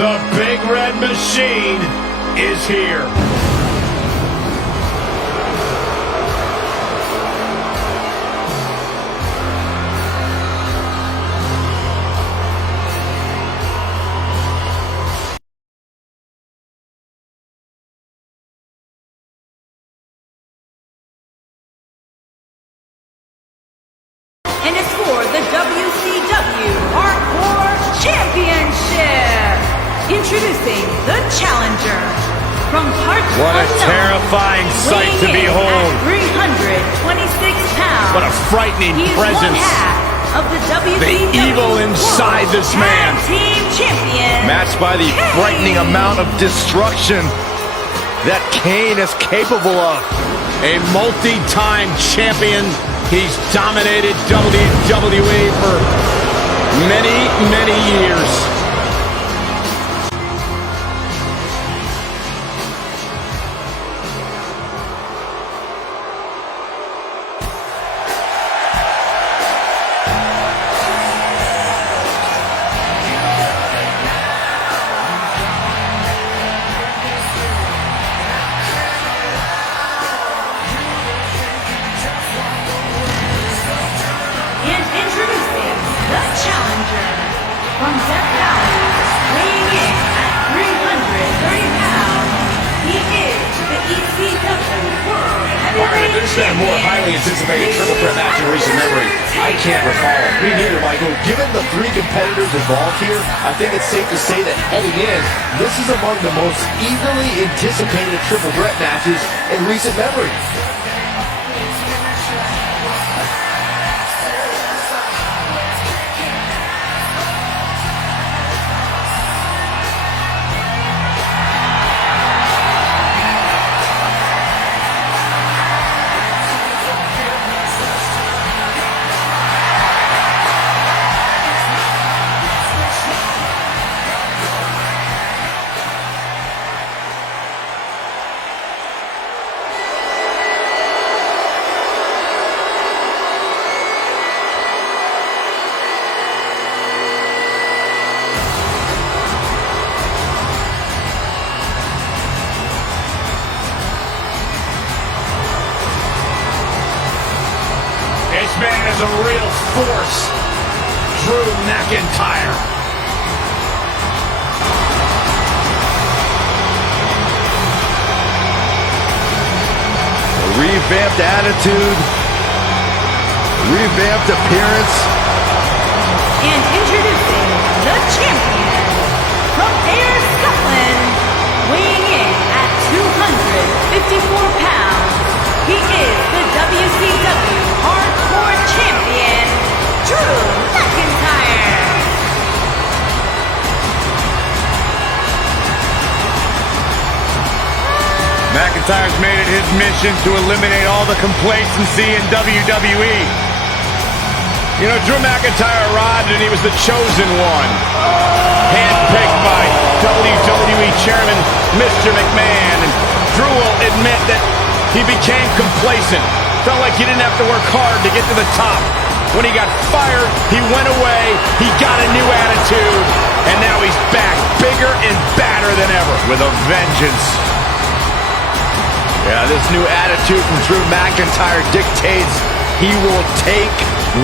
The Big Red Machine is here. And it's for the WCW Hardcore Championship. Introducing the challenger from parts What a unknown, terrifying sight to weighing in behold. at 326 pounds. What a frightening He is presence. one half of the WCW The evil inside World this man. Tag Team Champion. Matched by the Kane. frightening amount of destruction that Kane is capable of. A multi-time champion. He's dominated WWE for many, many years. And introducing the challenger from Death Valley, weighing in at 330 pounds. He is the ECW World Heavyweight There's been a more highly anticipated triple threat match in recent memory. I can't recall. Me neither, Michael. Given the three competitors involved here, I think it's safe to say that heading in, this is among the most eagerly anticipated triple threat matches in recent memory. This man is a real force. Drew McIntyre. A revamped attitude, revamped appearance. And introducing the champion from Ayr, Scotland, weighing in at 254 pounds. He is the WCW Hardcore Champion, Drew McIntyre. McIntyre's made it his mission to eliminate all the complacency in WWE. You know, Drew McIntyre arrived and he was the chosen one. Handpicked by WWE Chairman Mr. McMahon. And Drew will admit that he became complacent. Felt like he didn't have to work hard to get to the top. When he got fired, he went away, he got a new attitude, and now he's back bigger and badder than ever with a vengeance. Yeah, this new attitude from Drew McIntyre dictates he will take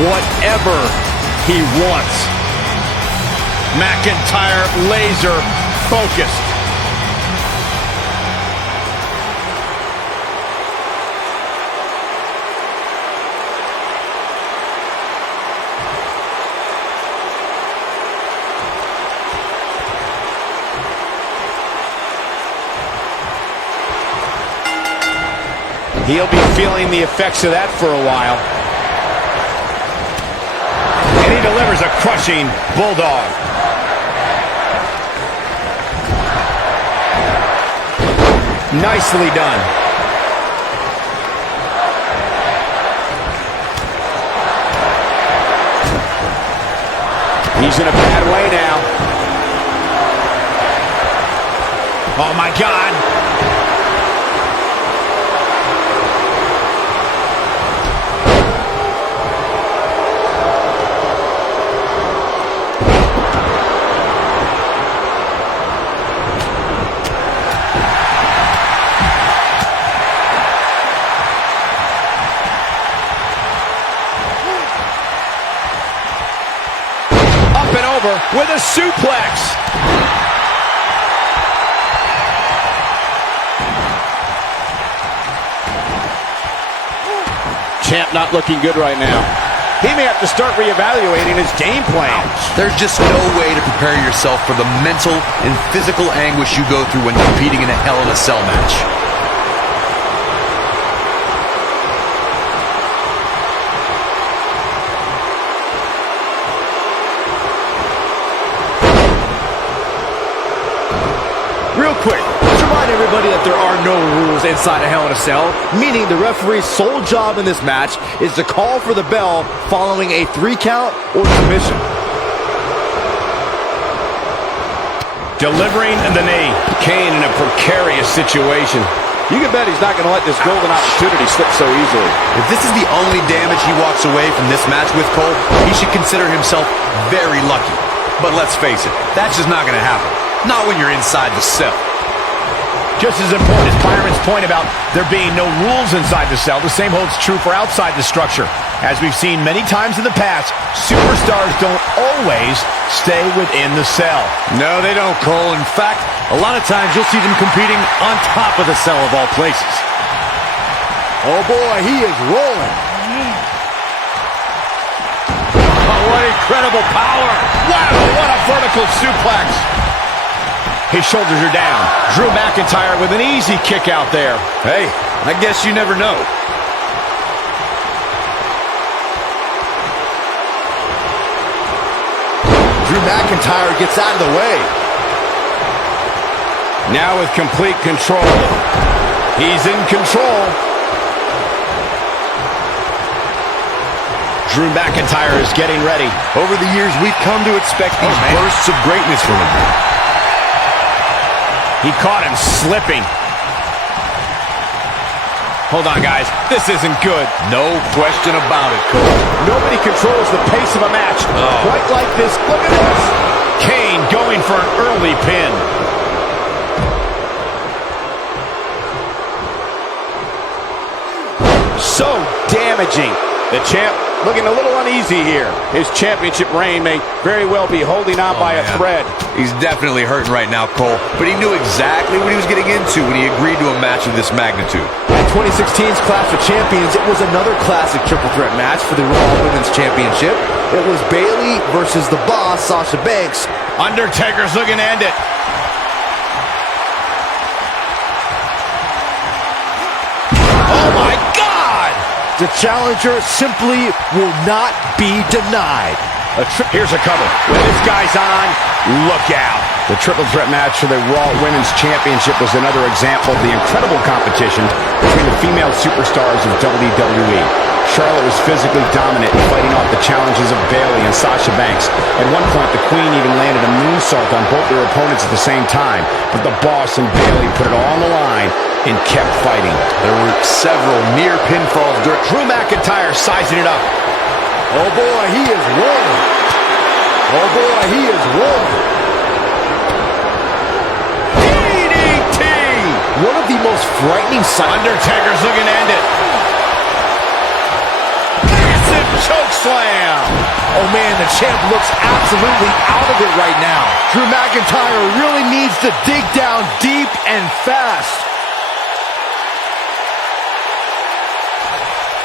whatever he wants. McIntyre laser focused. He'll be feeling the effects of that for a while. And he delivers a crushing bulldog. Nicely done. He's in a bad way now. Oh my God. over with a suplex. Champ not looking good right now. He may have to start reevaluating his game plan. There's just no way to prepare yourself for the mental and physical anguish you go through when competing in a Hell in a Cell match. Real quick, let's remind everybody that there are no rules inside a Hell in a Cell, meaning the referee's sole job in this match is to call for the bell following a 3 count or submission. Delivering the knee. Kane in a precarious situation. You can bet he's not going to let this golden opportunity slip so easily. If this is the only damage he walks away from this match with, Cole, he should consider himself very lucky. But let's face it, that's just not going to happen. Not when you're inside the cell. Just as important as Byron's point about there being no rules inside the cell, the same holds true for outside the structure. As we've seen many times in the past, superstars don't always stay within the cell. No, they don't, Cole. In fact, a lot of times you'll see them competing on top of the cell of all places. Oh boy, he is rolling. Oh, what incredible power. Wow, what a vertical suplex. His shoulders are down. Drew McIntyre with an easy kick out there. Hey, I guess you never know. Drew McIntyre gets out of the way. Now with complete control. He's in control. Drew McIntyre is getting ready. Over the years, we've come to expect these bursts of greatness from him. He caught him slipping. Hold on, guys. This isn't good. No question about it, Cole. Nobody controls the pace of a match quite like this. Look at this. Kane going for an early pin. So damaging. The champ looking a little uneasy here. His championship reign may very well be holding on by a thread. He's definitely hurting right now, Cole, but he knew exactly what he was getting into when he agreed to a match of this magnitude. At 2016's Clash of Champions, it was another classic triple threat match for the Raw Women's Championship. It was Bayley versus the Boss, Sasha Banks. Undertaker's looking to end it. Oh my God! The challenger simply will not be denied. Here's a cover. When this guy's on, look out. The triple threat match for the Raw Women's Championship was another example of the incredible competition between the female superstars of WWE. Charlotte was physically dominant, fighting off the challenges of Bayley and Sasha Banks. At one point, the Queen even landed a moonsault on both their opponents at the same time. But the Boss and Bayley put it all on the line and kept fighting. There were several near pinfalls. Drew McIntyre sizing it up. Oh boy, he is rolling. Oh boy, he is rolling. DDT! One of the most frightening sights. Undertaker's looking to end it. Massive choke slam. Oh man, the champ looks absolutely out of it right now. Drew McIntyre really needs to dig down deep and fast.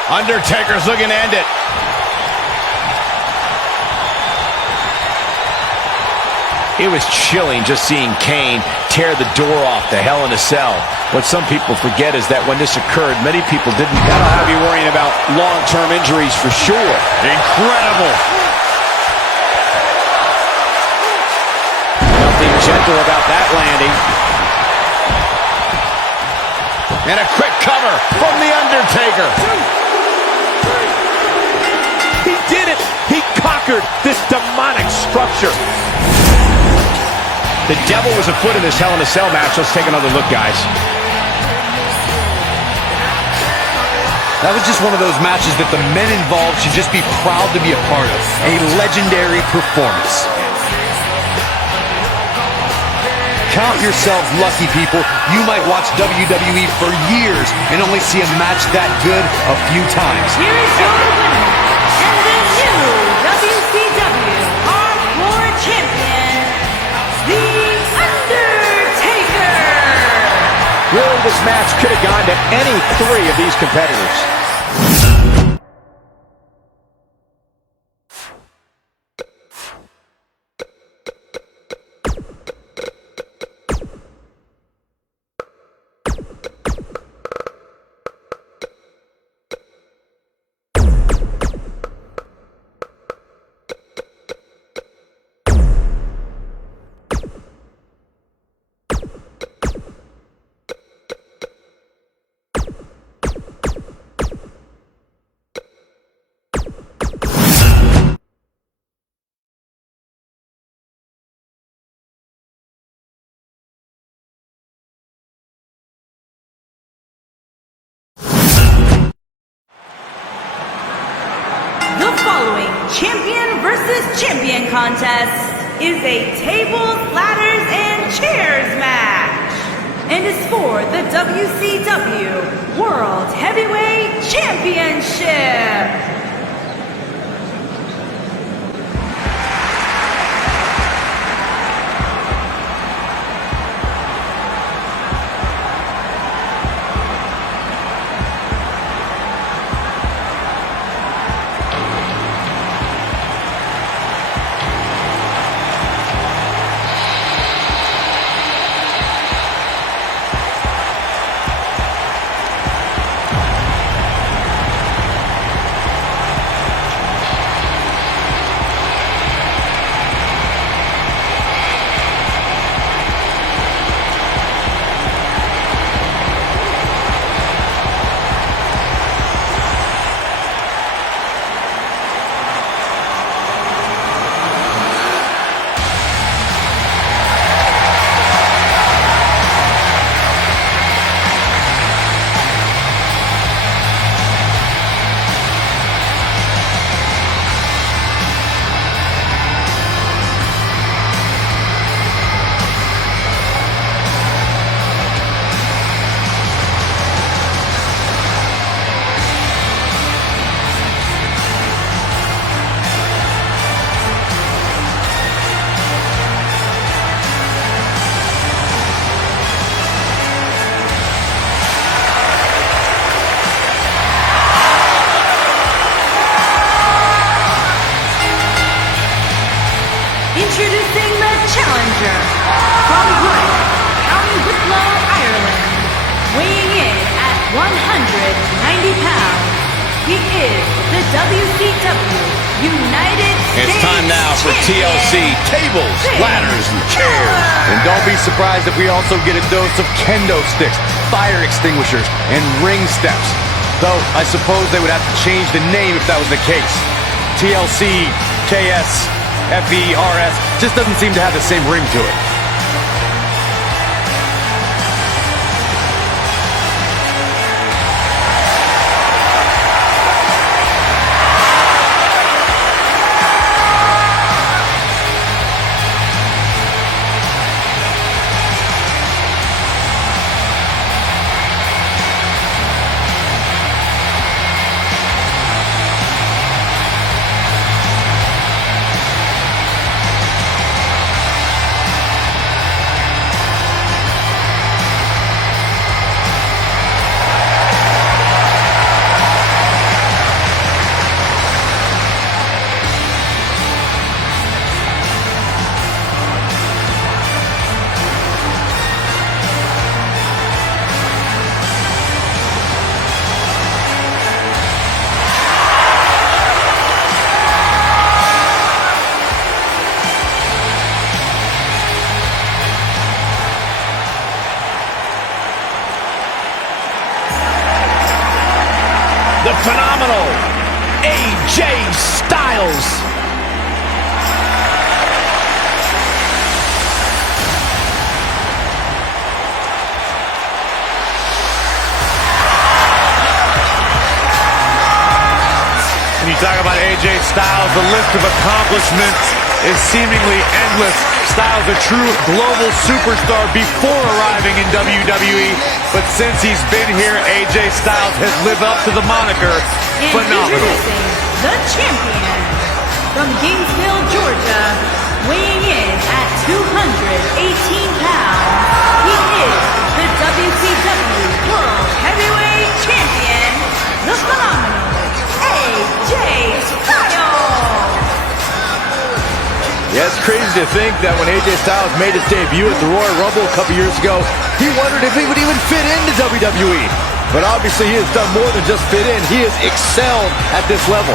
Undertaker's looking to end it. It was chilling just seeing Kane tear the door off the Hell in a Cell. What some people forget is that when this occurred, many people didn't. That'll have you worrying about long-term injuries for sure. Incredible. Nothing gentle about that landing. And a quick cover from The Undertaker. He did it. He conquered this demonic structure. The devil was afoot in this Hell in a Cell match. Let's take another look, guys. That was just one of those matches that the men involved should just be proud to be a part of. A legendary performance. Count yourselves lucky, people. You might watch WWE for years and only see a match that good a few times. Here is your winner, and the new WCW Hardcore Champion, match could have gone to any three of these competitors. The following champion versus champion contest is a tables, ladders, and chairs match and is for the WCW World Heavyweight Championship. Introducing the challenger from Brighton, County Wicklow, Ireland, weighing in at 190 pounds. He is the WCW United States It's time now for TLC tables, ladders, and chairs. And don't be surprised if we also get a dose of kendo sticks, fire extinguishers, and ring steps. Though, I suppose they would have to change the name if that was the case. TLC, KS, FERS just doesn't seem to have the same ring to it. The phenomenal AJ Styles. When you talk about AJ Styles, the list of accomplishments is seemingly endless. Styles a true global superstar before arriving in WWE, but since he's been here, AJ Styles has lived up to the moniker phenomenal. Introducing the champion from Gainesville, Georgia, weighing in at 218 pounds. He is the WCW Yeah, it's crazy to think that when AJ Styles made his debut at the Royal Rumble a couple years ago, he wondered if he would even fit into WWE. But obviously he has done more than just fit in. He has excelled at this level.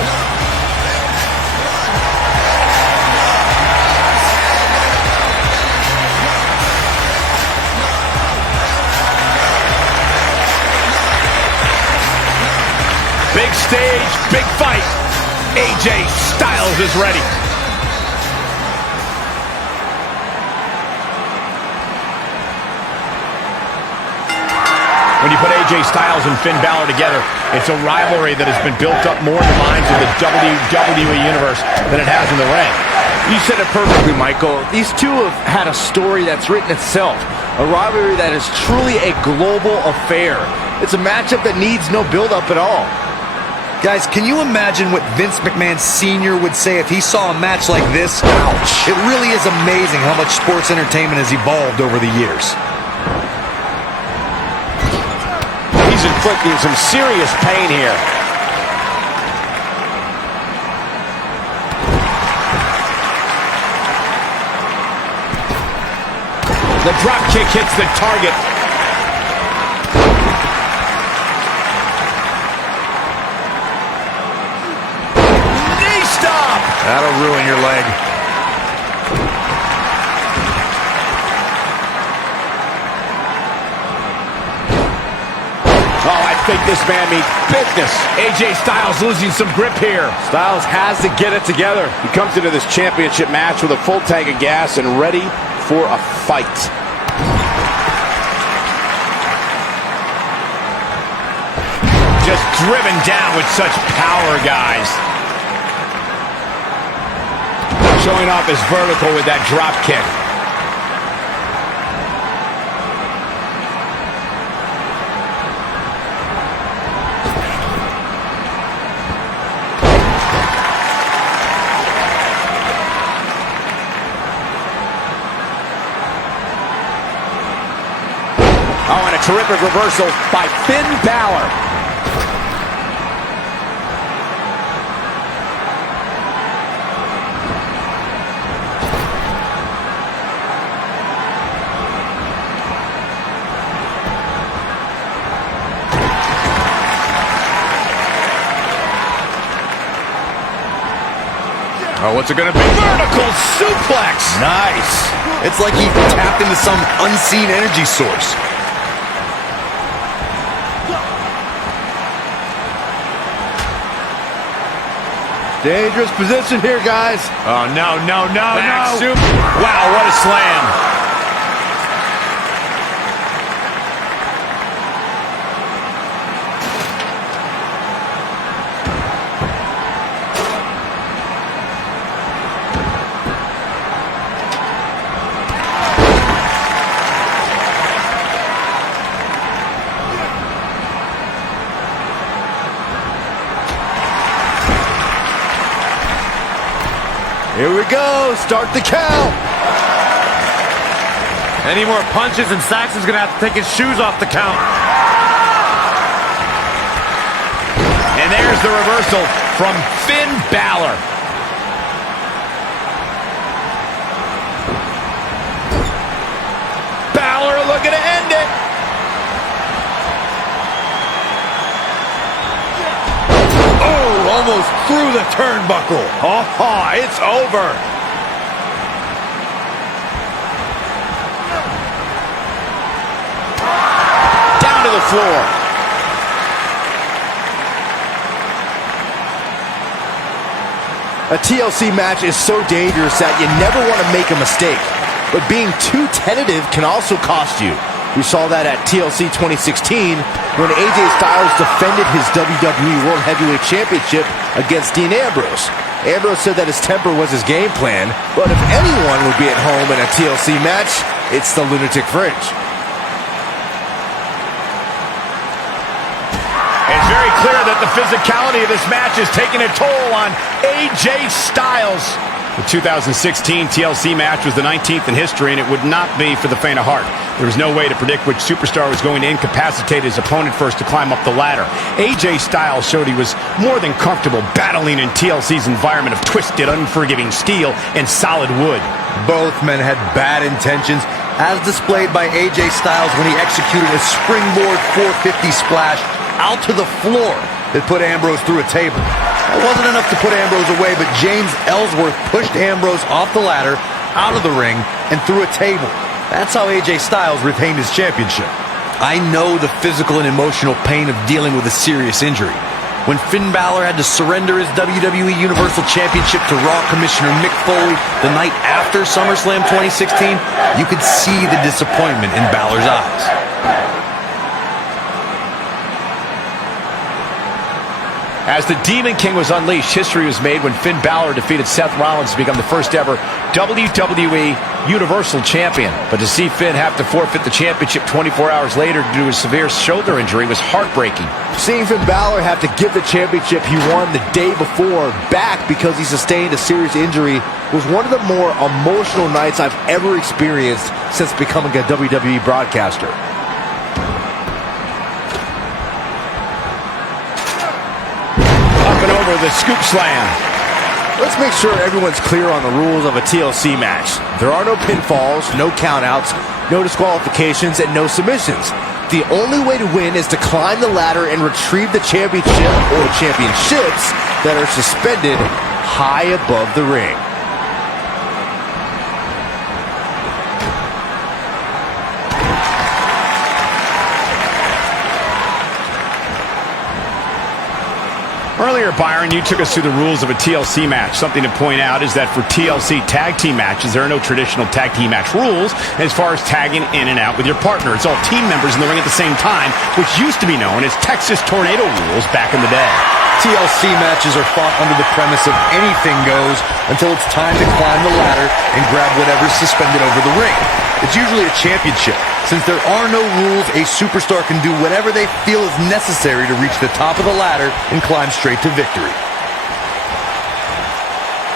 Big stage, big fight. AJ Styles is ready. When you put AJ Styles and Finn Balor together, it's a rivalry that has been built up more in the minds of the WWE Universe than it has in the ring. You said it perfectly, Michael. These two have had a story that's written itself. A rivalry that is truly a global affair. It's a matchup that needs no build-up at all. Guys, can you imagine what Vince McMahon Sr. would say if he saw a match like this? Ouch. It really is amazing how much sports entertainment has evolved over the years. He's inflicting some serious pain here. The drop kick hits the target. Knee stop! That'll ruin your leg. Oh, I think this man means business. AJ Styles losing some grip here. Styles has to get it together. He comes into this championship match with a full tank of gas and ready for a fight. Just driven down with such power, guys. Showing off his vertical with that drop kick. Oh, and a terrific reversal by Finn Balor. Oh, what's it going to be? Vertical suplex! Nice. It's like he tapped into some unseen energy source. Dangerous position here, guys. Oh, no. Back no. Wow, what a slam. Here we go. Start the count. Any more punches and Saxon's going to have to take his shoes off the count. And there's the reversal from Finn Balor. Balor looking to end it. Almost through the turnbuckle. Oh, it's over. Down to the floor. A TLC match is so dangerous that you never want to make a mistake. But being too tentative can also cost you. We saw that at TLC 2016 when AJ Styles defended his WWE World Heavyweight Championship against Dean Ambrose. Ambrose said that his temper was his game plan, but if anyone would be at home in a TLC match, it's the Lunatic Fringe. It's very clear that the physicality of this match is taking a toll on AJ Styles. The 2016 TLC match was the 19th in history, and it would not be for the faint of heart. There was no way to predict which superstar was going to incapacitate his opponent first to climb up the ladder. AJ Styles showed he was more than comfortable battling in TLC's environment of twisted, unforgiving steel and solid wood. Both men had bad intentions, as displayed by AJ Styles when he executed a springboard 450 splash out to the floor that put Ambrose through a table. That wasn't enough to put Ambrose away, but James Ellsworth pushed Ambrose off the ladder, out of the ring, and through a table. That's how AJ Styles retained his championship. I know the physical and emotional pain of dealing with a serious injury. When Finn Balor had to surrender his WWE Universal Championship to Raw Commissioner Mick Foley the night after SummerSlam 2016, you could see the disappointment in Balor's eyes. As the Demon King was unleashed, history was made when Finn Balor defeated Seth Rollins to become the first ever WWE Universal Champion. But to see Finn have to forfeit the championship 24 hours later due to a severe shoulder injury was heartbreaking. Seeing Finn Balor have to give the championship he won the day before back because he sustained a serious injury was one of the more emotional nights I've ever experienced since becoming a WWE broadcaster. Over the scoop slam. Let's make sure everyone's clear on the rules of a TLC match. There are no pinfalls, no countouts, no disqualifications, and no submissions. The only way to win is to climb the ladder and retrieve the championship or championships that are suspended high above the ring. Earlier, Byron, you took us through the rules of a TLC match. Something to point out is that for TLC tag team matches, there are no traditional tag team match rules as far as tagging in and out with your partner. It's all team members in the ring at the same time, which used to be known as Texas Tornado rules back in the day. TLC matches are fought under the premise of anything goes until it's time to climb the ladder and grab whatever's suspended over the ring. It's usually a championship. Since there are no rules, a superstar can do whatever they feel is necessary to reach the top of the ladder and climb straight to victory.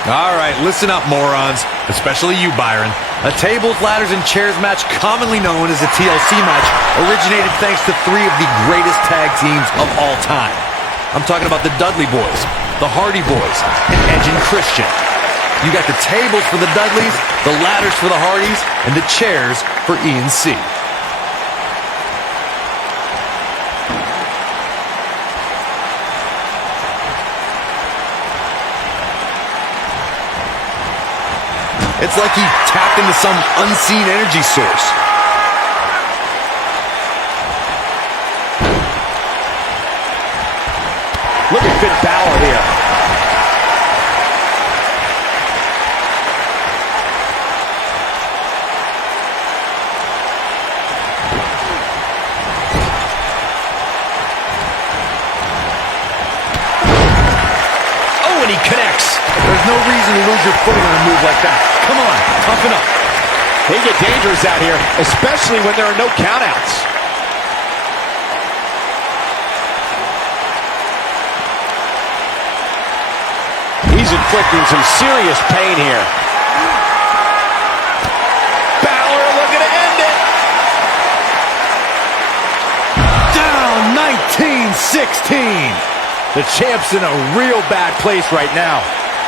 All right, listen up, morons, especially you, Byron. A tables, ladders, and chairs match, commonly known as a TLC match, originated thanks to three of the greatest tag teams of all time. I'm talking about the Dudley Boys, the Hardy Boys, and Edge and Christian. You got the tables for the Dudleys, the ladders for the Hardys, and the chairs for ENC. It's like he tapped into some unseen energy source. Look at Finn Balor here. Oh, and he connects. There's no reason to lose your footing on a move like that. Come on, toughen up. They get dangerous out here, especially when there are no countouts. He's inflicting some serious pain here. Balor looking to end it. Down 19-16. The champ's in a real bad place right now.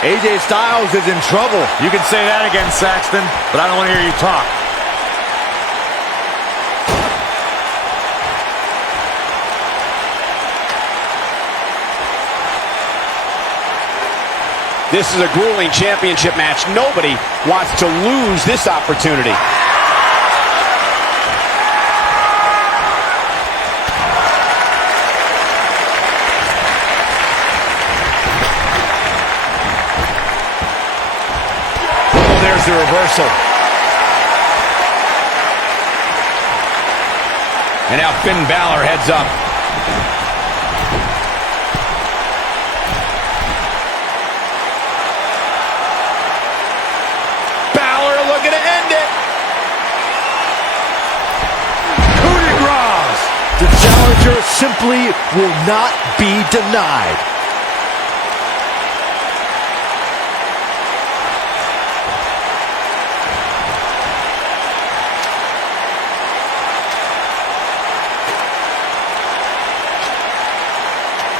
AJ Styles is in trouble. You can say that again, Saxton, but I don't want to hear you talk. This is a grueling championship match. Nobody wants to lose this opportunity. There's the reversal. And now Finn Balor heads up. Balor looking to end it. Coup de grace. The challenger simply will not be denied.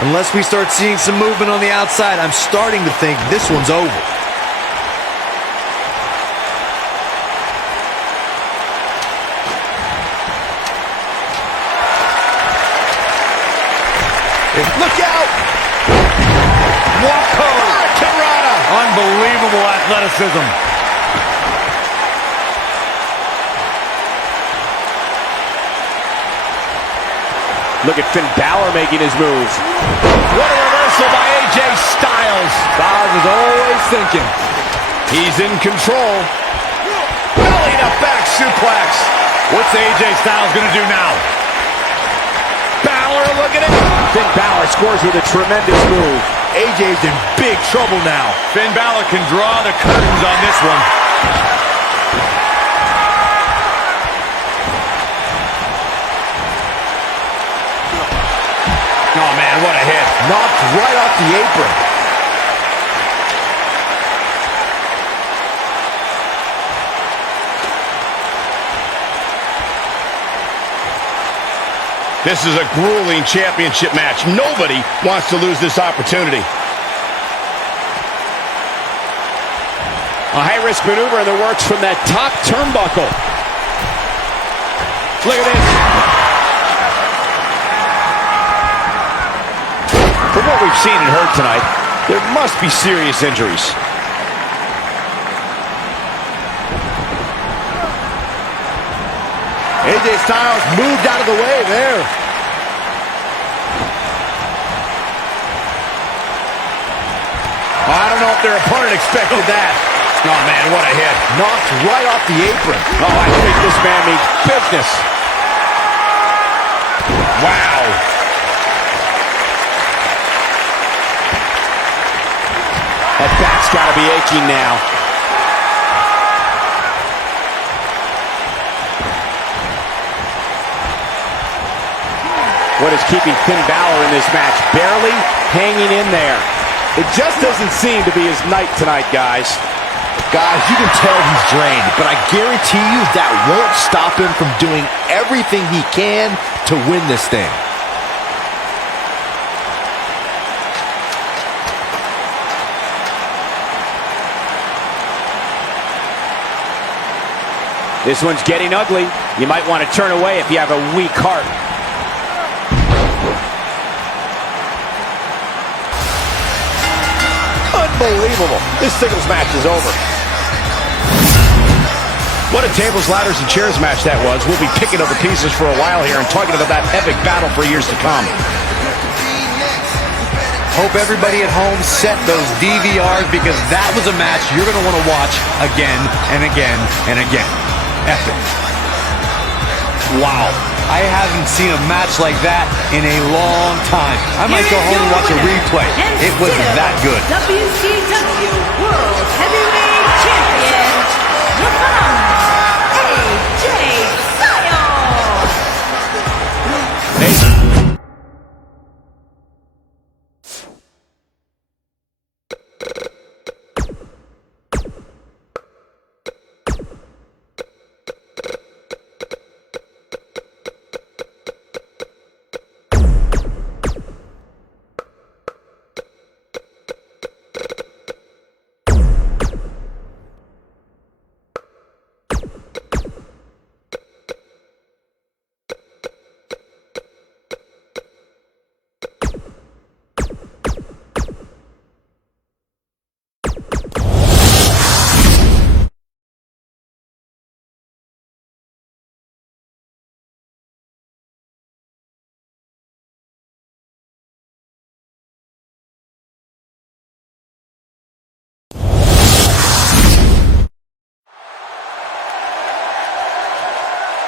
Unless we start seeing some movement on the outside, I'm starting to think this one's over. Look out! Whoa! Hurricanrana! Unbelievable athleticism. Look at Finn Balor making his moves. What a reversal by AJ Styles. Styles is always thinking. He's in control. Belly to back suplex. What's AJ Styles going to do now? Balor, look at it. Finn Balor scores with a tremendous move. AJ's in big trouble now. Finn Balor can draw the curtains on this one. Oh, man, what a hit. Knocked right off the apron. This is a grueling championship match. Nobody wants to lose this opportunity. A high-risk maneuver in the works from that top turnbuckle. Look at this. From what we've seen and heard tonight, there must be serious injuries. AJ Styles moved out of the way there. I don't know if their opponent expected that. Oh, man, what a hit. Knocked right off the apron. Oh, I think this man means business. Wow. That back's got to be aching now. What is keeping Finn Balor in this match? Barely hanging in there. It just doesn't seem to be his night tonight, guys. Guys, you can tell he's drained, but I guarantee you that won't stop him from doing everything he can to win this thing. This one's getting ugly. You might want to turn away if you have a weak heart. Unbelievable. This singles match is over. What a tables, ladders, and chairs match that was. We'll be picking up the pieces for a while here and talking about that epic battle for years to come. Hope everybody at home set those DVRs because that was a match you're going to want to watch again and again and again. Epic. Wow. I haven't seen a match like that in a long time. I might go home and watch a replay. It was that good. WCW World Heavyweight Champion, the phenomenal AJ Styles.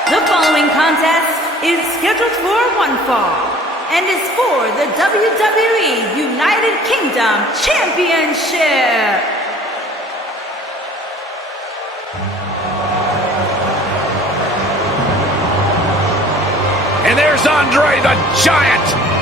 The following contest is scheduled for one fall and is for the WWE United Kingdom Championship. And there's Andre the Giant.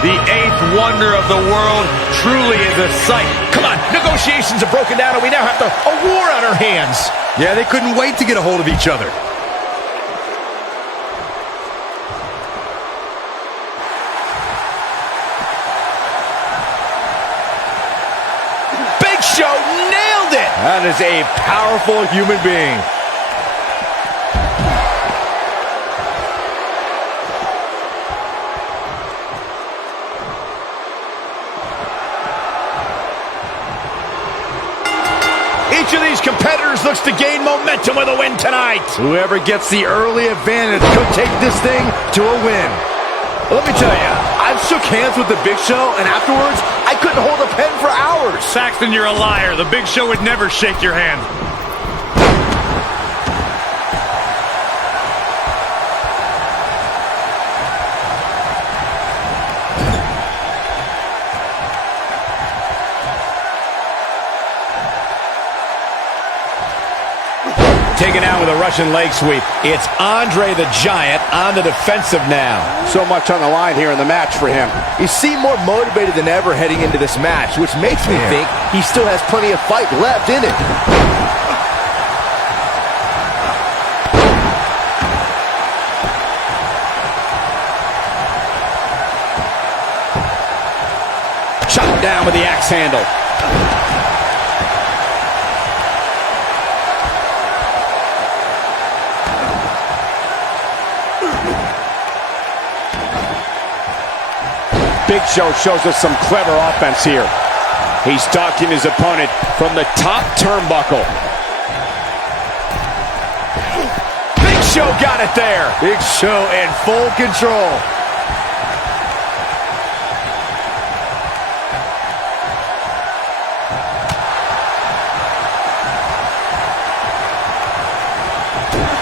The eighth wonder of the world truly is a sight. Come on, negotiations are broken down and we now have a war on our hands. Yeah, they couldn't wait to get a hold of each other. Big Show nailed it. That is a powerful human being. Each of these competitors looks to gain momentum with a win tonight. Whoever gets the early advantage could take this thing to a win. Let me tell you, I've shook hands with the Big Show, and afterwards, I couldn't hold a pen for hours. Saxton, you're a liar. The Big Show would never shake your hand. Taken out with a Russian leg sweep. It's Andre the Giant on the defensive now. So much on the line here in the match for him. He seemed more motivated than ever heading into this match, which makes me think he still has plenty of fight left in it. Shot down with the axe handle. Big Show shows us some clever offense here. He's stalking his opponent from the top turnbuckle. Big Show got it there. Big Show in full control.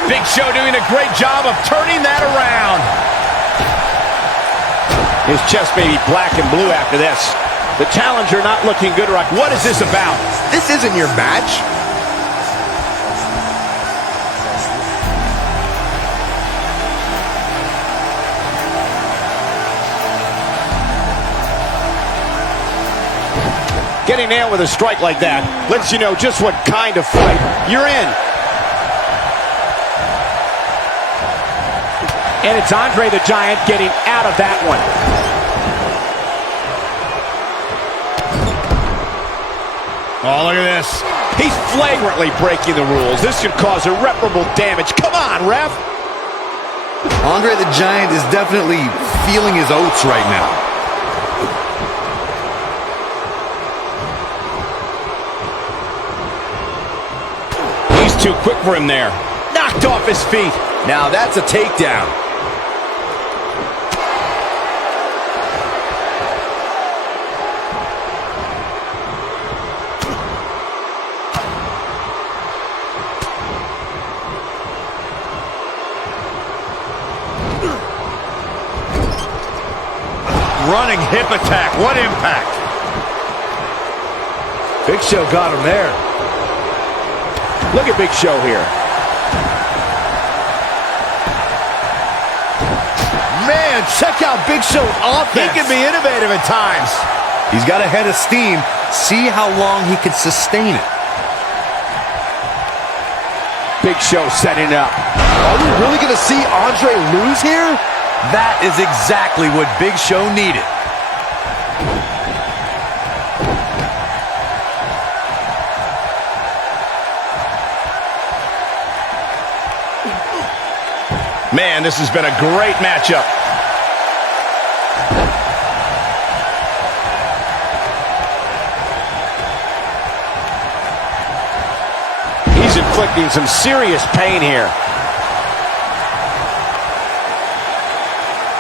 Big Show doing a great job of turning that around. His chest may be black and blue after this. The challenger not looking good. What is this about? This isn't your match. Getting nailed with a strike like that lets you know just what kind of fight you're in. And it's Andre the Giant getting out of that one. Oh, look at this. He's flagrantly breaking the rules. This could cause irreparable damage. Come on, ref. Andre the Giant is definitely feeling his oats right now. He's too quick for him there. Knocked off his feet. Now that's a takedown. Running hip attack. What impact? Big Show got him there. Look at Big Show here. Man, check out Big Show's offense. He can be innovative at times. He's got a head of steam. See how long he can sustain it. Big Show setting up. Are we really going to see Andre lose here? That is exactly what Big Show needed. Man, this has been a great matchup. He's inflicting some serious pain here.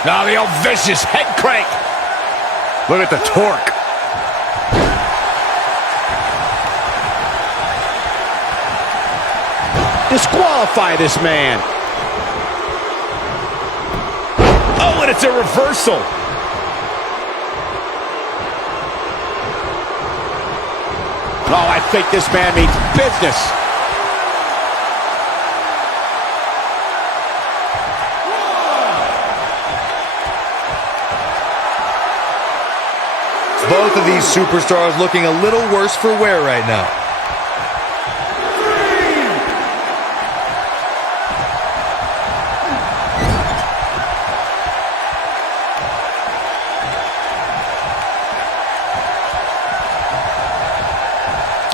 Now the old vicious head crank. Look at the torque. Disqualify this man. Oh, and it's a reversal. Oh, I think this man means business. Both of these superstars looking a little worse for wear right now.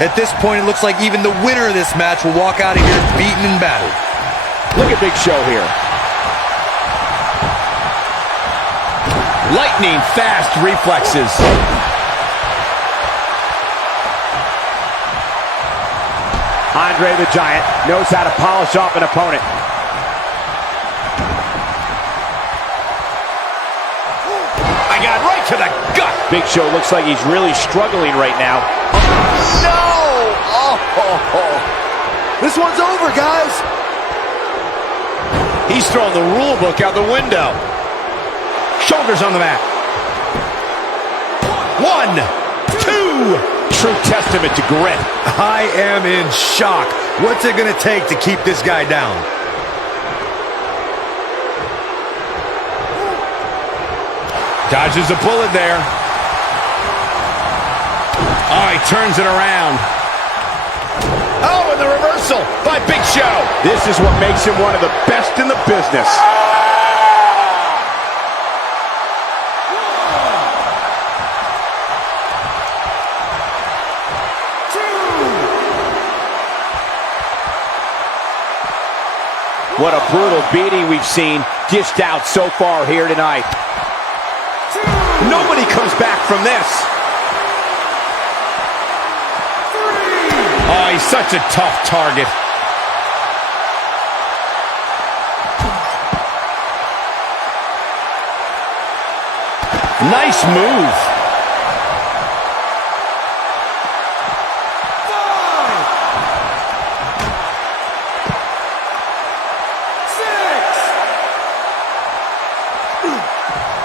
At this point, it looks like even the winner of this match will walk out of here beaten and battered. Look at Big Show here. Lightning fast reflexes. Andre the Giant knows how to polish off an opponent. I got right to the gut. Big Show looks like he's really struggling right now. No! Oh. This one's over, guys. He's throwing the rule book out the window. Shoulders on the mat. 1, 2. True testament to grit. I am in shock. What's it going to take to keep this guy down? Dodges a bullet there. Oh, he turns it around. Oh, and the reversal by Big Show. This is what makes him one of the best in the business. What a brutal beating we've seen dished out so far here tonight. Nobody comes back from this. Oh, he's such a tough target. Nice move.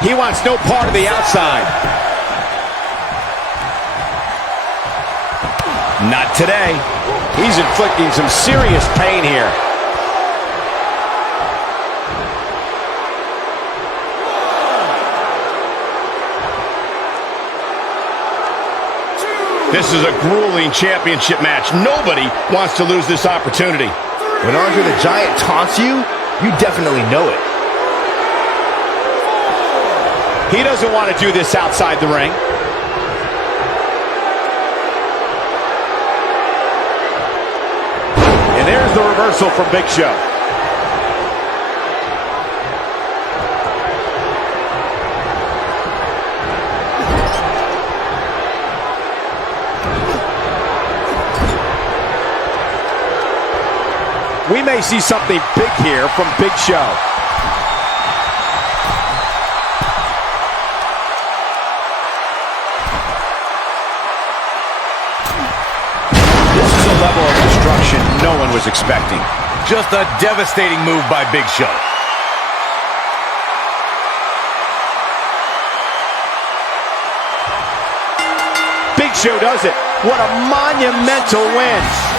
He wants no part of the outside. Not today. He's inflicting some serious pain here. This is a grueling championship match. Nobody wants to lose this opportunity. When Andre the Giant taunts you, you definitely know it. He doesn't want to do this outside the ring. And there's the reversal from Big Show. We may see something big here from Big Show. Level of destruction no one was expecting. Just a devastating move by Big Show. Big Show does it. What a monumental win.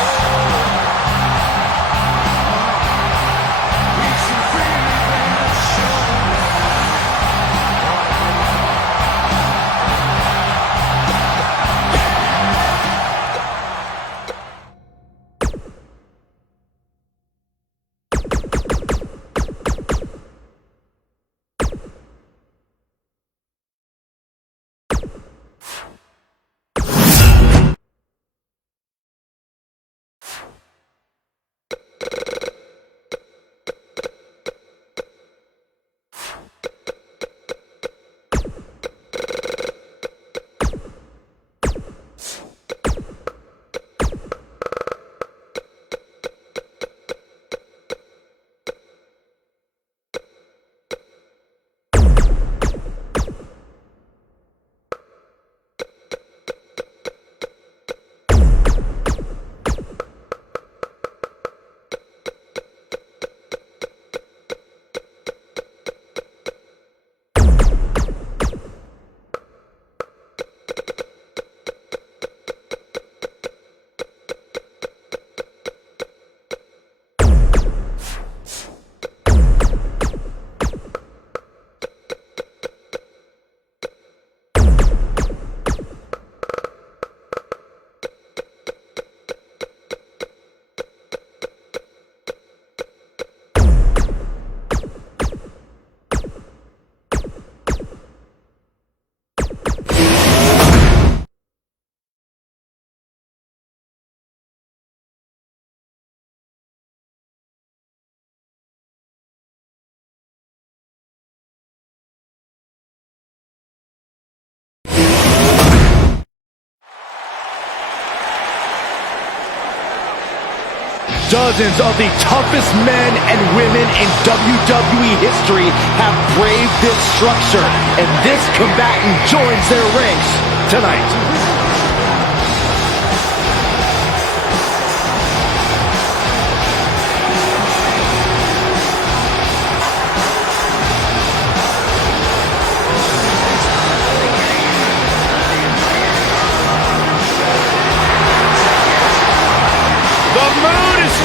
Dozens of the toughest men and women in WWE history have braved this structure, and this combatant joins their ranks tonight.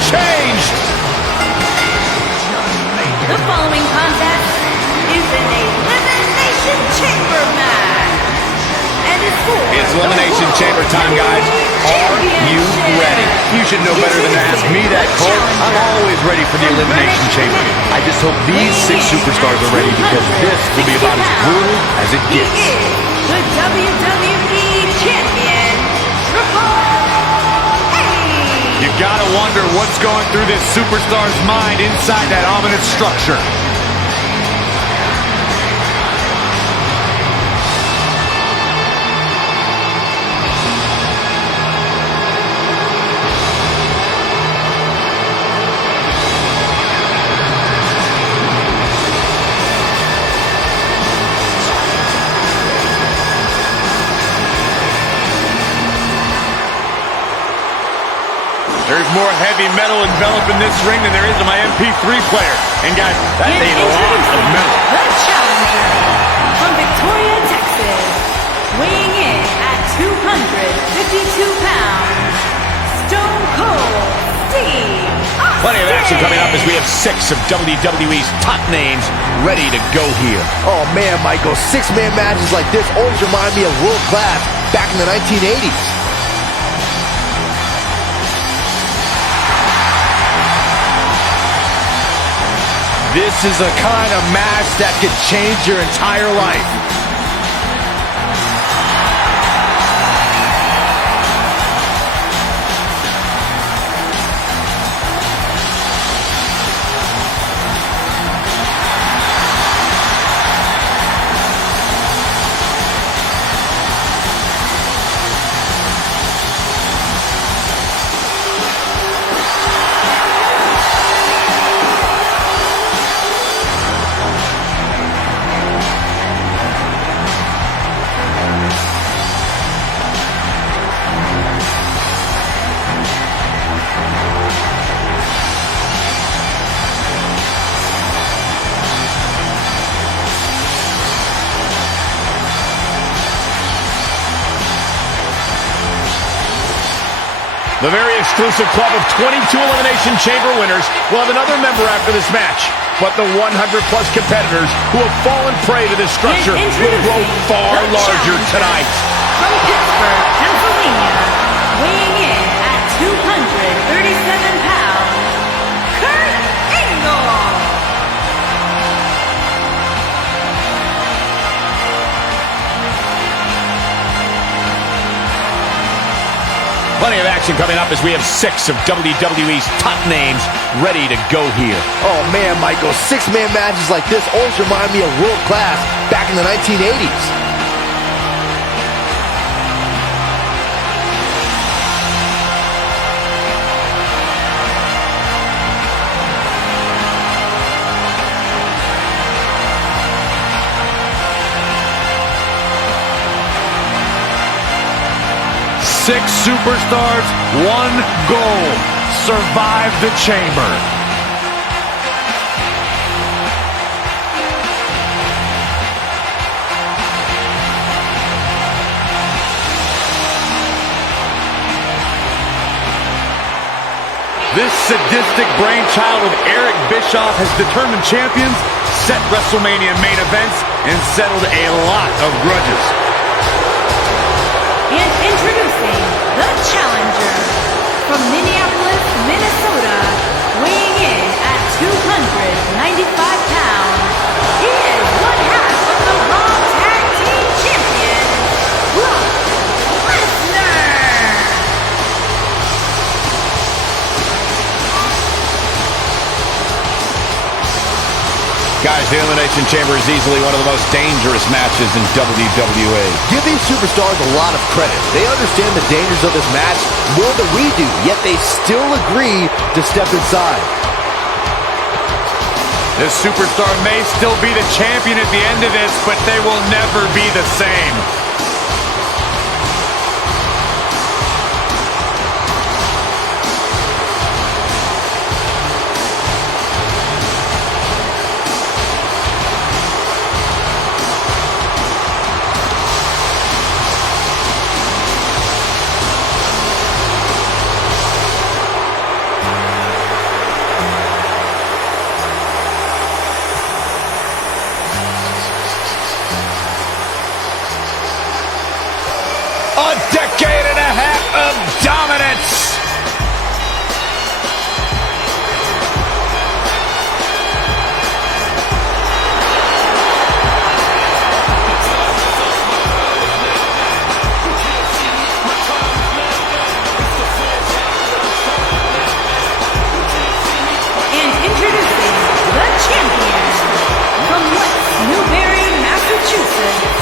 Changed. The following contest is an Elimination Chamber match. And is for It's Elimination Chamber time, guys. Are you ready? You should know better than to ask me that, Cole. I'm always ready for the Elimination Chamber. I just hope these 6 superstars are ready, because this will be about as brutal as it gets. He is the WWE Champion, Triple You gotta wonder what's going through this superstar's mind inside that ominous structure. There's more heavy metal enveloping this ring than there is in my MP3 player. And guys, that's a lot of metal. The challenger from Victoria, Texas, weighing in at 252 pounds, Stone Cold Steve Austin. Plenty of action coming up as we have 6 of WWE's top names ready to go here. Oh man, Michael, 6-man matches like this always remind me of world class back in the 1980s. This is a kind of match that could change your entire life. The very exclusive club of 22 Elimination Chamber winners will have another member after this match. But the 100-plus competitors who have fallen prey to this structure will grow far larger tonight. From Pittsburgh, Pennsylvania, weighing in at 237 pounds, Kurt Angle. Plenty of action coming up as we have 6 of WWE's top names ready to go here. Oh man, Michael, 6-man matches like this always remind me of world class back in the 1980s. Six superstars, one goal: survive the chamber. This sadistic brainchild of Eric Bischoff has determined champions, set WrestleMania main events, and settled a lot of grudges. And introducing the challenger from Minneapolis, Minnesota, weighing in at 295 pounds. He is one half of the Raw Tag Team Champions, Brock Lesnar. Guys, the Elimination Elimination Chamber is easily one of the most dangerous matches in WWE. Give these superstars a lot of credit. They understand the dangers of this match more than we do, yet they still agree to step inside. This superstar may still be the champion at the end of this, but they will never be the same. A decade and a half of dominance. And introducing the champion from West Newbury, Massachusetts,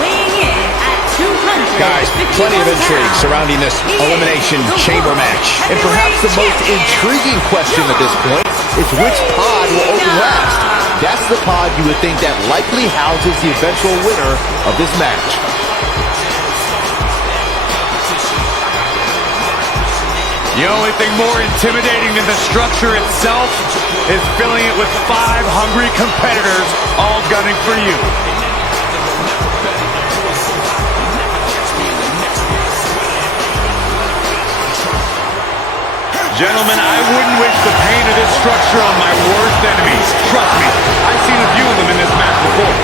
weighing in at 200. Guys, plenty of intrigue surrounding this Elimination Chamber match. And perhaps the most intriguing question at this point is which pod will open last. That's the pod you would think that likely houses the eventual winner of this match. The only thing more intimidating than the structure itself is filling it with 5 hungry competitors all gunning for you. Gentlemen, I wouldn't wish the pain of this structure on my worst enemies. Trust me, I've seen a few of them in this match before.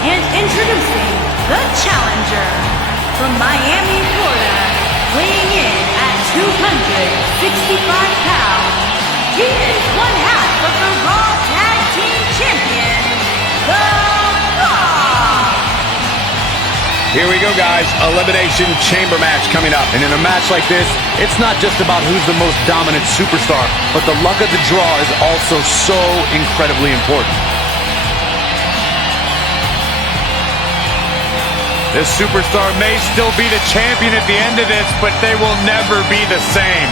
And introducing the challenger from Miami, Florida, weighing in at 265 pounds. He is one half of the Raw Tag Team Champion, The Rock. Here we go, guys. Elimination Chamber match coming up. And in a match like this, it's not just about who's the most dominant superstar, but the luck of the draw is also so incredibly important. This superstar may still be the champion at the end of this, but they will never be the same.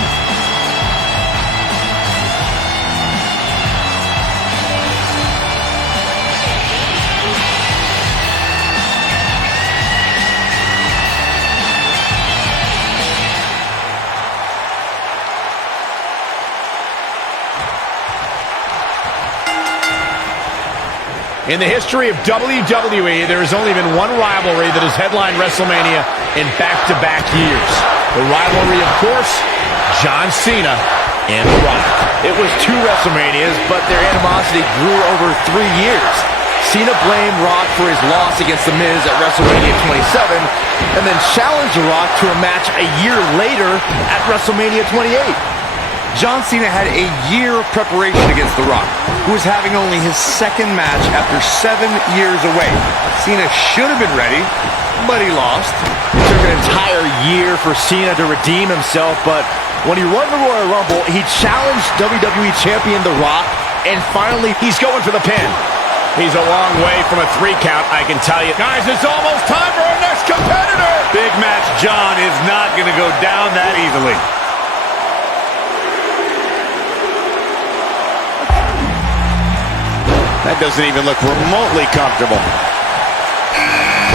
In the history of WWE, there has only been one rivalry that has headlined WrestleMania in back-to-back years. The rivalry, of course, John Cena and The Rock. It was 2 WrestleManias, but their animosity grew over 3 years. Cena blamed Rock for his loss against The Miz at WrestleMania 27, and then challenged The Rock to a match a year later at WrestleMania 28. John Cena had a year of preparation against The Rock, who was having only his 2nd match after 7 years away. Cena should have been ready, but he lost. It took an entire year for Cena to redeem himself, but when he won the Royal Rumble, he challenged WWE Champion The Rock, and finally, he's going for the pin. He's a long way from a 3 count, I can tell you. Guys, it's almost time for our next competitor! Big Match John is not going to go down that easily. That doesn't even look remotely comfortable.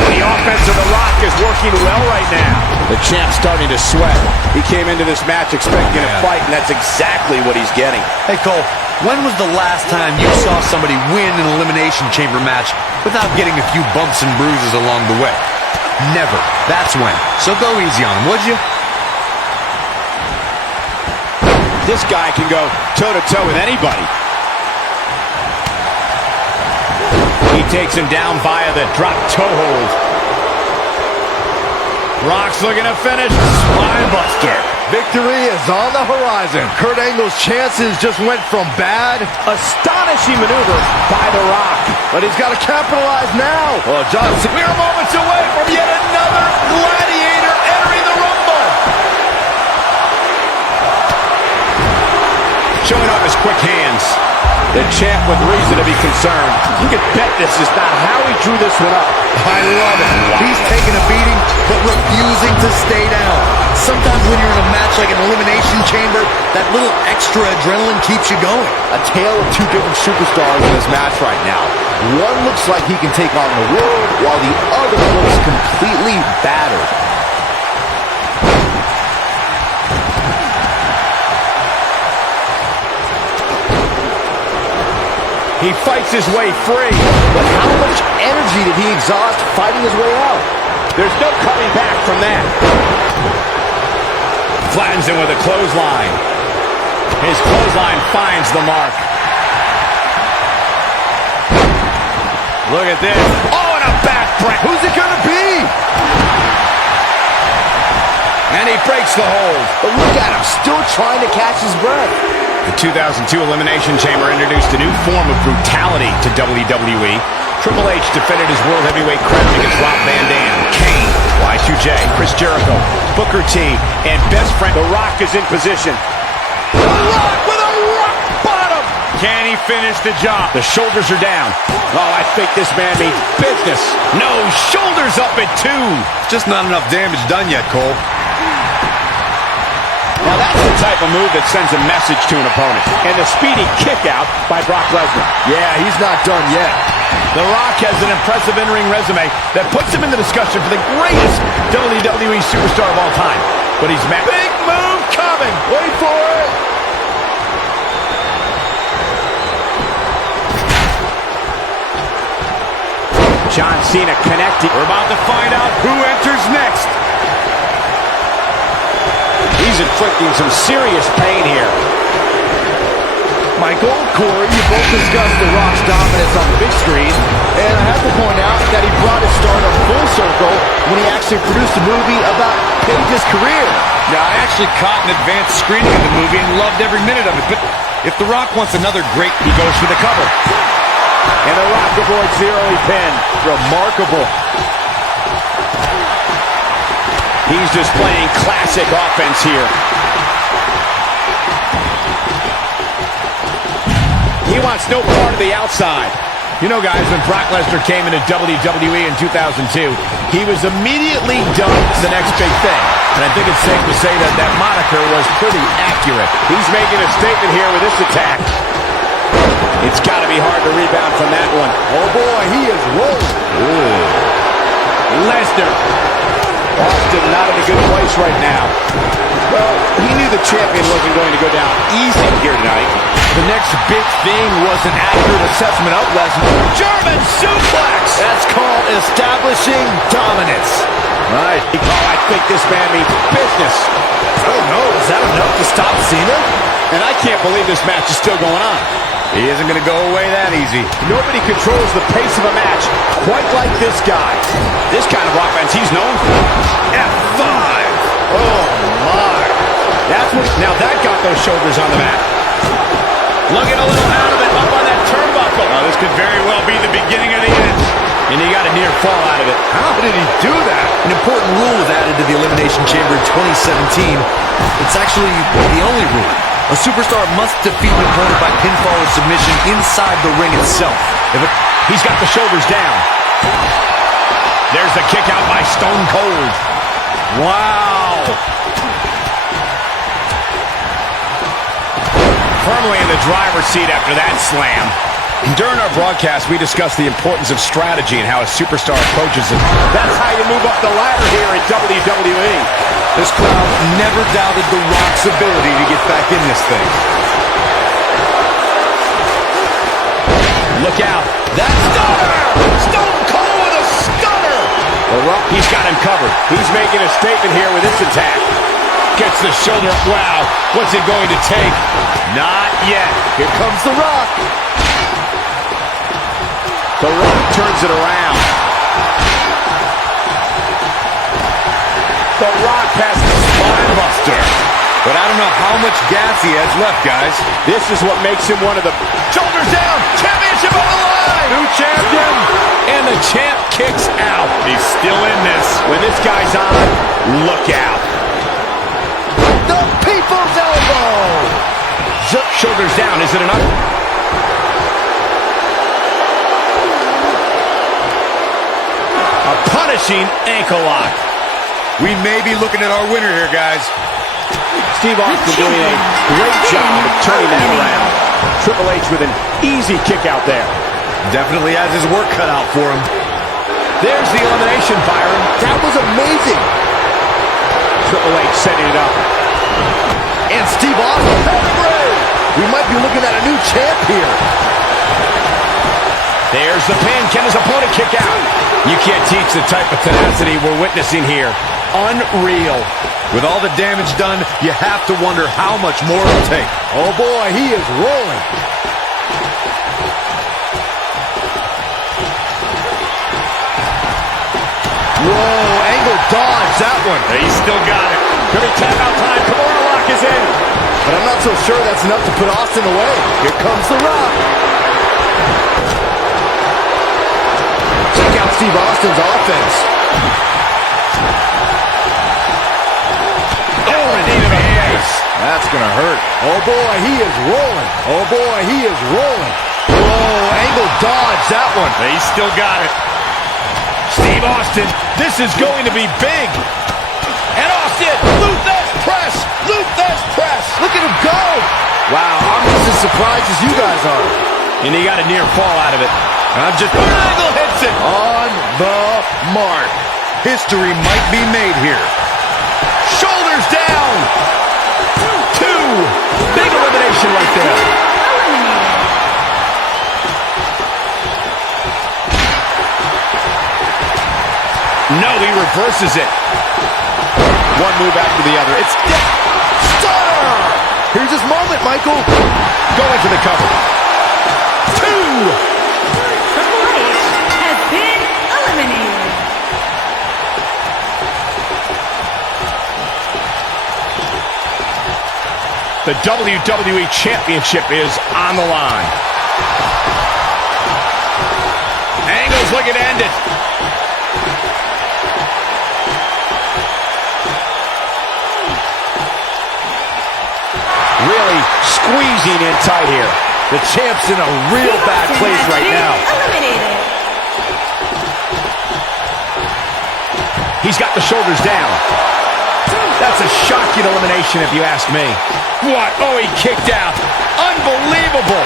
The offense of The Rock is working well right now. The champ's starting to sweat. He came into this match expecting a fight, and that's exactly what he's getting. Hey, Cole, when was the last time you saw somebody win an Elimination Chamber match without getting a few bumps and bruises along the way? Never. That's when. So go easy on him, would you? This guy can go toe-to-toe with anybody. He takes him down via the drop toe hold. Rock's looking to finish. Spinebuster. Victory is on the horizon. Kurt Angle's chances just went from bad. Astonishing maneuver by The Rock. But he's got to capitalize now. Well, John, We're moments away from yet another gladiator entering the Rumble. Showing off his quick hands. The champ with reason to be concerned. You can bet this is not how he drew this one up. I love it. He's taking a beating, but refusing to stay down. Sometimes when you're in a match like an Elimination Chamber, that little extra adrenaline keeps you going. a tale of two different superstars in this match right now. One looks like he can take on the world, while the other looks completely battered. He fights his way free. But how much energy did he exhaust fighting his way out? There's no coming back from that. Flattens him with a clothesline. His clothesline finds the mark. Look at this. Oh, and a backbreak. Who's it gonna be? And he breaks the hold. But look at him, still trying to catch his breath. The 2002 Elimination Chamber introduced a new form of brutality to WWE. Triple H defended his World Heavyweight crown against Rob Van Dam, Kane, Y2J, Chris Jericho, Booker T, and best friend The Rock is in position. The Rock with a rock bottom. Can he finish the job? The shoulders are down. Oh, I think this man means business. No, shoulders up at 2. Just not enough damage done yet, Cole. Now that's the type of move that sends a message to an opponent. And the speedy kick out by Brock Lesnar. Yeah, he's not done yet. The Rock has an impressive in-ring resume that puts him in the discussion for the greatest WWE superstar of all time. But he's met. Big move coming. Wait for it. John Cena connecting. We're about to find out who enters next. He's inflicting some serious pain here. Michael, Corey, you both discussed The Rock's dominance on the big screen, and I have to point out that he brought his stardom full circle when he actually produced a movie about Paige's career. Yeah, I actually caught an advanced screening of the movie and loved every minute of it. But if The Rock wants another great, He goes for the cover. And The Rock avoids the early pin. Remarkable. He's displaying classic offense here. He wants no part of the outside. You know, guys, when Brock Lesnar came into WWE in 2002, he was immediately dubbed the next big thing. And I think it's safe to say that that moniker was pretty accurate. He's making a statement here with this attack. It's got to be hard to rebound from that one. Oh boy, he is rolling. Lesnar. Austin not in a good place right now. Well, he knew the champion wasn't going to go down easy here tonight. The next big thing was an accurate assessment of Lesnar. German suplex! That's called establishing dominance. Right. Oh, I think this man means business. Oh no, is that enough to stop Cena? And I can't believe this match is still going on. he isn't going to go away that easy. Nobody controls the pace of a match quite like this guy. This kind of offense he's known for. F5! Oh my. That's what. Now that got those shoulders on the mat. Looking a little out of it, up on that turnbuckle. Oh, this could very well be the beginning of the end. And he got a near fall out of it. How did he do that? An important rule was added to the Elimination Chamber in 2017. It's actually the only rule. A superstar must defeat an opponent by pinfall or submission inside the ring itself. He's got the shoulders down. There's the kick out by Stone Cold. Wow. Firmly in the driver's seat after that slam. During our broadcast, we discussed the importance of strategy and how a superstar approaches it. That's how you move up the ladder here in WWE. This crowd never doubted The Rock's ability to get back in this thing. Look out. That's stunner! Stone Cold with a stunner! The Rock, He's got him covered. he's making a statement here with this attack. Gets the shoulder. Wow. What's it going to take? Not yet. Here comes The Rock. The Rock turns it around. The Rock has the spine buster. But I don't know how much gas he has left, guys. This is what makes him one of the... Shoulders down. Championship on the line. New champion. And the champ kicks out. He's still in this. When this guy's on, look out. The People's Elbow. Shoulders down. Is it enough? A punishing ankle lock. We may be looking at our winner here, guys. Steve Austin doing a great job of turning that around. Triple H with an easy kick out there. Definitely has his work cut out for him. There's the elimination, Byron. That was amazing. Triple H setting it up. And Steve Austin. We might be looking at a new champ here. There's the pin. Can his opponent kick out? You can't teach the type of tenacity we're witnessing here. Unreal. With all the damage done, you have to wonder how much more it'll take. Oh boy, he is rolling. Whoa, Angle dodged that one. He's still got it. Could be tap out time. Kimura lock is in. But I'm not so sure that's enough to put Austin away. Here comes The Rock. Check out Steve Austin's offense. That's gonna hurt. Oh boy, he is rolling. Oh boy, he is rolling. Whoa, Angle dodged that one. He's still got it. Steve Austin, this is going to be big. And Austin, Luthez press, Luthez press. Look at him go. Wow, I'm just as surprised as you guys are. And he got a near fall out of it. Angle hits it. On the mark. History might be made here. Shoulders down. Big elimination right there. No, he reverses it. One move after the other. It's Stunner! Here's his moment, Michael. Going for the cover. 2. Triple H has been eliminated. The WWE Championship is on the line. Angle's looking to end it. really squeezing in tight here. The champ's in a real bad place right now. Eliminated. He's got the shoulders down. That's a shocking elimination if you ask me. What? Oh, he kicked out. Unbelievable.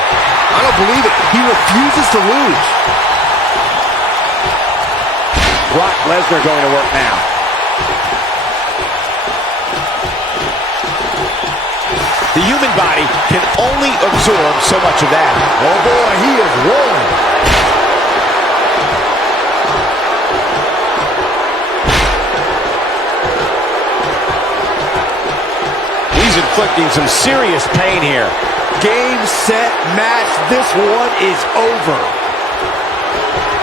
I don't believe it. He refuses to lose. Brock Lesnar going to work now. The human body can only absorb so much of that. Oh boy, he is rolling. He's inflicting some serious pain here. Game, set, match. This one is over.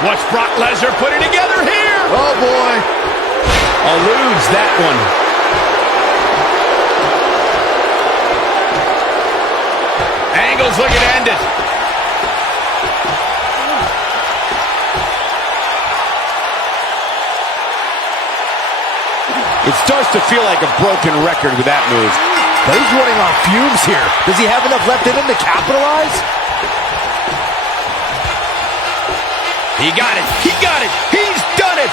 What's Brock Lesnar putting together here? Oh boy. Eludes that one. Angle's looking to end it. It starts to feel like a broken record with that move. But he's running on fumes here. Does he have enough left in him to capitalize? He got it. He got it. He's done it.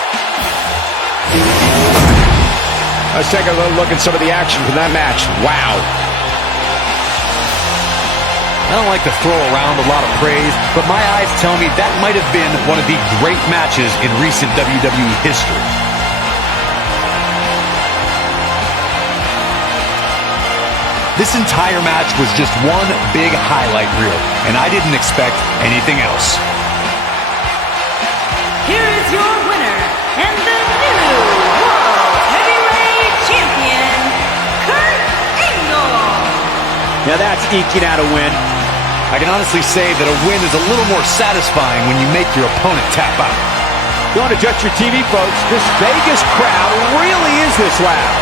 Let's take a little look at some of the action from that match. Wow. I don't like to throw around a lot of praise, but my eyes tell me that might have been one of the great matches in recent WWE history. This entire match was just one big highlight reel, and I didn't expect anything else. Here is your winner and the new World Heavyweight Champion, Kurt Angle. Now that's eking out a win. I can honestly say that a win is a little more satisfying when you make your opponent tap out. Don't adjust your TV, folks. This Vegas crowd really is this loud.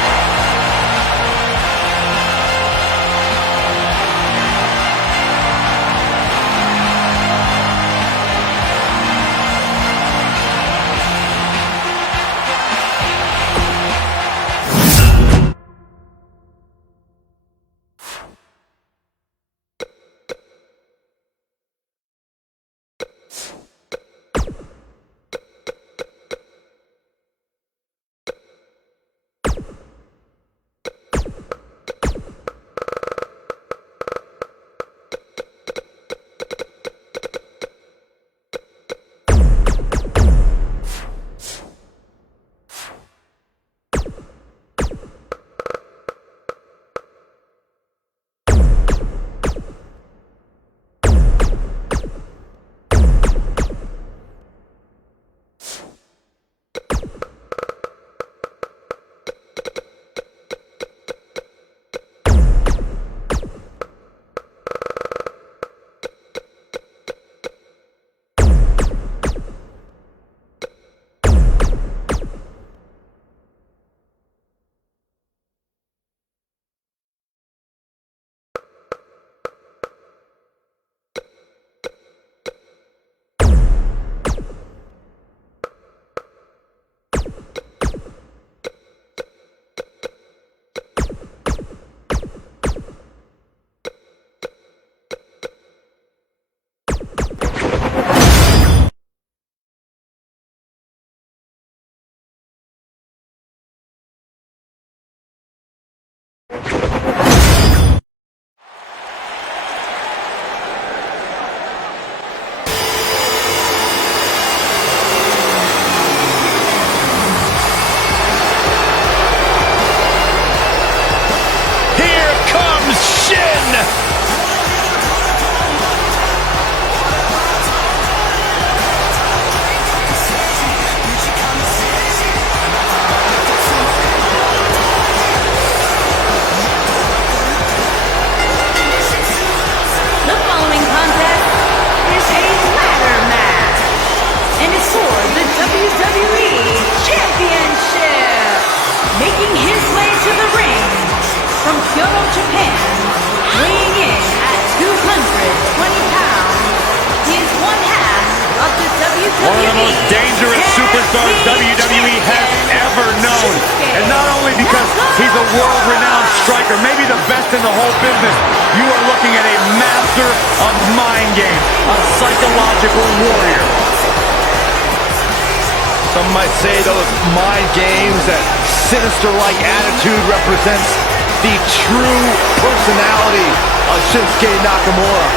One of the most dangerous superstars WWE has ever known. And not only because he's a world-renowned striker, maybe the best in the whole business, you are looking at a master of mind games, a psychological warrior. Some might say those mind games, that sinister-like attitude represents the true personality of Shinsuke Nakamura.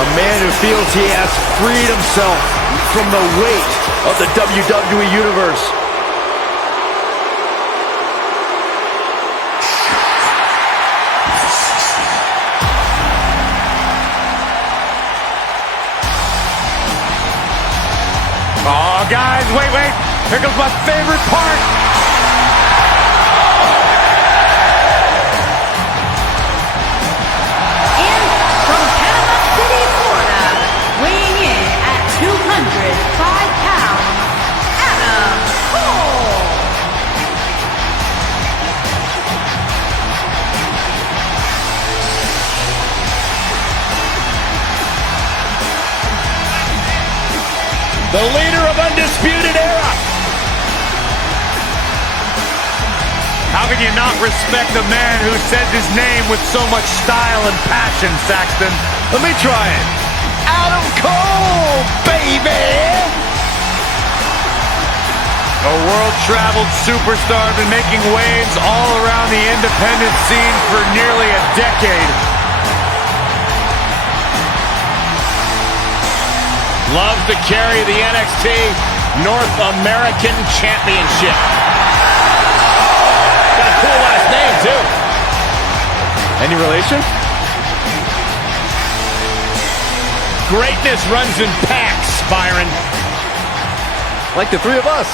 A man who feels he has freed himself from the weight of the WWE Universe. Oh, guys, wait. Here comes my favorite part. The leader of Undisputed Era. How can you not respect the man who says his name with so much style and passion, Saxton? Let me try it. Adam Cole, baby! A world-traveled superstar been making waves all around the independent scene for nearly a decade. Loves to carry the NXT North American Championship. Got a cool last name, too. Any relation? Greatness runs in packs, Byron. Like the three of us.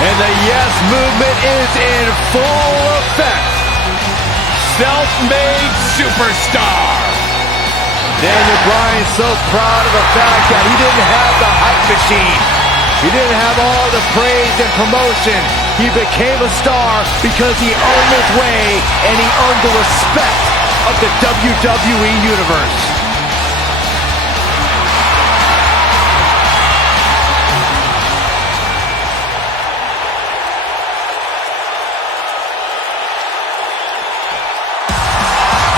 And the Yes Movement is in full effect. Self-made superstar. Daniel Bryan so proud of the fact that he didn't have the hype machine. He didn't have all the praise and promotion. He became a star because he earned his way and he earned the respect of the WWE Universe.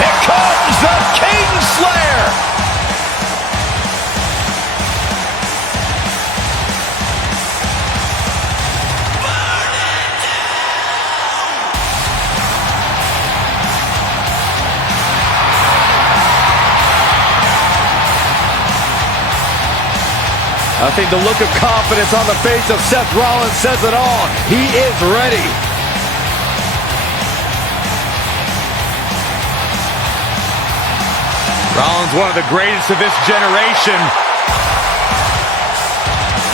Here comes the Kingslayer. I think the look of confidence on the face of Seth Rollins says it all. He is ready. Rollins, one of the greatest of this generation.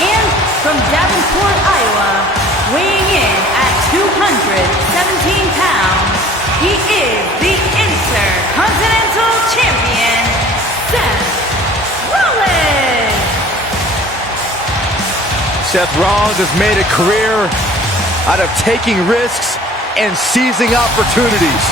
And from Davenport, Iowa, weighing in at 217 pounds, he is the Intercontinental Champion, Seth Rollins. Seth Rollins has made a career out of taking risks and seizing opportunities.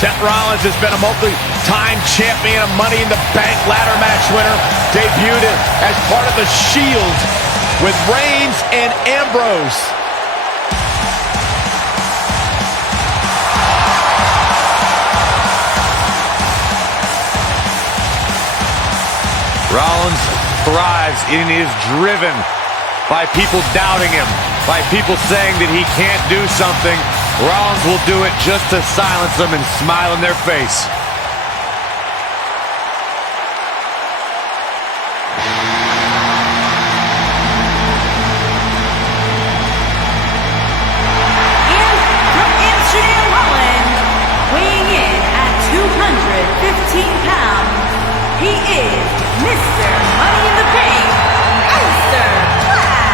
Seth Rollins has been a multi-time champion, a Money in the Bank ladder match winner, debuted as part of the Shield with Reigns and Ambrose. Rollins thrives and is driven by people doubting him, by people saying that he can't do something. Rollins will do it just to silence them and smile in their face. And from Amsterdam, Holland, weighing in at 215 pounds, he is Mr. Money in the Bank, Aleister Black.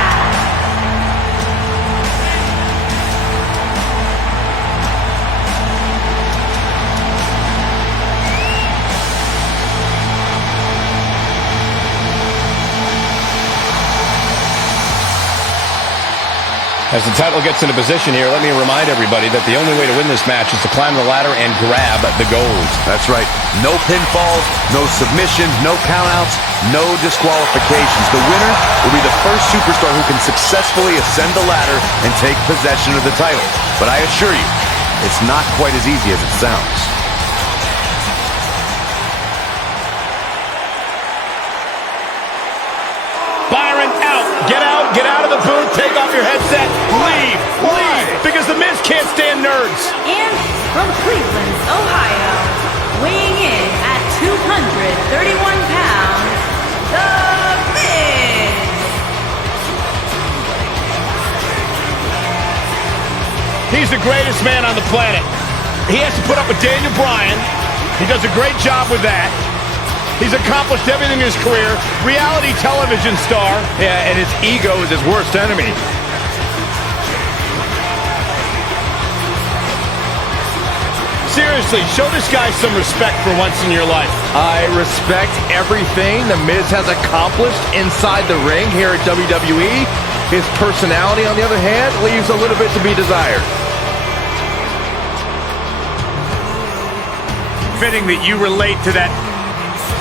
As the title gets into position here, let me remind everybody that the only way to win this match is to climb the ladder and grab the gold. That's right. No pinfalls, no submissions, no countouts, no disqualifications. The winner will be the first superstar who can successfully ascend the ladder and take possession of the title. But I assure you, it's not quite as easy as it sounds. Byron out, get out of the booth, take off your headset, leave, because the Miz can't stand nerds. And from Cleveland, Ohio, weighing in at 231 pounds, The Miz. He's the greatest man on the planet. He has to put up with Daniel Bryan. He does a great job with that. He's accomplished everything in his career. Reality television star. Yeah, and his ego is his worst enemy. Seriously, show this guy some respect for once in your life. I respect everything The Miz has accomplished inside the ring here at WWE. His personality, on the other hand, leaves a little bit to be desired. Fitting that you relate to that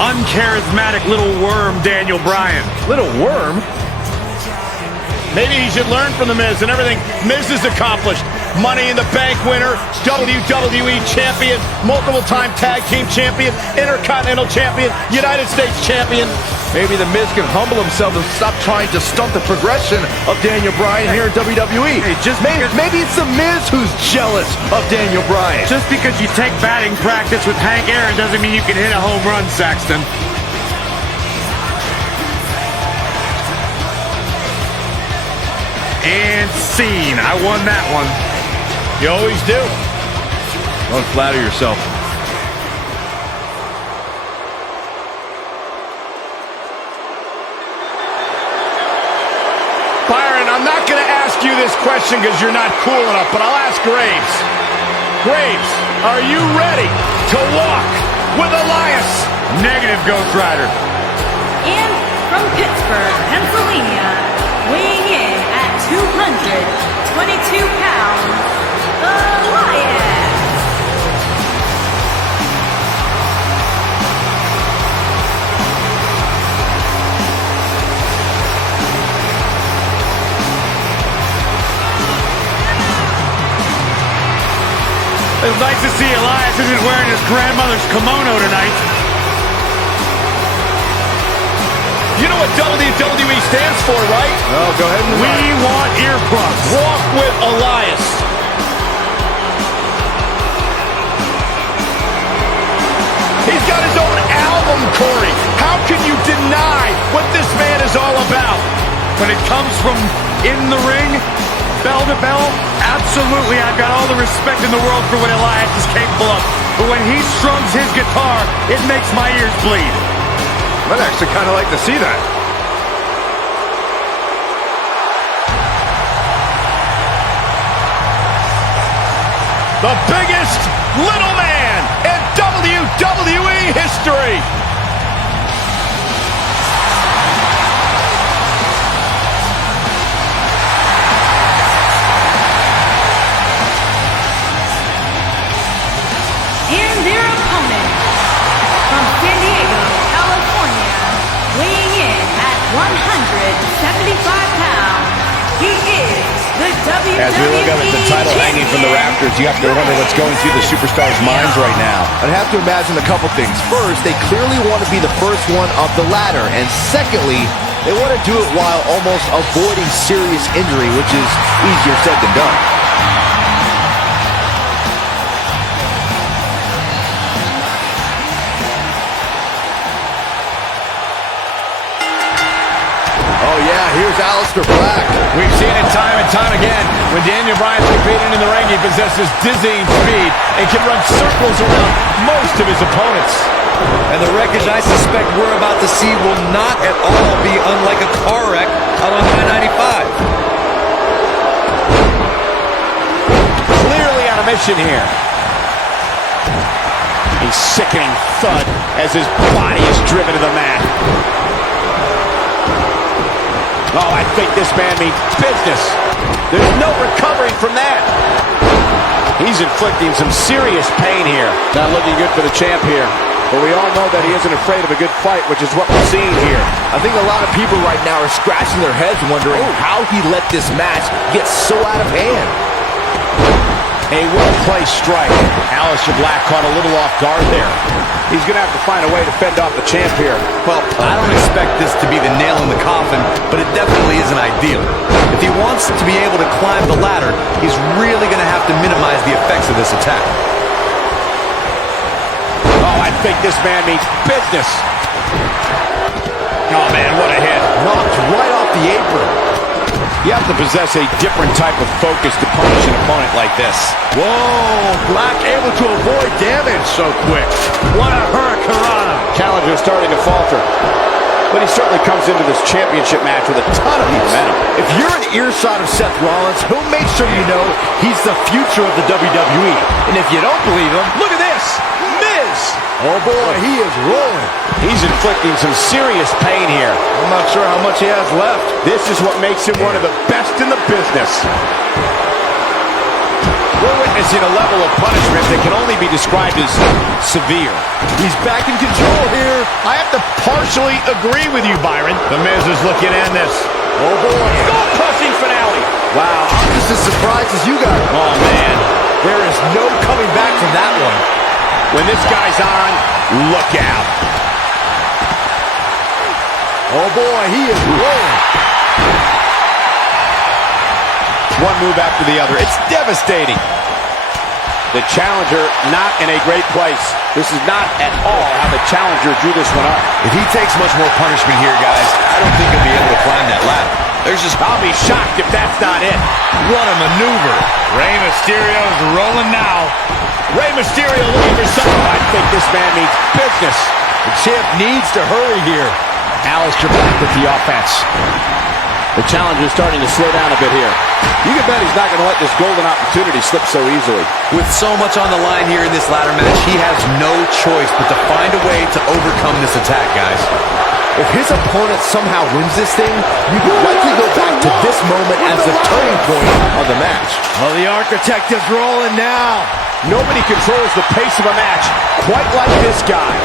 uncharismatic little worm, Daniel Bryan. Little worm? Maybe he should learn from The Miz and everything Miz has accomplished. Money in the Bank winner, WWE champion, multiple-time tag team champion, Intercontinental champion, United States champion. Maybe The Miz can humble himself and stop trying to stunt the progression of Daniel Bryan here in WWE. Maybe it's The Miz who's jealous of Daniel Bryan. Just because you take batting practice with Hank Aaron doesn't mean you can hit a home run, Saxton. And scene. I won that one. You always do. Don't flatter yourself. I'm not going to ask you this question because you're not cool enough, but I'll ask Graves. Graves, are you ready to walk with Elias? Negative, Ghost Rider. And from Pittsburgh, Pennsylvania, weighing in at 222 pounds, Elias. It's nice to see Elias isn't wearing his grandmother's kimono tonight. You know what WWE stands for, right? Oh, go ahead and We want earplugs. Walk with Elias. He's got his own album, Corey. How can you deny what this man is all about? When it comes from in the ring, bell to bell, absolutely, I've got all the respect in the world for what Elias is capable of. But when he strums his guitar, it makes my ears bleed. I'd actually kind of like to see that. The biggest little man in WWE history. And their opponent, from San Diego, California, weighing in at 175 pounds, he is the WWE As we look up at the title hanging from the rafters, you have to wonder what's going through the superstars' minds right now. I'd have to imagine a couple things. First, they clearly want to be the first one up the ladder. And secondly, they want to do it while almost avoiding serious injury, which is easier said than done. Oh yeah, here's Aleister Black. We've seen it time and time again. When Daniel Bryan's competing in the ring, he possesses dizzying speed and can run circles around most of his opponents. And the wreckage I suspect we're about to see will not at all be unlike a car wreck out on I-95. Clearly on a mission here. A sickening thud as his body is driven to the mat. Oh, I think this man means business. There's no recovering from that. He's inflicting some serious pain here. Not looking good for the champ here. But we all know that he isn't afraid of a good fight, which is what we're seeing here. I think a lot of people right now are scratching their heads wondering how he let this match get so out of hand. A well-placed strike. Aleister Black caught a little off guard there. He's going to have to find a way to fend off the champ here. Well, I don't expect this to be the nail in the coffin, but it definitely isn't ideal. If he wants to be able to climb the ladder, he's really going to have to minimize the effects of this attack. Oh, I think this man means business. Oh, man, what a hit. Knocked right off the apron. You have to possess a different type of focus to punish an opponent like this. Whoa, Black able to avoid damage so quick. What a hurricanrana. Challenger's starting to falter. But he certainly comes into this championship match with a ton of momentum. If you're an earshot of Seth Rollins, he'll make sure you know he's the future of the WWE. And if you don't believe him, look at this. Miz. Oh boy, he is rolling. He's inflicting some serious pain here. I'm not sure how much he has left. This is what makes him one of the best in the business. We're witnessing a level of punishment that can only be described as severe. He's back in control here. I have to partially agree with you, Byron. The Miz is looking to end this. Oh boy. Skull-crushing finale. Wow, I'm just as surprised as you guys. Oh, man. There is no coming back from that one. When this guy's on, look out. Oh boy, he is rolling. One move after the other. It's devastating. The challenger not in a great place. This is not at all how the challenger drew this one up. If he takes much more punishment here, guys, I don't think he'll be able to climb that ladder. I'll be shocked if that's not it. What a maneuver. Rey Mysterio's rolling now. Rey Mysterio looking for something. I think this man means business. The champ needs to hurry here. Aleister Black with the offense. The challenger's starting to slow down a bit here. You can bet he's not going to let this golden opportunity slip so easily. With so much on the line here in this ladder match, he has no choice but to find a way to overcome this attack, guys. If his opponent somehow wins this thing, you can likely go back to this moment as the turning point of the match. Well, the Architect is rolling now. Nobody controls the pace of a match quite like this guy.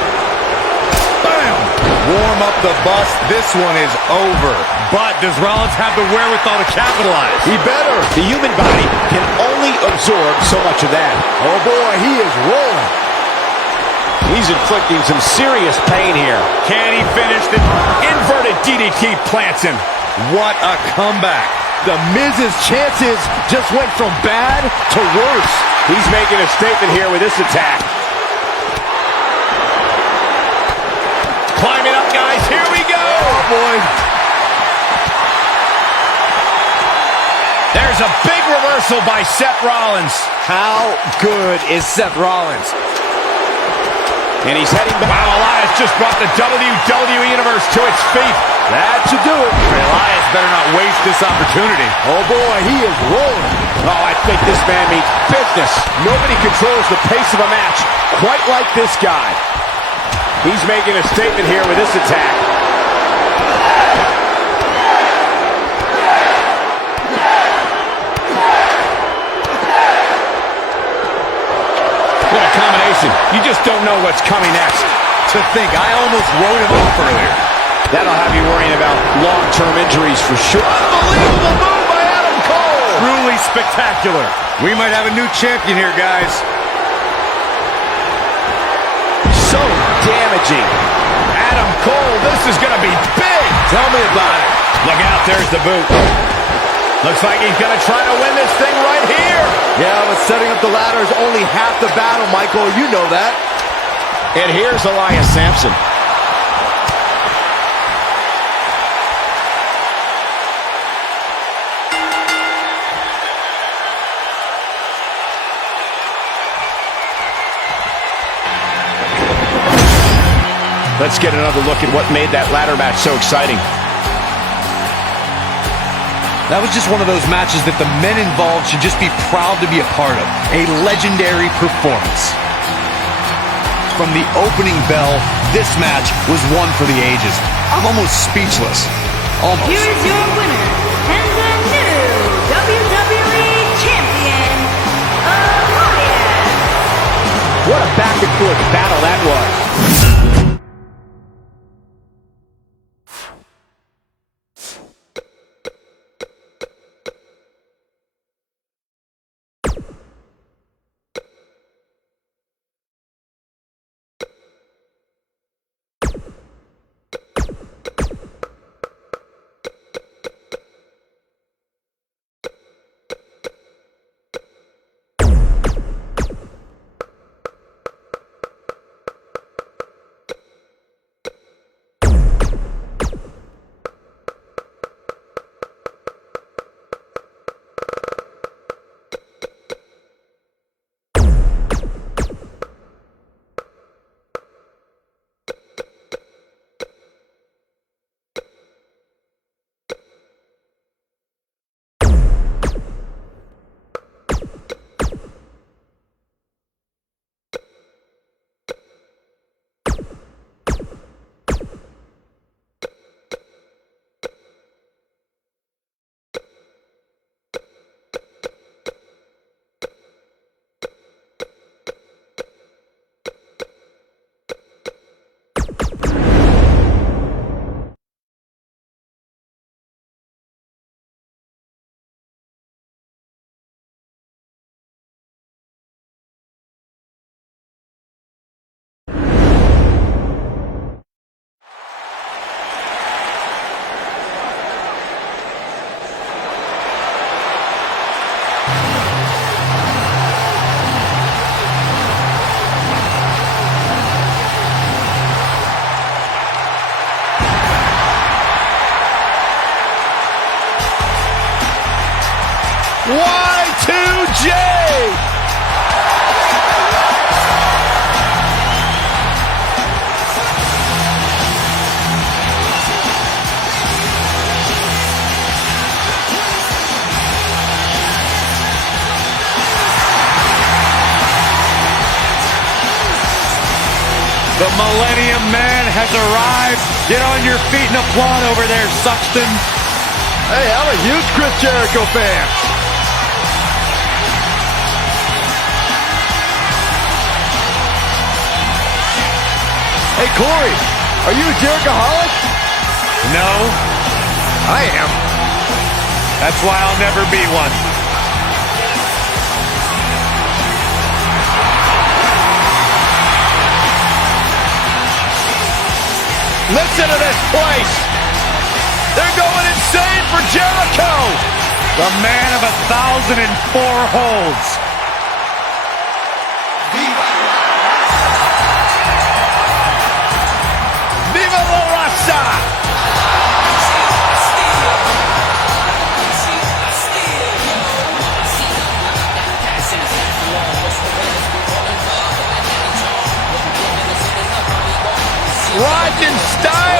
Bam! Warm up the bus. This one is over. But does Rollins have the wherewithal to capitalize? He better. The human body can only absorb so much of that. Oh boy, he is rolling. He's inflicting some serious pain here. Can he finish the inverted DDT plants him? What a comeback. The Miz's chances just went from bad to worse. He's making a statement here with this attack. Climbing up, guys. Here we go. Oh boy. There's a big reversal by Seth Rollins. How good is Seth Rollins? And he's heading back. Wow, Elias just brought the WWE Universe to its feet. That should do it. Elias better not waste this opportunity. Oh boy, he is rolling. Oh, I think this man means business. Nobody controls the pace of a match quite like this guy. He's making a statement here with this attack. What a combination. You just don't know what's coming next. To think, I almost wrote him off earlier. That'll have you worrying about long-term injuries for sure. Unbelievable move by Adam Cole. Truly spectacular. We might have a new champion here, guys. So damaging. Adam Cole, this is going to be big. Tell me about it. Look out, there's the boot. Looks like he's going to try to win this thing right here. Yeah, but setting up the ladder is only half the battle, Michael. You know that. And here's Elias Sampson. Let's get another look at what made that ladder match so exciting. That was just one of those matches that the men involved should just be proud to be a part of. A legendary performance. From the opening bell, this match was one for the ages. I'm almost speechless. Almost. Here is your winner and the new WWE Champion, Elias. What a back-and-forth battle that was. Y2J! The Millennium Man has arrived. Get on your feet and applaud over there, Suxton. Hey, I'm a huge Chris Jericho fan. Hey, Corey, are you a Jerichoholic? No, I am. that's why I'll never be one. Listen to this place. They're going insane for Jericho. The man of 1,004 holds. Viva la raza. Raj in style.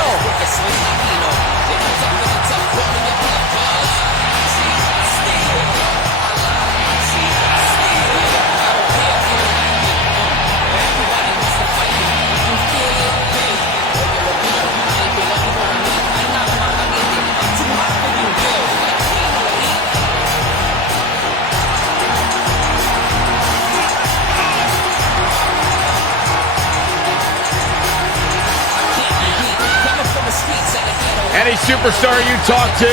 Any superstar you talk to,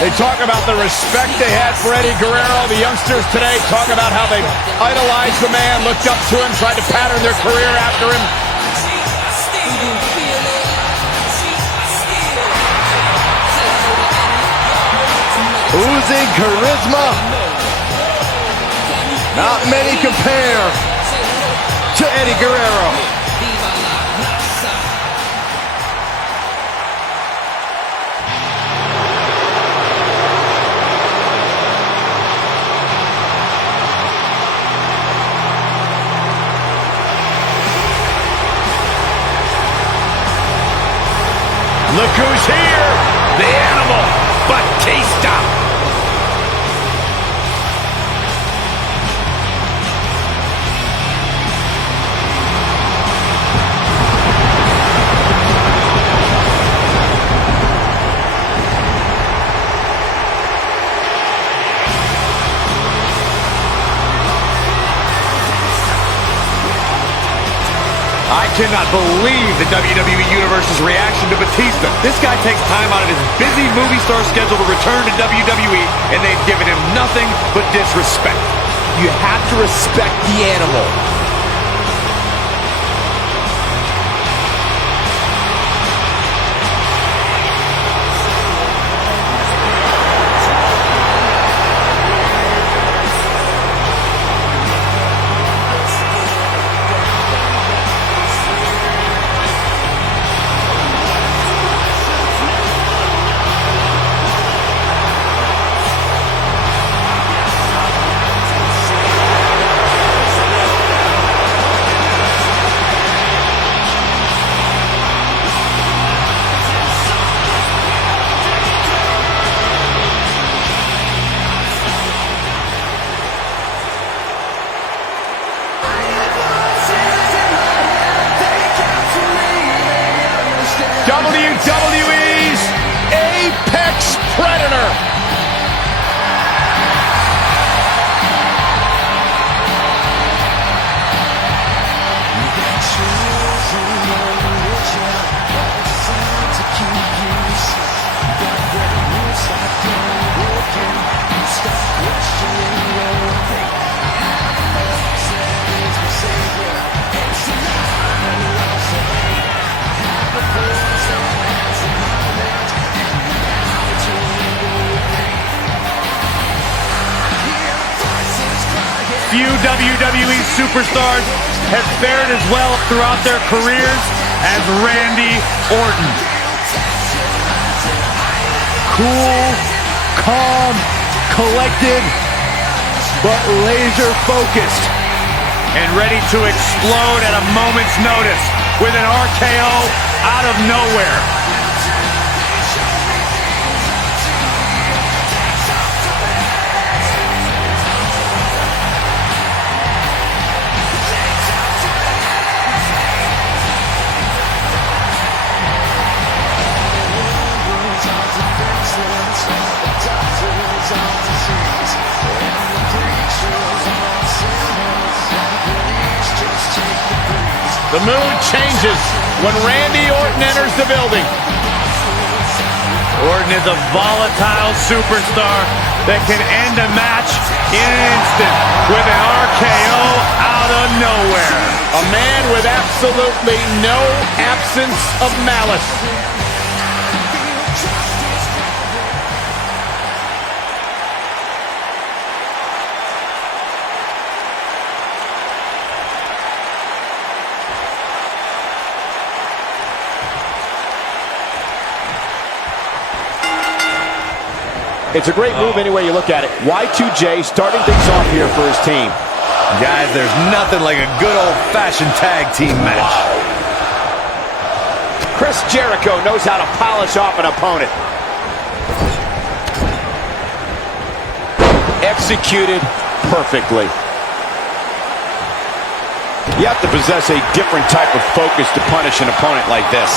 they talk about the respect they had for Eddie Guerrero. The youngsters today talk about how they idolized the man, looked up to him, tried to pattern their career after him. Oozing charisma. Not many compare to Eddie Guerrero. Look who's here, the Animal, Batista. I cannot believe the WWE Universe's reaction to Batista. This guy takes time out of his busy movie star schedule to return to WWE, and they've given him nothing but disrespect. You have to respect the Animal. WWE's Apex Predator. Few WWE superstars have fared as well throughout their careers as Randy Orton. Cool, calm, collected, but laser focused. And ready to explode at a moment's notice with an RKO out of nowhere. The mood changes when Randy Orton enters the building. Orton is a volatile superstar that can end a match in an instant with an RKO out of nowhere. A man with absolutely no absence of malice. It's a great move any way you look at it. Y2J starting things off here for his team. Guys, there's nothing like a good old-fashioned tag team match. Chris Jericho knows how to polish off an opponent. Executed perfectly. You have to possess a different type of focus to punish an opponent like this.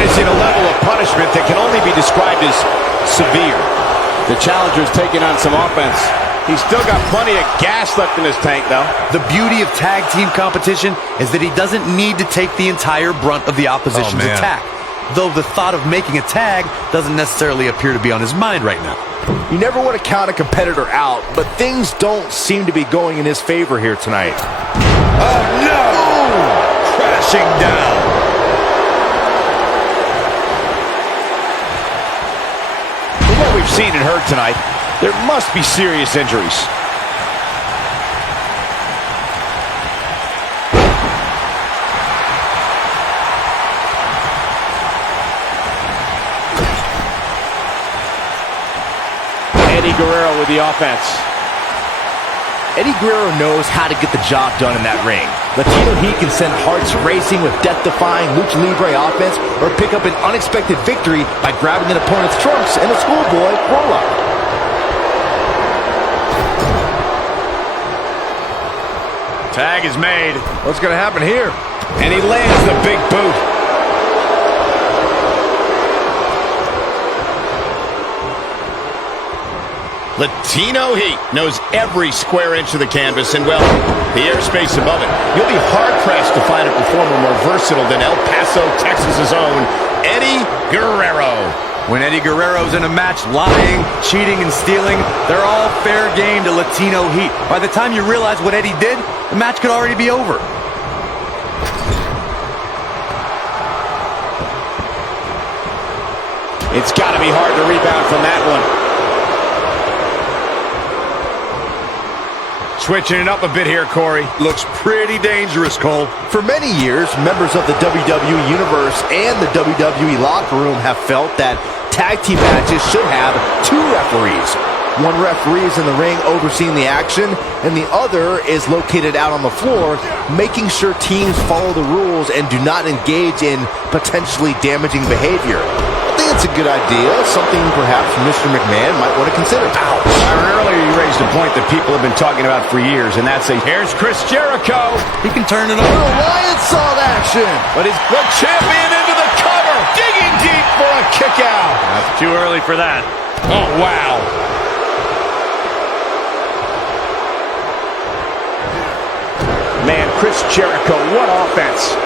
Witnessing a level of punishment that can only be described as severe. The challenger's taking on some offense. He's still got plenty of gas left in his tank, though. The beauty of tag team competition is that he doesn't need to take the entire brunt of the opposition's attack. Though the thought of making a tag doesn't necessarily appear to be on his mind right now. You never want to count a competitor out, but things don't seem to be going in his favor here tonight. Oh, no! Crashing down. What we've seen and heard tonight, there must be serious injuries. Eddie Guerrero with the offense. Eddie Guerrero knows how to get the job done in that ring. Latino Heat can send hearts racing with death-defying Lucha Libre offense or pick up an unexpected victory by grabbing an opponent's trunks in a schoolboy roll-up. Tag is made. What's going to happen here? And he lands the big boot. Latino Heat knows every square inch of the canvas and, well, the airspace above it. You'll be hard-pressed to find a performer more versatile than El Paso, Texas's own Eddie Guerrero. When Eddie Guerrero's in a match, lying, cheating, and stealing, they're all fair game to Latino Heat. By the time you realize what Eddie did, the match could already be over. It's got to be hard to rebound from that one. Switching it up a bit here, Corey. Looks pretty dangerous, Cole. For many years, members of the WWE Universe and the WWE locker room have felt that tag team matches should have two referees. One referee is in the ring overseeing the action, and the other is located out on the floor, making sure teams follow the rules and do not engage in potentially damaging behavior. I think it's a good idea, something perhaps Mr. McMahon might want to consider. Ouch. Earlier you raised a point that people have been talking about for years, and that's here's Chris Jericho. He can turn it over. Little Lion Salt action! But he's the champion into the cover, digging deep for a kick out. That's too early for that. Oh, wow. Man, Chris Jericho, what offense.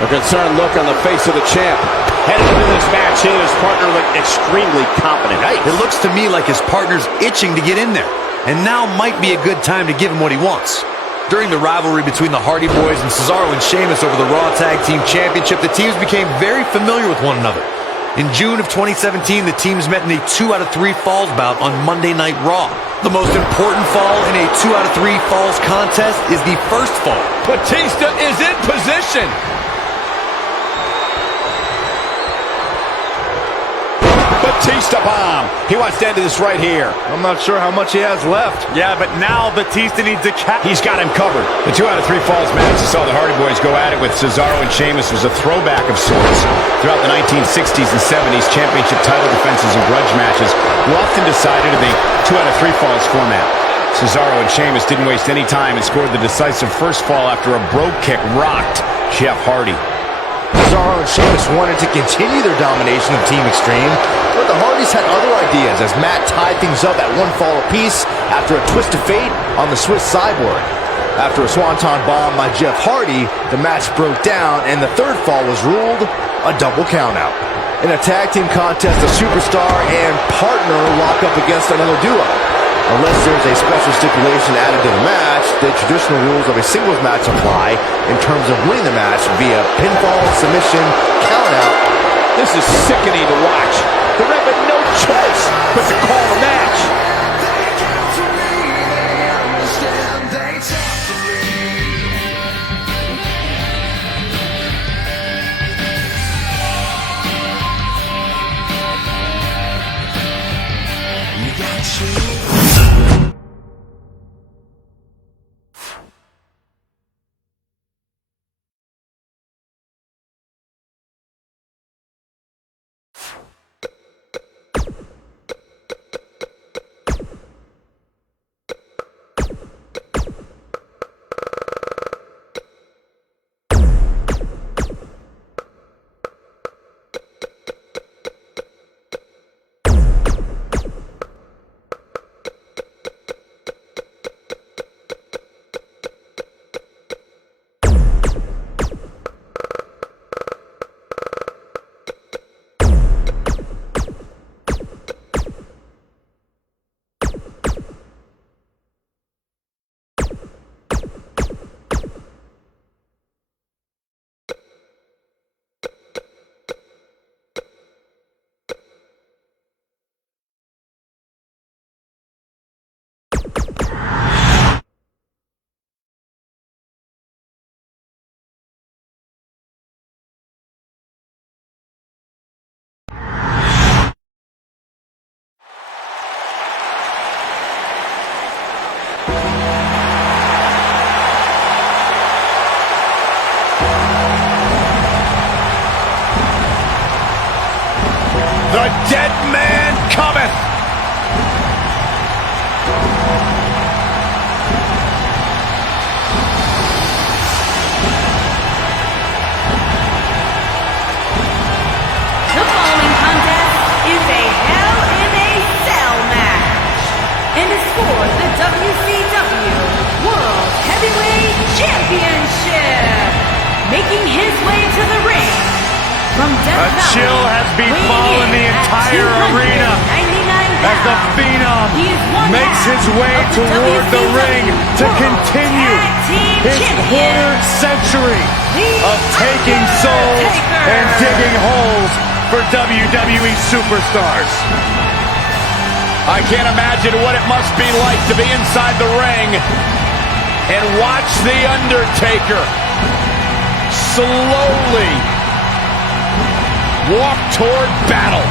A concerned look on the face of the champ. Headed into this match, he and his partner look extremely confident. It looks to me like his partner's itching to get in there. And now might be a good time to give him what he wants. During the rivalry between the Hardy Boys and Cesaro and Sheamus over the Raw Tag Team Championship, the teams became very familiar with one another. In June of 2017, the teams met in a 2 out of 3 falls bout on Monday Night Raw. The most important fall in a 2 out of 3 falls contest is the first fall. Batista is in position. Batista bomb. He wants to end this right here. I'm not sure how much he has left. Yeah, but now Batista needs to He's got him covered. The 2 out of 3 falls match that saw the Hardy Boys go at it with Cesaro and Sheamus was a throwback of sorts. Throughout the 1960s and 70s, championship title defenses and grudge matches were often decided in the 2 out of 3 falls format. Cesaro and Sheamus didn't waste any time and scored the decisive first fall after a brogue kick rocked Jeff Hardy. Cesaro and Sheamus wanted to continue their domination of Team Extreme, but the Hardys had other ideas as Matt tied things up at one fall apiece after a twist of fate on the Swiss Cyborg. After a swanton bomb by Jeff Hardy, the match broke down and the third fall was ruled a double countout. In a tag team contest, a superstar and partner lock up against another duo. Unless there's a special stipulation added to the match, the traditional rules of a singles match apply in terms of winning the match via pinfall, submission, countout. This is sickening to watch. The ref had no choice but to call the match. The dead man cometh! The following contest is a Hell in a Cell match and is for the WCW World Heavyweight Championship. Making his way to the ring from Death A Valley, chill has befallen weighing the in at entire arena 299 as the pounds. Phenom He is one makes half his way of the toward the WCW ring to World continue Tag Team his Champion, quarter century The of taking souls Undertaker. and digging holes for WWE superstars. I can't imagine what it must be like to be inside the ring and watch The Undertaker slowly walk toward battle.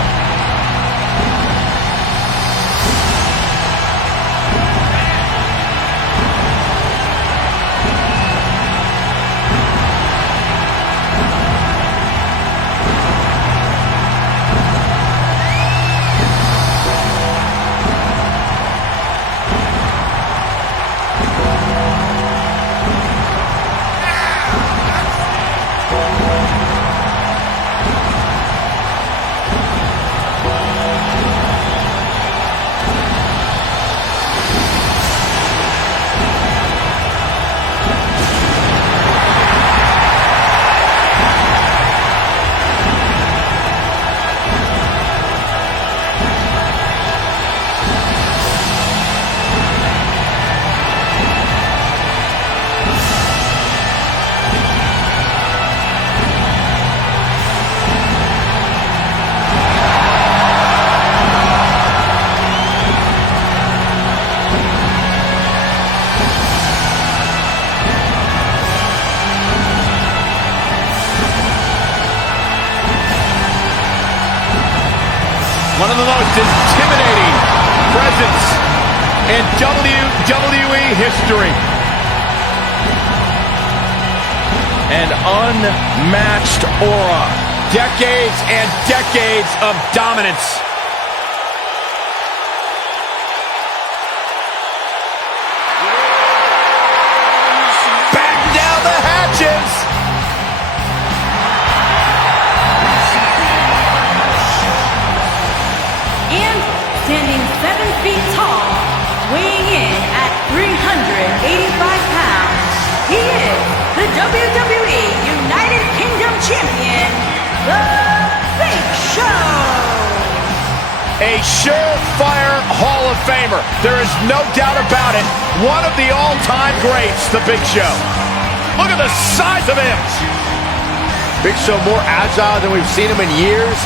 One of the most intimidating presence in WWE history. An unmatched aura. Decades and decades of dominance. Back down the hatches. a surefire Hall of Famer. There is no doubt about it. One of the all-time greats, The Big Show. Look at the size of him. Big Show more agile than we've seen him in years,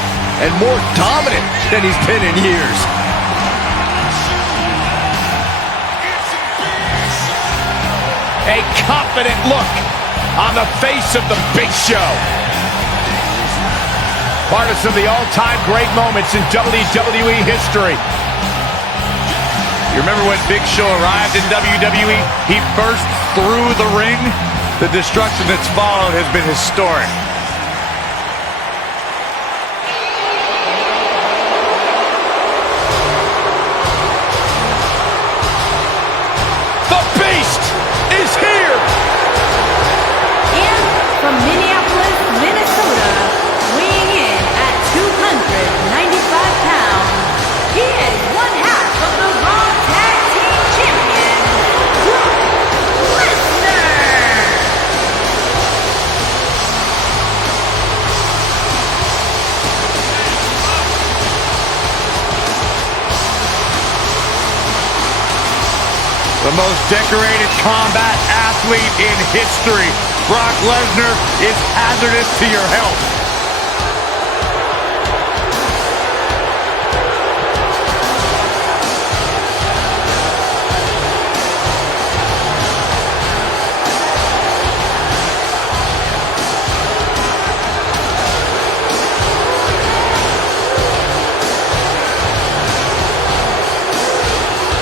and more dominant than he's been in years. A confident look on the face of The Big Show. Part of some of the all-time great moments in WWE history. You remember when Big Show arrived in WWE? He burst through the ring. The destruction that's followed has been historic. The Beast is here! And from Minneapolis, Minnesota, weighing in at 295 pounds, he is one half of the Raw Tag Team Champion, Brock Lesnar. The most decorated combat athlete in history. Brock Lesnar is hazardous to your health.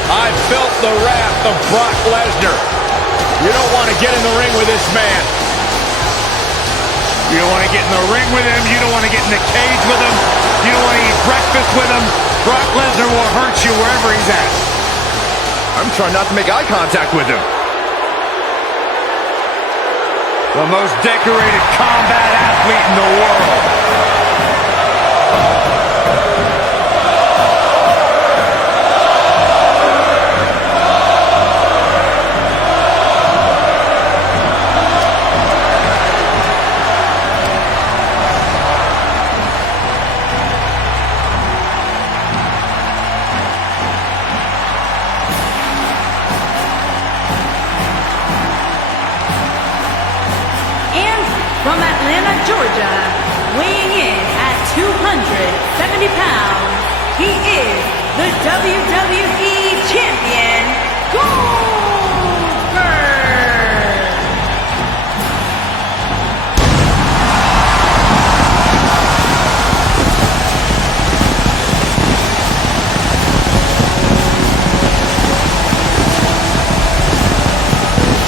I felt the wrath of Brock Lesnar. You don't want to get in the ring with this man. You don't want to get in the ring with him. You don't want to get in the cage with him. You don't want to eat breakfast with him. Brock Lesnar will hurt you wherever he's at. I'm trying not to make eye contact with him. The most decorated combat athlete in the world. From Atlanta, Georgia, weighing in at 270 pounds, he is the WWE Champion, Goldberg!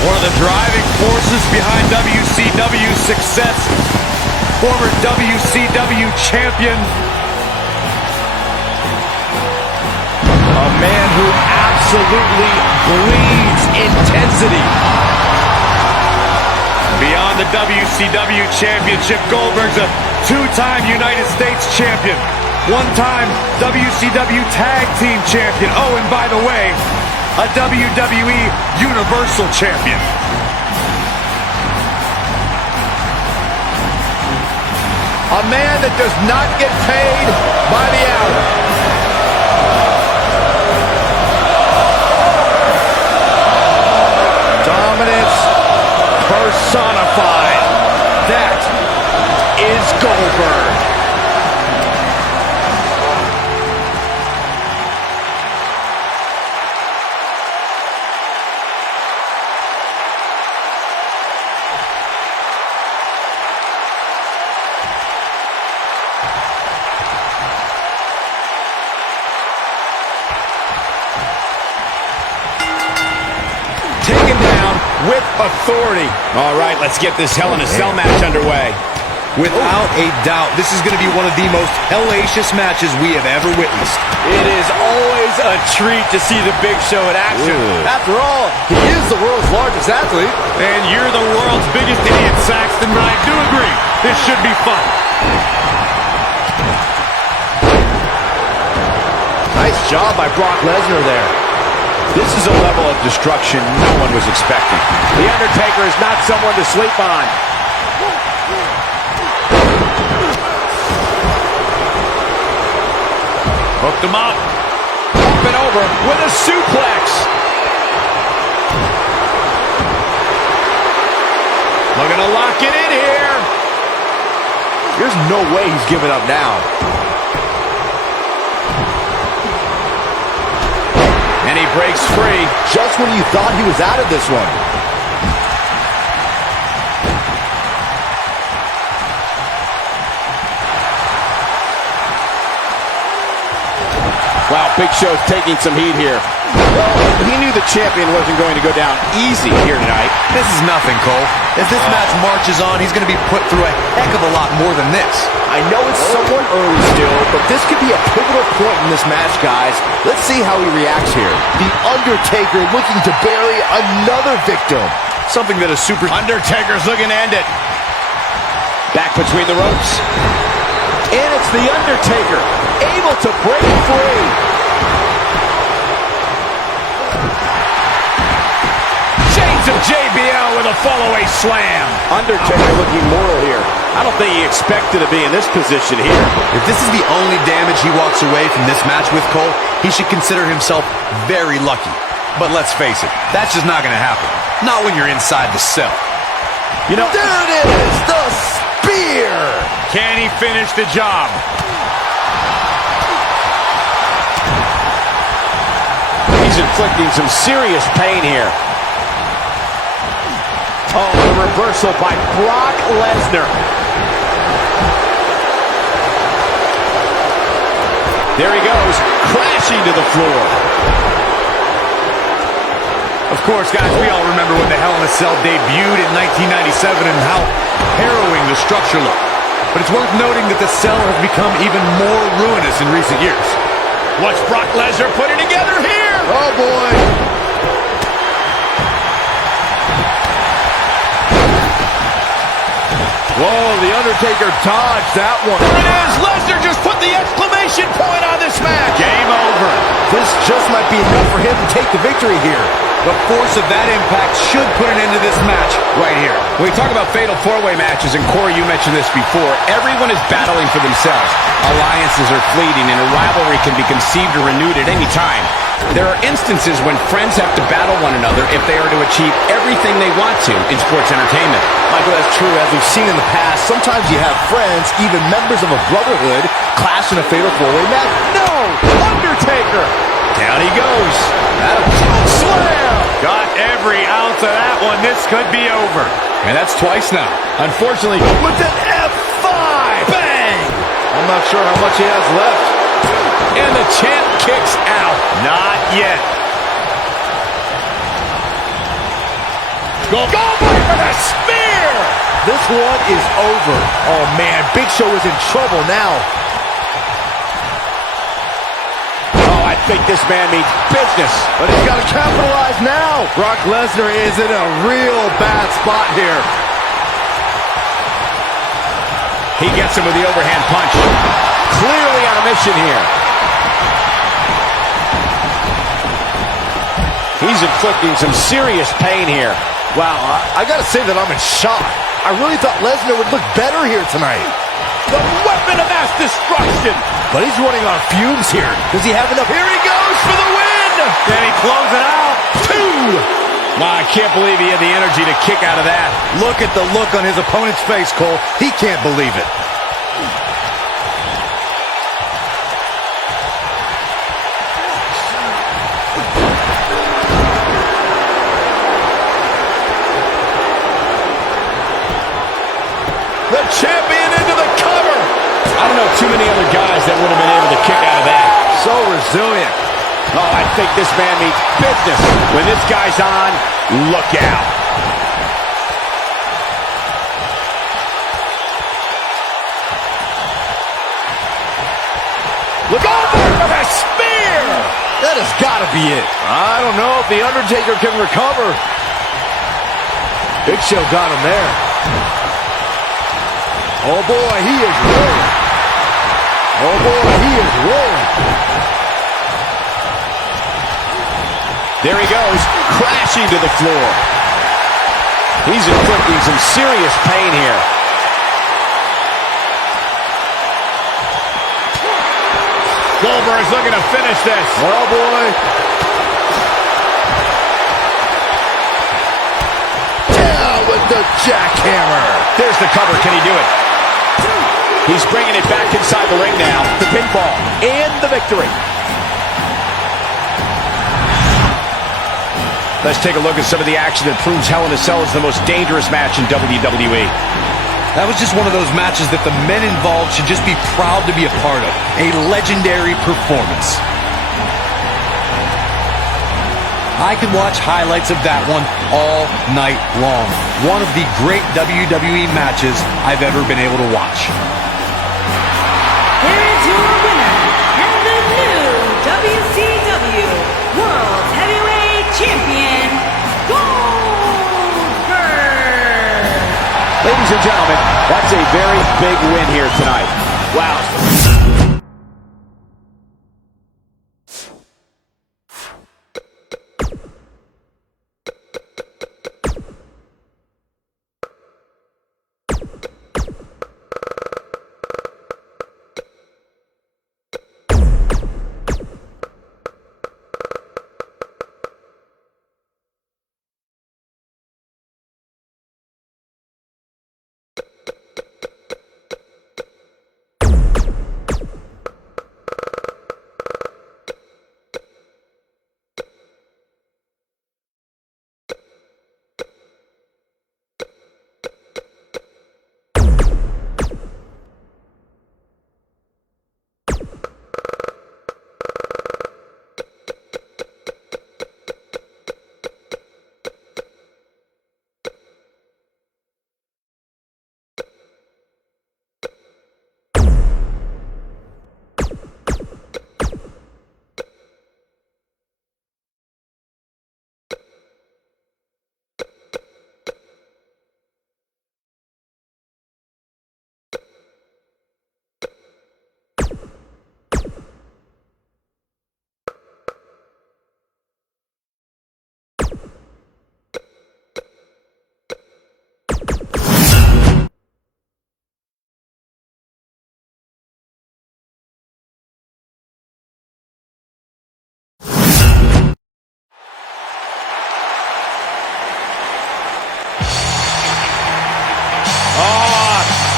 One of the driving forces behind WCW's success, former WCW champion, a man who absolutely bleeds intensity. Beyond the WCW championship, Goldberg's a two-time United States champion, one-time WCW tag team champion. Oh, and by the way, a WWE Universal Champion. A man that does not get paid by the hour. Dominance personified. That is Goldberg. Taken down with authority. All right, let's get this Hell in a Cell match underway. Without a doubt, this is going to be one of the most hellacious matches we have ever witnessed. It is always a treat to see the Big Show in action. After all, he is the world's largest athlete. And you're the world's biggest idiot, Saxton, but I do agree, this should be fun. Nice job by Brock Lesnar there. This is a level of destruction no one was expecting. The Undertaker is not someone to sleep on. Hooked him up. Up and over with a suplex. Looking to lock it in here. There's no way he's giving up now. And he breaks free. Just when you thought he was out of this one. Wow, Big Show's taking some heat here. Well, he knew the champion wasn't going to go down easy here tonight. This is nothing, Cole. As this match marches on, he's going to be put through a heck of a lot more than this. I know it's somewhat early still, but this could be a pivotal point in this match, guys. Let's see how he reacts here. The Undertaker looking to bury another victim. Something that a super... Undertaker's looking to end it. Back between the ropes. And it's the Undertaker, able to break free. Chains of JBL with a follow-away slam. Undertaker looking moral here. I don't think he expected to be in this position here. If this is the only damage he walks away from this match with, Cole, he should consider himself very lucky. But let's face it, that's just not going to happen. Not when you're inside the cell. You know, there it is, the spear. Can he finish the job? He's inflicting some serious pain here. Oh, the reversal by Brock Lesnar. There he goes, crashing to the floor. Of course, guys, we all remember when the Hell in a Cell debuted in 1997 and how harrowing the structure looked. But it's worth noting that the cell has become even more ruinous in recent years. What's Brock Lesnar putting together here? Oh, boy. Whoa, the Undertaker dodged that one. There it is. Lesnar just put the exclamation point on this match. Game over. This just might be enough for him to take the victory here. The force of that impact should put an end to this match right here. When we talk about fatal four-way matches, and Corey, you mentioned this before, everyone is battling for themselves. Alliances are fleeting, and a rivalry can be conceived or renewed at any time. There are instances when friends have to battle one another if they are to achieve everything they want to in sports entertainment. Michael, that's true. As we've seen in the past, sometimes you have friends, even members of a brotherhood, clash in a fatal four-way match. No! Undertaker! Down he goes. Slam! Got every ounce of that one. This could be over. And that's twice now. Unfortunately, with an F5! Bang! I'm not sure how much he has left. And the champ kicks out. Not yet. Goldberg for the spear! This one is over. Oh, man, Big Show is in trouble now. I think this man means business. But he's got to capitalize now. Brock Lesnar is in a real bad spot here. He gets him with the overhand punch. Clearly on a mission here. He's inflicting some serious pain here. Wow, I got to say that I'm in shock. I really thought Lesnar would look better here tonight. The weapon of mass destruction. But he's running on fumes here. Does he have enough? Here he goes for the win. Can he close it out? 2. Wow, I can't believe he had the energy to kick out of that. Look at the look on his opponent's face, Cole. He can't believe it. The champion into the cover. I don't know too many other guys that would have been able to kick out of that. So resilient. Oh, I think this man means business. When this guy's on, look out. Look over for the spear. That has got to be it. I don't know if The Undertaker can recover. Big Show got him there. Oh, boy, he is rolling. Oh, boy, he is rolling. There he goes, crashing to the floor. He's inflicting some serious pain here. Goldberg's looking to finish this. Oh, boy. Down with the jackhammer. There's the cover. Can he do it? He's bringing it back inside the ring now. The pinfall and the victory. Let's take a look at some of the action that proves Hell in a Cell is the most dangerous match in WWE. That was just one of those matches that the men involved should just be proud to be a part of. A legendary performance. I could watch highlights of that one all night long. One of the great WWE matches I've ever been able to watch. Here is your winner and the new WCW World Heavyweight Champion, Goldberg. Ladies and gentlemen, that's a very big win here tonight. Wow.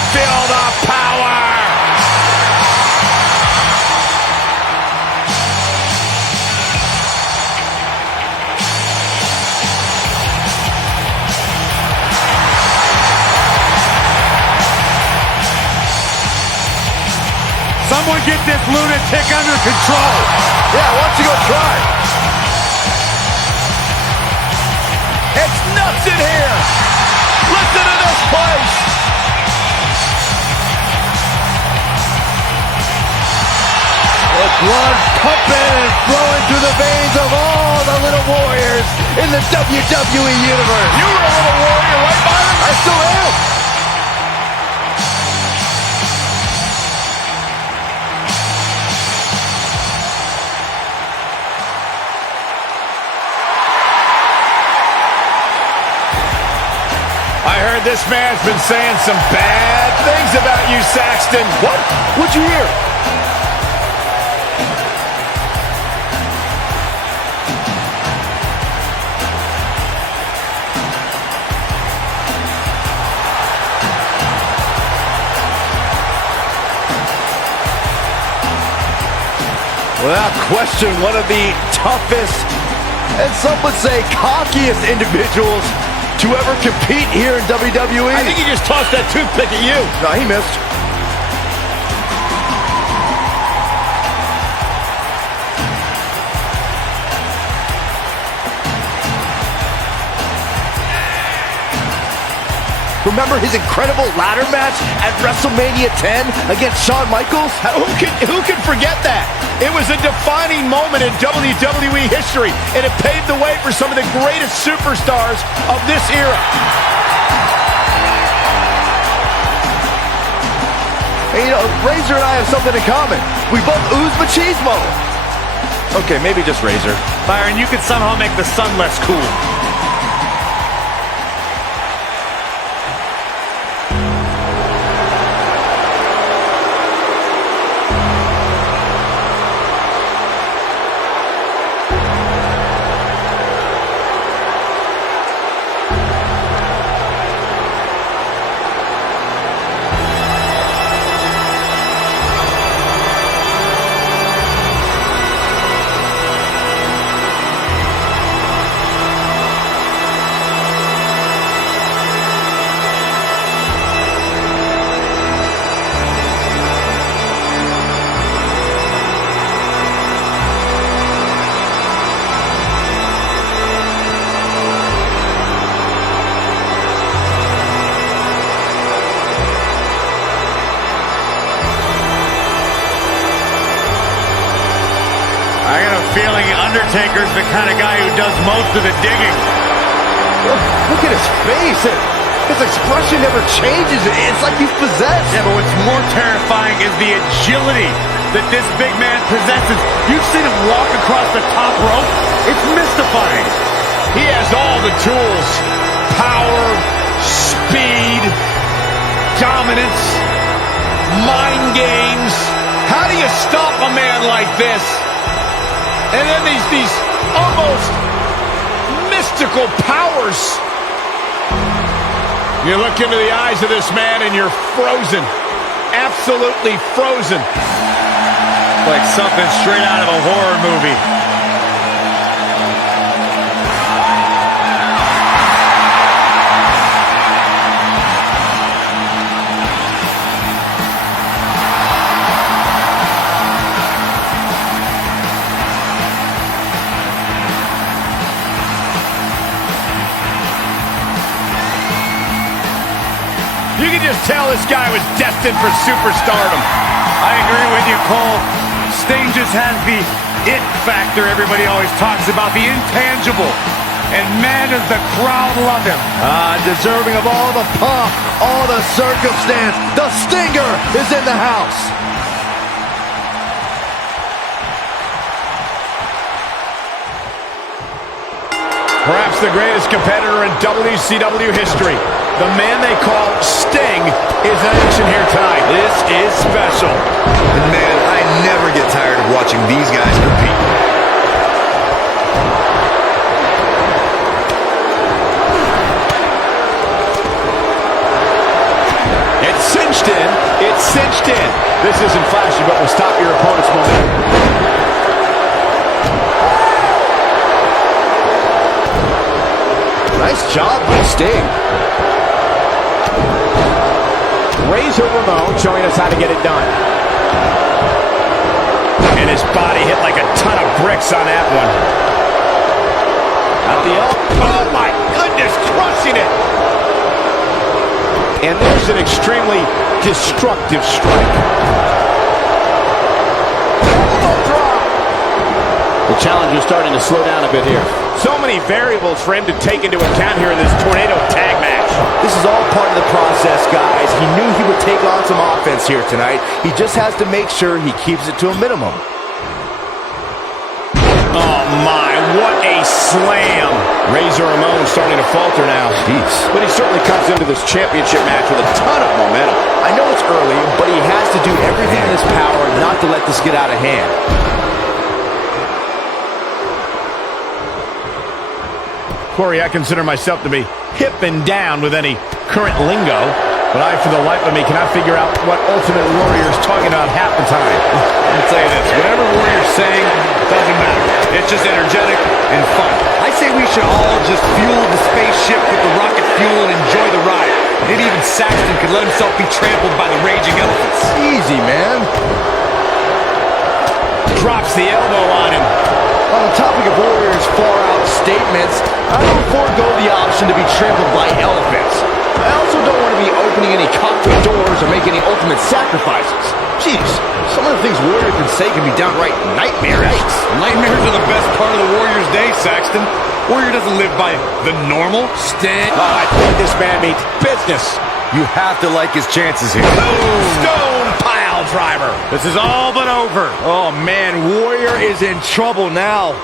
Feel the power! Someone get this lunatic under control. Yeah, why don't you go try? It's nuts in here. Listen to this place. The blood pumping and flowing through the veins of all the little warriors in the WWE Universe. You were a little warrior, right, Byron? I still am. I heard this man's been saying some bad things about you, Saxton. What? What'd you hear? Without question, one of the toughest, and some would say cockiest individuals to ever compete here in WWE. I think he just tossed that toothpick at you. No, he missed. Remember his incredible ladder match at WrestleMania 10 against Shawn Michaels? Who can forget that? It was a defining moment in WWE history, and it paved the way for some of the greatest superstars of this era. And you know, Razor and I have something in common. We both ooze machismo. Okay, maybe just Razor. Byron, you could somehow make the sun less cool. Undertaker's the kind of guy who does most of the digging. Look at his face. His expression never changes. It's like he's possessed. Yeah, but what's more terrifying is the agility that this big man possesses. You've seen him walk across the top rope. It's mystifying. He has all the tools. Power, speed, dominance, mind games. How do you stop a man like this? And then these almost mystical powers. You look into the eyes of this man and you're frozen. Absolutely frozen. Like something straight out of a horror movie. You can just tell this guy was destined for superstardom. I agree with you, Cole. Sting just has the it factor everybody always talks about, the intangible. And man, does the crowd love him. Deserving of all the pomp, all the circumstance. The Stinger is in the house. Perhaps the greatest competitor in WCW history. The man they call Sting is in action here tonight. This is special. And man, I never get tired of watching these guys compete. It's cinched in. It's cinched in. This isn't flashy, but will stop your opponent's momentum. Nice job by Sting. Razor Ramon showing us how to get it done. And his body hit like a ton of bricks on that one. Out the elbow. Oh my goodness, crushing it. And there's an extremely destructive strike. The challenger's starting to slow down a bit here. So many variables for him to take into account here in this tornado tag match. This is all part of the process, guys. He knew he would take on some offense here tonight. He just has to make sure he keeps it to a minimum. Oh my, what a slam. Razor Ramon starting to falter now. Jeez. But he certainly comes into this championship match with a ton of momentum. I know it's early, but he has to do everything in his power not to let this get out of hand. Corey, I consider myself to be hip and down with any current lingo, but I, for the life of me, cannot figure out what Ultimate Warrior is talking about half the time. Let me tell you this, whatever Warrior's saying, doesn't matter. It's just energetic and fun. I say we should all just fuel the spaceship with the rocket fuel and enjoy the ride. Maybe even Saxton could let himself be trampled by the raging elephants. Easy, man. Drops the elbow on him. On the topic of Warrior's far-out statements, I don't forego the option to be trampled by elephants. I also don't want to be opening any cockpit doors or make any ultimate sacrifices. Jeez, some of the things Warrior can say can be downright nightmarish. Nightmares are the best part of the Warrior's day, Saxton. Warrior doesn't live by the normal. Sting. I think this man means business. You have to like his chances here. Stone pile driver. This is all but over. Oh, man, Warrior is in trouble now.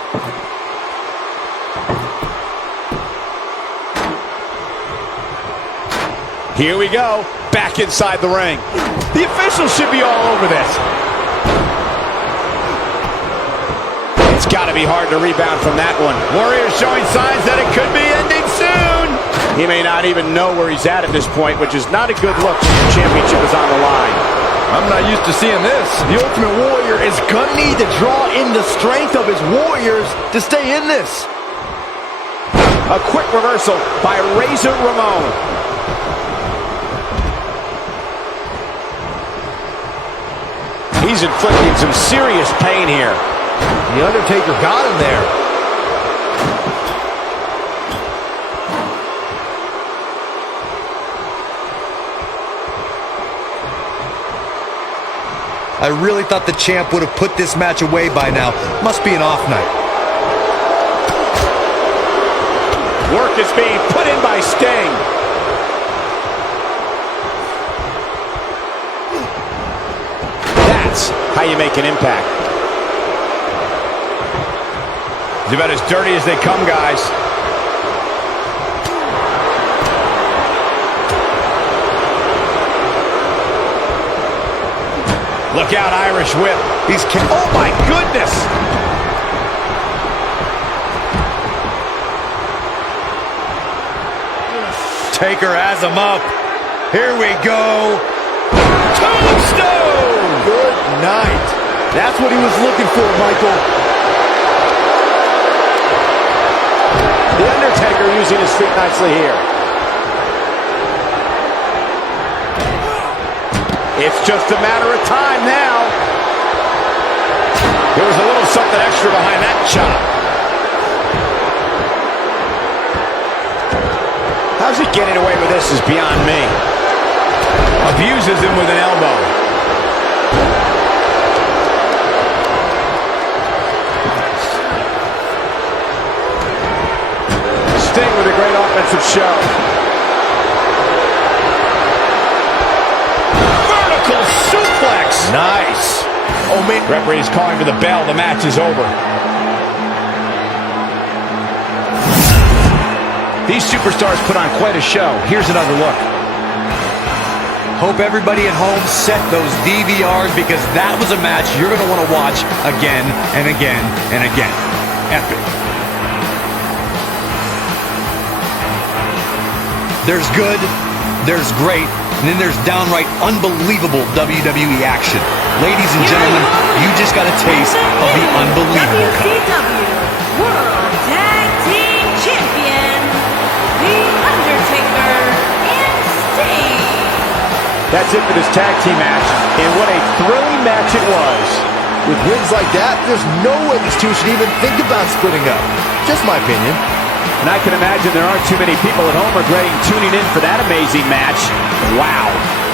Here we go. Back inside the ring. The officials should be all over this. It's got to be hard to rebound from that one. Warrior showing signs that it could be ending soon. He may not even know where he's at this point, which is not a good look when the championship is on the line. I'm not used to seeing this. The Ultimate Warrior is going to need to draw in the strength of his Warriors to stay in this. A quick reversal by Razor Ramon. He's inflicting some serious pain here. The Undertaker got him there. I really thought the champ would have put this match away by now. Must be an off night. mark is being put in by Sting. That's how you make an impact. It's about as dirty as they come, guys. Look out, Irish whip. Oh my goodness! Taker has him up. Here we go. Tombstone! Good night. That's what he was looking for, Michael. The Undertaker using his feet nicely here. It's just a matter of time now. There was a little something extra behind that chop. How's he getting away with this is beyond me. Abuses him with an elbow. Sting with a great offensive show. Vertical suplex. Nice. Oh, man. Referee's calling for the bell. The match is over. These superstars put on quite a show. Here's another look. Hope everybody at home set those DVRs because that was a match you're going to want to watch again and again and again. Epic. There's good, there's great, and then there's downright unbelievable WWE action. Ladies and gentlemen, you just got a taste of the unbelievable kind. WCW World Tag Team Champion, The Undertaker and Sting. That's it for this tag team match, and what a thrilling match it was. With wins like that, there's no way these two should even think about splitting up. Just my opinion. And I can imagine there aren't too many people at home regretting tuning in for that amazing match. Wow.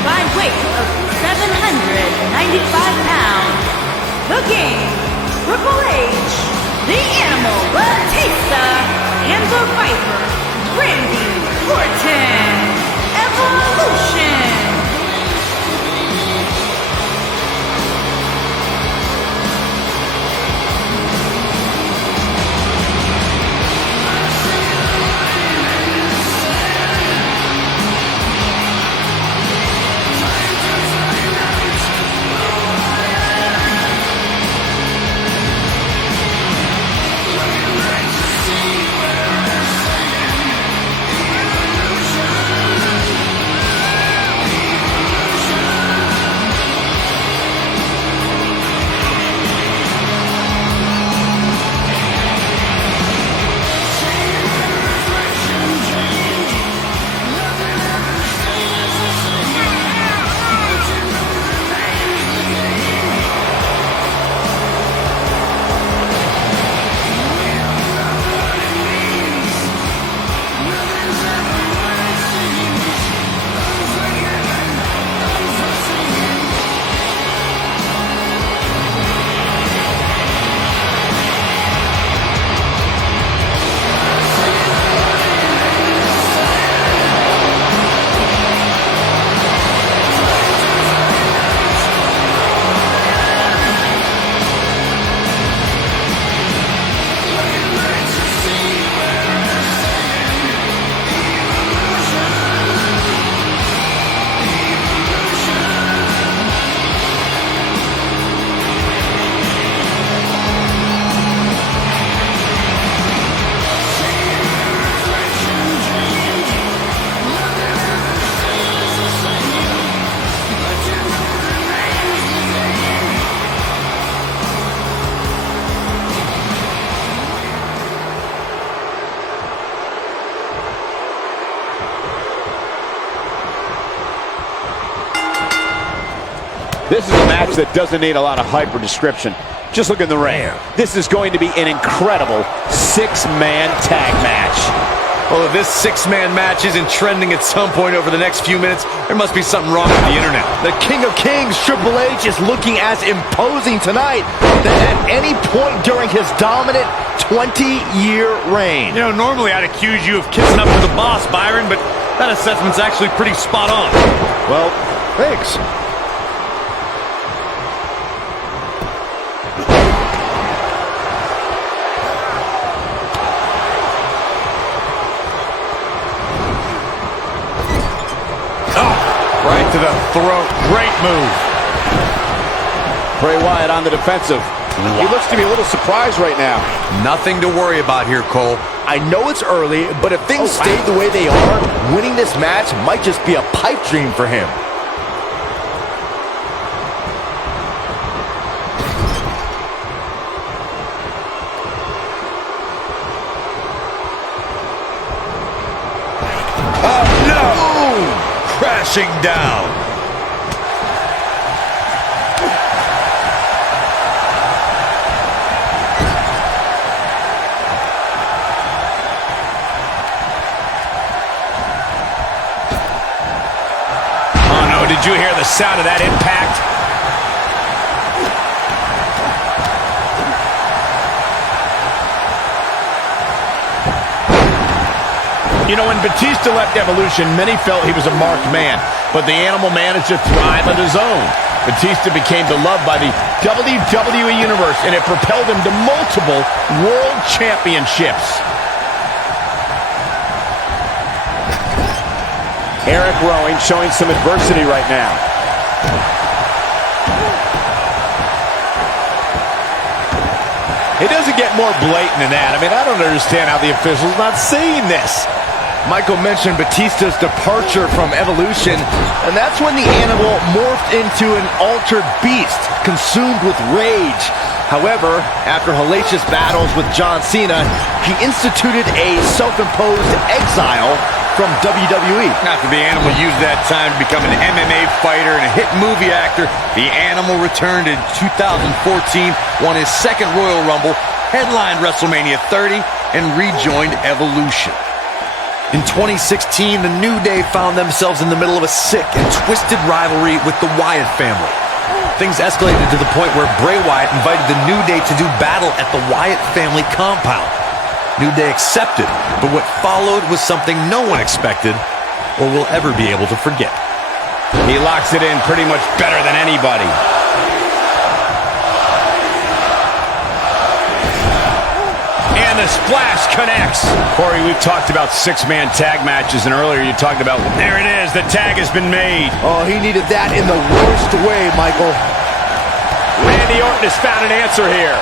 combined weight of 795 pounds, the King, Triple H, the Animal, Batista, and the Viper, Randy Orton, Evolution. This is a match that doesn't need a lot of hype or description. Just look in the ring. This is going to be an incredible six-man tag match. Well, if this six-man match isn't trending at some point over the next few minutes, there must be something wrong with the internet. The King of Kings, Triple H, is looking as imposing tonight than at any point during his dominant 20-year reign. You know, normally I'd accuse you of kissing up to the boss, Byron, but that assessment's actually pretty spot on. Well, thanks. Right to the throat. Great move. Bray Wyatt on the defensive. He looks to be a little surprised right now. Nothing to worry about here, Cole. I know it's early, but if things stay the way they are, winning this match might just be a pipe dream for him. Oh, no! Crashing down. Oh no, did you hear the sound of that impact? You know, when Batista left Evolution, many felt he was a marked man, but the Animal managed to thrive on his own. Batista became beloved by the WWE Universe, and it propelled him to multiple world championships. Eric Rowan showing some adversity right now. It doesn't get more blatant than that. I mean, I don't understand how the official's not seeing this. Michael mentioned Batista's departure from Evolution, and that's when the Animal morphed into an altered beast, consumed with rage. However, after hellacious battles with John Cena, he instituted a self-imposed exile from WWE. After the Animal used that time to become an MMA fighter and a hit movie actor, the Animal returned in 2014, won his second Royal Rumble, headlined WrestleMania 30, and rejoined Evolution. In 2016, the New Day found themselves in the middle of a sick and twisted rivalry with the Wyatt family. Things escalated to the point where Bray Wyatt invited the New Day to do battle at the Wyatt family compound. New Day accepted, but what followed was something no one expected or will ever be able to forget. He locks it in pretty much better than anybody. And the splash connects. Corey, we've talked about six-man tag matches, and earlier you talked about, there it is, the tag has been made. Oh, he needed that in the worst way, Michael. Randy Orton has found an answer here.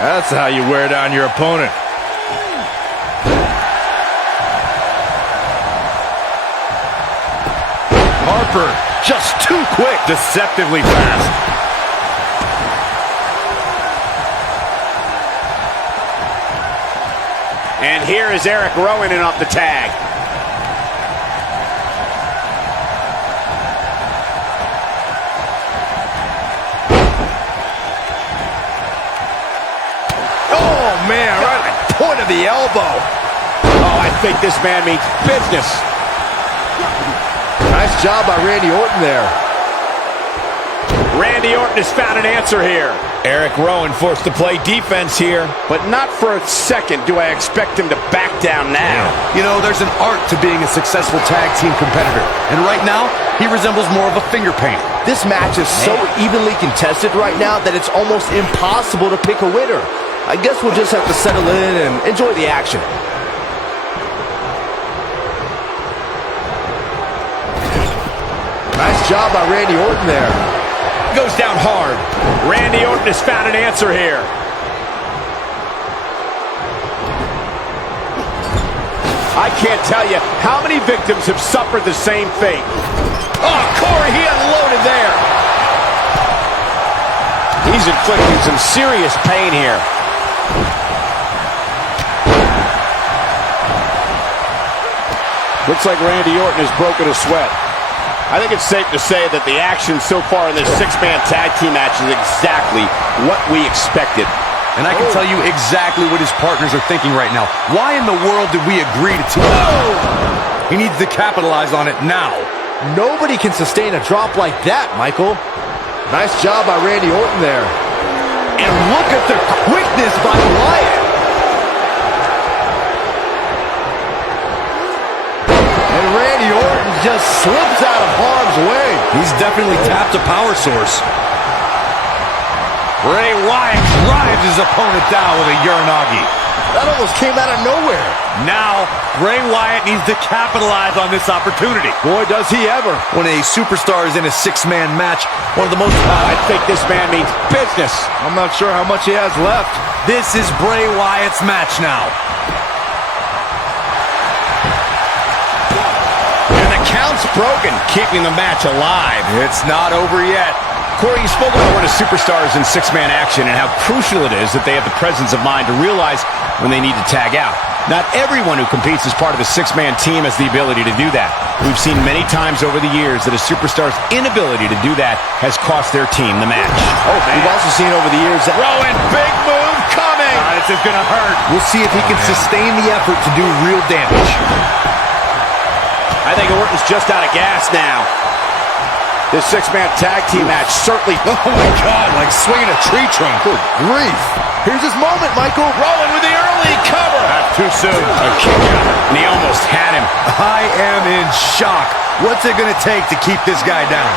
That's how you wear down your opponent. Harper, just too quick. Deceptively fast. And here is Eric Rowan in off the tag. Oh, man, right at the point of the elbow. Oh, I think this man means business. Nice job by Randy Orton there. Randy Orton has found an answer here. Eric Rowan forced to play defense here. But not for a second do I expect him to back down now. You know, there's an art to being a successful tag team competitor. And right now, he resembles more of a finger painter. This match is so evenly contested right now that it's almost impossible to pick a winner. I guess we'll just have to settle in and enjoy the action. Nice job by Randy Orton there. Goes down hard. Randy Orton has found an answer here. I can't tell you how many victims have suffered the same fate. Oh, Corey, he unloaded there. He's inflicting some serious pain here. Looks like Randy Orton has broken a sweat. I think it's safe to say that the action so far in this six-man tag team match is exactly what we expected. And I can tell you exactly what his partners are thinking right now. Why in the world did we agree to team up? He needs to capitalize on it now. Nobody can sustain a drop like that, Michael. Nice job by Randy Orton there. And look at the quickness by Wyatt. And Randy Orton just slips out of harm's way. He's definitely tapped a power source. Bray Wyatt drives his opponent down with a Uranagi. That almost came out of nowhere. Now, Bray Wyatt needs to capitalize on this opportunity. Boy, does he ever. When a superstar is in a six-man match, one of the most... I think this man means business. I'm not sure how much he has left. This is Bray Wyatt's match now. And the count's broken, keeping the match alive. It's not over yet. Corey, you spoke about when a superstar is in six-man action and how crucial it is that they have the presence of mind to realize when they need to tag out. Not everyone who competes as part of a six-man team has the ability to do that. We've seen many times over the years that a superstar's inability to do that has cost their team the match. Oh, man. We've also seen over the years that... Rowan, big move coming! This is going to hurt. We'll see if he can sustain the effort to do real damage. I think Orton's just out of gas now. This six-man tag team match certainly... Oh, my God, like swinging a tree trunk. Good grief. Here's his moment, Michael. Rowan with the early cover. Not too soon. A kick out, and he almost had him. I am in shock. What's it going to take to keep this guy down?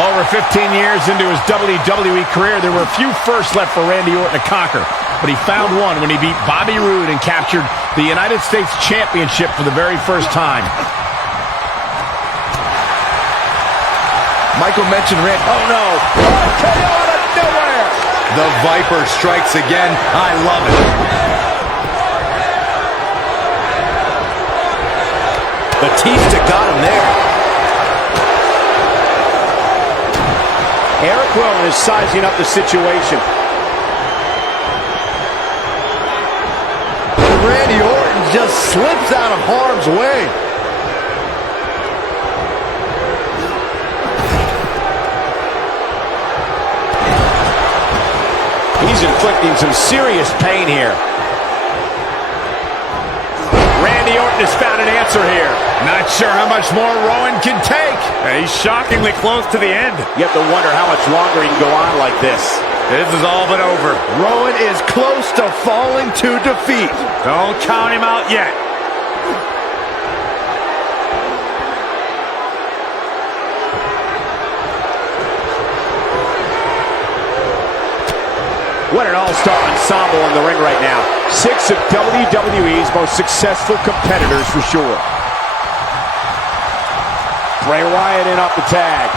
Over 15 years into his WWE career, there were a few firsts left for Randy Orton to conquer. But he found one when he beat Bobby Roode and captured the United States Championship for the very first time. Michael mentioned Randy. Oh, no. RKO out of nowhere. The Viper strikes again. I love it. Batista got him there. Eric Rowan is sizing up the situation. Randy Orton just slips out of harm's way. He's inflicting some serious pain here. Randy Orton has found an answer here. Not sure how much more Rowan can take. He's shockingly close to the end. You have to wonder how much longer he can go on like this. This is all but over. Rowan is close to falling to defeat. Don't count him out yet. What an all-star ensemble in the ring right now. 6 of WWE's most successful competitors for sure. Bray Wyatt in off the tag.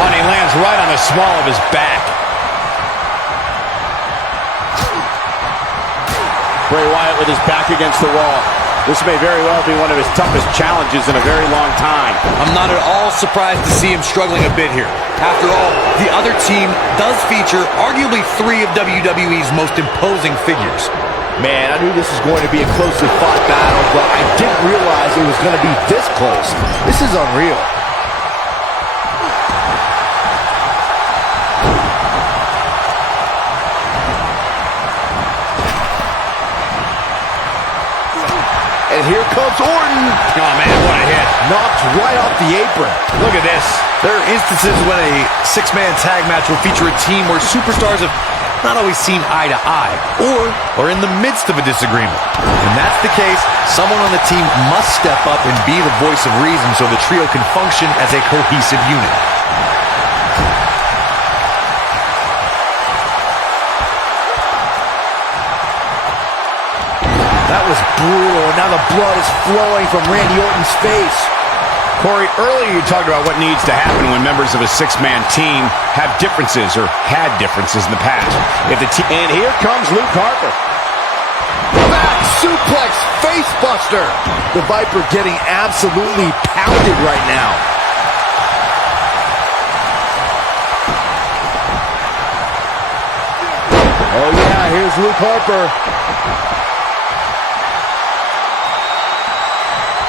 Oh, and he lands right on the small of his back. Bray Wyatt with his back against the wall. This may very well be one of his toughest challenges in a very long time. I'm not at all surprised to see him struggling a bit here. After all, the other team does feature arguably 3 of WWE's most imposing figures. Man, I knew this was going to be a closely fought battle, but I didn't realize it was going to be this close. This is unreal. And here comes Orton. Oh, man, what a hit. Knocked right off the apron. Look at this. There are instances when a 6-man tag match will feature a team where superstars have not always seen eye to eye, or are in the midst of a disagreement. When that's the case, someone on the team must step up and be the voice of reason so the trio can function as a cohesive unit. That was brutal, and now the blood is flowing from Randy Orton's face. Corey, earlier you talked about what needs to happen when members of a 6-man team have differences or had differences in the past. And here comes Luke Harper. Back suplex facebuster. The Viper getting absolutely pounded right now. Oh yeah, here's Luke Harper.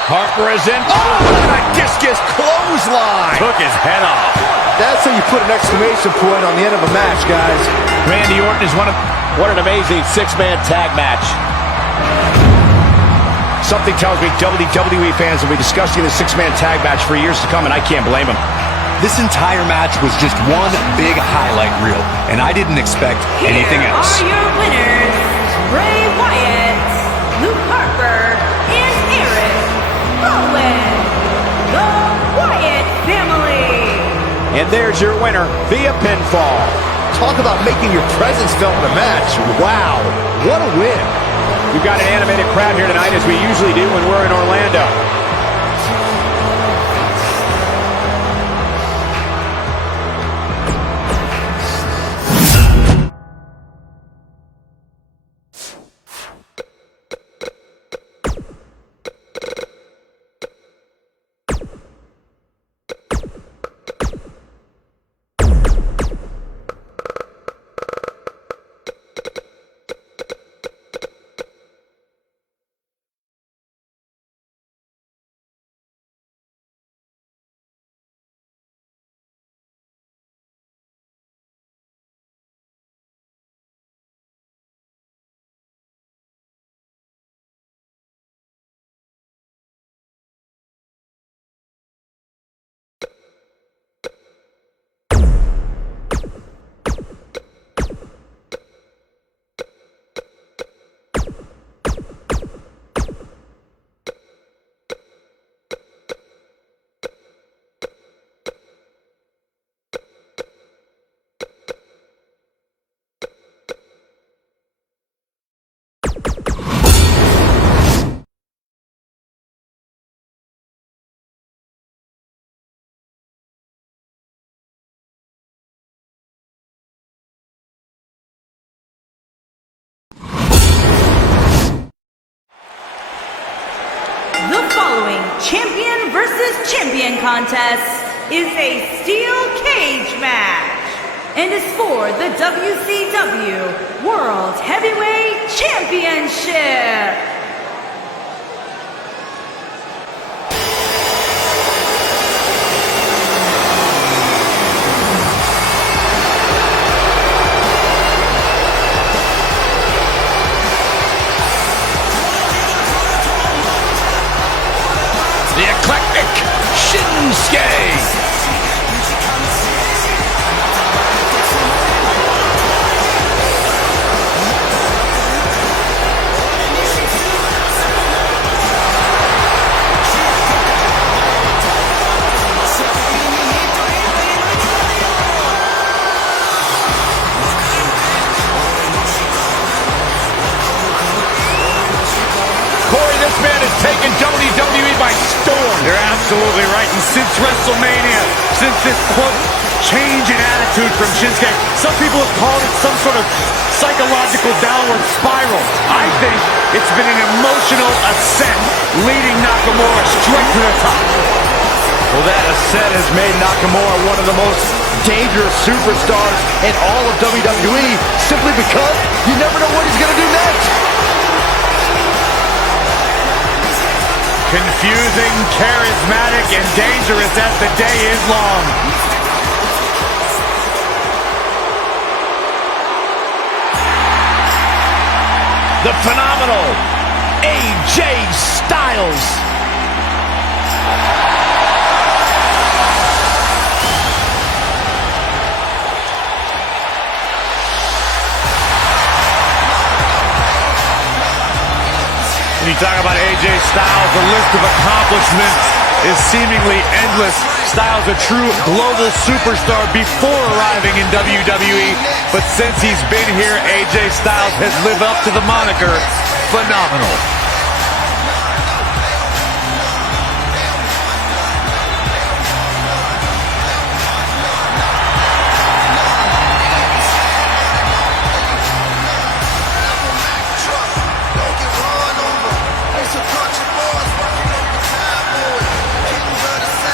Harper is in. Oh, and a discus clothesline. Took his head off. That's how you put an exclamation point on the end of a match, guys. Randy Orton is one of... What an amazing 6-man tag match. Something tells me WWE fans will be discussing the 6-man tag match for years to come, and I can't blame them. This entire match was just one big highlight reel, and I didn't expect anything else. Here are your winners, Bray Wyatt, Luke Harper, and Eric Rowan, the Wyatt family. And there's your winner via pinfall. Talk about making your presence felt in a match. Wow, what a win. We've got an animated crowd here tonight, as we usually do when we're in Orlando. The following champion versus champion contest is a steel cage match and is for the WCW World Heavyweight Championship. since WrestleMania, since this quote, change in attitude from Shinsuke. Some people have called it some sort of psychological downward spiral. I think it's been an emotional ascent leading Nakamura straight to the top. Well, that ascent has made Nakamura one of the most dangerous superstars in all of WWE simply because you never know what he's going to do next. Confusing, charismatic, and dangerous as the day is long. The phenomenal AJ Styles. When you talk about AJ Styles, the list of accomplishments is seemingly endless. Styles, a true global superstar before arriving in WWE, but since he's been here, AJ Styles has lived up to the moniker phenomenal.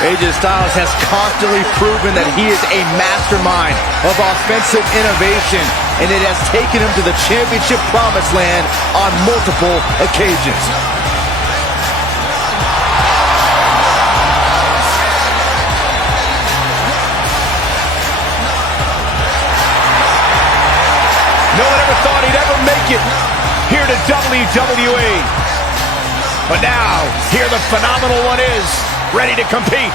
AJ Styles has constantly proven that he is a mastermind of offensive innovation, and it has taken him to the championship promised land on multiple occasions. No one ever thought he'd ever make it here to WWE. But now, here the phenomenal one is, ready to compete.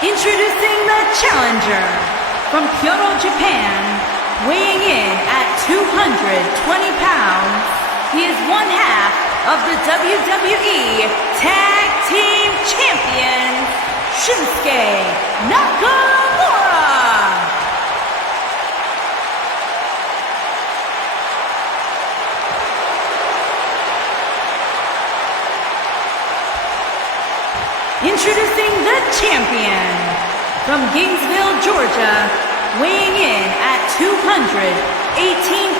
Introducing the challenger from Kyoto, Japan, weighing in at 220 pounds. He is one half of the WWE Tag Team Champions, Shinsuke Nakamura. Introducing the champion from Gainesville, Georgia, weighing in at 218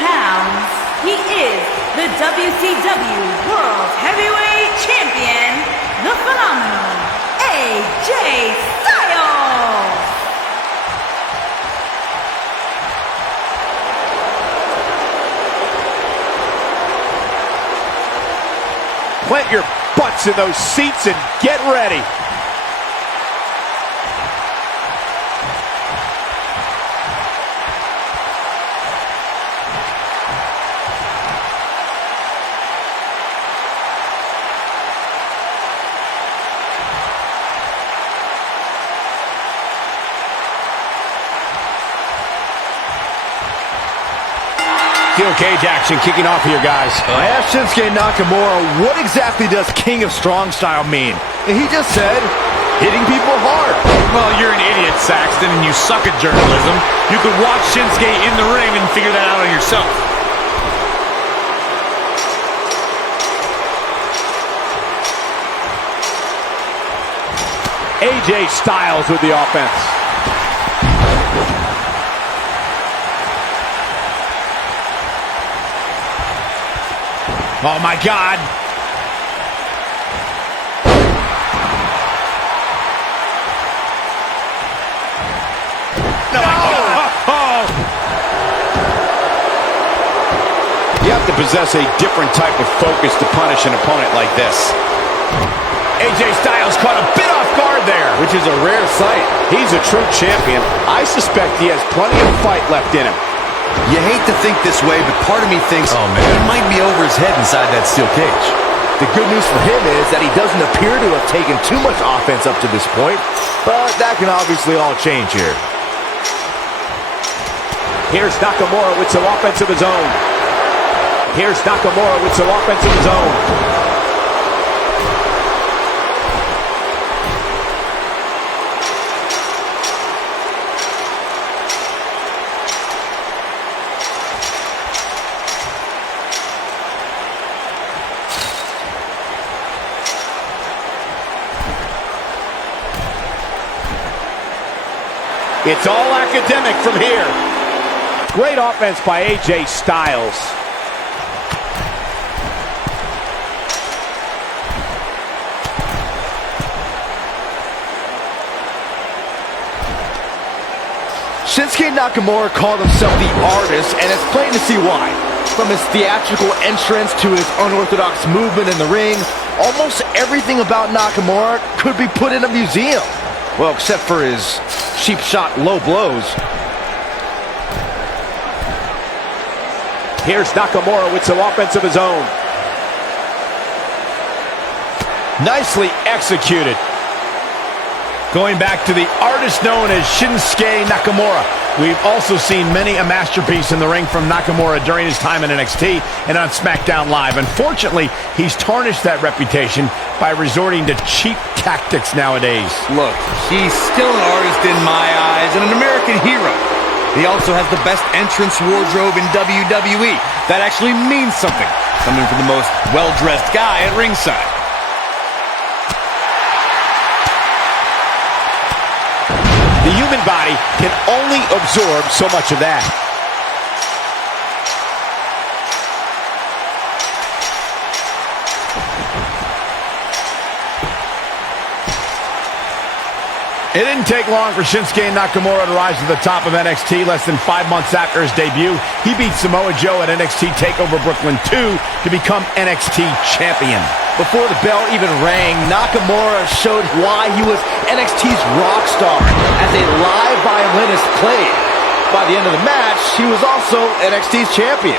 pounds. He is the WCW World Heavyweight Champion, the phenomenal AJ Styles. Plant your butts in those seats and get ready. Steel cage action kicking off here, guys. I asked Shinsuke Nakamura, what exactly does King of Strong Style mean? And he just said, hitting people hard. Well, you're an idiot, Saxton, and you suck at journalism. You could watch Shinsuke in the ring and figure that out on yourself. AJ Styles with the offense. Oh, my God. No! Oh. You have to possess a different type of focus to punish an opponent like this. AJ Styles caught a bit off guard there. Which is a rare sight. He's a true champion. I suspect he has plenty of fight left in him. You hate to think this way, but part of me thinks, oh man, he might be over his head inside that steel cage. The good news for him is that he doesn't appear to have taken too much offense up to this point, but that can obviously all change here. Here's Nakamura with some offense of his own. Here's Nakamura with some offense of his own. It's all academic from here. Great offense by AJ Styles. Shinsuke Nakamura called himself the artist, and it's plain to see why. From his theatrical entrance to his unorthodox movement in the ring, almost everything about Nakamura could be put in a museum. Well, except for his cheap shot low blows. Here's Nakamura with some offense of his own. Nicely executed. Going back to the artist known as Shinsuke Nakamura. We've also seen many a masterpiece in the ring from Nakamura during his time in NXT and on SmackDown Live. Unfortunately, he's tarnished that reputation by resorting to cheap tactics nowadays. Look, he's still an artist in my eyes and an American hero. He also has the best entrance wardrobe in WWE. That actually means something. Something for the most well-dressed guy at ringside. The human body can only absorb so much of that. It didn't take long for Shinsuke Nakamura to rise to the top of NXT. Less than 5 months after his debut, he beat Samoa Joe at NXT TakeOver Brooklyn 2 to become NXT champion. Before the bell even rang, Nakamura showed why he was NXT's rock star as a live violinist played. By the end of the match, he was also NXT's champion.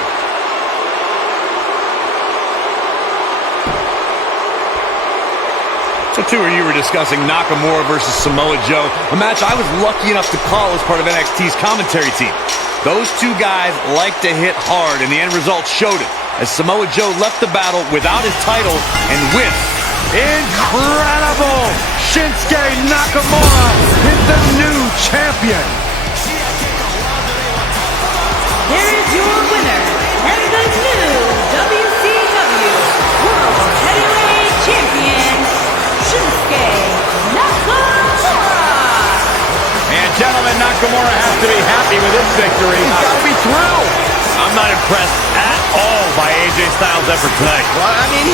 So too, you were discussing Nakamura versus Samoa Joe, a match I was lucky enough to call as part of NXT's commentary team. Those two guys like to hit hard, and the end result showed it, as Samoa Joe left the battle without his title and with incredible Shinsuke Nakamura is the new champion. Here is your winner and the new WCW World Heavyweight Champion, Shinsuke Nakamura. And gentlemen, Nakamura has to be happy with this victory. He's got to be thrilled. I'm not impressed at all by AJ Styles' effort tonight. Well, I mean,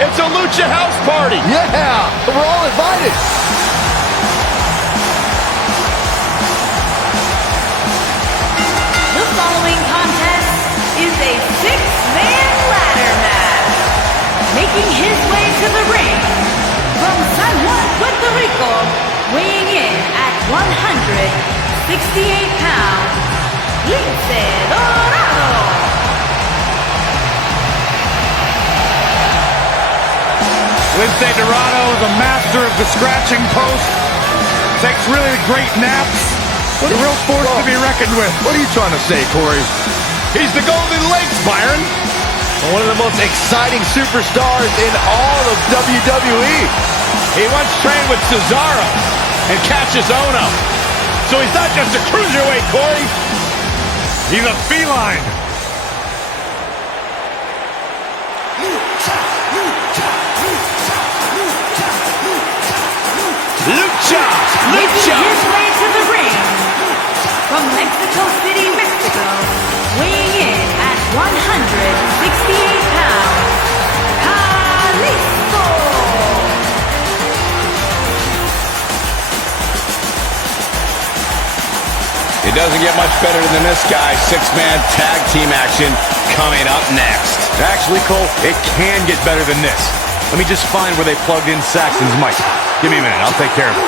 It's a Lucha House Party. yeah, we're all invited. The following contest is a six-man ladder match. Making his way to the ring from San Juan, Puerto Rico, weighing in at 168 pounds, Lince Dorado. Lince Dorado is a master of the scratching post. Takes really great naps. A real force to be reckoned with. What are you trying to say, Corey? He's the Golden Lakes, Byron. One of the most exciting superstars in all of WWE. He once trained with Cesaro and Cassius Ohno. So he's not just a cruiserweight, Corey. He's a feline. Lucha! Making his way to the ring from Mexico City, Mexico, weighing in at 168 pounds, Kalisto. It doesn't get much better than this guy. Six-man tag team action coming up next. Actually, Cole, it can get better than this. Let me just find where they plugged in Saxton's mic. Give me a minute, I'll take care of it.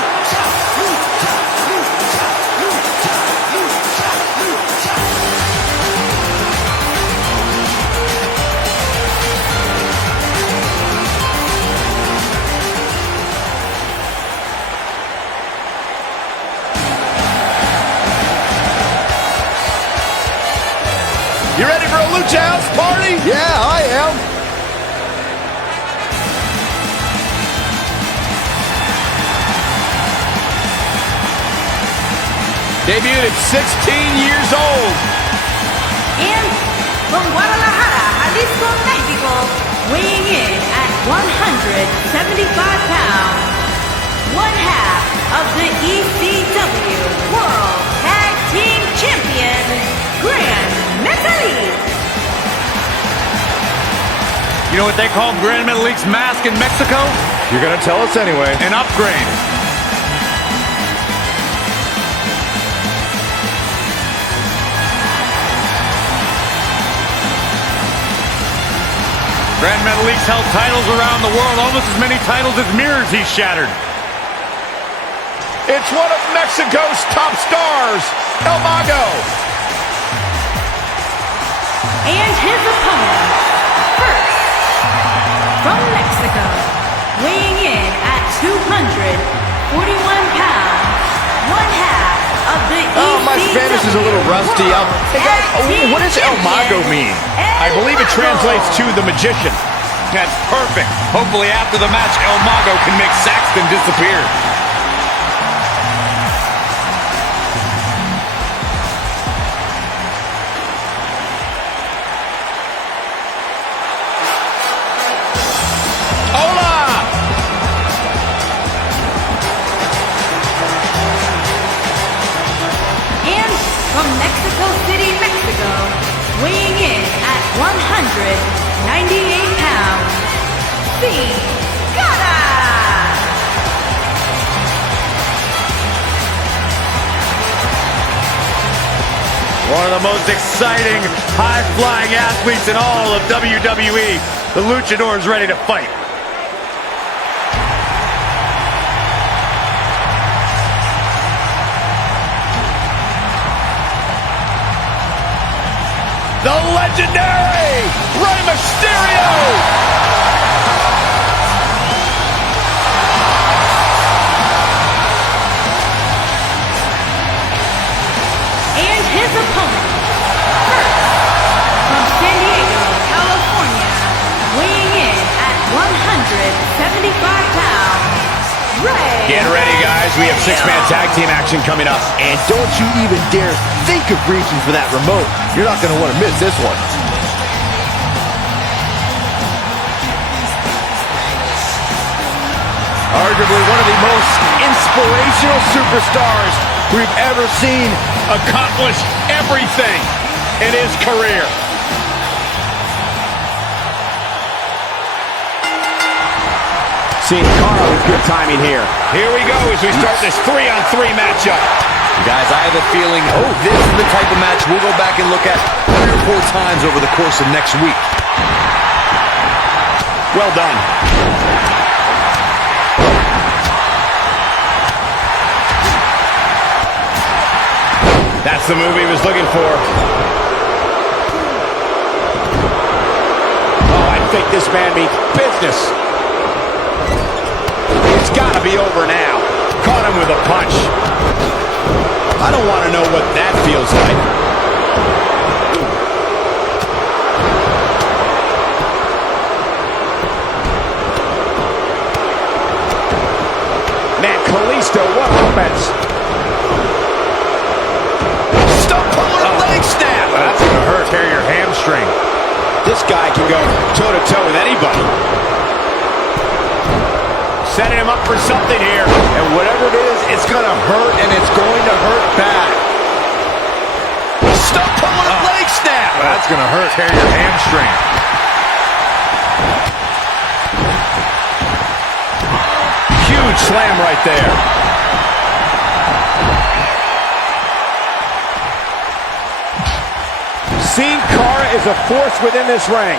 You ready for a Lucha House party? Yeah, I am. Debuted at 16 years old. And from Guadalajara, Jalisco, Mexico, weighing in at 175 pounds, one half of the ECW World Tag Team Champion, Gran Metalik. You know what they call Grand Metalik's mask in Mexico? You're going to tell us anyway. An upgrade. Grand Metalik's held titles around the world, almost as many titles as mirrors he's shattered. It's one of Mexico's top stars, El Mago. And his opponent, first, from Mexico, weighing in at 241 pounds, one half of the My Spanish is a little rusty. Hey guys, what does El Mago mean? I believe it translates to the magician. That's perfect. Hopefully after the match, El Mago can make Saxton disappear. And from Mexico City, Mexico, weighing in at 198 pounds, Sin Cara. One of the most exciting, high-flying athletes in all of WWE. The Luchador is ready to fight. The legendary Rey Mysterio! And his opponent, first, from San Diego, California, weighing in at 175 pounds, Rey. Get ready, guys. We have six-man tag team action coming up. And don't you even dare think of reaching for that remote. You're not going to want to miss this one. Arguably one of the most inspirational superstars we've ever seen. Accomplish everything in his career. Sin Cara with good timing here. Here we go as we start this 3-on-3 matchup. Guys, I have a feeling, this is the type of match we'll go back and look at 3 or 4 times over the course of next week. Well done. That's the move he was looking for. Oh, I think this man means business. It's got to be over now. Caught him with a punch. I don't want to know what that feels like. Man, Kalisto, what offense. Stop pulling a leg snap. That's going to hurt. Tear your hamstring. This guy can go toe-to-toe with anybody. Setting him up for something here. And whatever it is, it's going to hurt, and it's going to hurt bad. Stop pulling a leg snap. That's going to hurt. Tear your hamstring. Huge slam right there. Sin Cara is a force within this ring.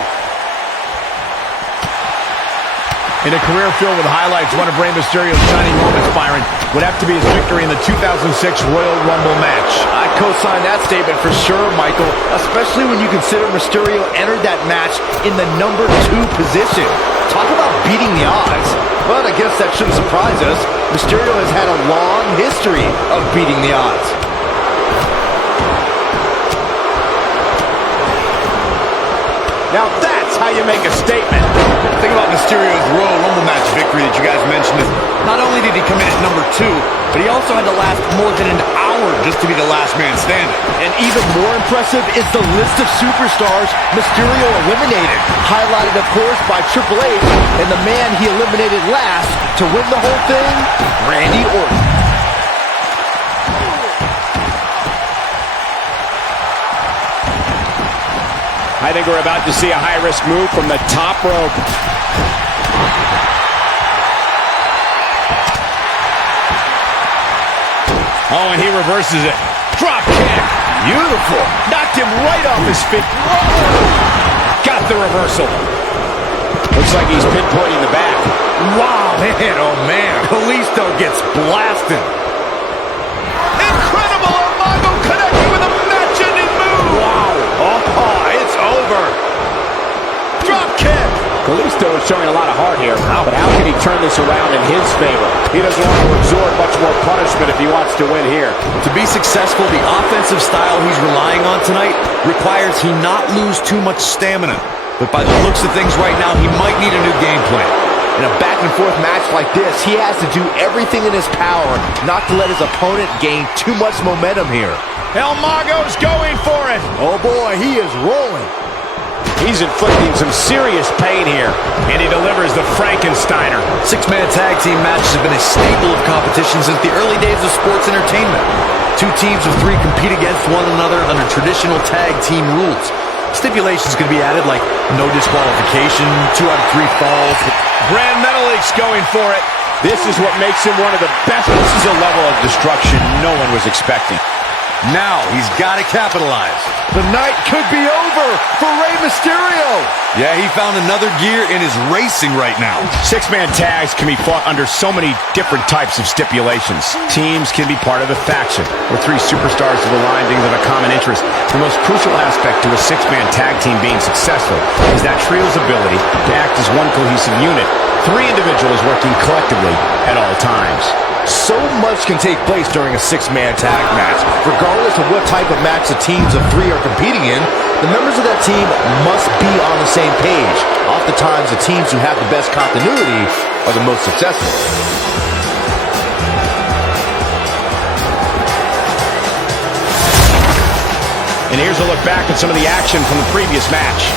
In a career filled with highlights, one of Rey Mysterio's shining moments, Byron, would have to be his victory in the 2006 Royal Rumble match. I co-sign that statement for sure, Michael, especially when you consider Mysterio entered that match in the number 2 position. Talk about beating the odds. But I guess that shouldn't surprise us. Mysterio has had a long history of beating the odds. Now that's how you make a statement. The thing about Mysterio's Royal Rumble match victory that you guys mentioned is not only did he come in at number 2, but he also had to last more than an hour just to be the last man standing. And even more impressive is the list of superstars Mysterio eliminated, highlighted, of course, by Triple H, and the man he eliminated last to win the whole thing, Randy Orton. I think we're about to see a high-risk move from the top rope. Oh, and he reverses it. Drop kick. Beautiful. Knocked him right off his feet. Whoa. Got the reversal. Looks like he's pinpointing the back. Wow, man, oh man. Kalisto gets blasted. Incredible! Umaga connecting with a match-ending move! Wow. Oh, it's over. Drop kick! Kalisto is showing a lot of heart here, but how can he turn this around in his favor? He doesn't want to absorb much more punishment if he wants to win here. To be successful, the offensive style he's relying on tonight requires he not lose too much stamina. But by the looks of things right now, he might need a new game plan. In a back-and-forth match like this, he has to do everything in his power not to let his opponent gain too much momentum here. El Mago's going for it. Oh boy, he is rolling. He's inflicting some serious pain here. And he delivers the Frankensteiner. Six-man tag team matches have been a staple of competition since the early days of sports entertainment. 2 teams of 3 compete against one another under traditional tag team rules. Stipulations can be added like no disqualification, 2 out of 3 falls. Grand Metalic's going for it. This is what makes him one of the best. This is a level of destruction no one was expecting. Now he's got to capitalize. The night could be over for Rey Mysterio. Yeah, he found another gear in his racing right now. 6-man tags can be fought under so many different types of stipulations. Teams can be part of a faction, where 3 superstars have aligned things of a common interest. The most crucial aspect to a 6-man tag team being successful is that trio's ability to act as one cohesive unit. 3 individuals working collectively at all times. So much can take place during a 6-man tag match. Regardless of what type of match the teams of 3 are competing in, the members of that team must be on the same page. Oftentimes, the teams who have the best continuity are the most successful. And here's a look back at some of the action from the previous match.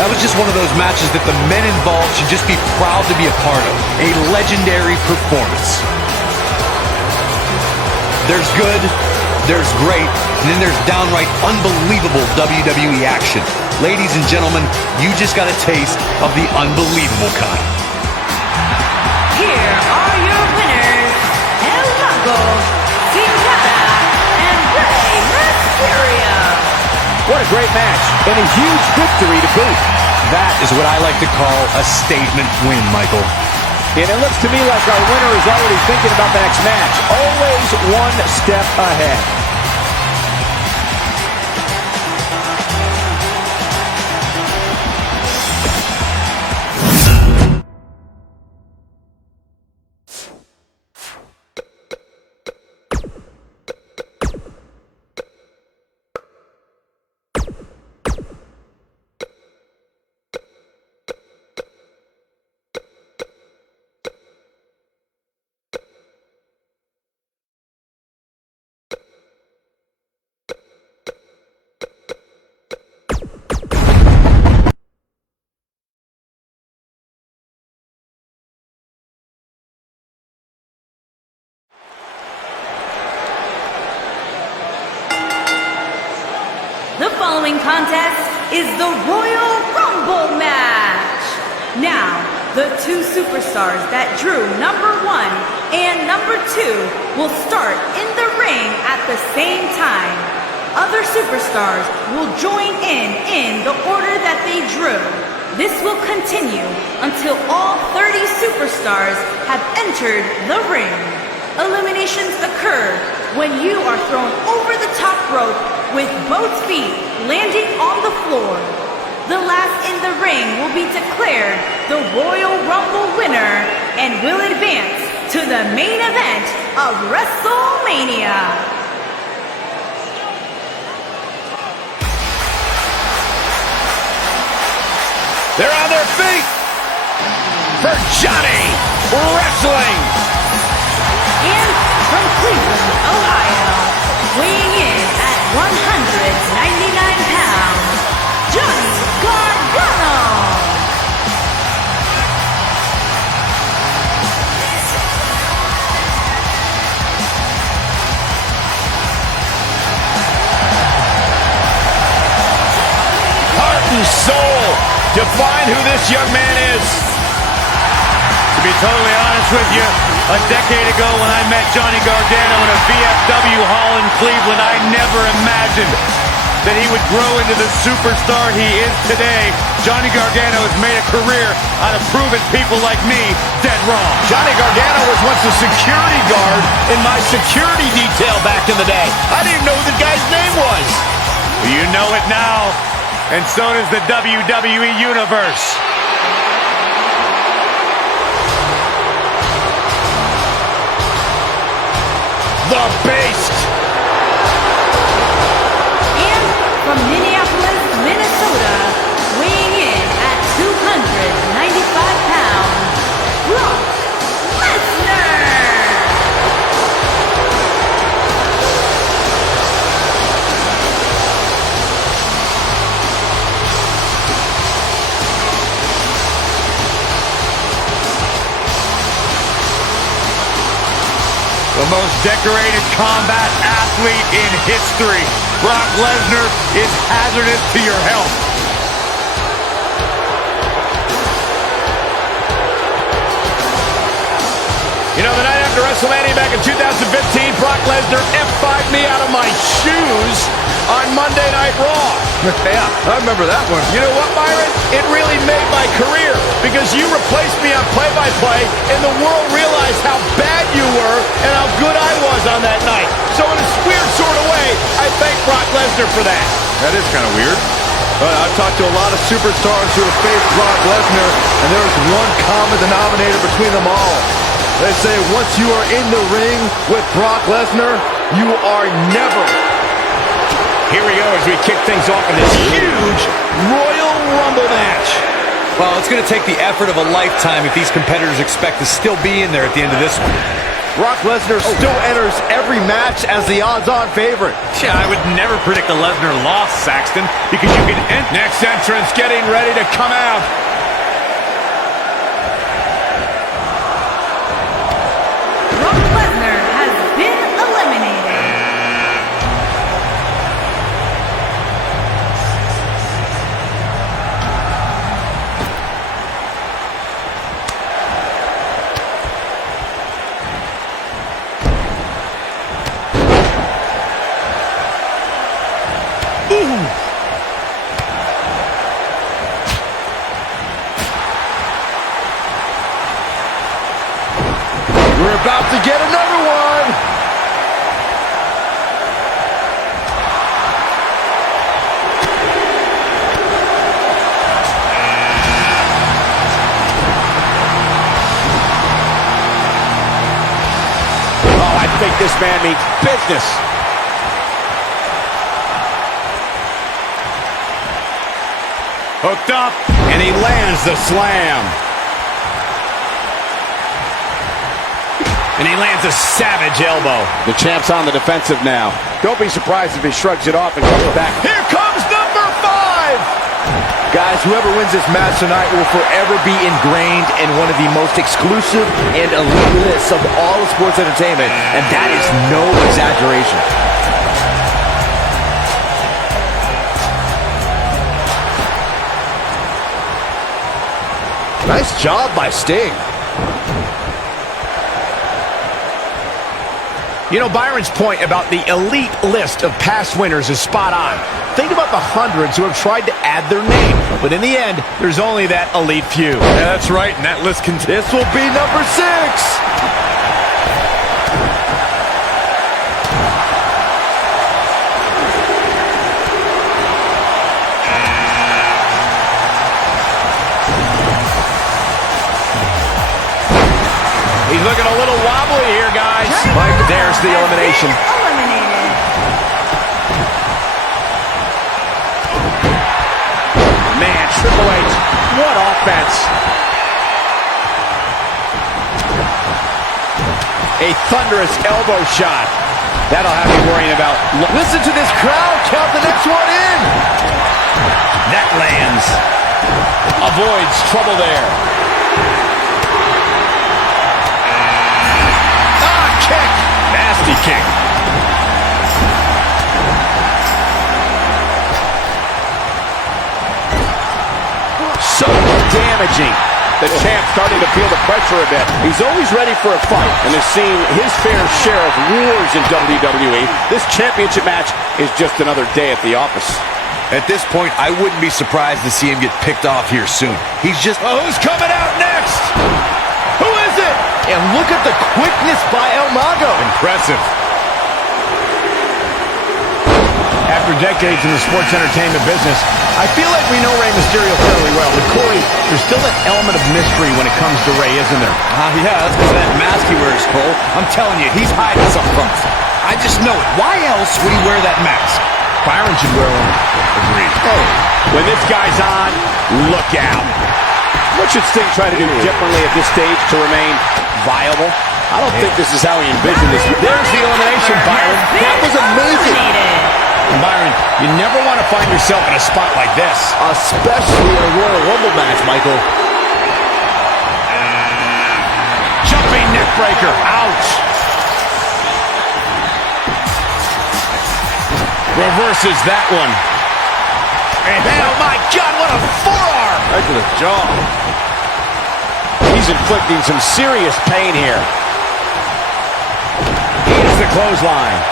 That was just one of those matches that the men involved should just be proud to be a part of. A legendary performance. There's good, there's great, and then there's downright unbelievable WWE action. Ladies and gentlemen, you just got a taste of the unbelievable kind. Here are your winners, El Mago, Sin Cara, and Rey Mysterio. What a great match, and a huge victory to boot. That is what I like to call a statement win, Michael. And it looks to me like our winner is already thinking about the next match. Always one step ahead. following contest is the Royal Rumble match. Now, the two superstars that drew number 1 and number 2 will start in the ring at the same time. Other superstars will join in the order that they drew. This will continue until all 30 superstars have entered the ring. Eliminations occur when you are thrown over the top rope with both feet landing on the floor. The last in the ring will be declared the Royal Rumble winner and will advance to the main event of WrestleMania. They're on their feet for Johnny Wrestling. And from Cleveland, Ohio, weighing in at 199 pounds, Johnny Gargano. Heart and soul, define who this young man is. To be totally honest with you, a decade ago when I met Johnny Gargano in a VFW hall in Cleveland, I never imagined that he would grow into the superstar he is today. Johnny Gargano has made a career out of proving people like me dead wrong. Johnny Gargano was once a security guard in my security detail back in the day. I didn't know who the guy's name was. You know it now, and so does the WWE Universe. The Beast. And from Minneapolis, Minnesota, weighing in at 295 pounds, Brock Lesnar. The most decorated combat athlete in history. Brock Lesnar is hazardous to your health. You know, the night after WrestleMania back in 2015, Brock Lesnar F5'd me out of my shoes on Monday Night Raw. Yeah, I remember that one. You know what, Byron? It really made my career because you replaced me on play-by-play and the world realized how bad you were and how good I was on that night. So in a weird sort of way, I thank Brock Lesnar for that. That is kind of weird. I've talked to a lot of superstars who have faced Brock Lesnar, and there's one common denominator between them all. They say once you are in the ring with Brock Lesnar, you are never. Here we go as we kick things off in this huge Royal Rumble match. Well, it's going to take the effort of a lifetime if these competitors expect to still be in there at the end of this one. Brock Lesnar still enters every match as the odds-on favorite. Yeah, I would never predict a Lesnar loss, Saxton, because you can next entrance getting ready to come out. Brock Lesnar has been eliminated. We're about to get another one. Oh, I think this man means business. Hooked up, and he lands the slam. And he lands a savage elbow. The champ's on the defensive now. Don't be surprised if he shrugs it off and comes back. Here comes number 5! Guys, whoever wins this match tonight will forever be ingrained in one of the most exclusive and elite lists of all of sports entertainment, and that is no exaggeration. Nice job by Sting. You know, Byron's point about the elite list of past winners is spot on. Think about the hundreds who have tried to add their name, but in the end, there's only that elite few. Yeah, that's right, and that list can... This will be number 6. He's looking a little wobbly here, guys. There's the elimination. Eliminated. Man, Triple H, what offense. A thunderous elbow shot. That'll have you worrying about... Listen to this crowd. Count the next one in. That lands. Avoids trouble there. Kick. Nasty kick. So damaging. The champ starting to feel the pressure a bit. He's always ready for a fight and has seen his fair share of wars in WWE. This championship match is just another day at the office. At this point, I wouldn't be surprised to see him get picked off here soon. He's just... Oh, who's coming out next? Who is it? And look at the quickness by El Mago. Impressive. After decades in the sports entertainment business, I feel like we know Rey Mysterio fairly well. But Corey, there's still an element of mystery when it comes to Rey, isn't there? yeah, that's because of that mask he wears, Cole. I'm telling you, he's hiding something from us. I just know it. Why else would he wear that mask? Byron should wear one. Agreed. Hey, when this guy's on, look out. What should Sting try to do differently at this stage to remain viable? I don't think this is how he envisioned this. There's the elimination, Byron. That was amazing. And Byron, you never want to find yourself in a spot like this. Especially a Royal Rumble match, Michael. Jumping neck breaker. Ouch. Reverses that one. And oh my God, what a forearm! Right to the jaw. He's inflicting some serious pain here. Here's the clothesline.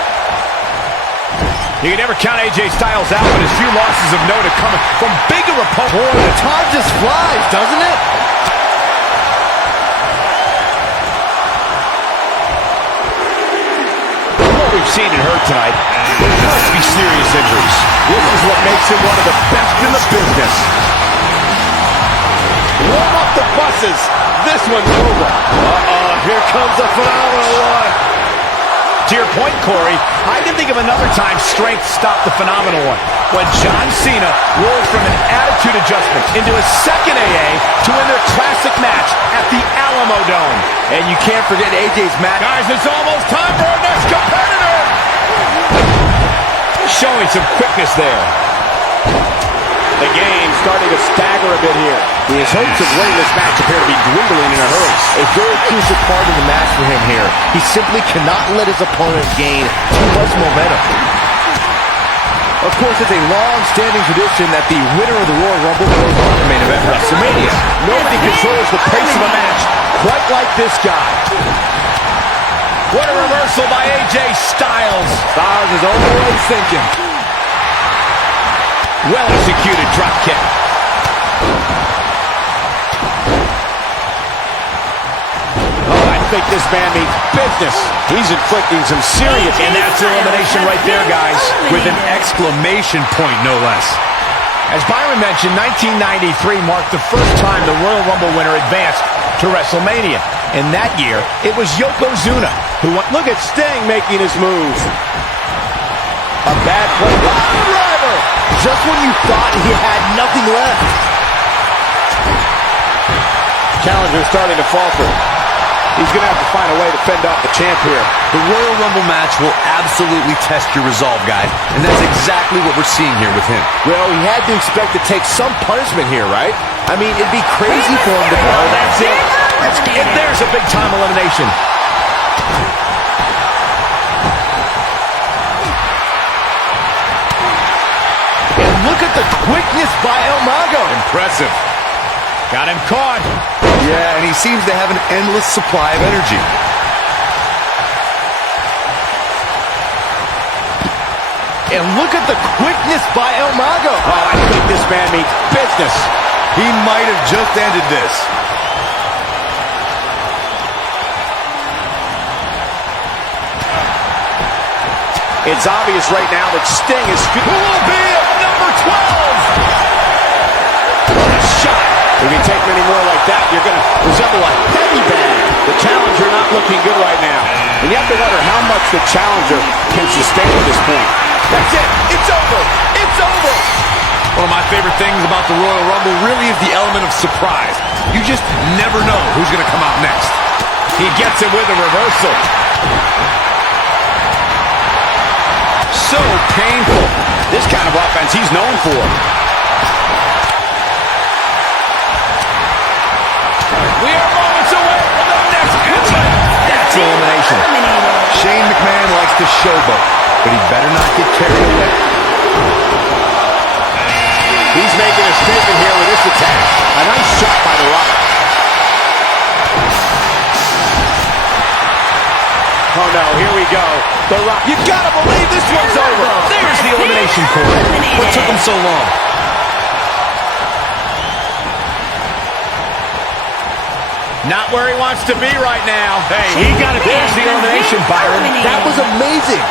You can never count AJ Styles out, but his few losses of note are coming from bigger opponents. Boy, the time just flies, doesn't it? What we've seen and heard tonight, there must be serious injuries. This is what makes him one of the best in the business. Warm up the buses. This one's over. Here comes the phenomenal one. To your point, Corey, I can think of another time strength stopped the phenomenal one. When John Cena rolled from an attitude adjustment into a second AA to win their classic match at the Alamo Dome. And you can't forget AJ's match. Guys, it's almost time for our next competitor. Showing some quickness there. The game starting to stagger a bit here. His hopes of winning this match appear to be dwindling in a hurry. A very crucial part of the match for him here. He simply cannot let his opponent gain too much momentum. Of course, it's a long-standing tradition that the winner of the Royal Rumble goes on to main event WrestleMania. Nobody controls the pace of a match quite like this guy. What a reversal by AJ Styles. Styles is always thinking. Well-executed drop kick. Oh, I think this man means business. He's inflicting some serious... And that's elimination right there, guys. With an exclamation point, no less. As Byron mentioned, 1993 marked the first time the Royal Rumble winner advanced to WrestleMania. And that year, it was Yokozuna who won. Look at Sting making his move. A bad play. Driver! Just when you thought he had nothing left. Challenger starting to falter. He's going to have to find a way to fend off the champ here. The Royal Rumble match will absolutely test your resolve, guys. And that's exactly what we're seeing here with him. Well, he had to expect to take some punishment here, right? I mean, it'd be crazy for him to... Oh, that's it. And there's a big-time elimination. And look at the quickness by El Mago. Impressive. Got him caught. Yeah, and he seems to have an endless supply of energy. And look at the quickness by El Mago. Oh, I think this man means business. He might have just ended this. It's obvious right now that Sting is... Who will be at number 12? What a shot. If you take many more like that, you're going to resemble a heavy bag. The challenger not looking good right now. And you have to wonder how much the challenger can sustain at this point. That's it. It's over. It's over. One of my favorite things about the Royal Rumble really is the element of surprise. You just never know who's going to come out next. He gets it with a reversal. So painful. This kind of offense he's known for. We are moments away from the next entrant. That's elimination. Shane McMahon likes to showboat, but he better not get carried away. He's making a statement here with this attack. A nice shot by The Rock. Oh no, here we go. The Rock. You gotta believe this one's over. There's the elimination cord. What took him so long? Not where he wants to be right now. Hey, he got it. There's the elimination, Byron. That was amazing.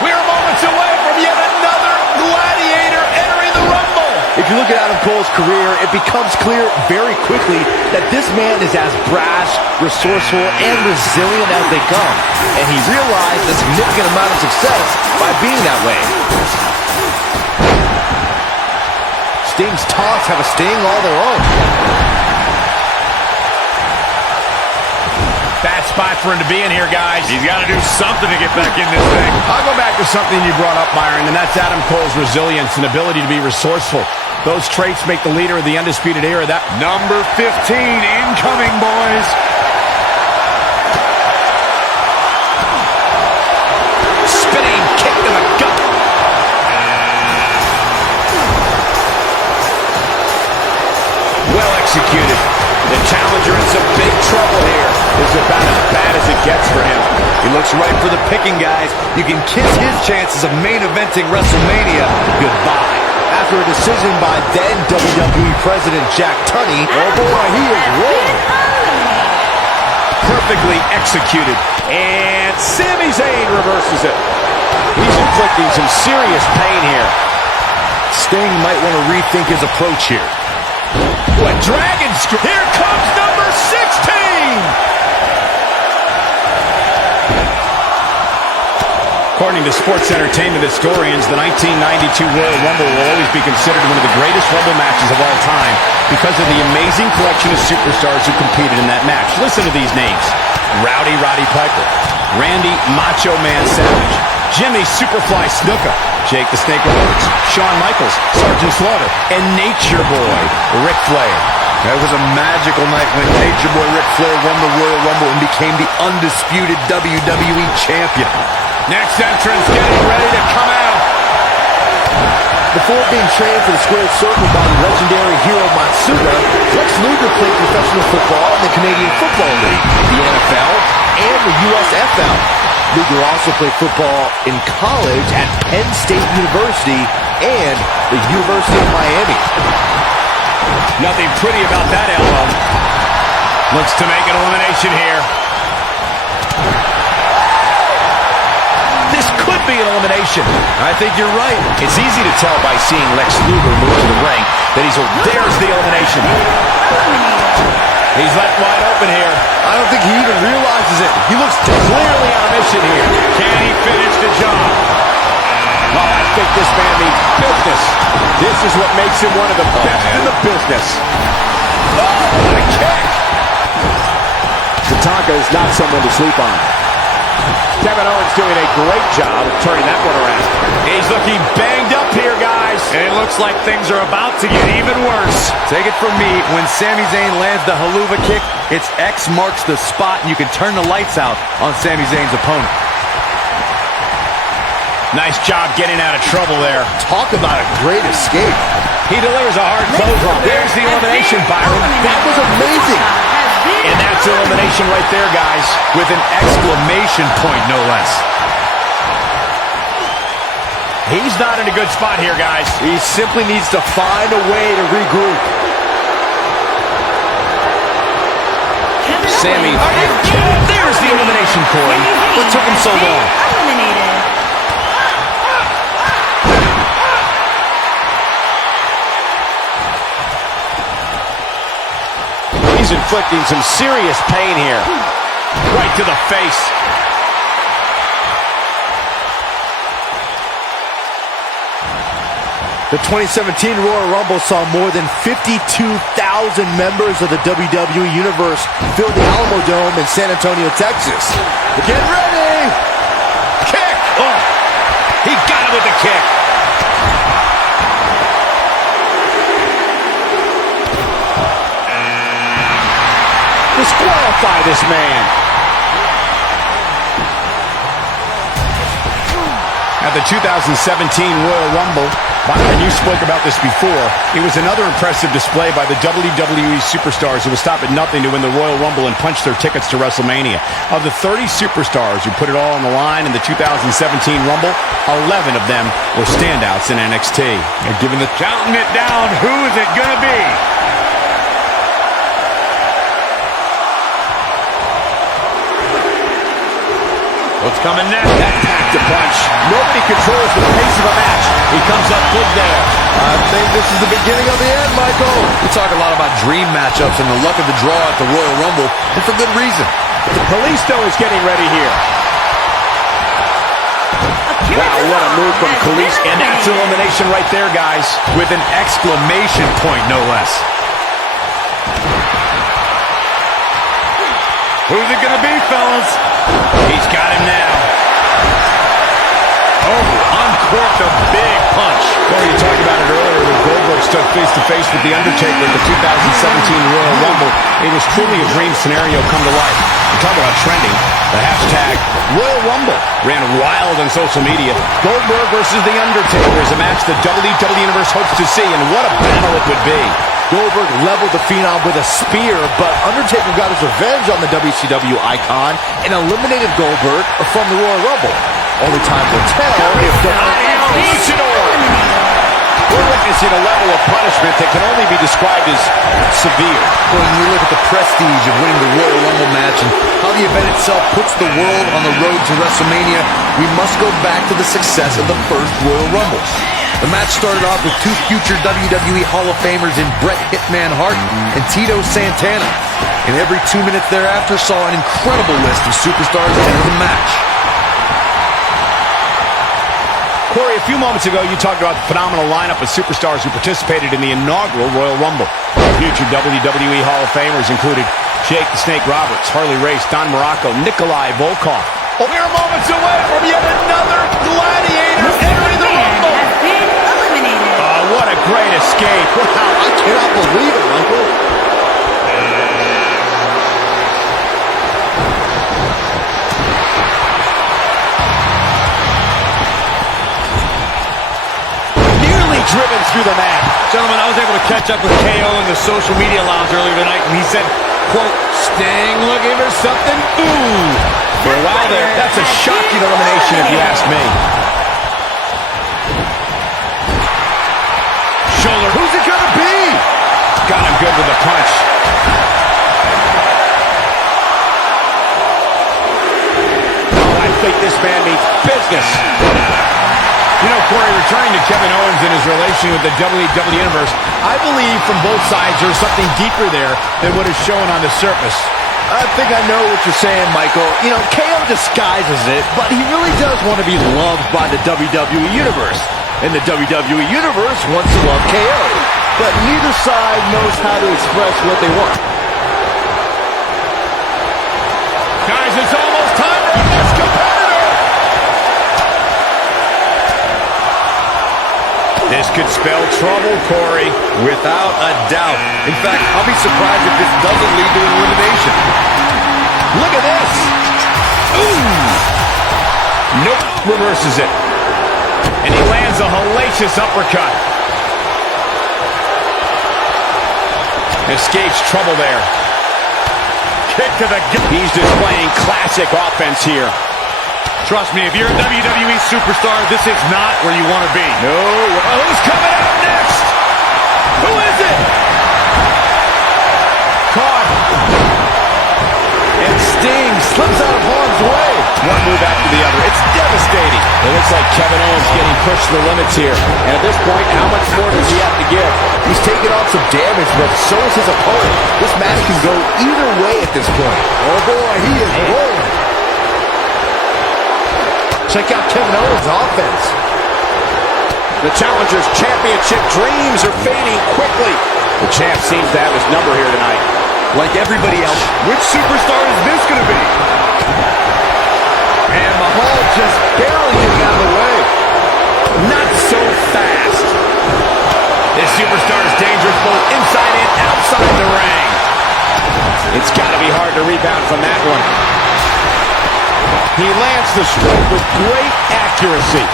We're moments away from yet another gladiator entering the Rumble. If you look at Adam Cole's career, it becomes clear very quickly that this man is as brash, resourceful, and resilient as they come. And he realized a significant amount of success by being that way. Sting's taunts have a sting all their own. Bad spot for him to be in here, guys. He's got to do something to get back in this thing. I'll go back to something you brought up, Byron, and that's Adam Cole's resilience and ability to be resourceful. Those traits make the leader of the Undisputed Era. That number 15 incoming, boys. Spinning kick to the gut. Well executed. The challenger in some big trouble here. This is about as bad as it gets for him. He looks right for the picking, guys. You can kiss his chances of main eventing WrestleMania goodbye. After a decision by then WWE President Jack Tunney, oh boy, he is rolling. Perfectly executed. And Sami Zayn reverses it. He's inflicting some serious pain here. Sting might want to rethink his approach here. What dragon screw. Here comes number 16. According to Sports Entertainment historians, the 1992 Royal Rumble will always be considered one of the greatest Rumble matches of all time because of the amazing collection of superstars who competed in that match. Listen to these names: Rowdy Roddy Piper, Randy Macho Man Savage, Jimmy Superfly Snuka, Jake the Snake Roberts, Shawn Michaels, Sergeant Slaughter, and Nature Boy Ric Flair. That was a magical night when Nature Boy Ric Flair won the Royal Rumble and became the undisputed WWE Champion. Next entrance getting ready to come out. Before being trained for the Squared Circle by the legendary hero Matsuda, Lex Luger played professional football in the Canadian Football League, the NFL, and the USFL. Luger also played football in college at Penn State University and the University of Miami. Nothing pretty about that elbow. Looks to make an elimination here. This could be an elimination. I think you're right. It's easy to tell by seeing Lex Luger move to the ring that there's the elimination. He's left wide open here. I don't think he even realizes it. He looks clearly on a mission here. Can he finish the job? Oh, I think this man means business. This is what makes him one of the best in the business. Oh, what a kick! Tatanka is not someone to sleep on. Kevin Owens doing a great job of turning that one around. He's looking banged up here, guys. And it looks like things are about to get even worse. Take it from me, when Sami Zayn lands the haluva kick, it's X marks the spot, and you can turn the lights out on Sami Zayn's opponent. Nice job getting out of trouble there. Talk about a great escape. He delivers a hard clothesline. There's the elimination, Byron. That was amazing. And that's elimination right there, guys. With an exclamation point, no less. He's not in a good spot here, guys. He simply needs to find a way to regroup. Sami. There's the elimination, Corey. What took him so long? Eliminated. He's inflicting some serious pain here. Right to the face. The 2017 Royal Rumble saw more than 52,000 members of the WWE Universe fill the Alamo Dome in San Antonio, Texas. Get ready! Kick! Oh, he got him with the kick. Disqualify this man. At the 2017 Royal Rumble, and you spoke about this before, it was another impressive display by the WWE superstars who would stop at nothing to win the Royal Rumble and punch their tickets to WrestleMania. Of the 30 superstars who put it all on the line in the 2017 Rumble, 11 of them were standouts in NXT. And given the counting it down, who is it going to be? What's coming next? That packed a punch. Nobody controls the pace of a match. He comes up big there. I think this is the beginning of the end, Michael. We talk a lot about dream matchups and the luck of the draw at the Royal Rumble, and for good reason. The Kalisto is getting ready here. Wow, what a move from Kalisto. And that's elimination right there, guys. With an exclamation point, no less. Who's it going to be, fellas? He's got him now. Oh, uncorked a big punch. Well, you talked about it earlier when Goldberg stood face-to-face with The Undertaker at the 2017 Royal Rumble. It was truly a dream scenario come to life. You talk about trending. The hashtag Royal Rumble ran wild on social media. Goldberg versus The Undertaker is a match the WWE Universe hopes to see, and what a battle it would be. Goldberg leveled the Phenom with a spear, but Undertaker got his revenge on the WCW icon and eliminated Goldberg from the Royal Rumble. Only time will tell if the We're witnessing a level of punishment that can only be described as severe. When we look at the prestige of winning the Royal Rumble match and how the event itself puts the world on the road to WrestleMania, we must go back to the success of the first Royal Rumble. The match started off with two future WWE Hall of Famers in Bret Hitman Hart and Tito Santana. And every 2 minutes thereafter saw an incredible list of superstars enter the match. Corey, a few moments ago, you talked about the phenomenal lineup of superstars who participated in the inaugural Royal Rumble. Future WWE Hall of Famers included Jake the Snake Roberts, Harley Race, Don Morocco, Nikolai Volkov. Oh, we are moments away from yet another gladiator entering the Rumble. Has been eliminated. Oh, what a great escape. Wow, I cannot believe it, Michael. Driven through the mat. Gentlemen, I was able to catch up with KO in the social media lounge earlier tonight, and he said, quote, Sting looking for something? Ooh. For a while there, that's a shocking elimination if you ask me. Shoulder. Who's it gonna be? Got him good with a punch. Oh, I think this man means business. You know, Corey, returning to Kevin Owens and his relation with the WWE Universe, I believe from both sides there's something deeper there than what is shown on the surface. I think I know what you're saying, Michael. You know, KO disguises it, but he really does want to be loved by the WWE Universe. And the WWE Universe wants to love KO. But neither side knows how to express what they want. Guys, it's almost time for our next competitor. This could spell trouble, Corey. Without a doubt. In fact, I'll be surprised if this doesn't lead to an elimination. Look at this. Ooh. Nope. Reverses it. And he lands a hellacious uppercut. Escapes trouble there. Kick to the gut. He's displaying classic offense here. Trust me, if you're a WWE superstar, this is not where you want to be. No. Who's coming out next? Who is it? Caught. And Sting slips out of harm's way. One move after the other. It's devastating. It looks like Kevin Owens getting pushed to the limits here. And at this point, how much more does he have to give? He's taking on some damage, but so is his opponent. This match can go either way at this point. Oh boy, he is rolling. Check out Kevin Owens' offense. The challenger's championship dreams are fading quickly. The champ seems to have his number here tonight. Like everybody else, Which superstar is this going to be? And Mahal just barely getting out of the way. Not so fast. This superstar is dangerous both inside and outside the ring. It's got to be hard to rebound from that one. He lands the stroke with great accuracy.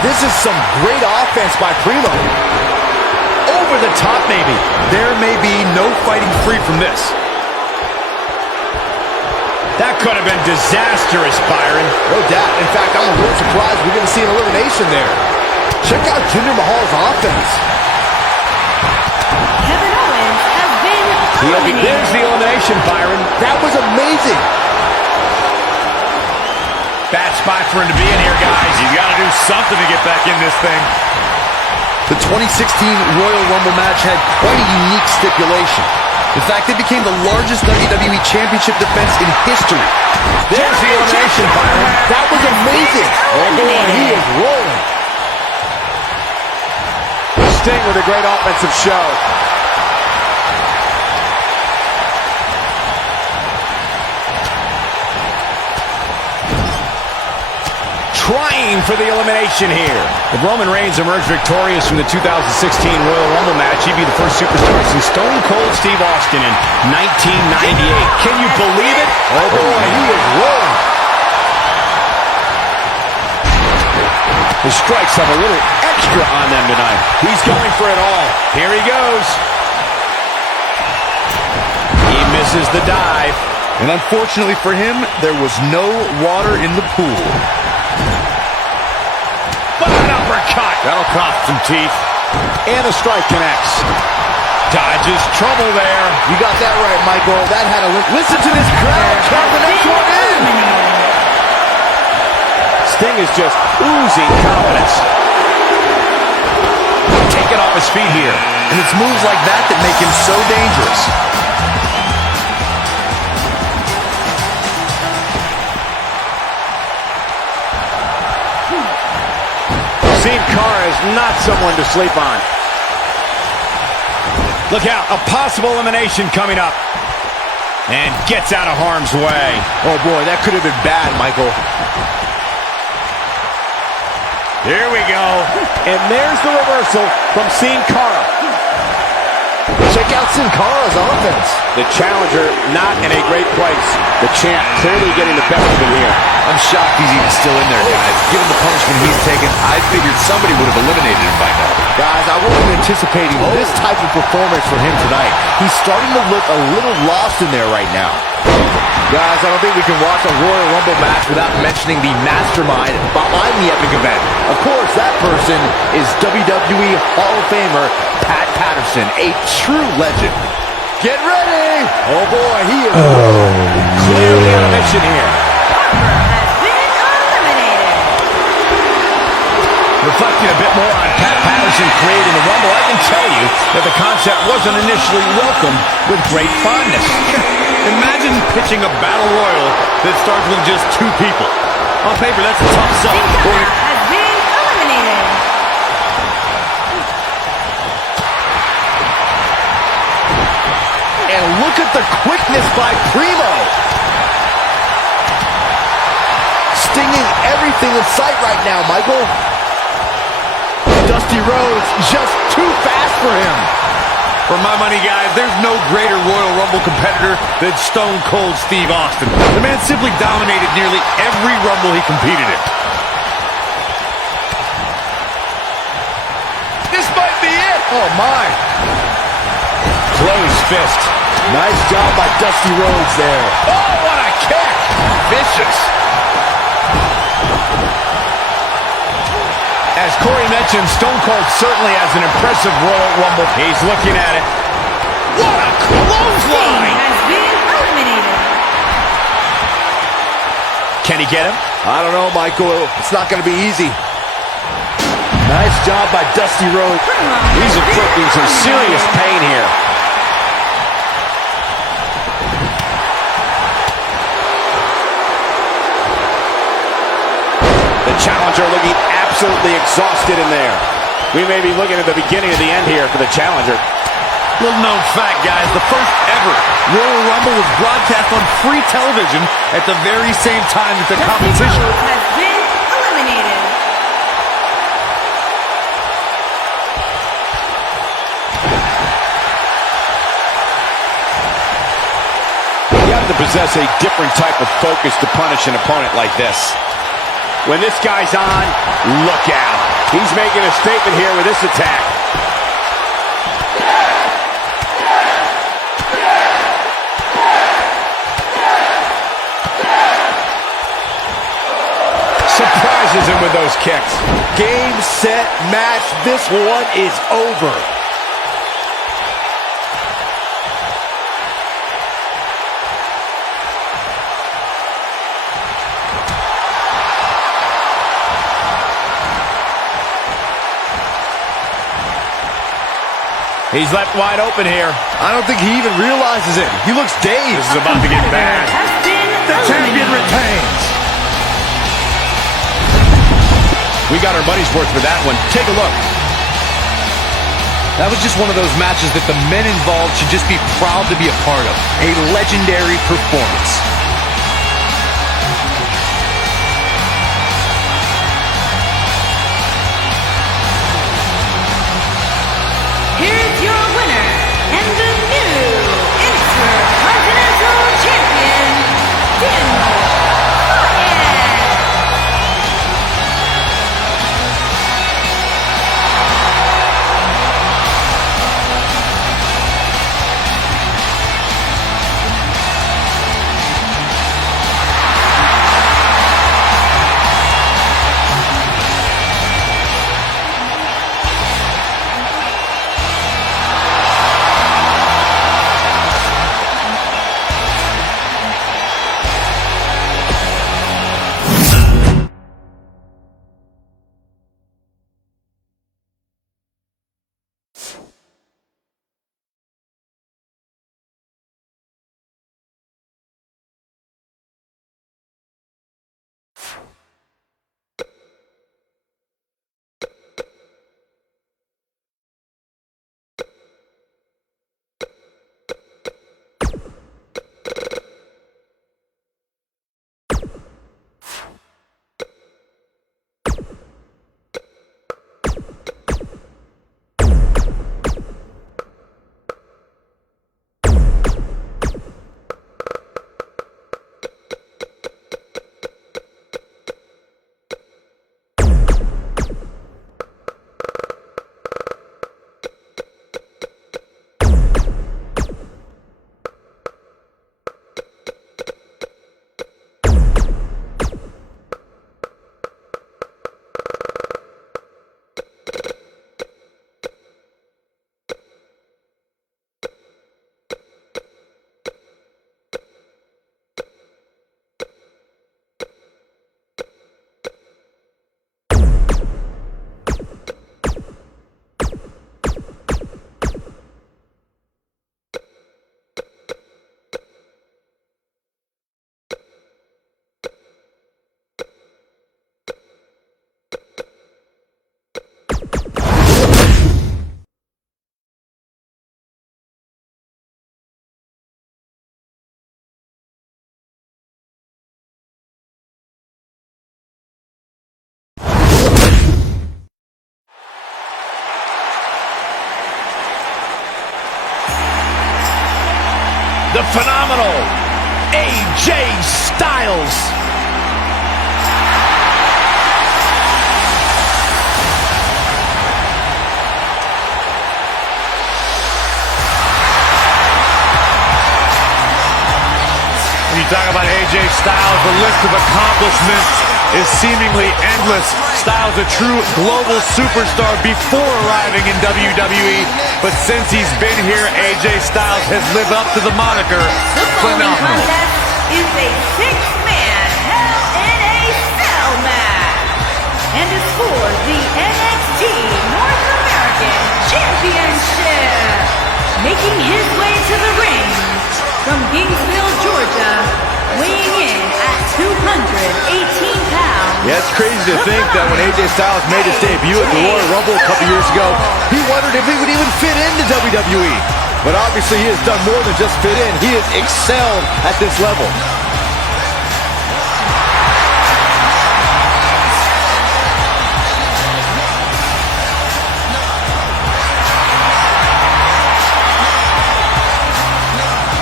This is some great offense by Primo. Over the top, maybe. there may be no fighting free from this. That could have been disastrous, Byron. No doubt. In fact, I'm a little surprised we're going to see an elimination there. Check out Jinder Mahal's offense. Kevin Owens has been eliminated. There's the elimination, Byron. That was amazing. Bad spot for him to be in here, guys. He's got to do something to get back in this thing. The 2016 Royal Rumble match had quite a unique stipulation. In fact, it became the largest WWE Championship defense in history. There's the elimination, Byron. That was amazing. Oh boy, he is rolling. Sting with a great offensive show. Trying for the elimination here. If Roman Reigns emerged victorious from the 2016 Royal Rumble match, he'd be the first superstar since Stone Cold Steve Austin in 1998. Can you believe it? Oh boy, he is rolling. The strikes have a little extra on them tonight. He's going for it all. Here he goes. He misses the dive. And unfortunately for him, there was no water in the pool. But an uppercut. That'll cost some teeth. And the strike connects. Dodges trouble there. You got that right, Michael. That had a listen to this crowd. Count the next one in. Sting is just oozing confidence. Taken off his feet here. And it's moves like that that make him so dangerous. Sin Cara is not someone to sleep on. Look out, a possible elimination coming up. And gets out of harm's way. Oh boy, that could have been bad, Michael. Here we go. And there's the reversal from Sin Cara. Check out Sin Cara's offense. The challenger not in a great place. The champ clearly getting the best of him here. I'm shocked he's even still in there, guys. Given the punishment he's taken, I figured somebody would have eliminated him by now. Guys, I wasn't anticipating this type of performance from him tonight. He's starting to look a little lost in there right now. Guys, I don't think we can watch a Royal Rumble match without mentioning the mastermind behind the epic event. Of course, that person is WWE Hall of Famer Pat Patterson, a true legend. Get ready! Oh boy, he is Clearly on a mission here. Parker has been eliminated. Reflecting a bit more on Pat Patterson creating the Rumble, I can tell you that the concept wasn't initially welcomed with great fondness. Imagine pitching a battle royal that starts with just two people. On paper, that's a tough sell. Sin Cara has been eliminated. And look at the quickness by Primo. Stinging everything in sight right now, Michael. Dusty Rhodes just too fast for him. For my money, guys, there's no greater Royal Rumble competitor than Stone Cold Steve Austin. The man simply dominated nearly every Rumble he competed in. This might be it. Oh my. fist. Nice job by Dusty Rhodes there. Oh, what a kick! Vicious. As Corey mentioned, Stone Cold certainly has an impressive Royal Rumble. He's looking at it. What a clothesline! Has been eliminated. Can he get him? I don't know, Michael. It's not going to be easy. Nice job by Dusty Rhodes. He's inflicting some serious pain here. The challenger looking absolutely exhausted in there. We may be looking at the beginning of the end here for the challenger. Little known fact, guys, the first ever Royal Rumble was broadcast on free television at the very same time that the Dusty competition. Rhodes has been eliminated. You have to possess a different type of focus to punish an opponent like this. When this guy's on, look out. He's making a statement here with this attack. Surprises him with those kicks. Game, set, match. This one is over. He's left wide open here. I don't think he even realizes it. He looks dazed. This is about to get bad. Has been The champion eliminated. retains. We got our money's worth for that one. Take a look. That was just one of those matches that the men involved should just be proud to be a part of. A legendary performance. Here's your winner and the new Intercontinental Champion, Daniel Bryan. The phenomenal AJ Styles. talk about AJ Styles, the list of accomplishments is seemingly endless. Styles a true global superstar before arriving in WWE, but since he's been here, AJ Styles has lived up to the moniker The following phenomenal. contest is a six-man Hell in a Cell match and is for the NXT North American Championship. Making his way to the ring from Gainesville, Georgia, weighing in at 218 pounds. Yeah, it's crazy to think that when AJ Styles made his debut at the Royal Rumble a couple years ago, he wondered if he would even fit into WWE. But obviously he has done more than just fit in. He has excelled at this level.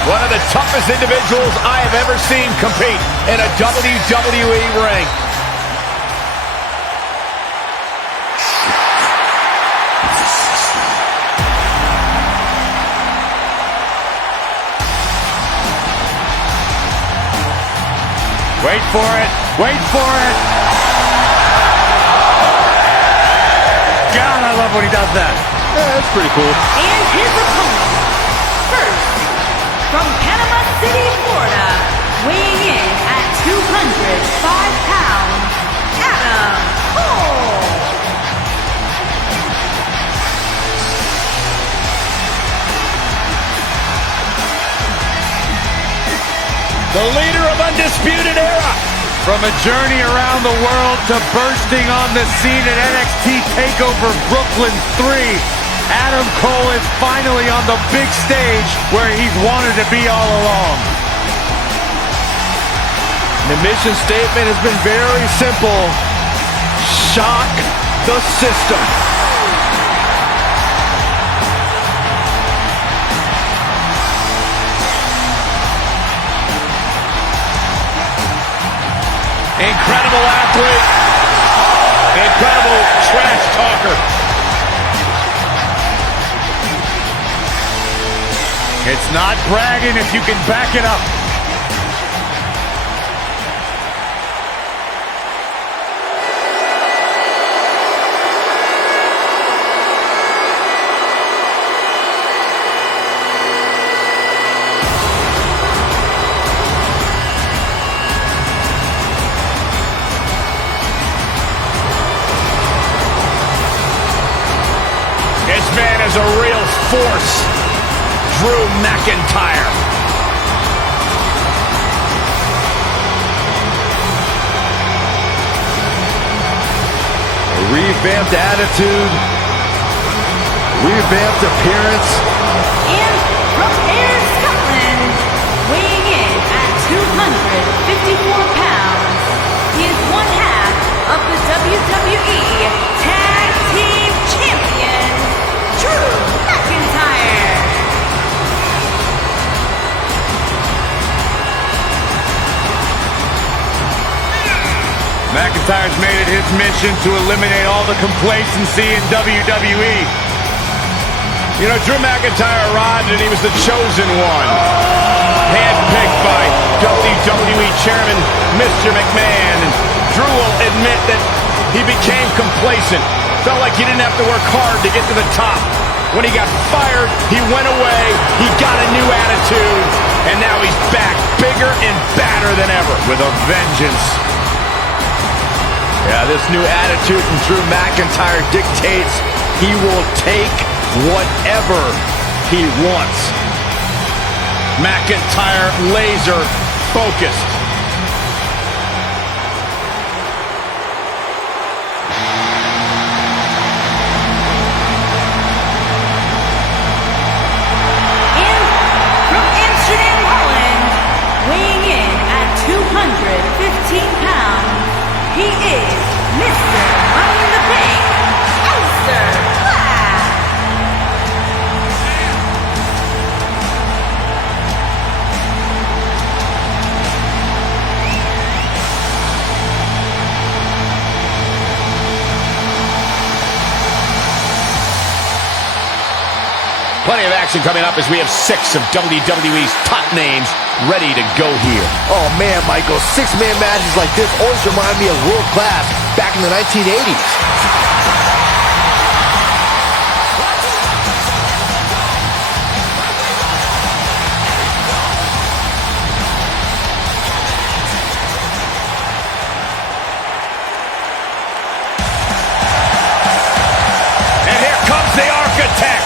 One of the toughest individuals I have ever seen compete in a WWE ring. Wait for it. Wait for it. God, I love when he does that. Yeah, that's pretty cool. And his opponent, first, from Panama City, Florida, weighing in at 205 pounds, Adam Cole. The leader of Undisputed Era. From a journey around the world to bursting on the scene at NXT TakeOver Brooklyn 3, Adam Cole is finally on the big stage where he's wanted to be all along. The mission statement has been very simple. Shock the system. Incredible athlete. Incredible trash talker. It's not bragging if you can back it up. This man is a real force. Drew McIntyre. A revamped attitude. Revamped appearance. And from Ayr, Scotland, weighing in at 254 pounds, he is one half of the WWE Tag Team Champions, Drew McIntyre. McIntyre's made it his mission to eliminate all the complacency in WWE. You know, Drew McIntyre arrived and he was the chosen one. Handpicked by WWE Chairman Mr. McMahon. And Drew will admit that he became complacent. Felt like he didn't have to work hard to get to the top. When he got fired, he went away, he got a new attitude, and now he's back bigger and badder than ever with a vengeance. Yeah, this new attitude from Drew McIntyre dictates he will take whatever he wants. McIntyre laser focused. And from Amsterdam, Holland, weighing in at 215 pounds, he is Mr. Money in the Bank, Aleister Black. Plenty of action coming up as we have 6 of WWE's top names ready to go here. Oh man, Michael, 6-man matches like this always remind me of world class back in the 1980s. And here comes the Architect.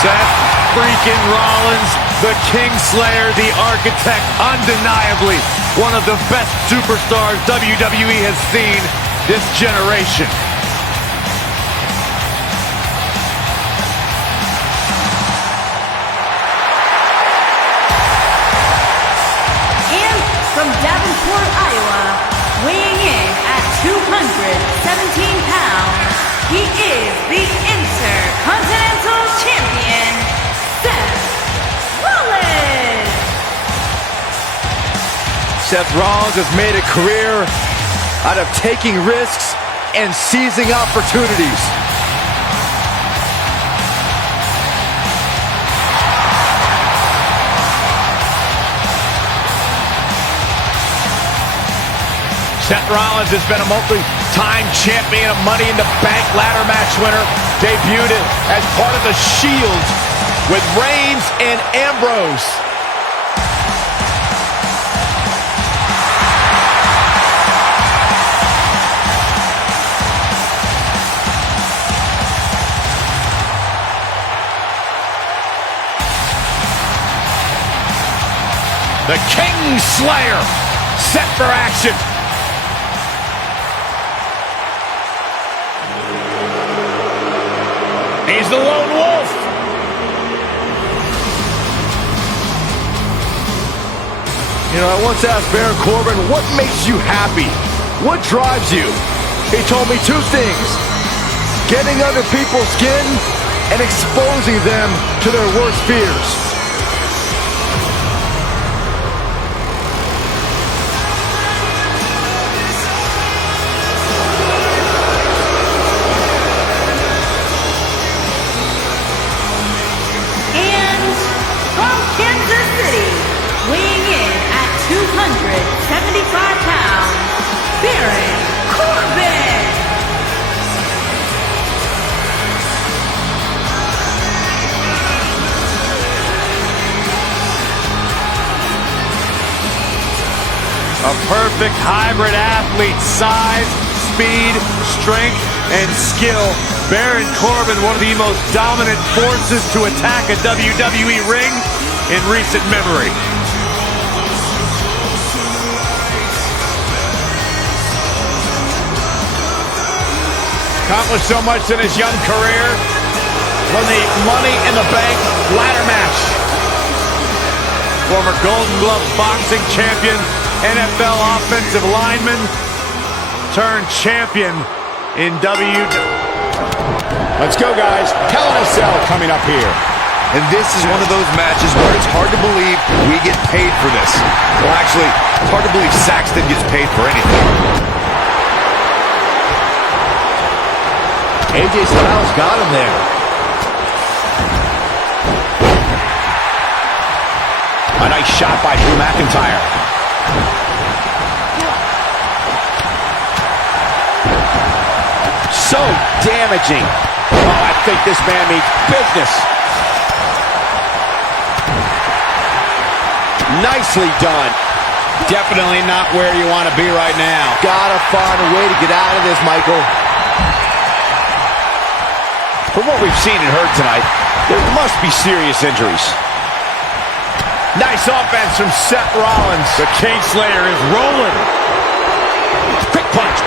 Seth freaking Rollins, the Kingslayer, the Architect, undeniably one of the best superstars WWE has seen this generation. And from Davenport, Iowa, weighing in at 217 pounds, he is the Intercontinental Champion, Seth Rollins. Seth Rollins has made a career out of taking risks and seizing opportunities. Seth Rollins has been a multi-time champion, a Money in the Bank ladder match winner, debuted as part of the Shield with Reigns and Ambrose. The Kingslayer set for action. He's the lone wolf. You know, I once asked Baron Corbin, what makes you happy? What drives you? He told me 2 things: getting under people's skin and exposing them to their worst fears. And from Kansas City, weighing in at 275 pounds, Baron Corbin. A perfect hybrid athlete, size, speed, strength, and skill. Baron Corbin, one of the most dominant forces to attack a WWE ring in recent memory. Accomplished so much in his young career. Won the Money in the Bank ladder match. Former Golden Glove boxing champion, NFL offensive lineman, turned champion in Let's go, guys. Hell in a Cell coming up here. And this is one of those matches where it's hard to believe we get paid for this. Well, actually, it's hard to believe Saxton gets paid for anything. AJ Styles got him there. A nice shot by Drew McIntyre. So damaging. Oh, I think this man means business. Nicely done. Definitely not where you want to be right now. Gotta find a way to get out of this, Michael. From what we've seen and heard tonight, there must be serious injuries. Nice offense from Seth Rollins. The Kingslayer is rolling. Quick punch.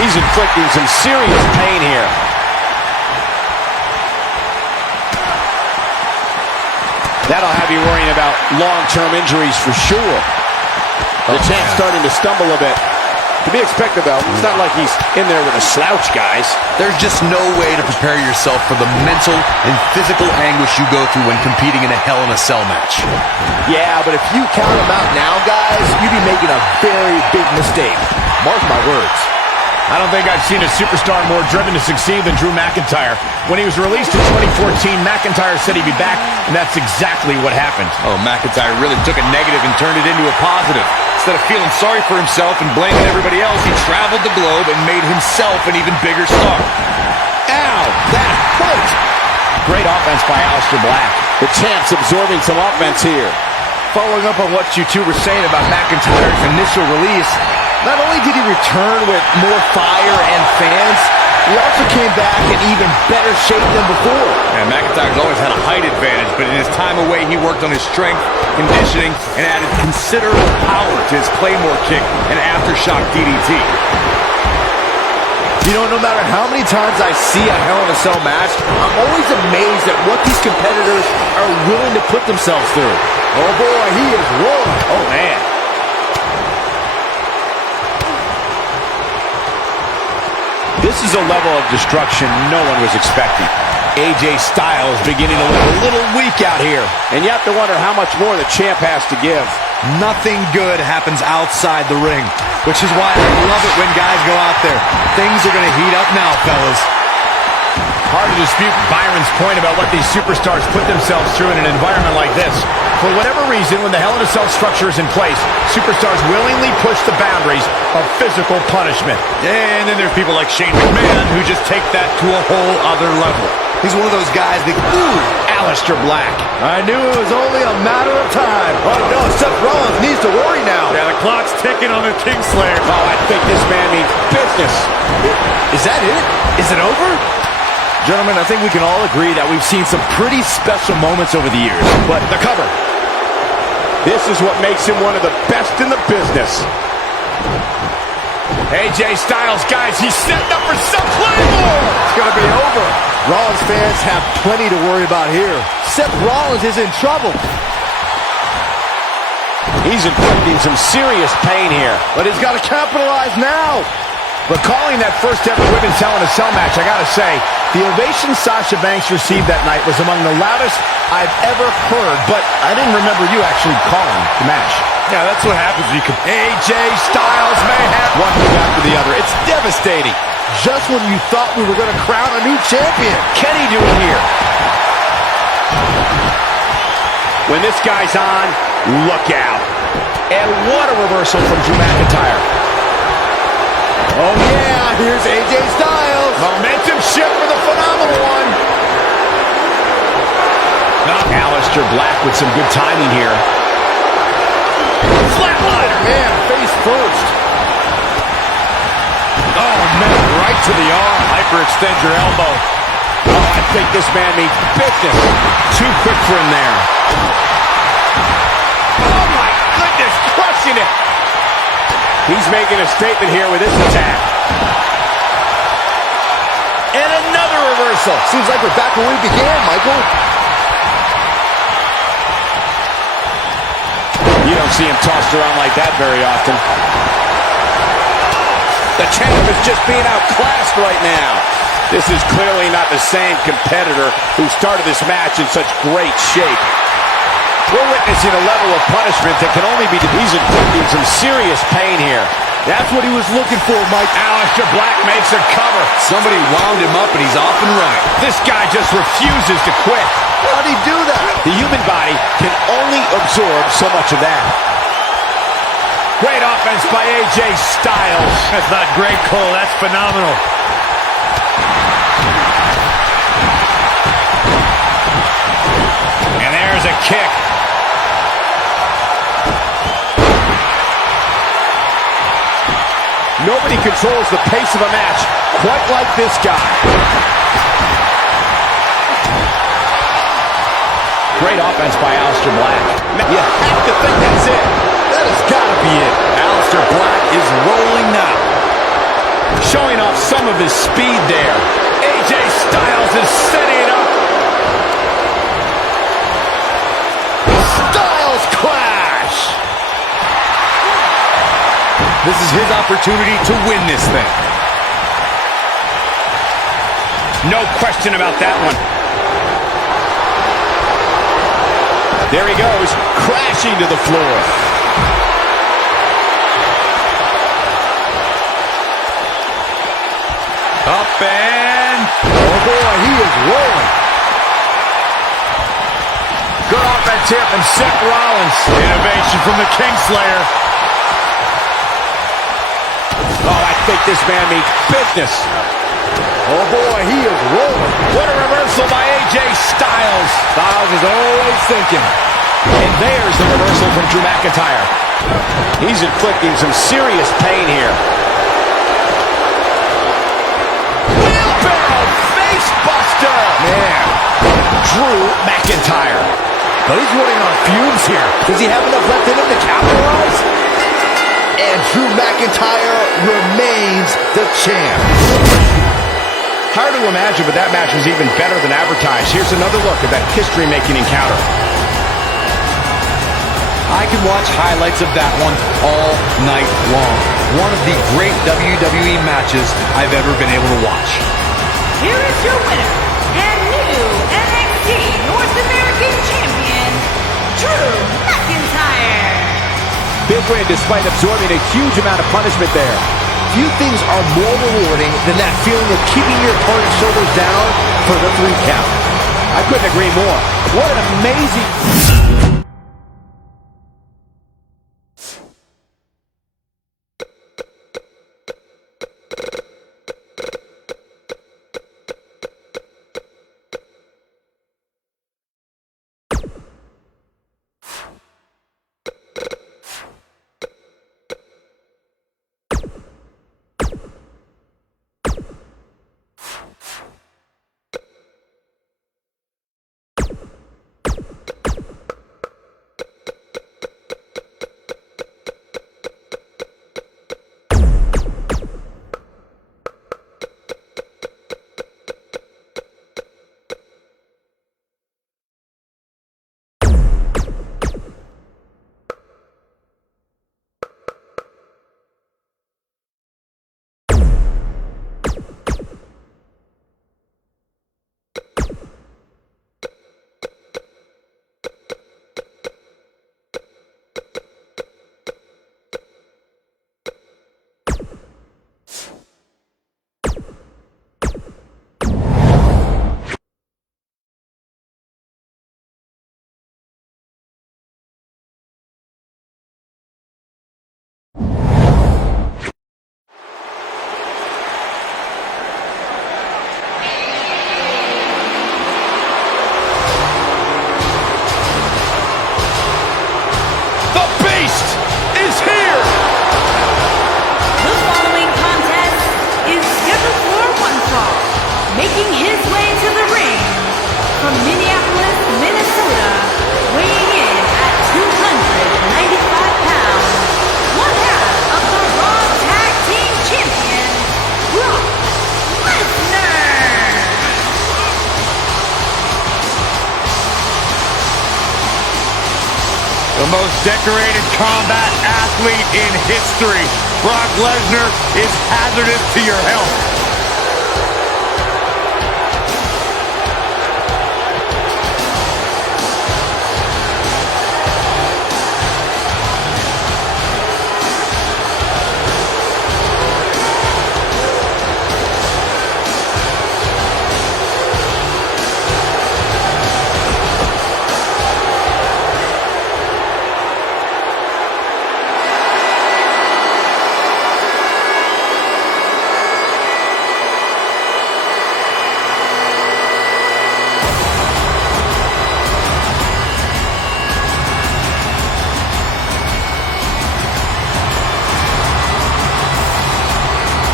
He's inflicting some serious pain here. That'll have you worrying about long-term injuries for sure. The champ's starting to stumble a bit. To be expected, though. It's not like he's in there with a slouch, guys. There's just no way to prepare yourself for the mental and physical anguish you go through when competing in a Hell in a Cell match. Yeah, but if you count them out now, guys, you'd be making a very big mistake. Mark my words. I don't think I've seen a superstar more driven to succeed than Drew McIntyre. When he was released in 2014, McIntyre said he'd be back, and that's exactly what happened. Oh, McIntyre really took a negative and turned it into a positive. Instead of feeling sorry for himself and blaming everybody else, he traveled the globe and made himself an even bigger star. Ow! That hurt! Great offense by Aleister Black. The champ's absorbing some offense here. Following up on what you two were saying about McIntyre's initial release, not only did he return with more fire and fans, he also came back in even better shape than before. And McIntyre's always had a height advantage, but in his time away, he worked on his strength, conditioning, and added considerable power to his Claymore kick and aftershock DDT. You know, no matter how many times I see a Hell in a Cell match, I'm always amazed at what these competitors are willing to put themselves through. Oh boy, he is rolling. Oh, man. This is a level of destruction no one was expecting. AJ Styles beginning to look a little weak out here. And you have to wonder how much more the champ has to give. Nothing good happens outside the ring, which is why I love it when guys go out there. Things are going to heat up now, fellas. Hard to dispute Byron's point about what these superstars put themselves through in an environment like this. For whatever reason, when the Hell in a Cell structure is in place, superstars willingly push the boundaries of physical punishment. And then there's people like Shane McMahon who just take that to a whole other level. He's one of those guys that, Aleister Black. I knew it was only a matter of time. Oh no, Seth Rollins needs to worry now. Yeah, the clock's ticking on the Kingslayer. Oh, I think this man means business. Is that it? Is it over? Gentlemen, I think we can all agree that we've seen some pretty special moments over the years. But the cover. This is what makes him one of the best in the business. AJ Styles, guys, he's setting up for some Claymore. It's going to be over. Rollins fans have plenty to worry about here. Seth Rollins is in trouble. He's inflicting some serious pain here. But he's got to capitalize now. Recalling that first ever Women's Hell in a Cell match, I gotta say, the ovation Sasha Banks received that night was among the loudest I've ever heard, but I didn't remember you actually calling the match. Yeah, that's what happens when you can. AJ Styles may have One move after the other. It's devastating. Just when you thought we were going to crown a new champion. Kenny doing here. When this guy's on, look out. And what a reversal from Drew McIntyre. Oh yeah, here's AJ Styles. Momentum shift for the phenomenal one. Aleister Black with some good timing here. Flatliner. Man, face first. Oh, man, right to the arm. hyperextend your elbow. Oh, I think this man means business. Too quick for him there. Oh, my goodness, crushing it. He's making a statement here with this attack. And another reversal. Seems like we're back where we began, Michael. You don't see him tossed around like that very often. The champ is just being outclassed right now. This is clearly not the same competitor who started this match in such great shape. We're witnessing a level of punishment that can only be... He's inflicting some serious pain here. That's what he was looking for, Mike. Aleister Black makes a cover. Somebody wound him up and he's off and running. This guy just refuses to quit. How'd he do that? The human body can only absorb so much of that. Great offense by AJ Styles. That's not great, Cole. That's phenomenal. And there's a kick. Nobody controls the pace of a match quite like this guy. Great offense by Aleister Black. You have to think that's it. That has got to be it. Aleister Black is rolling now. Showing off some of his speed there. AJ Styles is setting it up. Styles clash. This this is his opportunity to win this thing. No question about that one. There he goes, crashing to the floor. Up and... Oh boy, he is rolling. Good offense here from Seth Rollins. Innovation from the Kingslayer. Oh, I think this man means business. Oh boy, he is rolling. What a reversal by AJ Styles. Styles is always thinking. And there's the reversal from Drew McIntyre. He's inflicting some serious pain here. Wheelbarrow face buster. Man, Drew McIntyre. but he's running on fumes here. Does he have enough left in him to capitalize? And Drew McIntyre remains the champ. Hard to imagine, but that match was even better than advertised. Here's another look at that history-making encounter. I could watch highlights of that one all night long. One of the great WWE matches I've ever been able to watch. Here is your winner and new NXT North American Champion, Drew McIntyre. Big win despite absorbing a huge amount of punishment there. Few things are more rewarding than that feeling of keeping your opponent's shoulders down for the 3 count. I couldn't agree more. What an amazing... making his way to the ring from Minneapolis, Minnesota, weighing in at 295 pounds, one half of the Raw Tag Team Champion, Brock Lesnar. The most decorated combat athlete in history. Brock Lesnar is hazardous to your health.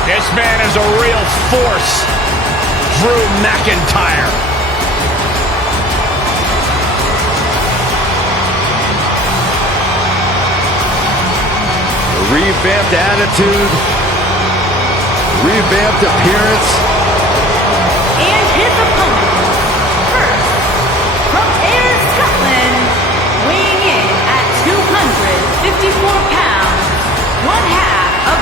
This man is a real force. Drew McIntyre. A revamped attitude, revamped appearance. And his opponent, first, from Ayr, Scotland, weighing in at 254 pounds, one half of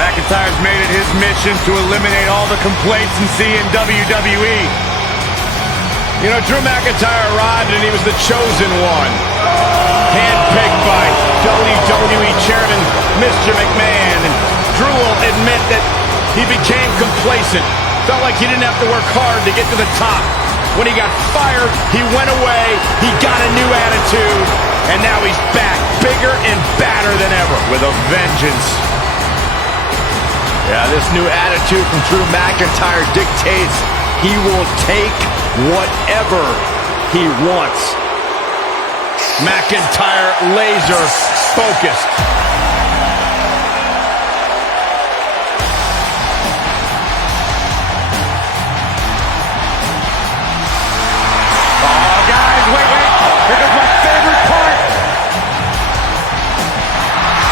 McIntyre's made it his mission to eliminate all the complacency in WWE. You know, Drew McIntyre arrived and he was the chosen one. Handpicked by WWE Chairman Mr. McMahon. And Drew will admit that he became complacent. Felt like he didn't have to work hard to get to the top. When he got fired, he went away, he got a new attitude, and now he's back, bigger and badder than ever, with a vengeance. Yeah, this new attitude from Drew McIntyre dictates he will take whatever he wants. McIntyre laser focused.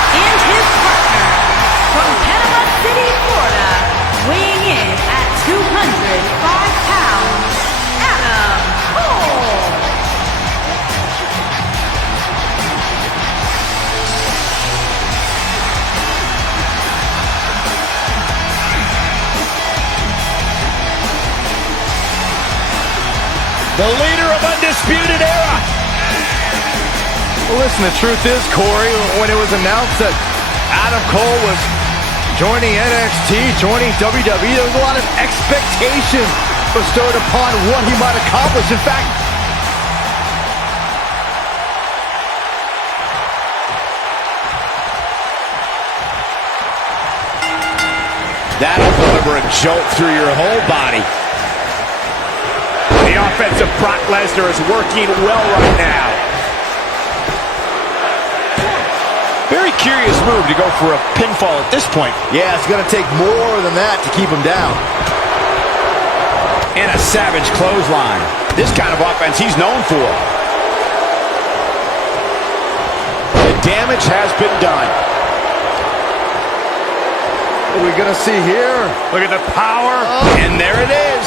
And his partner, from Panama City, Florida, weighing in at 205 pounds, Adam Cole. The leader of Undisputed Era. Well, listen, the truth is, Corey, when it was announced that Adam Cole was joining NXT, joining WWE, there was a lot of expectation bestowed upon what he might accomplish. In fact, that'll deliver a jolt through your whole body. The offensive Brock Lesnar is working well right now. Very curious move to go for a pinfall at this point. yeah, it's going to take more than that to keep him down. And a savage clothesline. This kind of offense he's known for. The damage has been done. What are we going to see here? Look at the power. And there it is.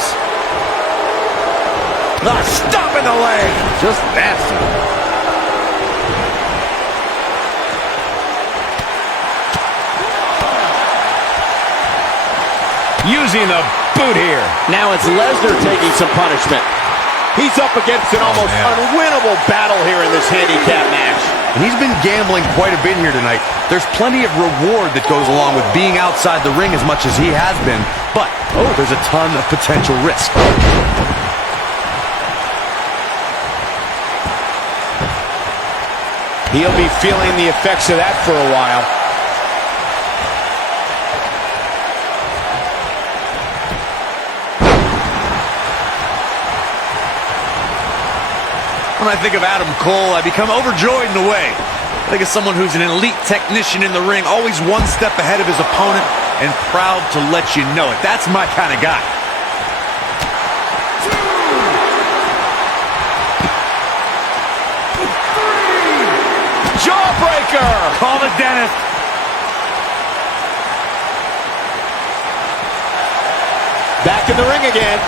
The stomp in the leg. Just nasty. Using the boot here. Now it's Lesnar taking some punishment. He's up against an almost unwinnable battle here in this handicap match. And he's been gambling quite a bit here tonight. There's plenty of reward that goes along with being outside the ring as much as he has been, but there's a ton of potential risk. He'll be feeling the effects of that for a while. When I think of Adam Cole, I become overjoyed in a way. I think of someone who's an elite technician in the ring, always one step ahead of his opponent, and proud to let you know it. That's my kind of guy. Jawbreaker! Call the dentist. Back in the ring again.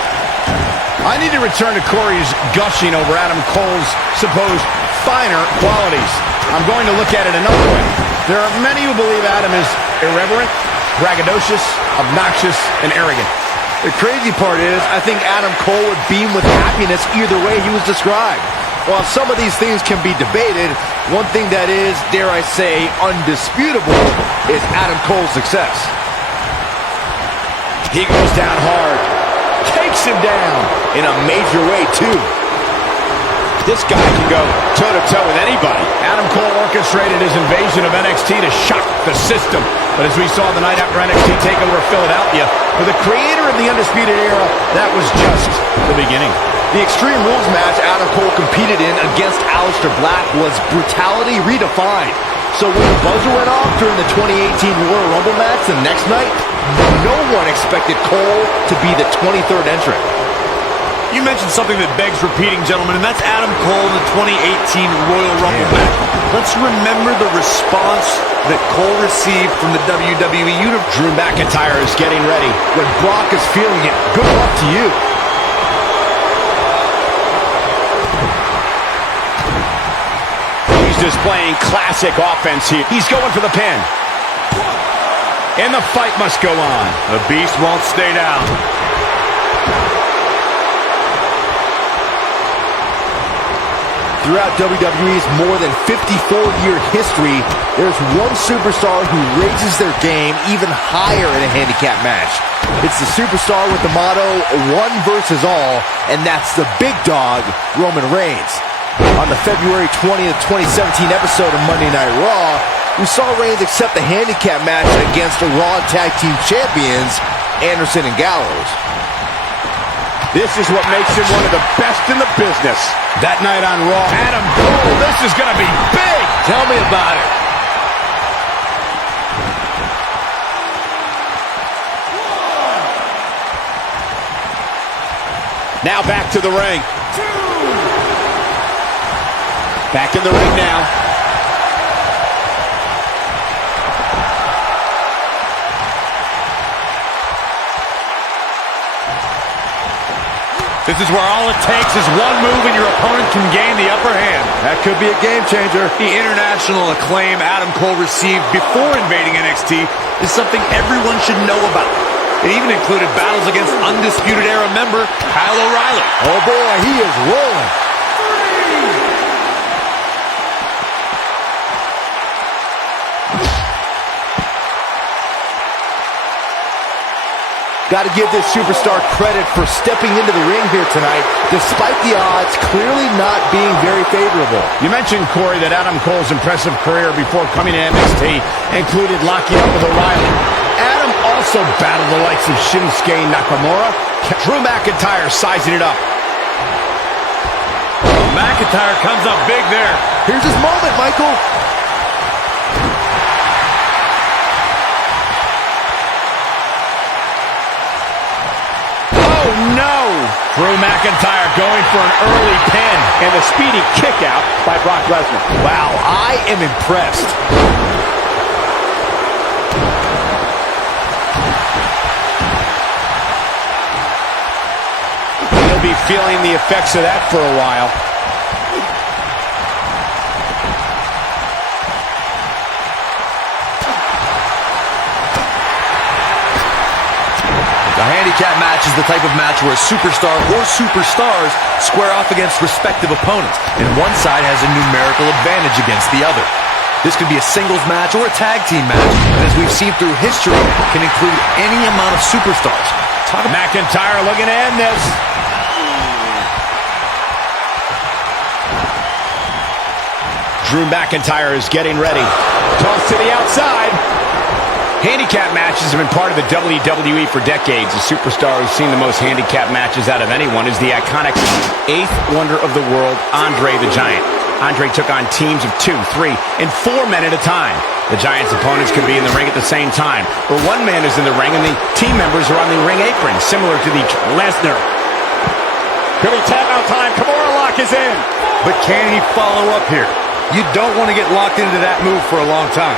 I need to return to Corey's gushing over Adam Cole's supposed finer qualities. I'm going to look at it another way. There are many who believe Adam is irreverent, braggadocious, obnoxious, and arrogant. The crazy part is, I think Adam Cole would beam with happiness either way he was described. While some of these things can be debated, one thing that is, dare I say, undisputable is Adam Cole's success. He goes down hard. Takes him down in a major way, too. This guy can go toe-to-toe with anybody. Adam Cole orchestrated his invasion of NXT to shock the system. But as we saw the night after NXT TakeOver Philadelphia, for the creator of the Undisputed Era, that was just the beginning. The Extreme Rules match Adam Cole competed in against Aleister Black was brutality redefined. So when the buzzer went off during the 2018 Royal Rumble match the next night, no one expected Cole to be the 23rd entrant. You mentioned something that begs repeating, gentlemen, and that's Adam Cole in the 2018 Royal Rumble match. Let's remember the response that Cole received from the WWE Universe. Drew McIntyre is getting ready. When Brock is feeling it, good luck to you. He's displaying classic offense here. He's going for the pin. and the fight must go on. The Beast won't stay down. Throughout WWE's more than 54-year history, there's one superstar who raises their game even higher in a handicap match. It's the superstar with the motto, one versus all, and that's the big dog, Roman Reigns. On the February 20th, 2017 episode of Monday Night Raw, we saw Reigns accept the handicap match against the Raw Tag Team Champions, Anderson and Gallows. This is what makes him one of the best in the business. That night on Raw, Adam Cole, this is going to be big. Tell me about it. Now back to the ring. Back in the ring now. This is where all it takes is one move and your opponent can gain the upper hand. That could be a game changer. The international acclaim Adam Cole received before invading NXT is something everyone should know about. It even included battles against Undisputed Era member Kyle O'Reilly. Oh boy, he is rolling. Got to give this superstar credit for stepping into the ring here tonight, despite the odds clearly not being very favorable. You mentioned, Corey, that Adam Cole's impressive career before coming to NXT included locking up with O'Reilly. Adam also battled the likes of Shinsuke Nakamura. Drew McIntyre sizing it up. McIntyre comes up big there. Here's his moment, Michael. Oh, no! Drew McIntyre going for an early pin. And the speedy kick out by Brock Lesnar. Wow, I am impressed. He'll be feeling the effects of that for a while. A handicap match is the type of match where a superstar or superstars square off against respective opponents, and one side has a numerical advantage against the other. This could be a singles match or a tag team match, and as we've seen through history, can include any amount of superstars. McIntyre looking to end this. Drew McIntyre is getting ready. Toss to the outside. Handicap matches have been part of the WWE for decades. The superstar who's seen the most handicap matches out of anyone is the iconic eighth wonder of the world, Andre the Giant. Andre took on teams of 2, 3, and 4 men at a time. The Giant's opponents could be in the ring at the same time, or one man is in the ring and the team members are on the ring apron, similar to the Lesnar. Could be tap out time. Kimura lock is in. But can he follow up here? You don't want to get locked into that move for a long time.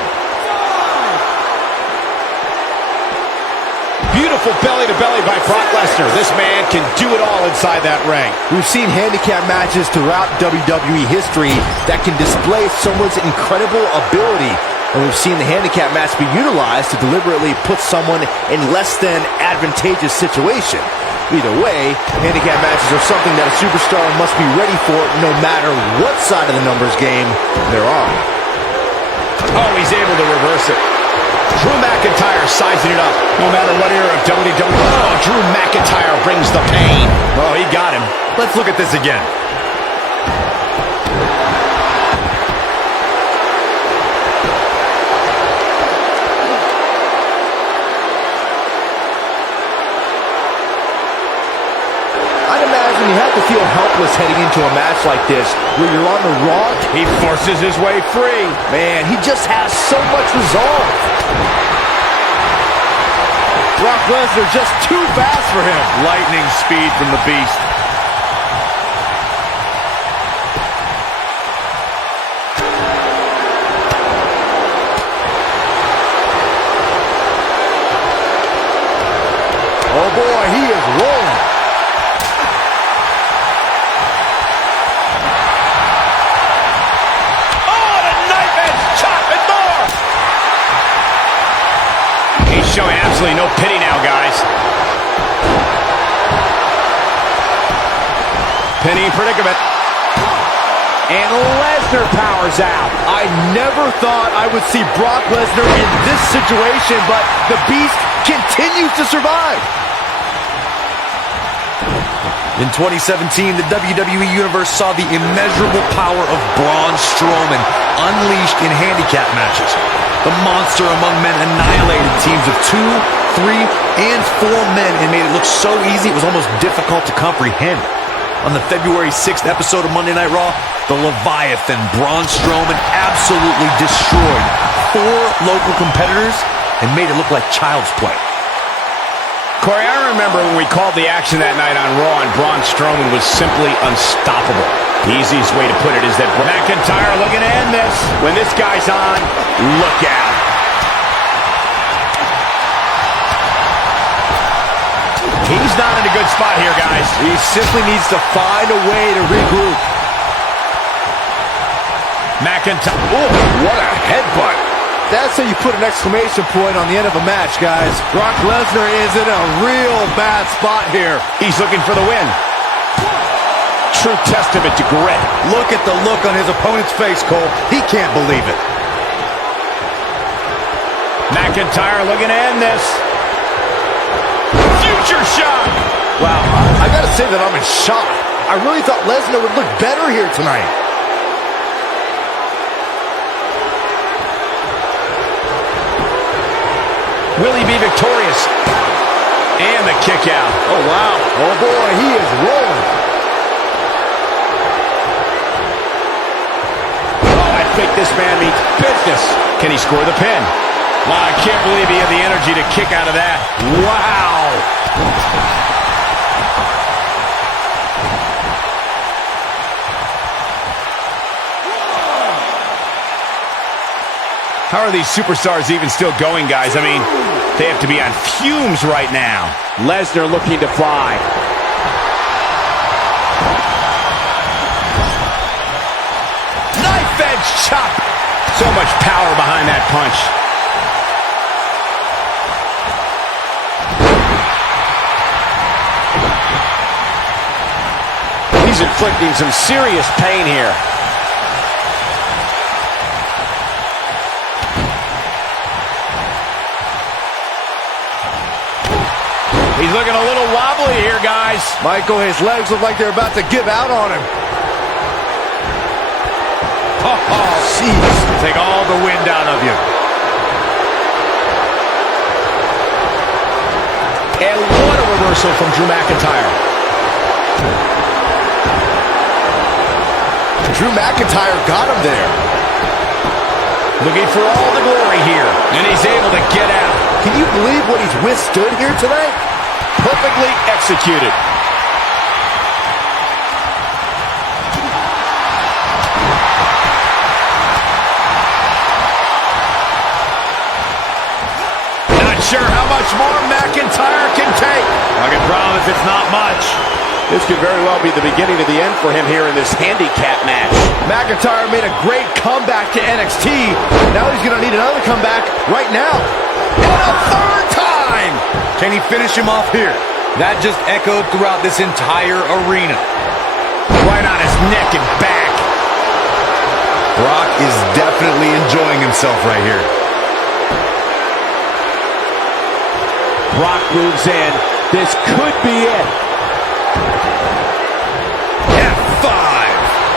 Beautiful belly-to-belly by Brock Lesnar. This man can do it all inside that ring. We've seen handicap matches throughout WWE history that can display someone's incredible ability. And we've seen the handicap match be utilized to deliberately put someone in less than advantageous situation. Either way, handicap matches are something that a superstar must be ready for no matter what side of the numbers game they're on. Oh, he's able to reverse it. Drew McIntyre sizing it up. No matter what era of WWE. Oh, Drew McIntyre brings the pain. Oh, he got him. Let's look at this again. I'd imagine you have to feel helpless heading into a match like this where you're on the Raw. He forces his way free. Man, he just has so much resolve. Brock Lesnar just too fast for him. Lightning speed from the Beast. Oh boy, he is rolling. Absolutely no pity now, guys. Pinning predicament. And Lesnar powers out. I never thought I would see Brock Lesnar in this situation, but the Beast continues to survive. In 2017, the WWE Universe saw the immeasurable power of Braun Strowman unleashed in handicap matches. The monster among men annihilated teams of 2, 3, and 4 men and made it look so easy it was almost difficult to comprehend. On the February 6th episode of Monday Night Raw, the Leviathan Braun Strowman absolutely destroyed 4 local competitors and made it look like child's play. Corey, I remember when we called the action that night on Raw and Braun Strowman was simply unstoppable. The easiest way to put it is that McIntyre looking to end this. When this guy's on, look out. He's not in a good spot here, guys. He simply needs to find a way to regroup. McIntyre, oh, what a headbutt. That's how you put an exclamation point on the end of a match, guys. Brock Lesnar is in a real bad spot here. He's looking for the win. True testament to grit. Look at the look on his opponent's face, Cole. He can't believe it. McIntyre looking to end this. Future shot. Wow, I gotta say that I'm in shock. I really thought Lesnar would look better here tonight. Will he be victorious? And the kick out. Oh, wow. Oh, boy, he is rolling. Oh, I think this man means business. Can he score the pin? Wow, I can't believe he had the energy to kick out of that. Wow. How are these superstars even still going, guys? I mean, they have to be on fumes right now. Lesnar looking to fly. Knife edge chop. So much power behind that punch. He's inflicting some serious pain here. He's looking a little wobbly here, guys. Michael, his legs look like they're about to give out on him. Oh, jeez. Take all the wind out of you. And what a reversal from Drew McIntyre. Drew McIntyre got him there. Looking for all the glory here. And he's able to get out. Can you believe what he's withstood here tonight? Perfectly executed. Not sure how much more McIntyre can take. I can promise it's not much. This could very well be the beginning of the end for him here in this handicap match. McIntyre made a great comeback to NXT. Now he's going to need another comeback right now. And a third time! Can he finish him off here? That just echoed throughout this entire arena. Right on his neck and back. Brock is definitely enjoying himself right here. Brock moves in. This could be it. F5!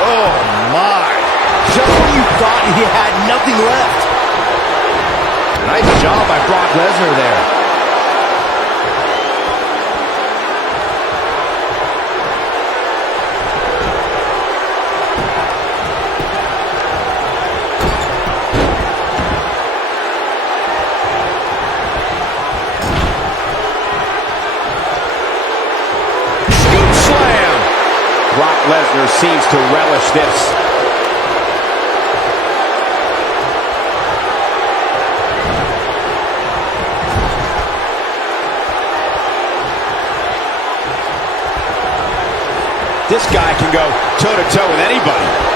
Oh, my. Just when you thought he had nothing left. Nice job by Brock Lesnar there. Brock Lesnar seems to relish this. This guy can go toe-to-toe with anybody.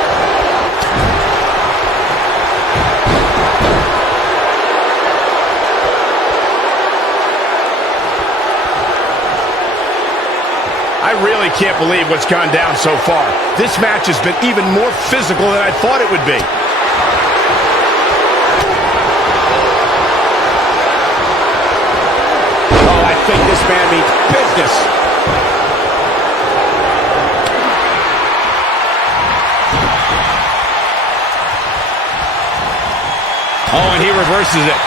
can't believe what's gone down so far. This match has been even more physical than I thought it would be. Oh, I think this man means business. Oh, and he reverses it.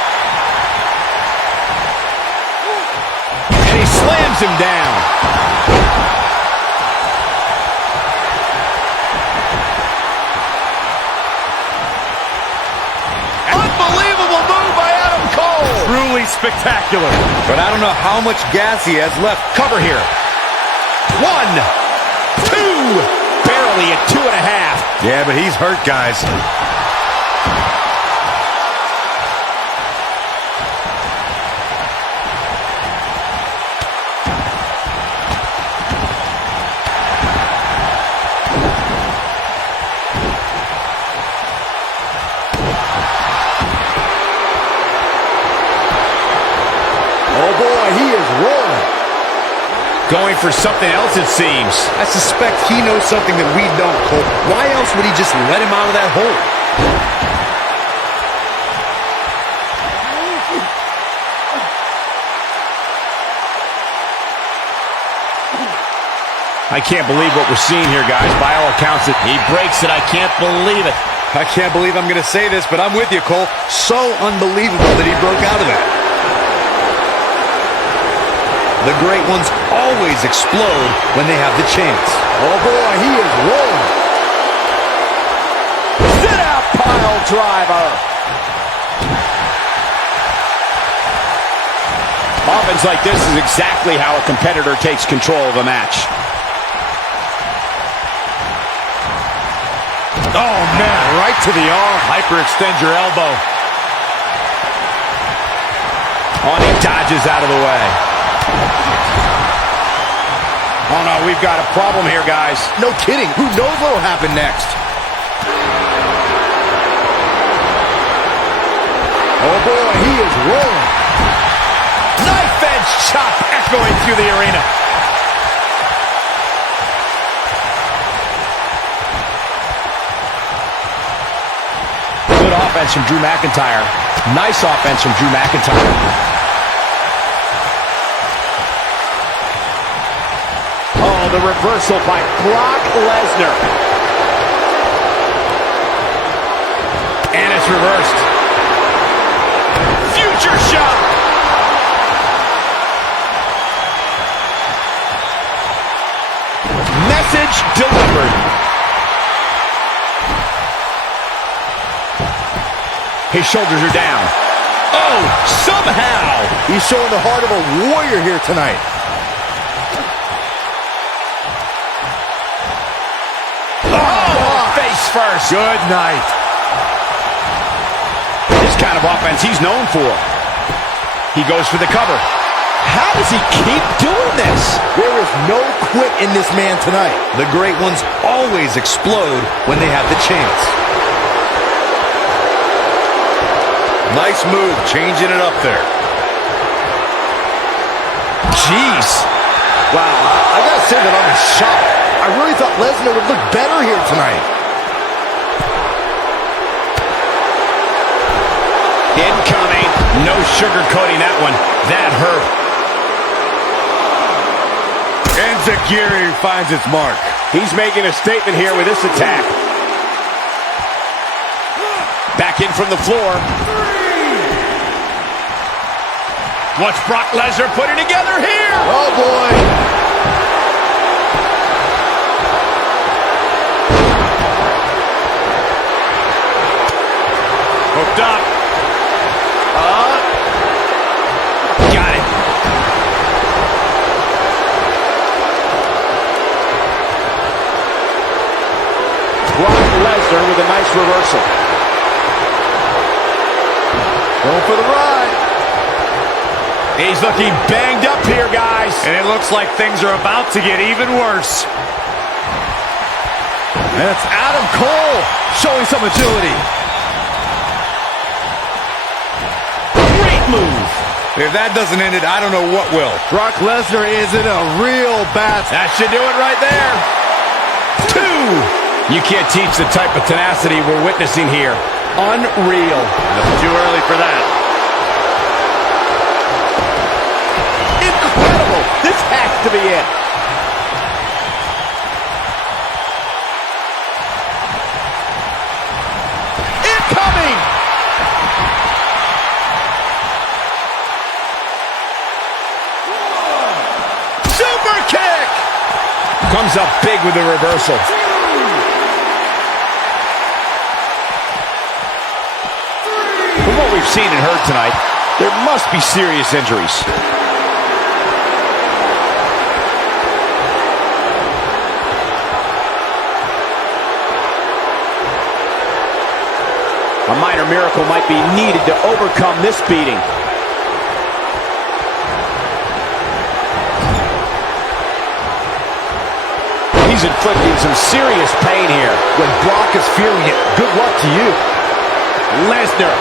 And he slams him down. Unbelievable move by Adam Cole. Truly spectacular. But I don't know how much gas he has left. Cover here. 1, 2. Barely at 2.5. Yeah, but he's hurt, guys. Oh boy, he is rolling. Going for something else, it seems. I suspect he knows something that we don't, Cole. Why else would he just let him out of that hole? I can't believe what we're seeing here, guys. By all accounts, he breaks it. I can't believe it. I can't believe I'm going to say this, but I'm with you, Cole. So unbelievable that he broke out of that. The great ones always explode when they have the chance. Oh boy, he is rolling. Sit out pile driver. Offense like this is exactly how a competitor takes control of a match. Oh, man, right to the arm. Hyperextend your elbow. Oh, and he dodges out of the way. Oh, no, we've got a problem here, guys. No kidding. Who knows what will happen next? Oh boy, he is rolling. Knife edge chop echoing through the arena. Good offense from Drew McIntyre. Nice offense from Drew McIntyre. Oh, the reversal by Brock Lesnar. And it's reversed. Future shot. Message delivered. His shoulders are down. Oh, somehow. He's showing the heart of a warrior here tonight. Oh, face first. Good night. This kind of offense he's known for. He goes for the cover. How does he keep doing this? There is no quit in this man tonight. The great ones always explode when they have the chance. Nice move, changing it up there. Jeez. Wow, I gotta say that I'm shocked. I really thought Lesnar would look better here tonight. Incoming. No sugarcoating that one. That hurt. Enziguri finds its mark. He's making a statement here with this attack. Back in from the floor. Watch Brock Lesnar put it together here. Oh boy. Hooked up. Got it. Brock Lesnar with a nice reversal. Going for the ride. He's looking banged up here, guys. And it looks like things are about to get even worse. And it's Adam Cole showing some agility. Great move. If that doesn't end it, I don't know what will. Brock Lesnar is in a real bad... That should do it right there. 2. You can't teach the type of tenacity we're witnessing here. Unreal. Too early for that. Incredible. This has to be it. Incoming. Super kick. Comes up big with the reversal. From what we've seen and heard tonight, there must be serious injuries. A minor miracle might be needed to overcome this beating. He's inflicting some serious pain here. When Brock is feeling it, good luck to you. Lesnar.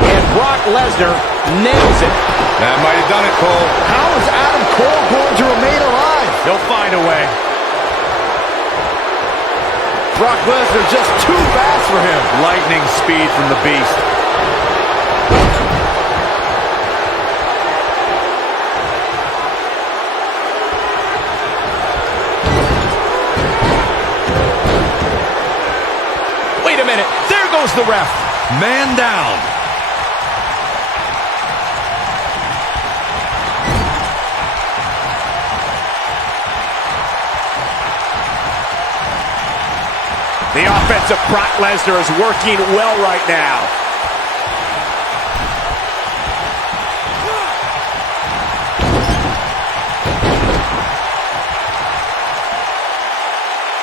And Brock Lesnar nails it. That might have done it, Cole. How is Adam Cole going to remain alive? He'll find a way. Brock Lesnar just too fast for him. Lightning speed from the Beast. Wait a minute. There goes the ref. Man down. The offense of Brock Lesnar is working well right now.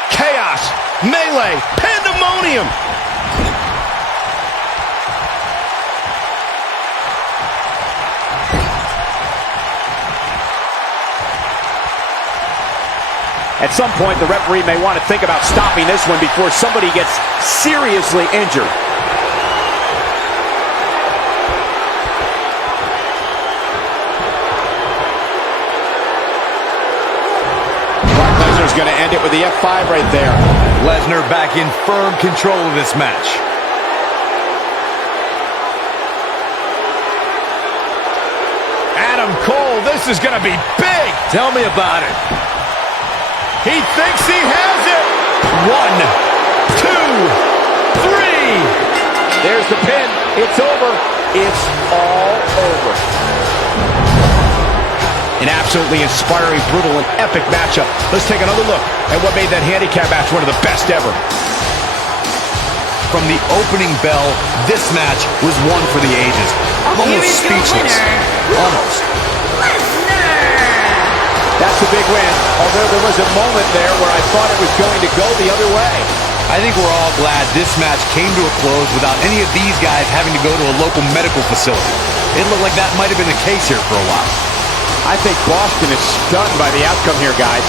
Chaos, melee, pandemonium. At some point, the referee may want to think about stopping this one before somebody gets seriously injured. Brock Lesnar's going to end it with the F5 right there. Lesnar back in firm control of this match. Adam Cole, this is going to be big. Tell me about it. He thinks he has it. 1, 2, 3. There's the pin. It's over. It's all over. An absolutely inspiring, brutal, and epic matchup. Let's take another look at what made that handicap match one of the best ever. From the opening bell, this match was one for the ages. I'm almost speechless. Almost. That's a big win, although there was a moment there where I thought it was going to go the other way. I think we're all glad this match came to a close without any of these guys having to go to a local medical facility. It looked like that might have been the case here for a while. I think Boston is stunned by the outcome here, guys.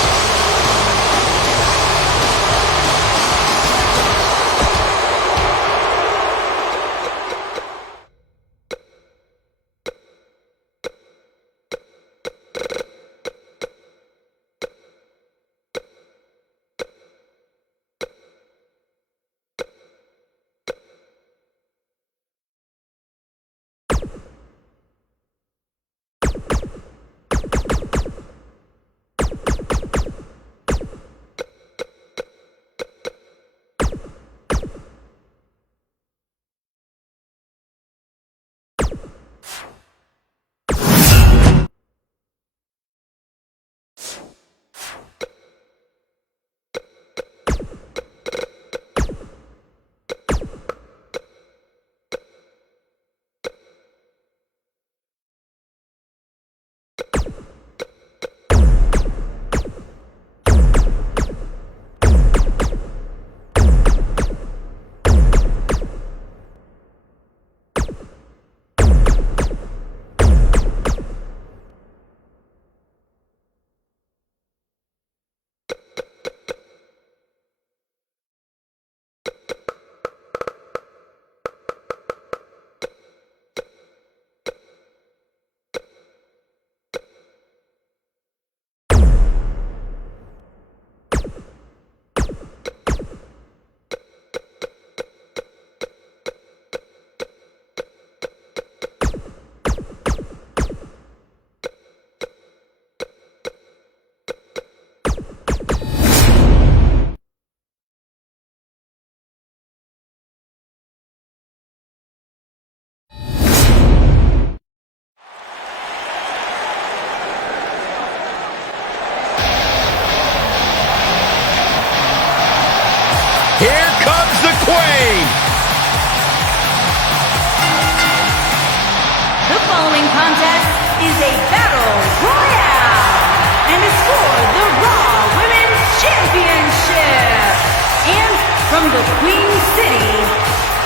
Queen City,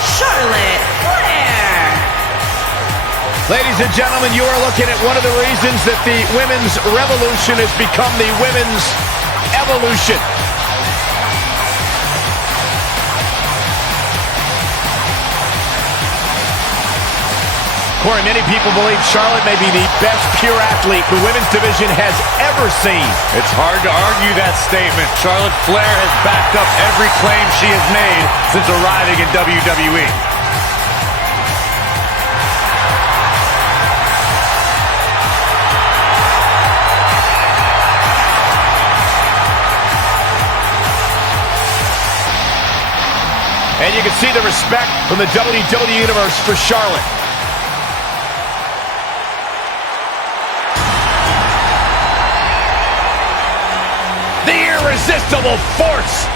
Charlotte Flair. Ladies and gentlemen, you are looking at one of the reasons that the women's revolution has become the women's evolution. Corey, many people believe Charlotte may be the best pure athlete the women's division has ever seen. It's hard to argue that statement. Charlotte Flair has backed up every claim she has made since arriving in WWE. And you can see the respect from the WWE Universe for Charlotte. The irresistible force.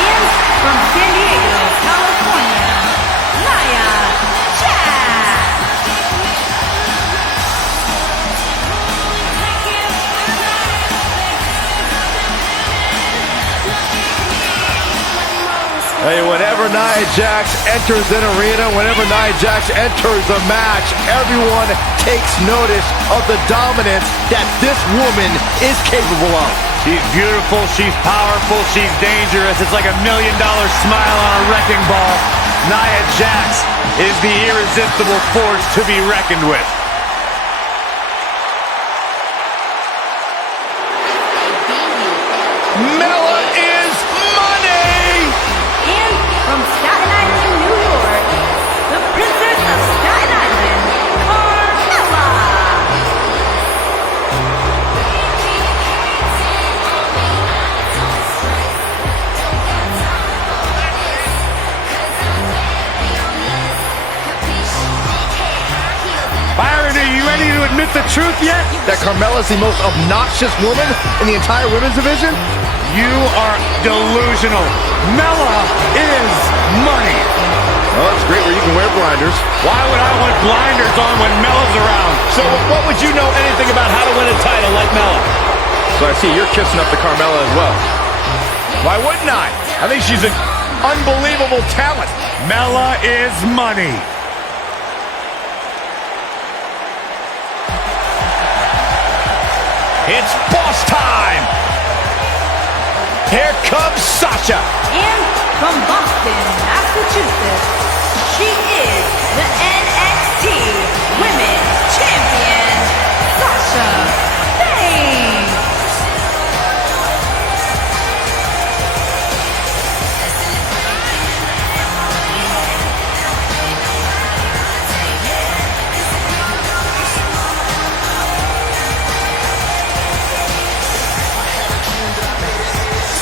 And from San Diego, California, Nia Jax. Hey, whenever Nia Jax enters an arena, whenever Nia Jax enters a match, everyone takes notice of the dominance that this woman is capable of. She's beautiful, she's powerful, she's dangerous. It's like $1 million smile on a wrecking ball. Nia Jax is the irresistible force to be reckoned with. Mella is money! And from Staten Island, New York, the Princess of Staten Island, Carmella. Byron, are you ready to admit the truth yet? That Carmella is the most obnoxious woman in the entire women's division? You are delusional. Mella is money. Well, it's great where you can wear blinders. Why would I want blinders on when Mella's around? So what would you know anything about how to win a title like Mella? So I see you're kissing up to Carmella as well. Why wouldn't I? I think she's an unbelievable talent. Mella is money. It's boss time. Here comes Sasha. And from Boston, Massachusetts, she is the NXT Women's Champion, Sasha Banks.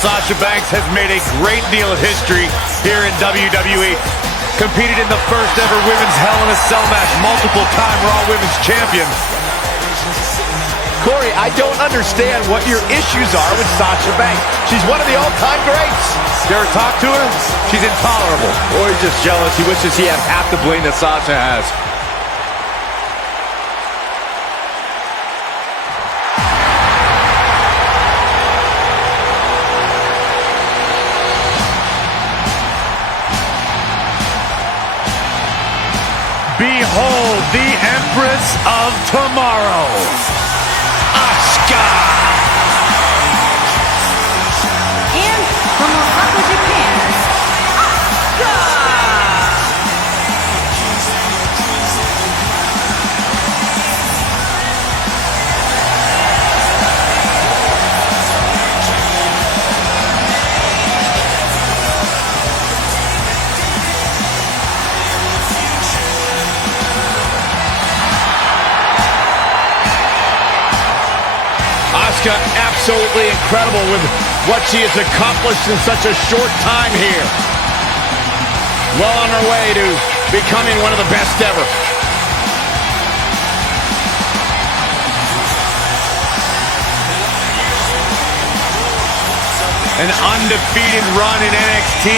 Sasha Banks has made a great deal of history here in WWE. Competed in the first ever women's Hell in a Cell match, multiple-time Raw Women's Champion. Corey, I don't understand what your issues are with Sasha Banks. She's one of the all-time greats. You ever talk to her? She's intolerable. Or he's just jealous. He wishes he had half the bling that Sasha has. Behold the Empress of Tomorrow, Asuka. And from Osaka, Japan, Asuka. Asuka absolutely incredible with what she has accomplished in such a short time here. Well on her way to becoming one of the best ever. An undefeated run in NXT.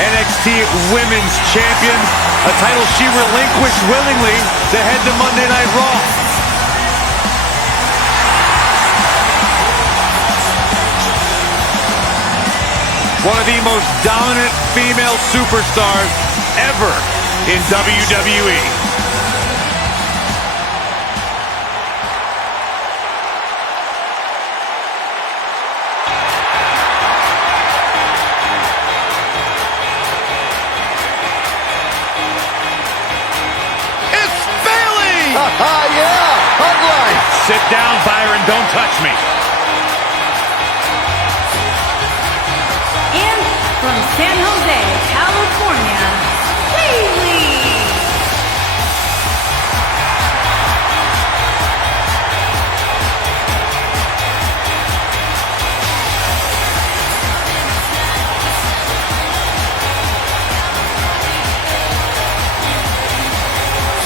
NXT Women's Champion. A title she relinquished willingly to head to Monday Night Raw. one of the most dominant female superstars ever in WWE. Yeah, hug life. Sit down, Byron. Don't touch me. And from San Jose, California, Bayley.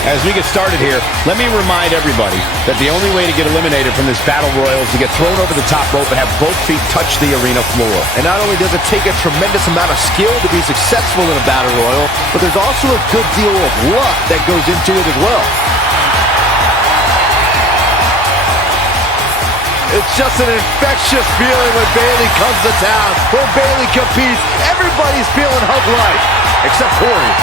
As we get started here, let me remind everybody that the only way to get eliminated from this battle royal is to get thrown over the top rope and have both feet touch the arena floor. And not only does it take a tremendous amount of skill to be successful in a battle royal, but there's also a good deal of luck that goes into it as well. It's just an infectious feeling when Bayley comes to town. When Bayley competes, everybody's feeling hug life, except Corey.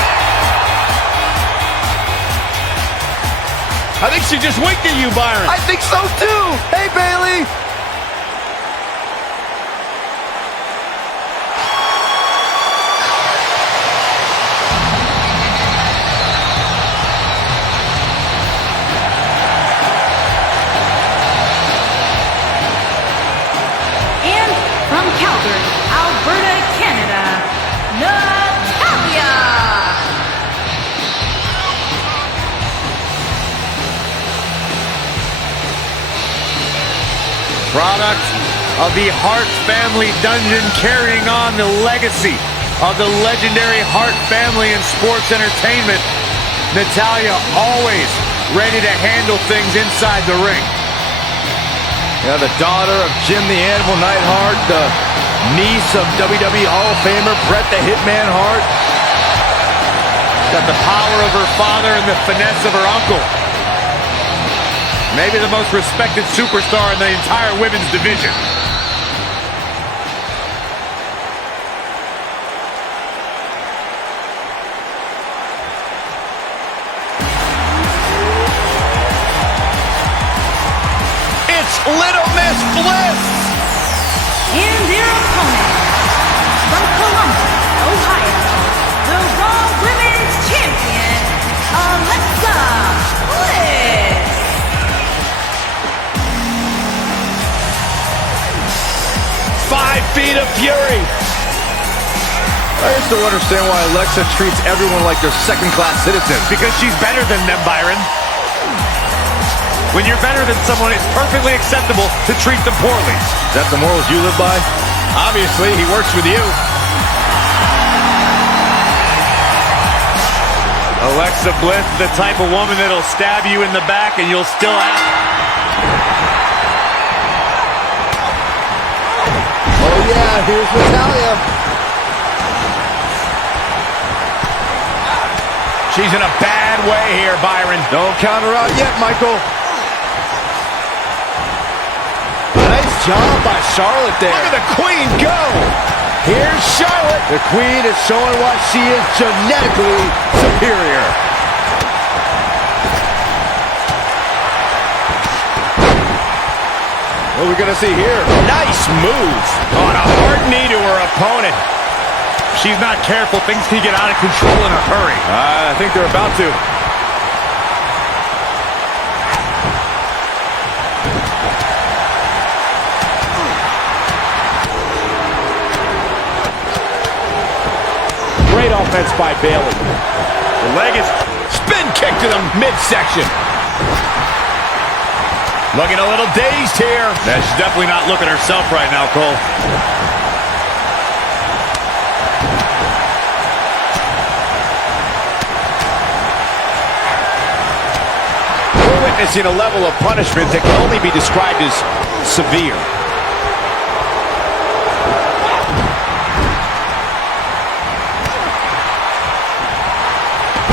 I think she just winked at you, Byron. I think so too. Hey, Bayley. And from Calgary, Alberta, Canada, Natalya. Product of the Hart family dungeon, carrying on the legacy of the legendary Hart family in sports entertainment. Natalya always ready to handle things inside the ring. Yeah, the daughter of Jim the Animal Neidhart, the niece of WWE Hall of Famer Bret the Hitman Hart. Got the power of her father and the finesse of her uncle. Maybe the most respected superstar in the entire women's division. It's Little Miss Bliss! And their opponent, from Columbus, Ohio, the Raw Women's Champion, Alexa Bliss. 5 feet of fury. I just don't understand why Alexa treats everyone like they're second-class citizens. Because she's better than them, Byron. When you're better than someone, it's perfectly acceptable to treat them poorly. Is that the morals you live by? Obviously, he works with you. Alexa Bliss is the type of woman that'll stab you in the back and you'll still have... Oh yeah, here's Natalya. She's in a bad way here, Byron. Don't count her out yet, Michael. Nice job by Charlotte there. Look at the Queen go. Here's Charlotte. The Queen is showing why she is genetically superior. What are we going to see here? Nice move. On a hard knee to her opponent. She's not careful, things can get out of control in a hurry. I think they're about to. Great offense by Bayley. The leg is... Spin kick to the midsection. Looking a little dazed here. Yeah, she's definitely not looking herself right now, Cole. We're witnessing a level of punishment that can only be described as severe.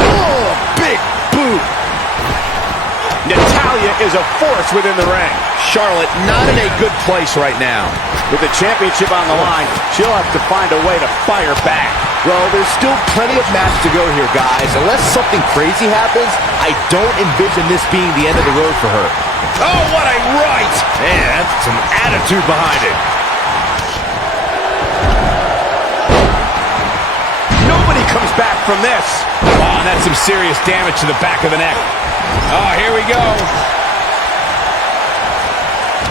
Oh, big boot. Natalya is a force within the ring. Charlotte not in a good place right now. With the championship on the line, she'll have to find a way to fire back. Well, there's still plenty of match to go here, guys. Unless something crazy happens, I don't envision this being the end of the road for her. Oh, what a right! Man, that's some attitude behind it. Nobody comes back from this. Oh, and that's some serious damage to the back of the neck. Oh, here we go.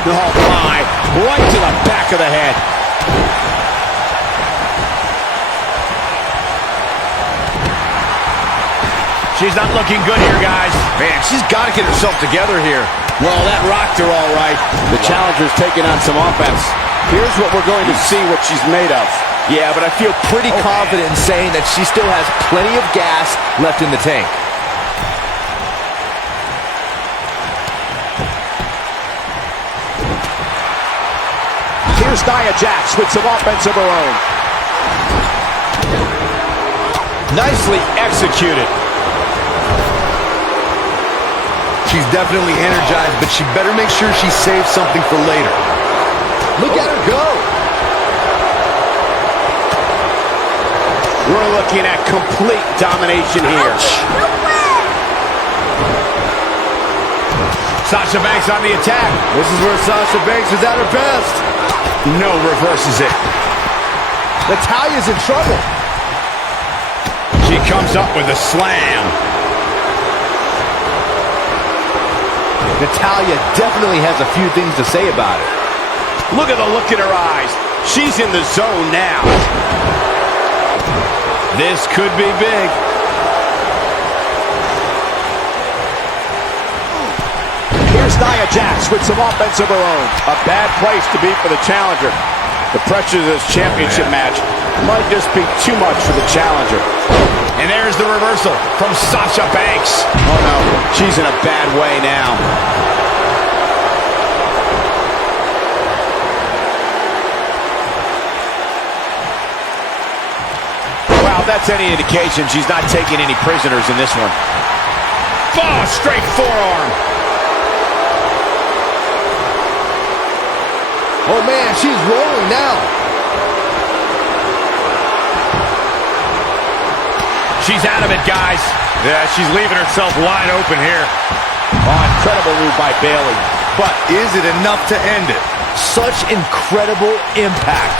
Oh, my. Right to the back of the head. She's not looking good here, guys. Man, she's got to get herself together here. Well, that rocked her all right. The challenger's taking on some offense. Here's what we're going to see what she's made of. Yeah, but I feel pretty confident in saying that she still has plenty of gas left in the tank. Here's Nia Jax with some offense of her own. Nicely executed. She's definitely energized, but she better make sure she saves something for later. Look at her go. We're looking at complete domination here. Sasha Banks on the attack. This is where Sasha Banks is at her best. No, reverses it. Natalya's in trouble. She comes up with a slam. Natalya definitely has a few things to say about it. Look at the look in her eyes. She's in the zone now. This could be big. Here's Nia Jax with some offense of her own. A bad place to be for the challenger. The pressure of this championship match might just be too much for the challenger. And there's the reversal from Sasha Banks. Oh no, she's in a bad way now. Wow, if that's any indication, she's not taking any prisoners in this one. Oh, straight forearm. Oh man, she's rolling now. She's out of it, guys. Yeah, she's leaving herself wide open here. Oh, incredible move by Bayley. But is it enough to end it? Such incredible impact.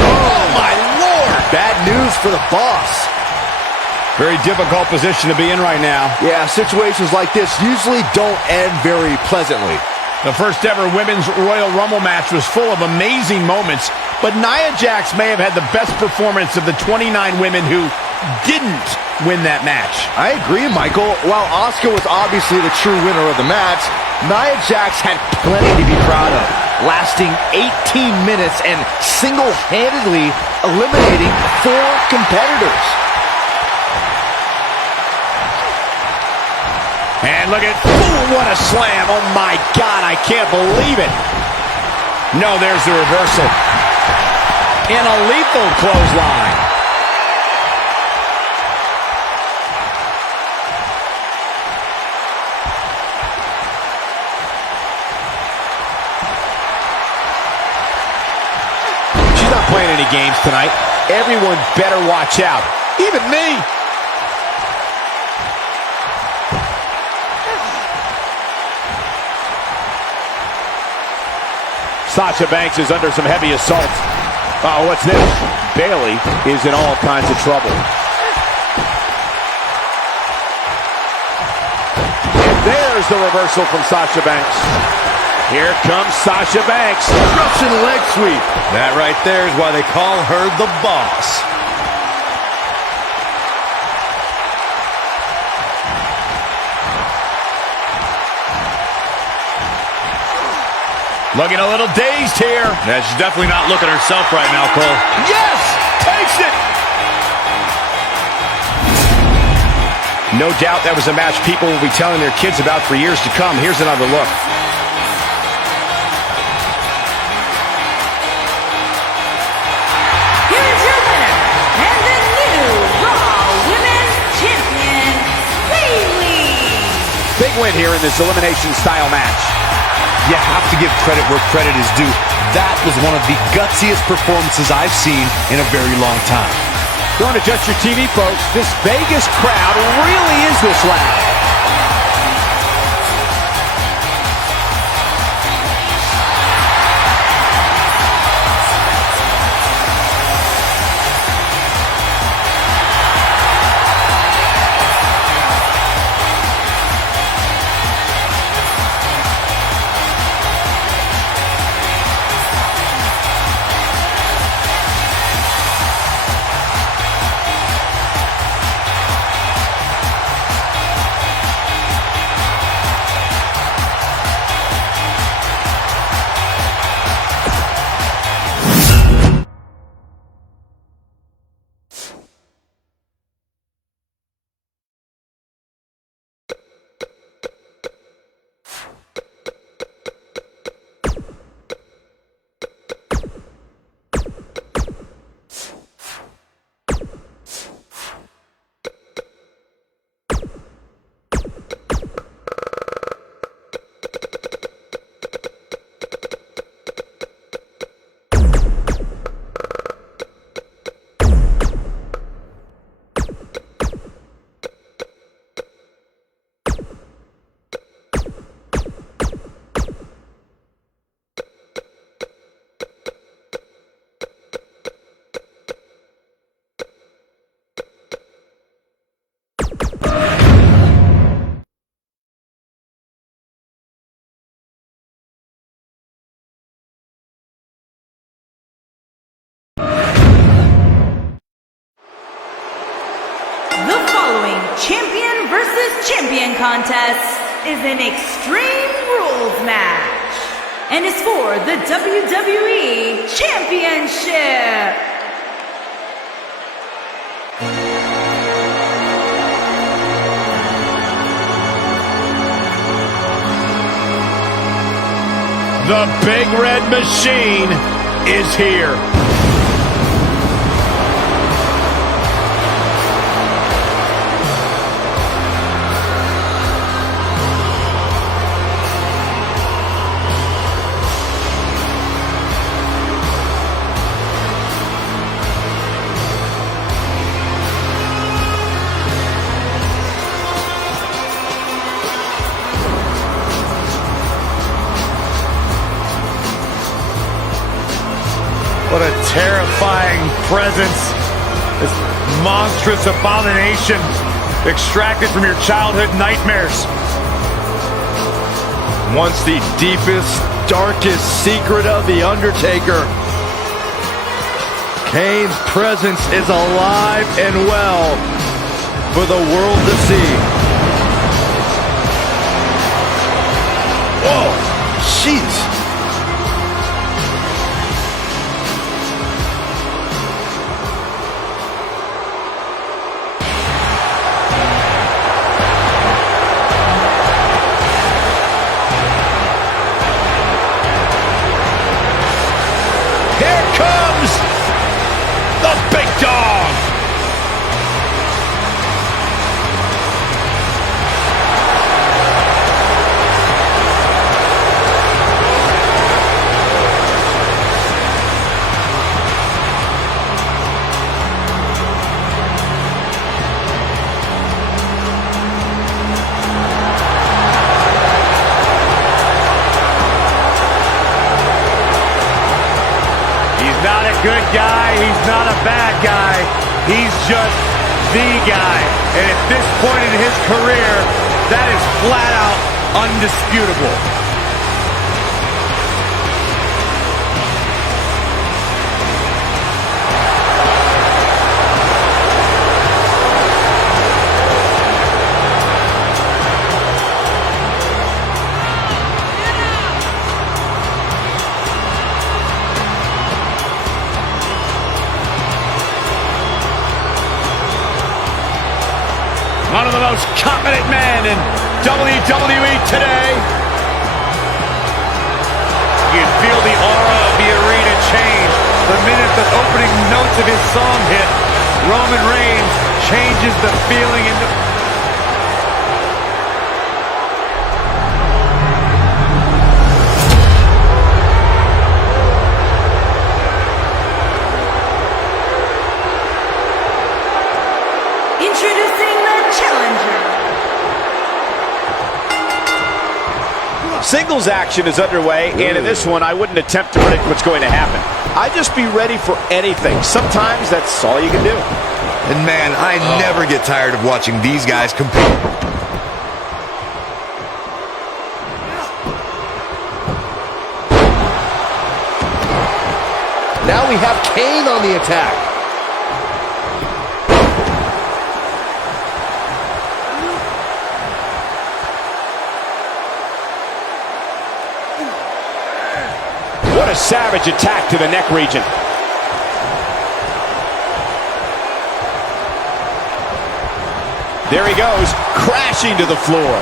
Oh, my Lord. Bad news for the boss. Very difficult position to be in right now. Yeah, situations like this usually don't end very pleasantly. The first ever Women's Royal Rumble match was full of amazing moments, but Nia Jax may have had the best performance of the 29 women who didn't win that match. I agree, Michael. While Asuka was obviously the true winner of the match, Nia Jax had plenty to be proud of, lasting 18 minutes and single-handedly eliminating 4 competitors. And look at, ooh, what a slam. Oh my God, I can't believe it. No, there's the reversal. And a lethal clothesline. She's not playing any games tonight. Everyone better watch out. Even me. Sasha Banks is under some heavy assault. Oh, what's this? Bayley is in all kinds of trouble. And there's the reversal from Sasha Banks. Here comes Sasha Banks. Russian leg sweep. That right there is why they call her the boss. Looking a little dazed here. Yeah, she's definitely not looking herself right now, Cole. Yes! Takes it! No doubt that was a match people will be telling their kids about for years to come. Here's another look. Here's your winner, and the new Raw Women's Champion, Bayley. Big win here in this elimination style match. you have to give credit where credit is due. That was one of the gutsiest performances I've seen in a very long time. Don't adjust your TV, folks. This Vegas crowd really is this loud. Champion versus champion contest is an Extreme Rules match and is for the WWE Championship. The Big Red Machine is here. What a terrifying presence. This monstrous abomination extracted from your childhood nightmares. Once the deepest, darkest secret of The Undertaker. Kane's presence is alive and well for the world to see. Whoa, jeez. Here comes the big dog. Not a good guy, he's not a bad guy, he's just the guy. And at this point in his career, that is flat out undisputable. One of the most confident men in WWE today. You can feel the aura of the arena change the minute the opening notes of his song hit. Roman Reigns changes the feeling in the... singles action is underway, and in this one, I wouldn't attempt to predict what's going to happen. I'd just be ready for anything. Sometimes that's all you can do. And man, I never get tired of watching these guys compete. Now we have Kane on the attack. What a savage attack to the neck region. There he goes, crashing to the floor.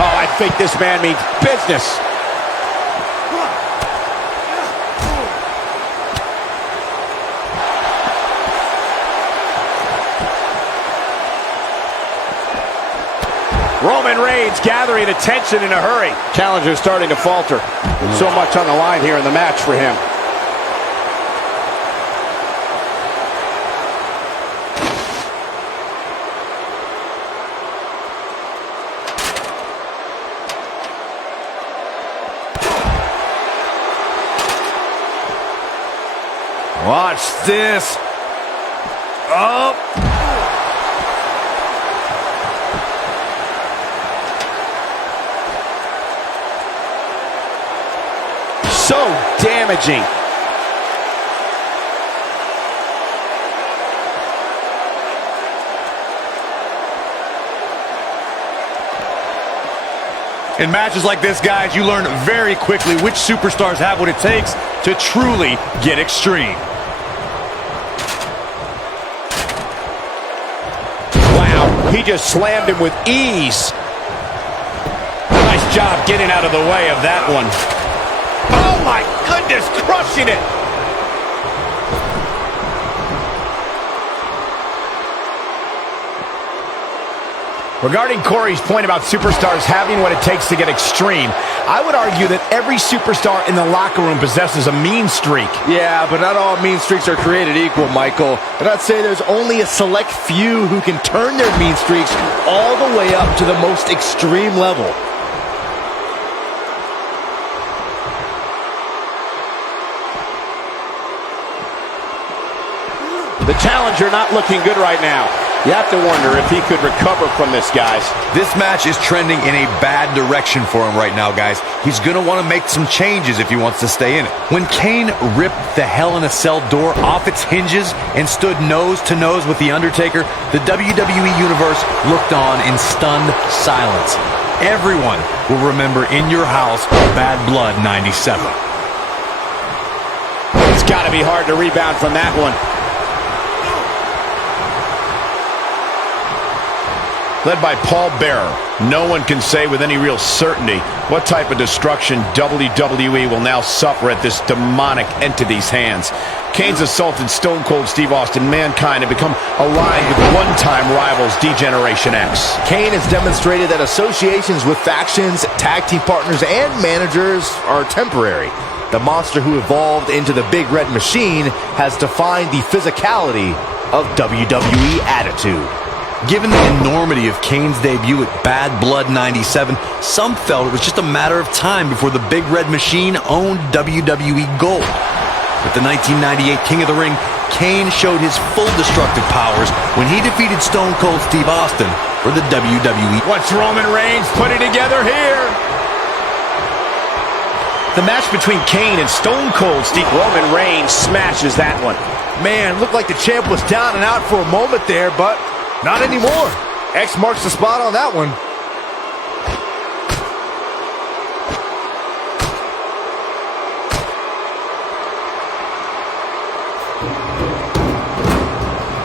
Oh, I think this man means business. Roman Reigns gathering attention in a hurry. Challenger starting to falter. So much on the line here in the match for him. Watch this. Oh. So damaging. In matches like this, guys, you learn very quickly which superstars have what it takes to truly get extreme. Wow, he just slammed him with ease. Nice job getting out of the way of that one. Oh my goodness, crushing it. Regarding Corey's point about superstars having what it takes to get extreme, I would argue that every superstar in the locker room possesses a mean streak. Yeah, but not all mean streaks are created equal, Michael. And I'd say there's only a select few who can turn their mean streaks all the way up to the most extreme level. The challenger not looking good right now. You have to wonder if he could recover from this, guys. This match is trending in a bad direction for him right now, guys. He's going to want to make some changes if he wants to stay in it. When Kane ripped the Hell in a Cell door off its hinges and stood nose to nose with The Undertaker, the WWE Universe looked on in stunned silence. Everyone will remember In Your House, Bad Blood 97. It's got to be hard to rebound from that one. Led by Paul Bearer, no one can say with any real certainty what type of destruction WWE will now suffer at this demonic entity's hands. Kane's assaulted Stone Cold Steve Austin. Mankind have become aligned with one-time rivals D-Generation X. Kane has demonstrated that associations with factions, tag team partners, and managers are temporary. The monster who evolved into the Big Red Machine has defined the physicality of WWE Attitude. Given the enormity of Kane's debut at Bad Blood 97, some felt it was just a matter of time before the Big Red Machine owned WWE Gold. With the 1998 King of the Ring, Kane showed his full destructive powers when he defeated Stone Cold Steve Austin for the WWE. What's Roman Reigns putting together here? The match between Kane and Stone Cold Steve. Roman Reigns smashes that one. Man, looked like the champ was down and out for a moment there, but not anymore. X marks the spot on that one.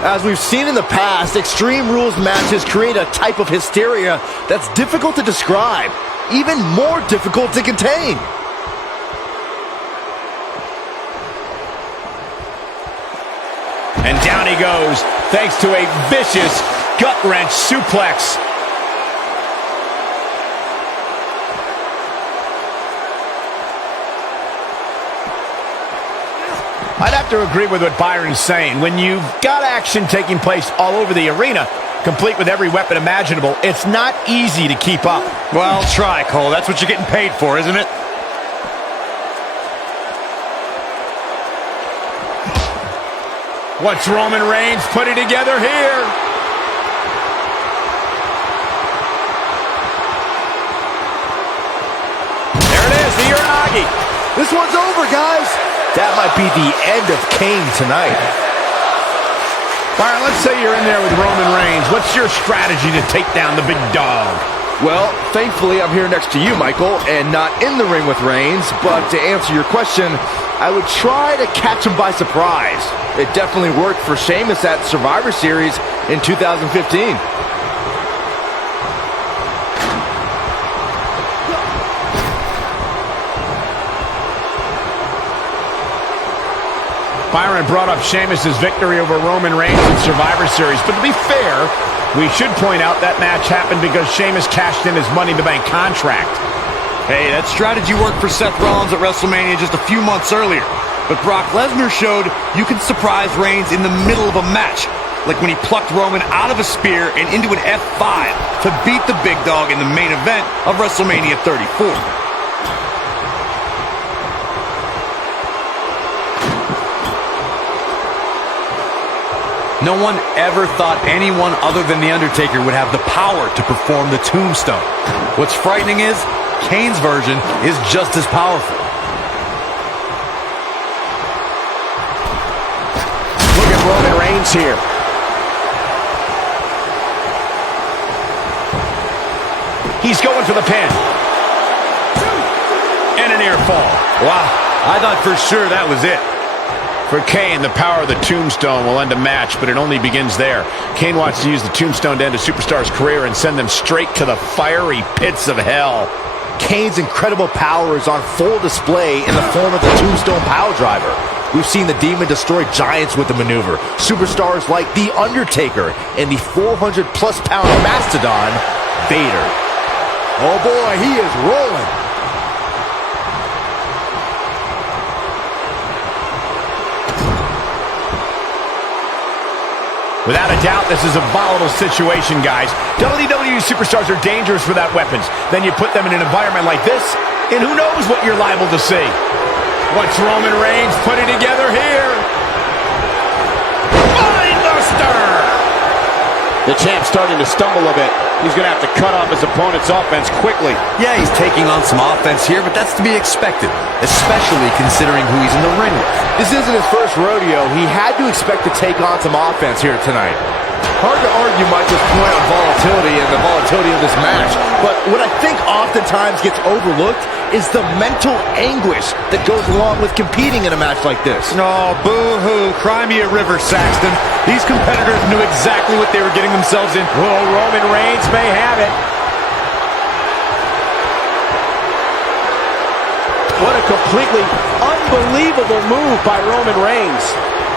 As we've seen in the past, Extreme Rules matches create a type of hysteria that's difficult to describe, even more difficult to contain. And down he goes, thanks to a vicious gut-wrench suplex. I'd have to agree with what Byron's saying. When you've got action taking place all over the arena, complete with every weapon imaginable. It's not easy to keep up. Well, try, Cole. That's what you're getting paid for, isn't it? What's Roman Reigns putting together here? There it is, the Uranagi. This one's over, guys. That might be the end of Kane tonight. Byron, let's say you're in there with Roman Reigns. What's your strategy to take down the big dog? Well, thankfully, I'm here next to you, Michael, and not in the ring with Reigns. But to answer your question, I would try to catch him by surprise. It definitely worked for Sheamus at Survivor Series in 2015. Byron brought up Sheamus' victory over Roman Reigns in Survivor Series. But to be fair, we should point out that match happened because Sheamus cashed in his Money in the Bank contract. Hey, that strategy worked for Seth Rollins at WrestleMania just a few months earlier. But Brock Lesnar showed you can surprise Reigns in the middle of a match. Like when he plucked Roman out of a spear and into an F5 to beat the big dog in the main event of WrestleMania 34. No one ever thought anyone other than The Undertaker would have the power to perform the tombstone. What's frightening is, Kane's version is just as powerful. Look at Roman Reigns here. He's going for the pin. And a near fall. Wow, I thought for sure that was it. For Kane, the power of the tombstone will end a match, but it only begins there. Kane wants to use the tombstone to end a superstar's career and send them straight to the fiery pits of hell. Kane's incredible power is on full display in the form of the Tombstone Piledriver. We've seen the Demon destroy giants with the maneuver. Superstars like The Undertaker and the 400-plus pound mastodon, Vader. Oh boy, he is rolling. Without a doubt, this is a volatile situation, guys. WWE superstars are dangerous without weapons. Then you put them in an environment like this, and who knows what you're liable to see. What's Roman Reigns putting together here? Mindbuster! The champ's starting to stumble a bit. He's going to have to cut off his opponent's offense quickly. Yeah, he's taking on some offense here, but that's to be expected, especially considering who he's in the ring with. This isn't his first rodeo. He had to expect to take on some offense here tonight. Hard to argue Michael's point on volatility and the volatility of this match, but what I think oftentimes gets overlooked is the mental anguish that goes along with competing in a match like this. Oh, boo-hoo. Cry me a river, Saxton. These competitors knew exactly what they were getting themselves in. Well, Roman Reigns may have it. What a completely unbelievable move by Roman Reigns.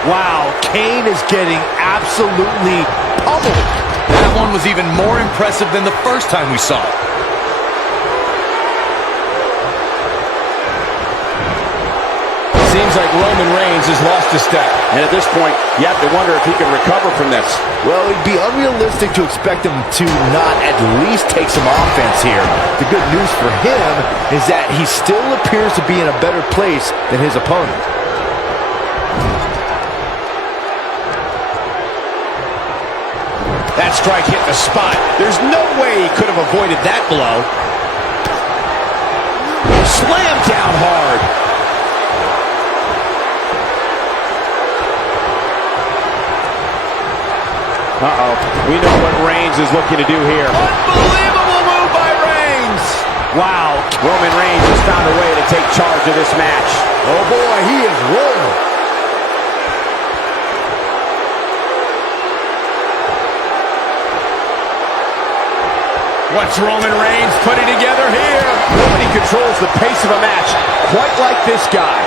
Wow, Kane is getting absolutely pummeled. That one was even more impressive than the first time we saw it. Seems like Roman Reigns has lost a step. And at this point, you have to wonder if he can recover from this. Well, it'd be unrealistic to expect him to not at least take some offense here. The good news for him is that he still appears to be in a better place than his opponent. That strike hit the spot. There's no way he could have avoided that blow. Slammed down hard. Uh-oh. We know what Reigns is looking to do here. Unbelievable move by Reigns. Wow. Roman Reigns has found a way to take charge of this match. Oh boy, he is rolling. What's Roman Reigns putting together here? Nobody controls the pace of a match quite like this guy.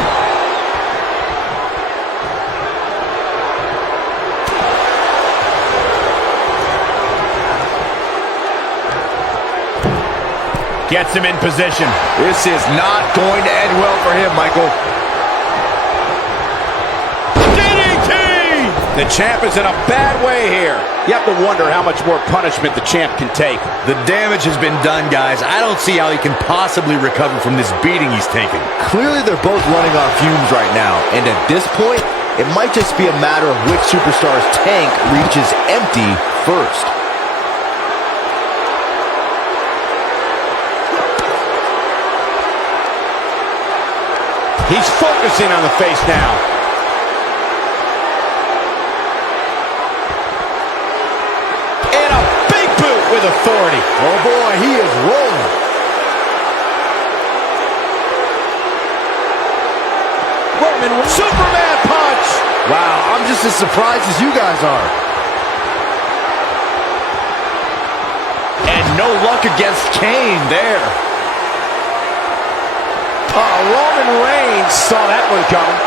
Gets him in position. This is not going to end well for him, Michael. DDT! The champ is in a bad way here. You have to wonder how much more punishment the champ can take. The damage has been done, guys. I don't see how he can possibly recover from this beating he's taken. Clearly, they're both running on fumes right now, and at this point, it might just be a matter of which superstar's tank reaches empty first. He's focusing on the face now. And a big boot with authority. Oh boy, he is rolling. Roman, Superman punch. Wow, I'm just as surprised as you guys are. And no luck against Kane there. Roman Reigns saw that one coming.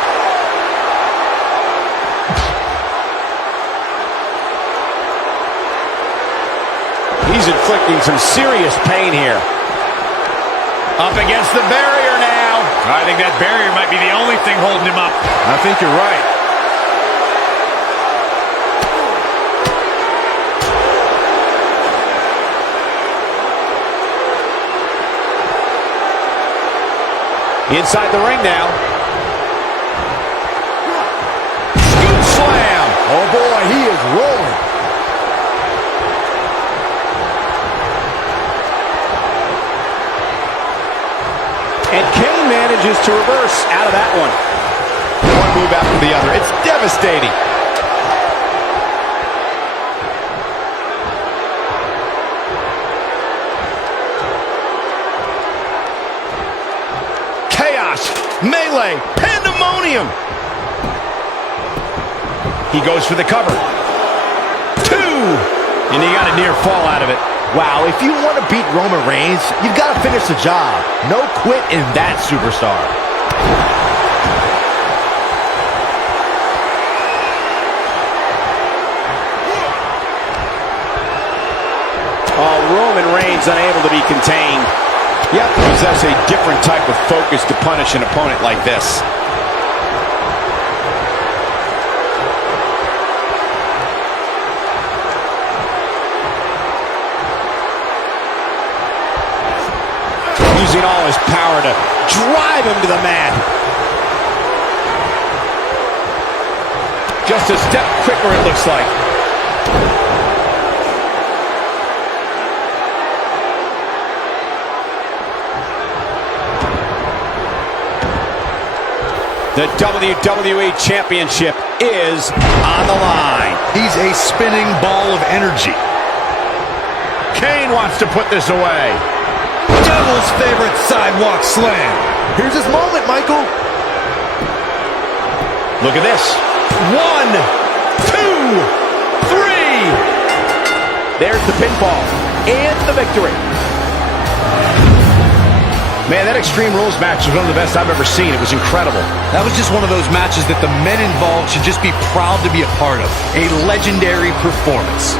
He's inflicting some serious pain here. Up against the barrier now. I think that barrier might be the only thing holding him up. I think you're right. Inside the ring now. Scoop slam. Oh boy, he is rolling. And Kane manages to reverse out of that one. One move after the other. It's devastating. Chaos, melee, pandemonium. He goes for the cover. 2. And he got a near fall out of it. Wow, if you want to beat Roman Reigns, you've got to finish the job. No quit in that superstar. Roman Reigns unable to be contained. You have to possess a different type of focus to punish an opponent like this. Using all his power to drive him to the mat. Just a step quicker, it looks like. The WWE Championship is on the line. He's a spinning ball of energy. Kane wants to put this away. Devil's favorite sidewalk slam. Here's his moment, Michael. Look at this. 1, 2, 3. There's the pinfall and the victory. Man, that Extreme Rules match was one of the best I've ever seen. It was incredible. That was just one of those matches that the men involved should just be proud to be a part of. A legendary performance.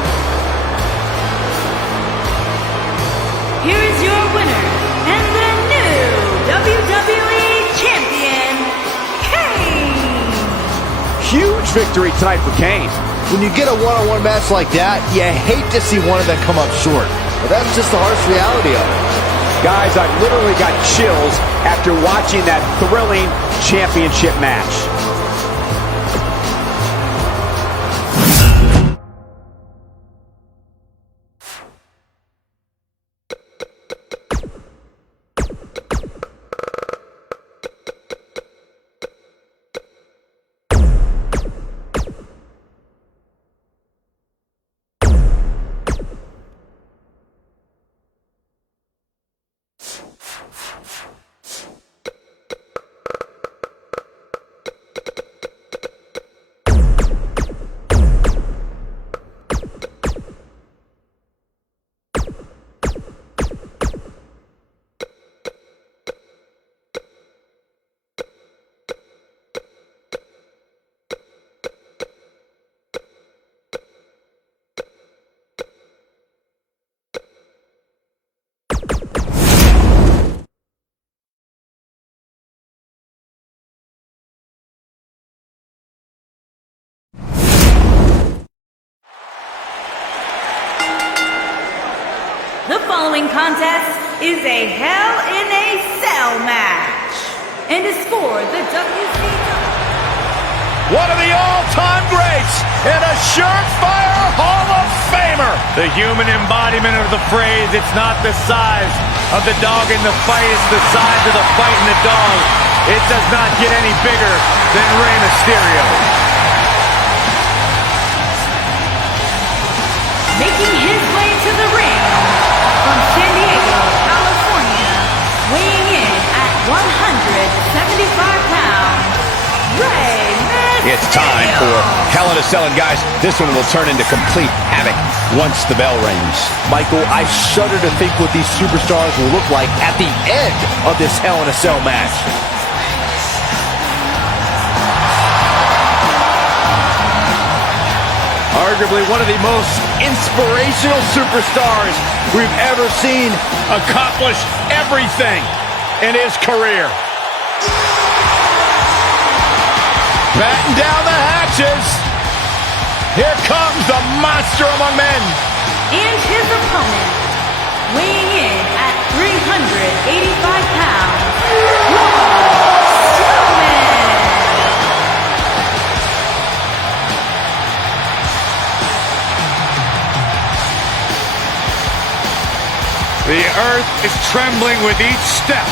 Here is your winner and the new WWE Champion, Kane. Huge victory tonight for Kane. When you get a one-on-one match like that, you hate to see one of them come up short. But that's just the harsh reality of it. Guys, I've literally got chills after watching that thrilling championship match. following contest is a Hell in a Cell match and is for the WCW. One of the all-time greats and a surefire Hall of Famer. The human embodiment of the phrase, it's not the size of the dog in the fight, it's the size of the fight in the dog. It does not get any bigger than Rey Mysterio. Making his way to the ring from San Diego, California, weighing in at 175 pounds, Rey Mysterio. It's time for Hell in a Cell, and guys, this one will turn into complete havoc once the bell rings. Michael, I shudder to think what these superstars will look like at the end of this Hell in a Cell match. Arguably one of the most inspirational superstars we've ever seen. Accomplished everything in his career. Batten down the hatches. Here comes the monster among men. And his opponent, weighing in at 385 pounds, Braun Strowman. The earth is trembling with each step.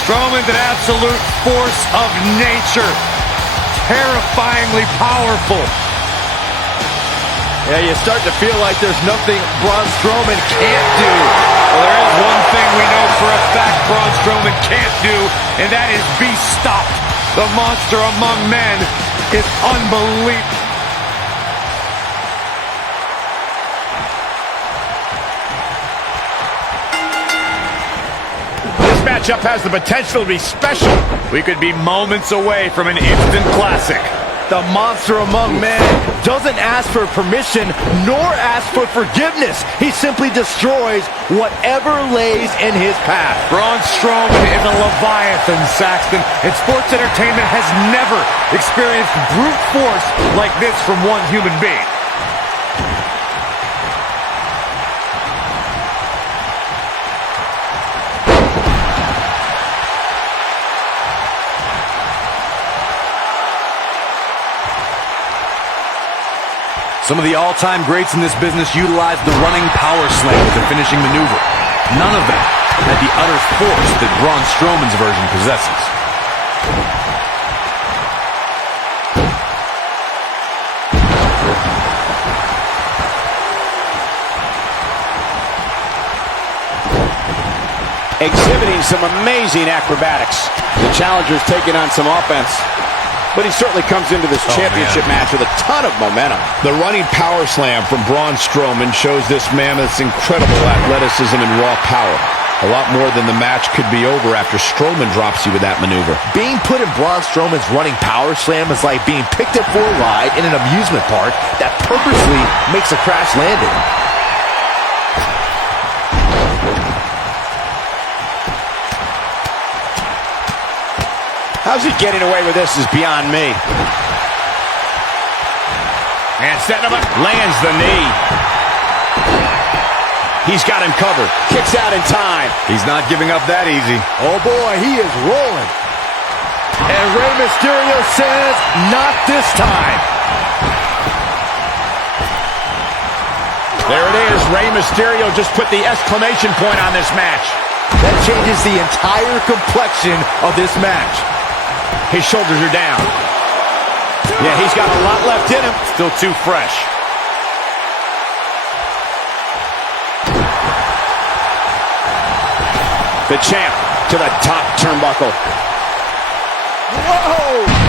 Strowman's an absolute force of nature. Terrifyingly powerful. Yeah, you start to feel like there's nothing Braun Strowman can't do. Well, there is one thing we know for a fact Braun Strowman can't do, and that is be stopped. The monster among men is unbelievable. This matchup has the potential to be special. We could be moments away from an instant classic. The monster among men doesn't ask for permission nor ask for forgiveness. He simply destroys whatever lays in his path. Braun Strowman is a Leviathan, Saxton, and sports entertainment has never experienced brute force like this from one human being. Some of the all-time greats in this business utilized the running power slam as a finishing maneuver. None of them had the utter force that Braun Strowman's version possesses. Exhibiting some amazing acrobatics. The challenger's taking on some offense, but he certainly comes into this championship match with a ton of momentum. The running power slam from Braun Strowman shows this mammoth's incredible athleticism and raw power. A lot more than the match could be over after Strowman drops you with that maneuver. Being put in Braun Strowman's running power slam is like being picked up for a ride in an amusement park that purposely makes a crash landing. How's he getting away with this is beyond me. And setting him up, lands the knee. He's got him covered. Kicks out in time. He's not giving up that easy. Oh boy, he is rolling. And Rey Mysterio says, not this time. There it is. Rey Mysterio just put the exclamation point on this match. That changes the entire complexion of this match. His shoulders are down. Yeah, he's got a lot left in him. Still too fresh. The champ to the top turnbuckle. Whoa!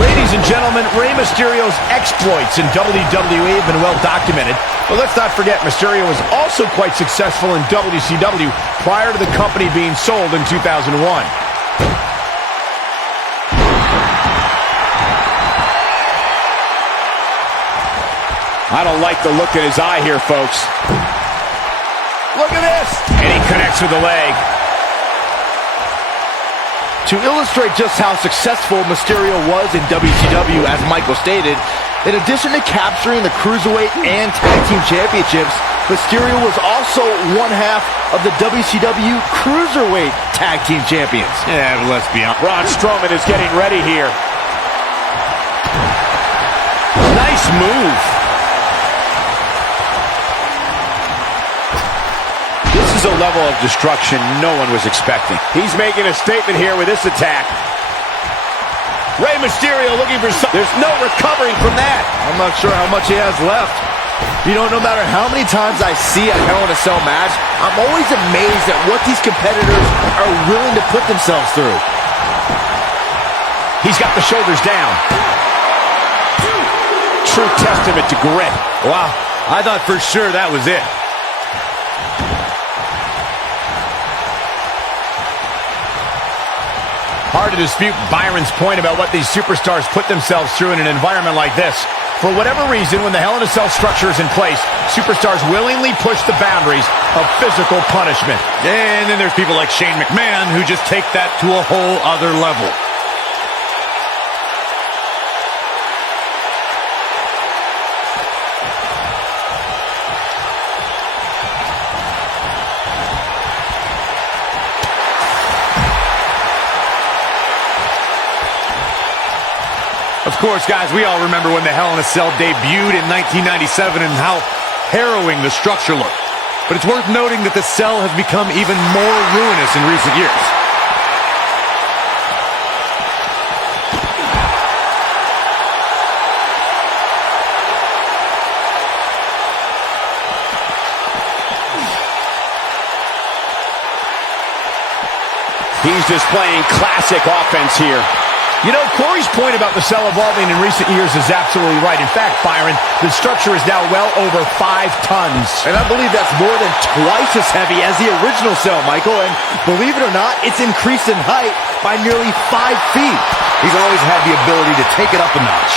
Ladies and gentlemen, Rey Mysterio's exploits in WWE have been well documented. But let's not forget, Mysterio was also quite successful in WCW prior to the company being sold in 2001. I don't like the look in his eye here, folks. Look at this! And he connects with the leg. To illustrate just how successful Mysterio was in WCW, as Michael stated, in addition to capturing the Cruiserweight and Tag Team Championships, Mysterio was also one half of the WCW Cruiserweight Tag Team Champions. Yeah, but let's be honest. Braun Strowman is getting ready here. Nice move. This is a level of destruction no one was expecting. He's making a statement here with this attack. Rey Mysterio looking for something. There's no recovering from that. I'm not sure how much he has left. You know, no matter how many times I see a Hell in a Cell match, I'm always amazed at what these competitors are willing to put themselves through. He's got the shoulders down. True testament to grit. Wow, I thought for sure that was it. Hard to dispute Byron's point about what these superstars put themselves through in an environment like this. For whatever reason, when the Hell in a Cell structure is in place, superstars willingly push the boundaries of physical punishment. And then there's people like Shane McMahon who just take that to a whole other level. Of course, guys, we all remember when the Hell in a Cell debuted in 1997 and how harrowing the structure looked. But it's worth noting that the cell has become even more ruinous in recent years. He's displaying classic offense here. You know, Corey's point about the cell evolving in recent years is absolutely right. In fact, Byron, the structure is now well over 5 tons. And I believe that's more than twice as heavy as the original cell, Michael. And believe it or not, it's increased in height by nearly 5 feet. He's always had the ability to take it up a notch.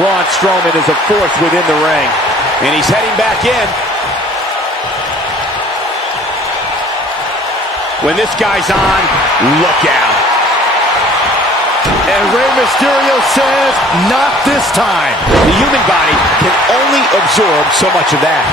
Braun Strowman is a force within the ring. And he's heading back in. When this guy's on, look out. And Rey Mysterio says, not this time. The human body can only absorb so much of that.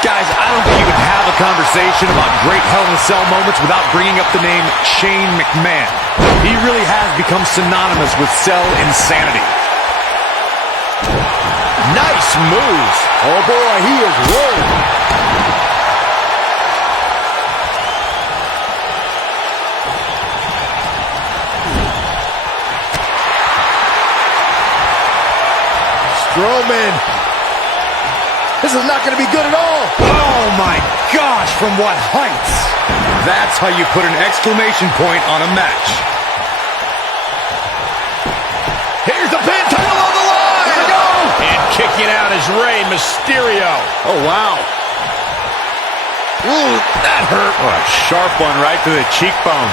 Guys, I don't think you can have a conversation about great Hell in a Cell moments without bringing up the name Shane McMahon. He really has become synonymous with cell insanity. Nice moves. Oh boy, he is rolling. Strowman. This is not going to be good at all. Oh my gosh, from what heights? That's how you put an exclamation point on a match. Here's the pin, title on the line. Here we go. And kicking out is Rey Mysterio. Oh, wow. Ooh, that hurt. Oh, a sharp one right to the cheekbone.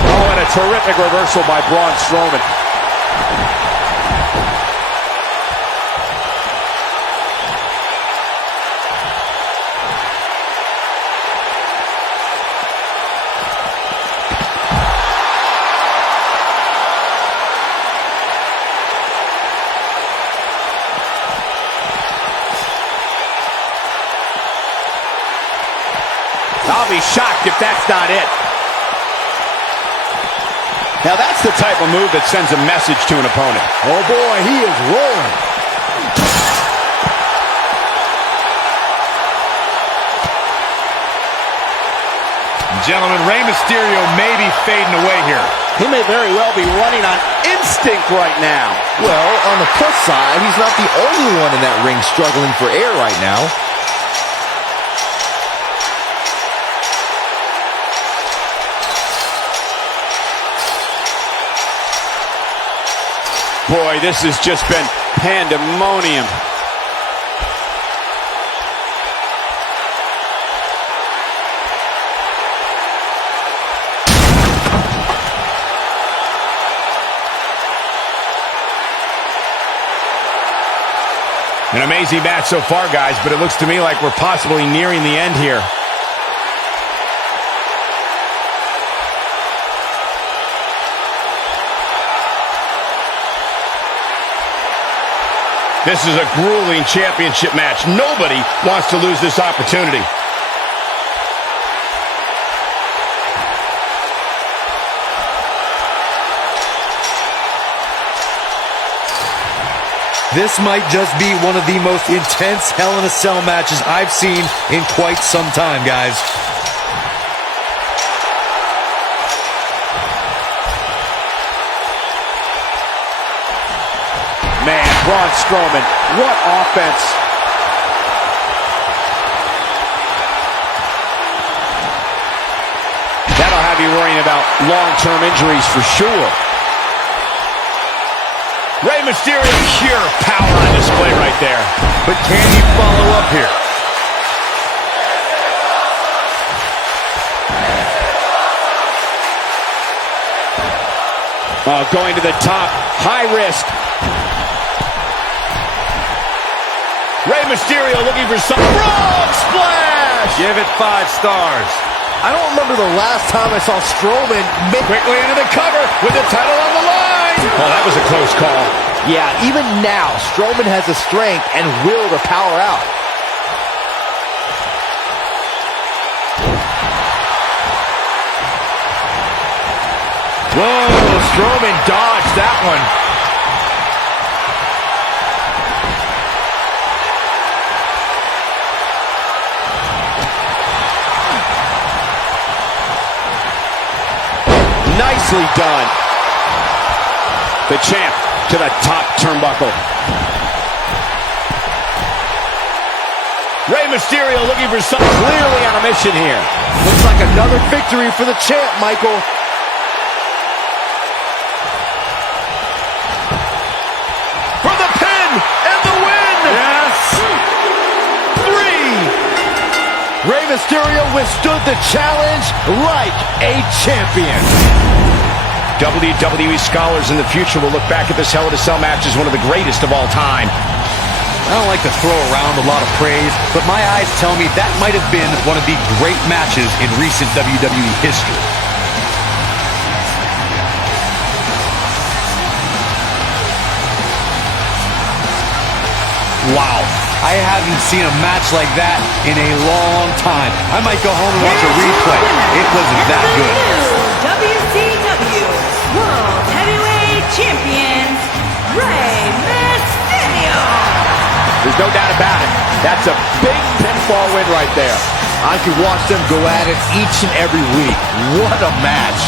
Oh, and a terrific reversal by Braun Strowman. I'll be shocked if that's not it. Now that's the type of move that sends a message to an opponent. Oh, boy, he is rolling. Gentlemen, Rey Mysterio may be fading away here. He may very well be running on instinct right now. Well, on the plus side, he's not the only one in that ring struggling for air right now. Boy, this has just been pandemonium. An amazing match so far, guys, but it looks to me like we're possibly nearing the end here. This is a grueling championship match. Nobody wants to lose this opportunity. This might just be one of the most intense Hell in a Cell matches I've seen in quite some time, guys. Man, Braun Strowman, what offense. That'll have you worrying about long-term injuries for sure. Rey Mysterio, pure power on display right there. But can he follow up here? Going to the top, high risk. Rey Mysterio looking for some frog splash. Give it 5 stars. I don't remember the last time I saw Strowman Quickly into the cover with the title on the line. Oh, that was a close call. Yeah, even now, Strowman has the strength and will to power out. Whoa, Strowman dodged that one. Nicely done. The champ to the top turnbuckle. Rey Mysterio looking for something. Clearly on a mission here. Looks like another victory for the champ, Michael. For the pin and the win. Yes. 3. Rey Mysterio withstood the challenge like a champion. WWE scholars in the future will look back at this Hell in a Cell match as one of the greatest of all time. I don't like to throw around a lot of praise, but my eyes tell me that might have been one of the great matches in recent WWE history. Wow, I haven't seen a match like that in a long time. I might go home and watch a replay. It was that good. WCW World Heavyweight Champions, Rey Mysterio. There's no doubt about it. That's a big pinfall win right there. I could watch them go at it each and every week. What a match.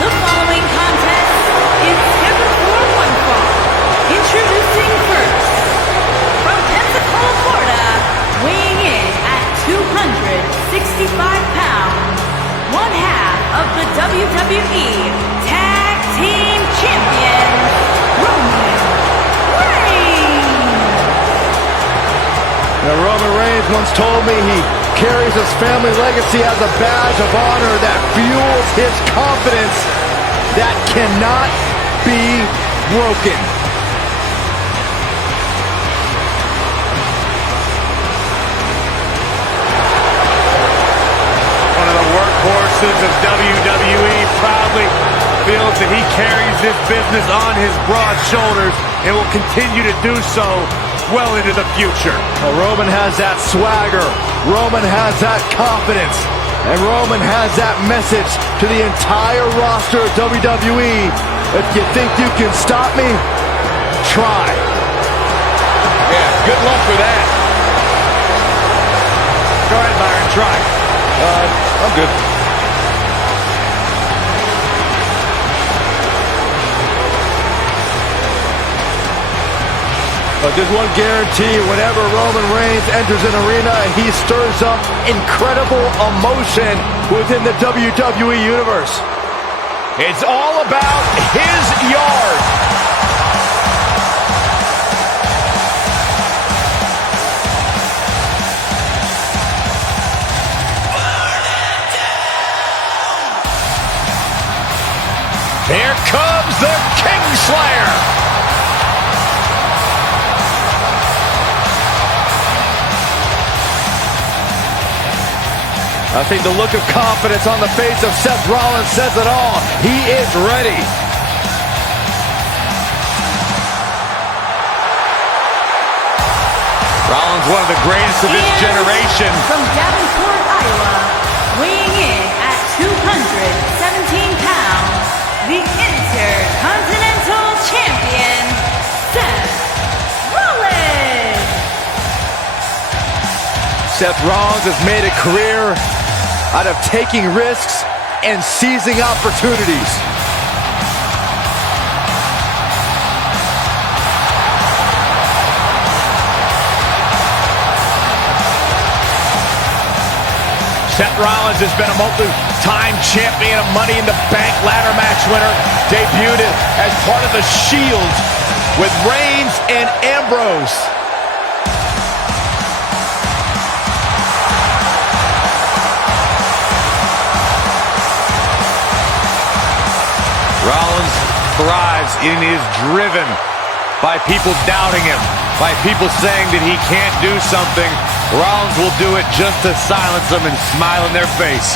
The following contest is scheduled for one fall. Introducing first, from Pensacola, Florida, weighing in at WWE Tag Team Champions, Roman Reigns. Now, Roman Reigns once told me he carries his family legacy as a badge of honor that fuels his confidence that cannot be broken. One of the workhorses of WWE proudly feels that he carries this business on his broad shoulders and will continue to do so well into the future. Well, Roman has that swagger, Roman has that confidence, and Roman has that message to the entire roster of WWE. If you think you can stop me, try. Yeah, good luck with that. Go ahead, Byron, try. I'm good. But there's one guarantee: whenever Roman Reigns enters an arena, he stirs up incredible emotion within the WWE Universe. It's all about his yard. Here comes the Kingslayer. I think the look of confidence on the face of Seth Rollins says it all. He is ready. Rollins, one of the greatest of this And generation. from Davenport, Iowa, weighing in at 217 pounds, the Intercontinental Champion, Seth Rollins. Seth Rollins has made a career out of taking risks and seizing opportunities. Seth Rollins has been a multi-time champion, a Money in the Bank ladder match winner, debuted as part of the Shield with Reigns and Ambrose. Rollins thrives and is driven by people doubting him, by people saying that he can't do something. Rollins will do it just to silence them and smile in their face.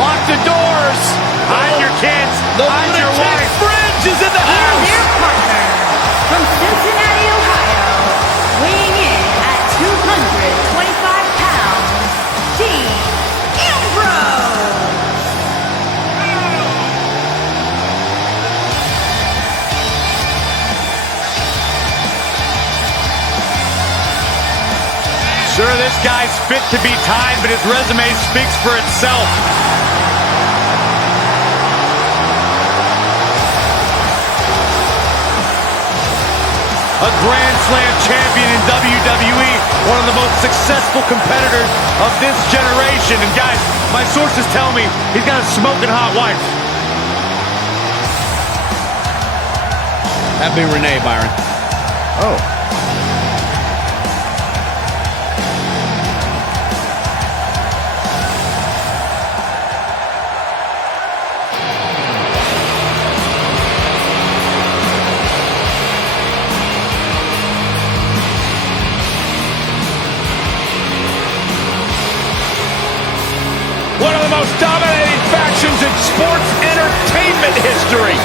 Lock the doors. Hide your kids. Hide your wife. Fridge is in the And house. their partner, from Cincinnati, Ohio, weighing in at 225 pounds, Dean Ambrose. Sure, this guy's fit to be tied, but his resume speaks for itself. A Grand Slam champion in WWE, one of the most successful competitors of this generation. And guys, my sources tell me he's got a smoking hot wife. That'd be Renee, Byron. Oh. One of the most dominating factions in sports entertainment history.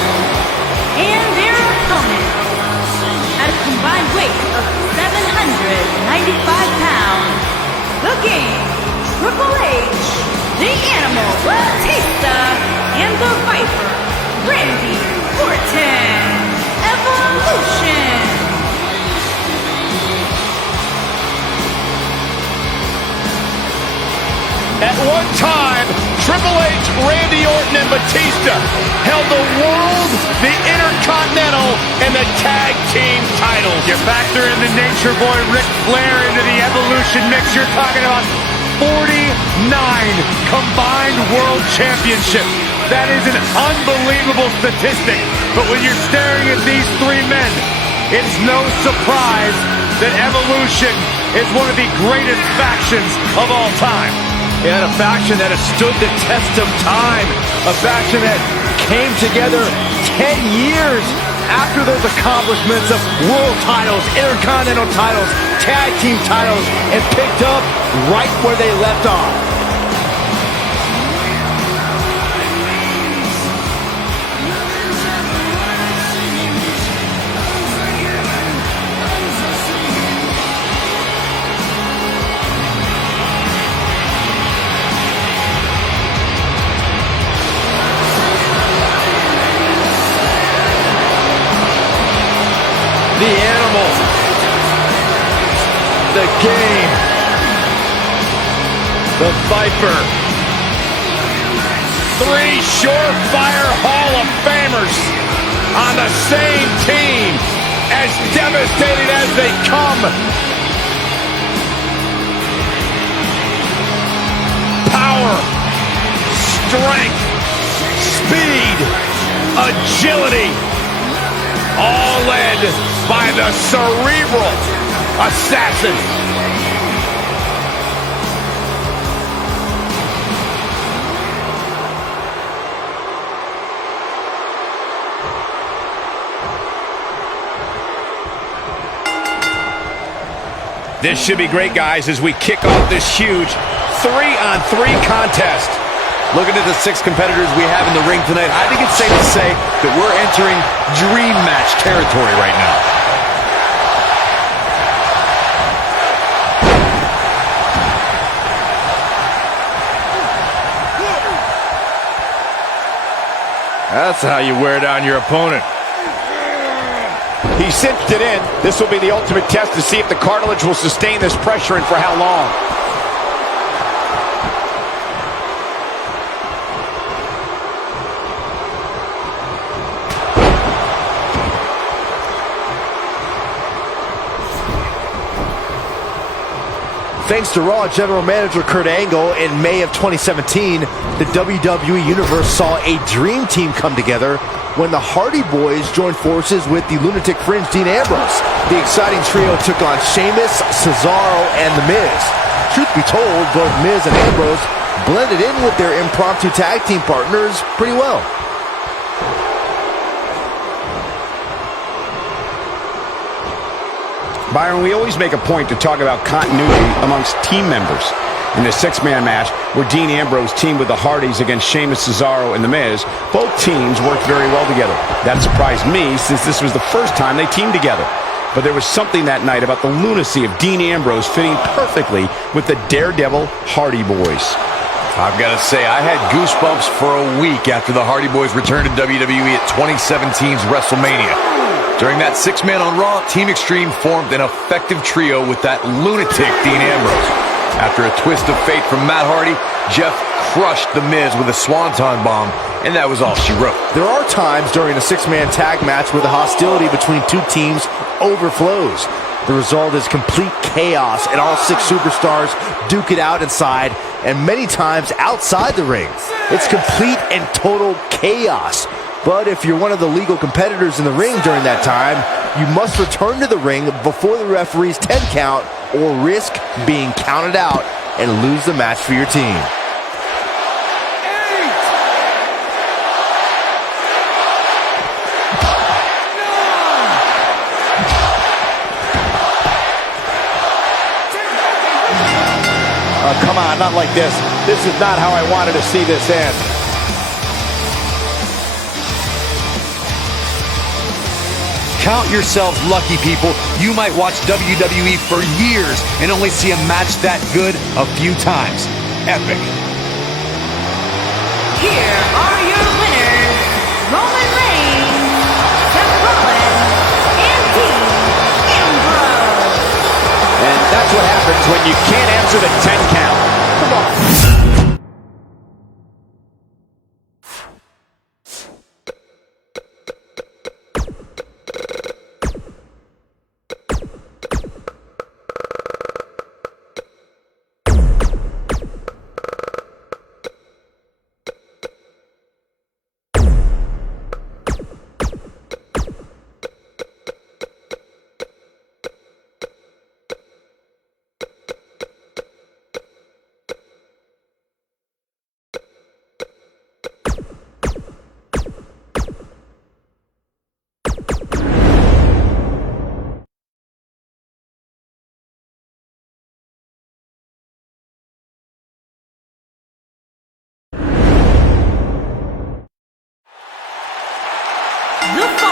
And their opponent, at a combined weight of 795 pounds, the Game, Triple H, the Animal, Batista, and the Viper, Randy Orton, Evolution. At one time, Triple H, Randy Orton, and Batista held the World, the Intercontinental, and the Tag Team titles. You factor in the Nature Boy Ric Flair into the Evolution mix, you're talking about 49 combined world championships. That is an unbelievable statistic. But when you're staring at these three men, it's no surprise that Evolution is one of the greatest factions of all time. And a faction that has stood the test of time. A faction that came together 10 years after those accomplishments of world titles, intercontinental titles, tag team titles, and picked up right where they left off. The animal, the game, the Viper. Three surefire Hall of Famers on the same team, as devastating as they come. Power, strength, speed, agility, all led by the cerebral assassin. This should be great, guys, as we kick off this huge 3-on-3 contest. Looking at the 6 competitors we have in the ring tonight, I think it's safe to say that we're entering dream match territory right now. That's how you wear down your opponent. He cinched it in. This will be the ultimate test to see if the cartilage will sustain this pressure and for how long. Thanks to Raw General Manager Kurt Angle, in May of 2017, the WWE Universe saw a dream team come together when the Hardy Boys joined forces with the Lunatic Fringe Dean Ambrose. The exciting trio took on Sheamus, Cesaro, and The Miz. Truth be told, both Miz and Ambrose blended in with their impromptu tag team partners pretty well. Byron, we always make a point to talk about continuity amongst team members. In the 6-man match, where Dean Ambrose teamed with the Hardys against Sheamus, Cesaro, and The Miz, both teams worked very well together. That surprised me, since this was the first time they teamed together. But there was something that night about the lunacy of Dean Ambrose fitting perfectly with the Daredevil Hardy Boys. I've got to say, I had goosebumps for a week after the Hardy Boys returned to WWE at 2017's WrestleMania. During that 6-man on Raw, Team Extreme formed an effective trio with that lunatic Dean Ambrose. After a twist of fate from Matt Hardy, Jeff crushed The Miz with a swanton bomb, and that was all she wrote. There are times during a 6-man tag match where the hostility between two teams overflows. The result is complete chaos, and all 6 superstars duke it out inside, and many times outside the ring. It's complete and total chaos. But if you're one of the legal competitors in the ring during that time, you must return to the ring before the referee's 10 count or risk being counted out and lose the match for your team. Come on, not like this. This is not how I wanted to see this end. Count yourselves lucky, people. You might watch WWE for years and only see a match that good a few times. Epic. Here are your winners, Roman Reigns, Seth Rollins, and Dean Ambrose. And that's what happens when you can't answer the 10 count. Come on.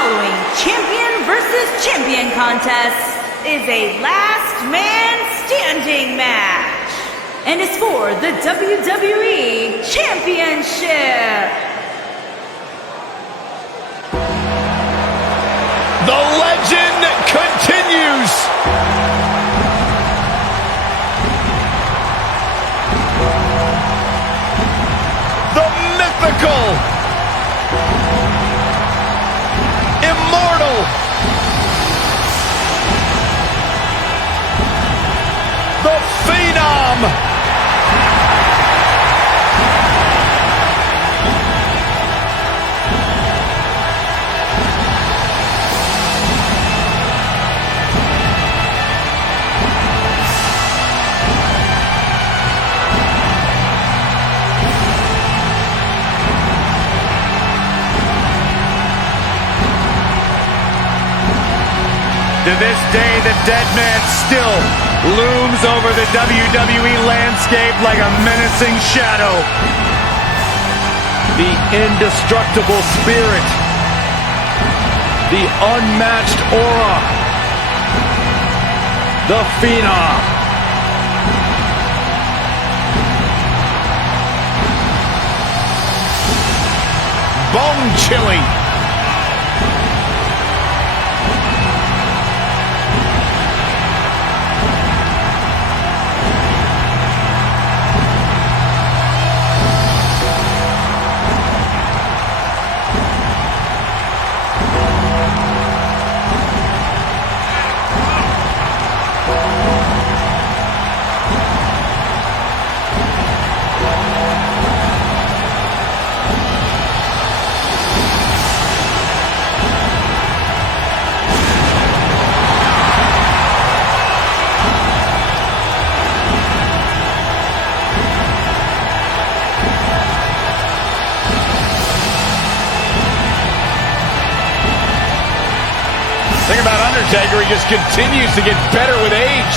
following champion versus champion contest is a last man standing match and is for the WWE Championship. The legend continues. The mythical, immortal, the Phenom. To this day, the dead man still looms over the WWE landscape like a menacing shadow. The indestructible spirit. The unmatched aura. The Phenom. Bone-chilling. Thing about Undertaker, he just continues to get better with age.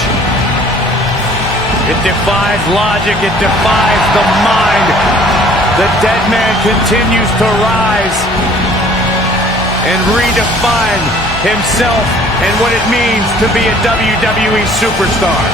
It defies logic, it defies the mind. The dead man continues to rise and redefine himself and what it means to be a WWE superstar.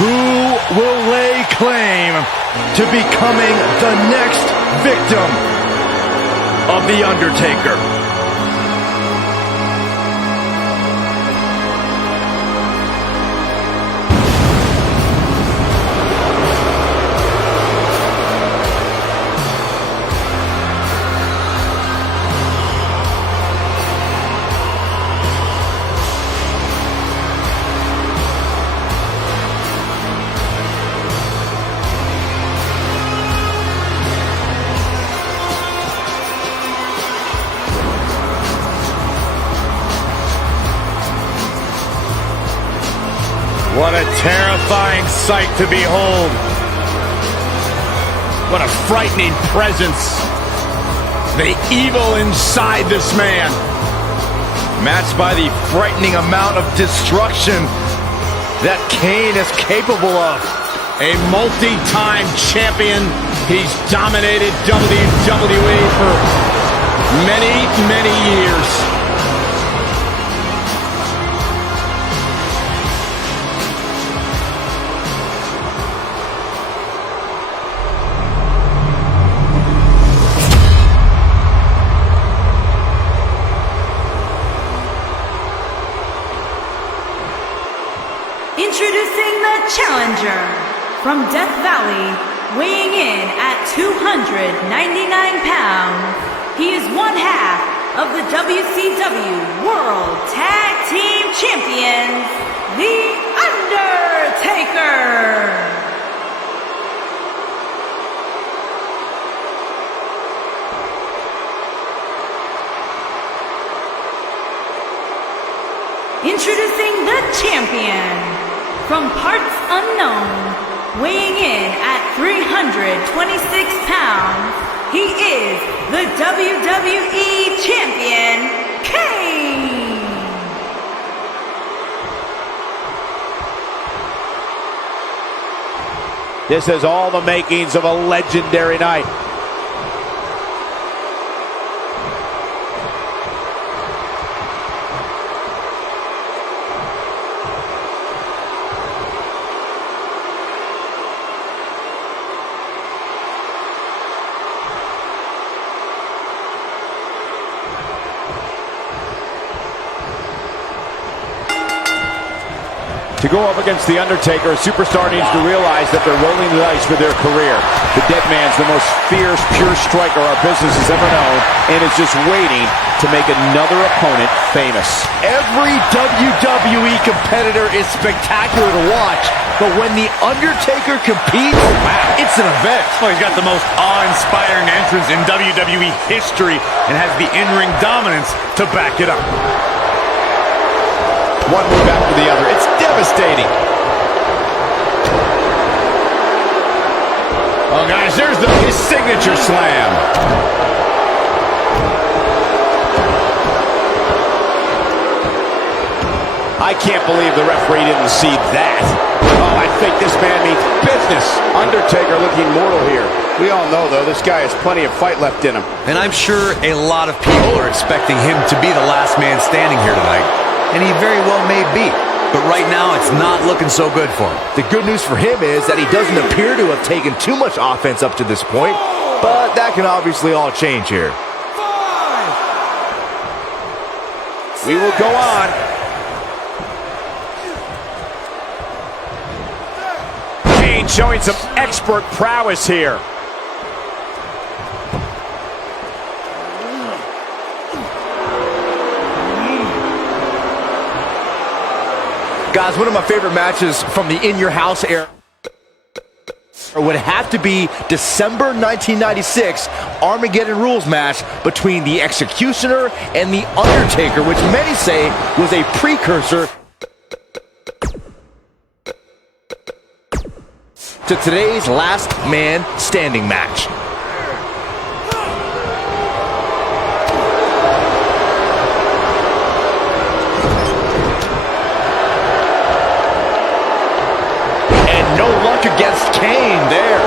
Who will lay claim to becoming the next victim of The Undertaker? What a terrifying sight to behold. What a frightening presence. The evil inside this man. Matched by the frightening amount of destruction that Kane is capable of. A multi-time champion. He's dominated WWE for many, many years. Introducing the challenger from Death Valley, weighing in at 299 pounds. He is one half of the WCW World Tag Team Champions, The Undertaker. Introducing the champion from parts unknown, weighing in at 326 pounds, he is the WWE Champion, Kane. This has all the makings of a legendary night. To go up against The Undertaker, a superstar needs to realize that they're rolling the dice for their career. The dead man's the most fierce, pure striker our business has ever known, and is just waiting to make another opponent famous. Every WWE competitor is spectacular to watch, but when The Undertaker competes, it's an event. Well, he's got the most awe-inspiring entrance in WWE history and has the in-ring dominance to back it up. One move after the other. It's devastating. Oh, guys, there's his signature slam. I can't believe the referee didn't see that. Oh, I think this man means business. Undertaker looking mortal here. We all know, though, this guy has plenty of fight left in him. And I'm sure a lot of people are expecting him to be the last man standing here tonight. And he very well may be. But right now, it's not looking so good for him. The good news for him is that he doesn't appear to have taken too much offense up to this point, but that can obviously all change here. We will go on. Kane showing some expert prowess here. Guys, one of my favorite matches from the In Your House era would have to be December 1996 Armageddon Rules match between the Executioner and the Undertaker, which many say was a precursor to today's Last Man Standing match. Against Kane there.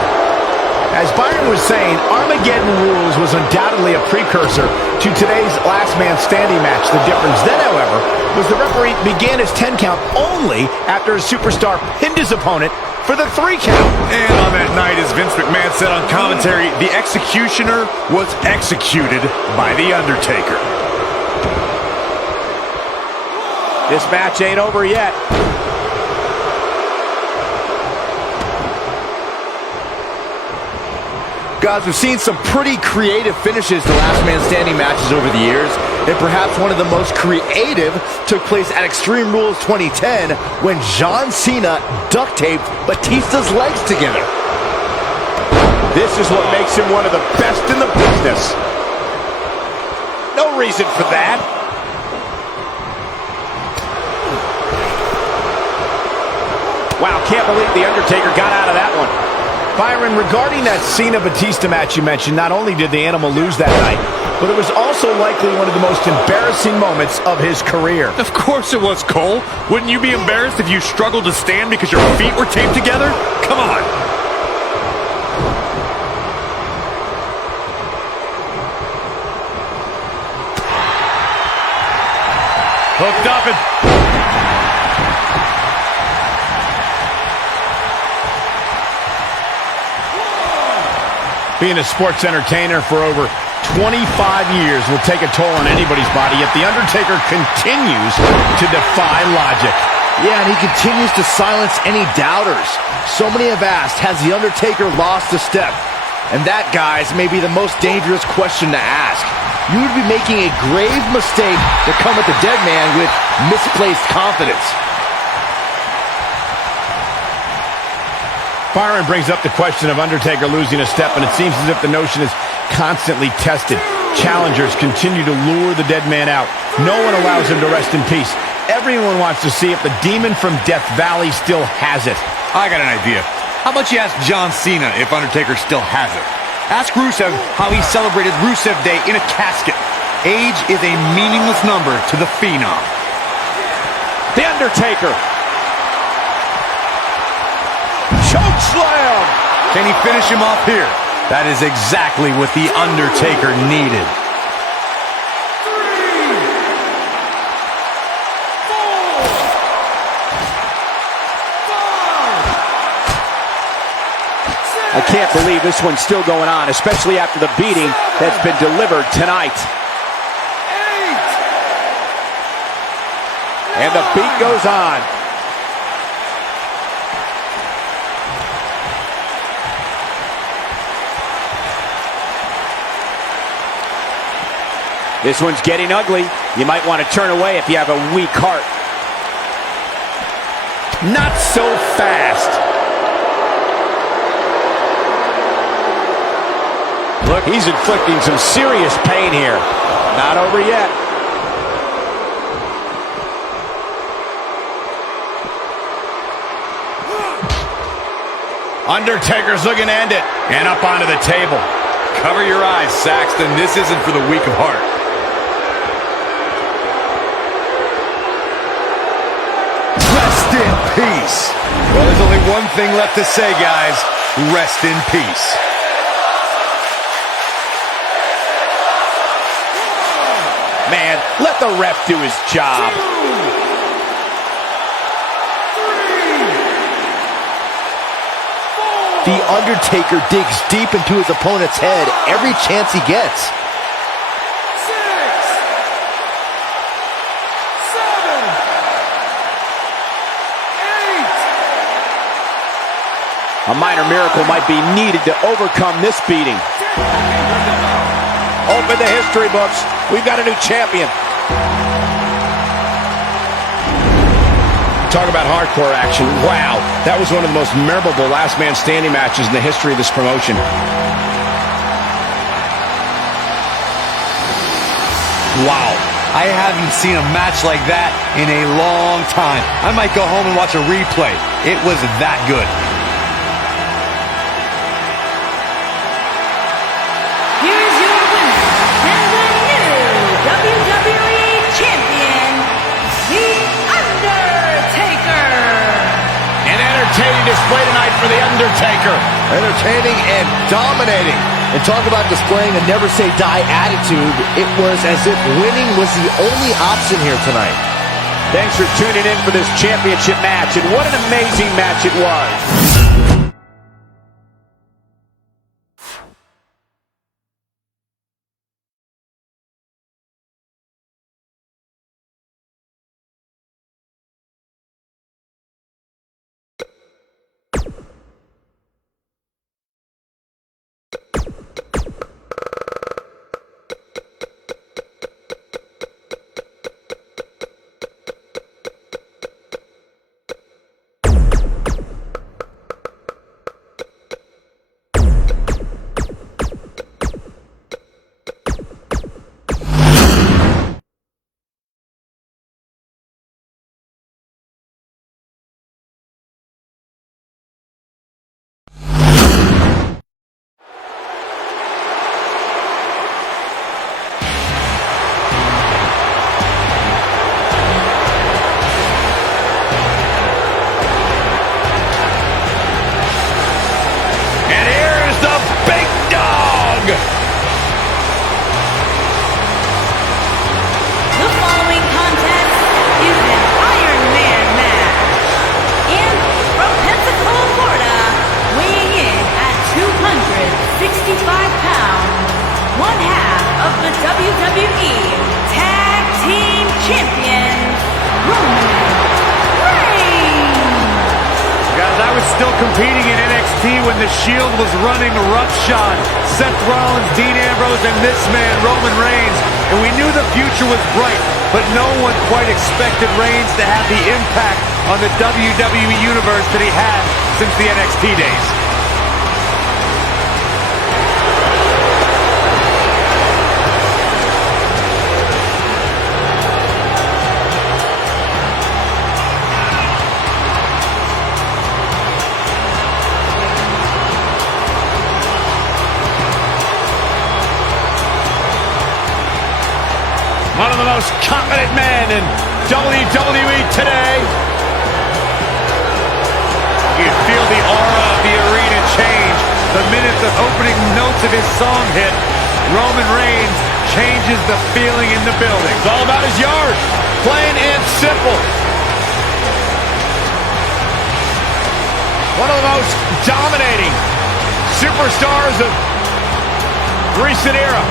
As Byron was saying, Armageddon Rules was undoubtedly a precursor to today's Last Man Standing match. The difference then, however, was the referee began his 10 count only after a superstar pinned his opponent for the 3 count. And on that night, as Vince McMahon said on commentary, the Executioner was executed by The Undertaker. This match ain't over yet. Guys, we've seen some pretty creative finishes to Last Man Standing matches over the years, and perhaps one of the most creative took place at Extreme Rules 2010 when John Cena duct taped Batista's legs together. This is what makes him one of the best in the business. No reason for that. Wow, can't believe The Undertaker got out of that one. Byron, regarding that Cena-Batista match you mentioned, not only did the Animal lose that night, but it was also likely one of the most embarrassing moments of his career. Of course it was, Cole. Wouldn't you be embarrassed if you struggled to stand because your feet were taped together? Come on. Hooked up and... Being a sports entertainer for over 25 years will take a toll on anybody's body, yet The Undertaker continues to defy logic. Yeah, and he continues to silence any doubters. So many have asked, has The Undertaker lost a step? And that, guys, may be the most dangerous question to ask. You would be making a grave mistake to come at the dead man with misplaced confidence. Byron brings up the question of Undertaker losing a step, and it seems as if the notion is constantly tested. Challengers continue to lure the dead man out. No one allows him to rest in peace. Everyone wants to see if the demon from Death Valley still has it. I got an idea. How about you ask John Cena if Undertaker still has it? Ask Rusev how he celebrated Rusev Day in a casket. Age is a meaningless number to the Phenom. The Undertaker. Choke slam. Can he finish him off here? That is exactly what the Undertaker needed. I can't believe this one's still going on, especially after the beating that's been delivered tonight. And the beat goes on. This one's getting ugly. You might want to turn away if you have a weak heart. Not so fast. Look, he's inflicting some serious pain here. Not over yet. Undertaker's looking to end it. And up onto the table. Cover your eyes, Saxton. This isn't for the weak of heart. Rest in peace. Well, there's only one thing left to say, guys. Rest in peace. Man, let the ref do his job. The Undertaker digs deep into his opponent's head every chance he gets. 6, 7, 8. A minor miracle might be needed to overcome this beating. Open the history books. We've got a new champion. Talk about hardcore action. Wow, that was one of the most memorable last man standing matches in the history of this promotion. Wow, I haven't seen a match like that in a long time. I might go home and watch a replay. It was that good. Here's your winner and the new WWE Champion, The Undertaker. An entertaining display tonight for The Undertaker. Entertaining and dominating. And talk about displaying a never-say-die attitude. It was as if winning was the only option here tonight. Thanks for tuning in for this championship match, and what an amazing match it was. WWE Tag Team Champions, Roman Reigns. Guys, I was still competing in NXT when the Shield was running roughshod. Seth Rollins, Dean Ambrose, and this man, Roman Reigns. And we knew the future was bright, but no one quite expected Reigns to have the impact on the WWE Universe that he had since the NXT days. most confident men in WWE today. You feel the aura of the arena change the minute the opening notes of his song hit. Roman Reigns changes the feeling in the building. It's all about his yard. Plain and simple. One of the most dominating superstars of recent era.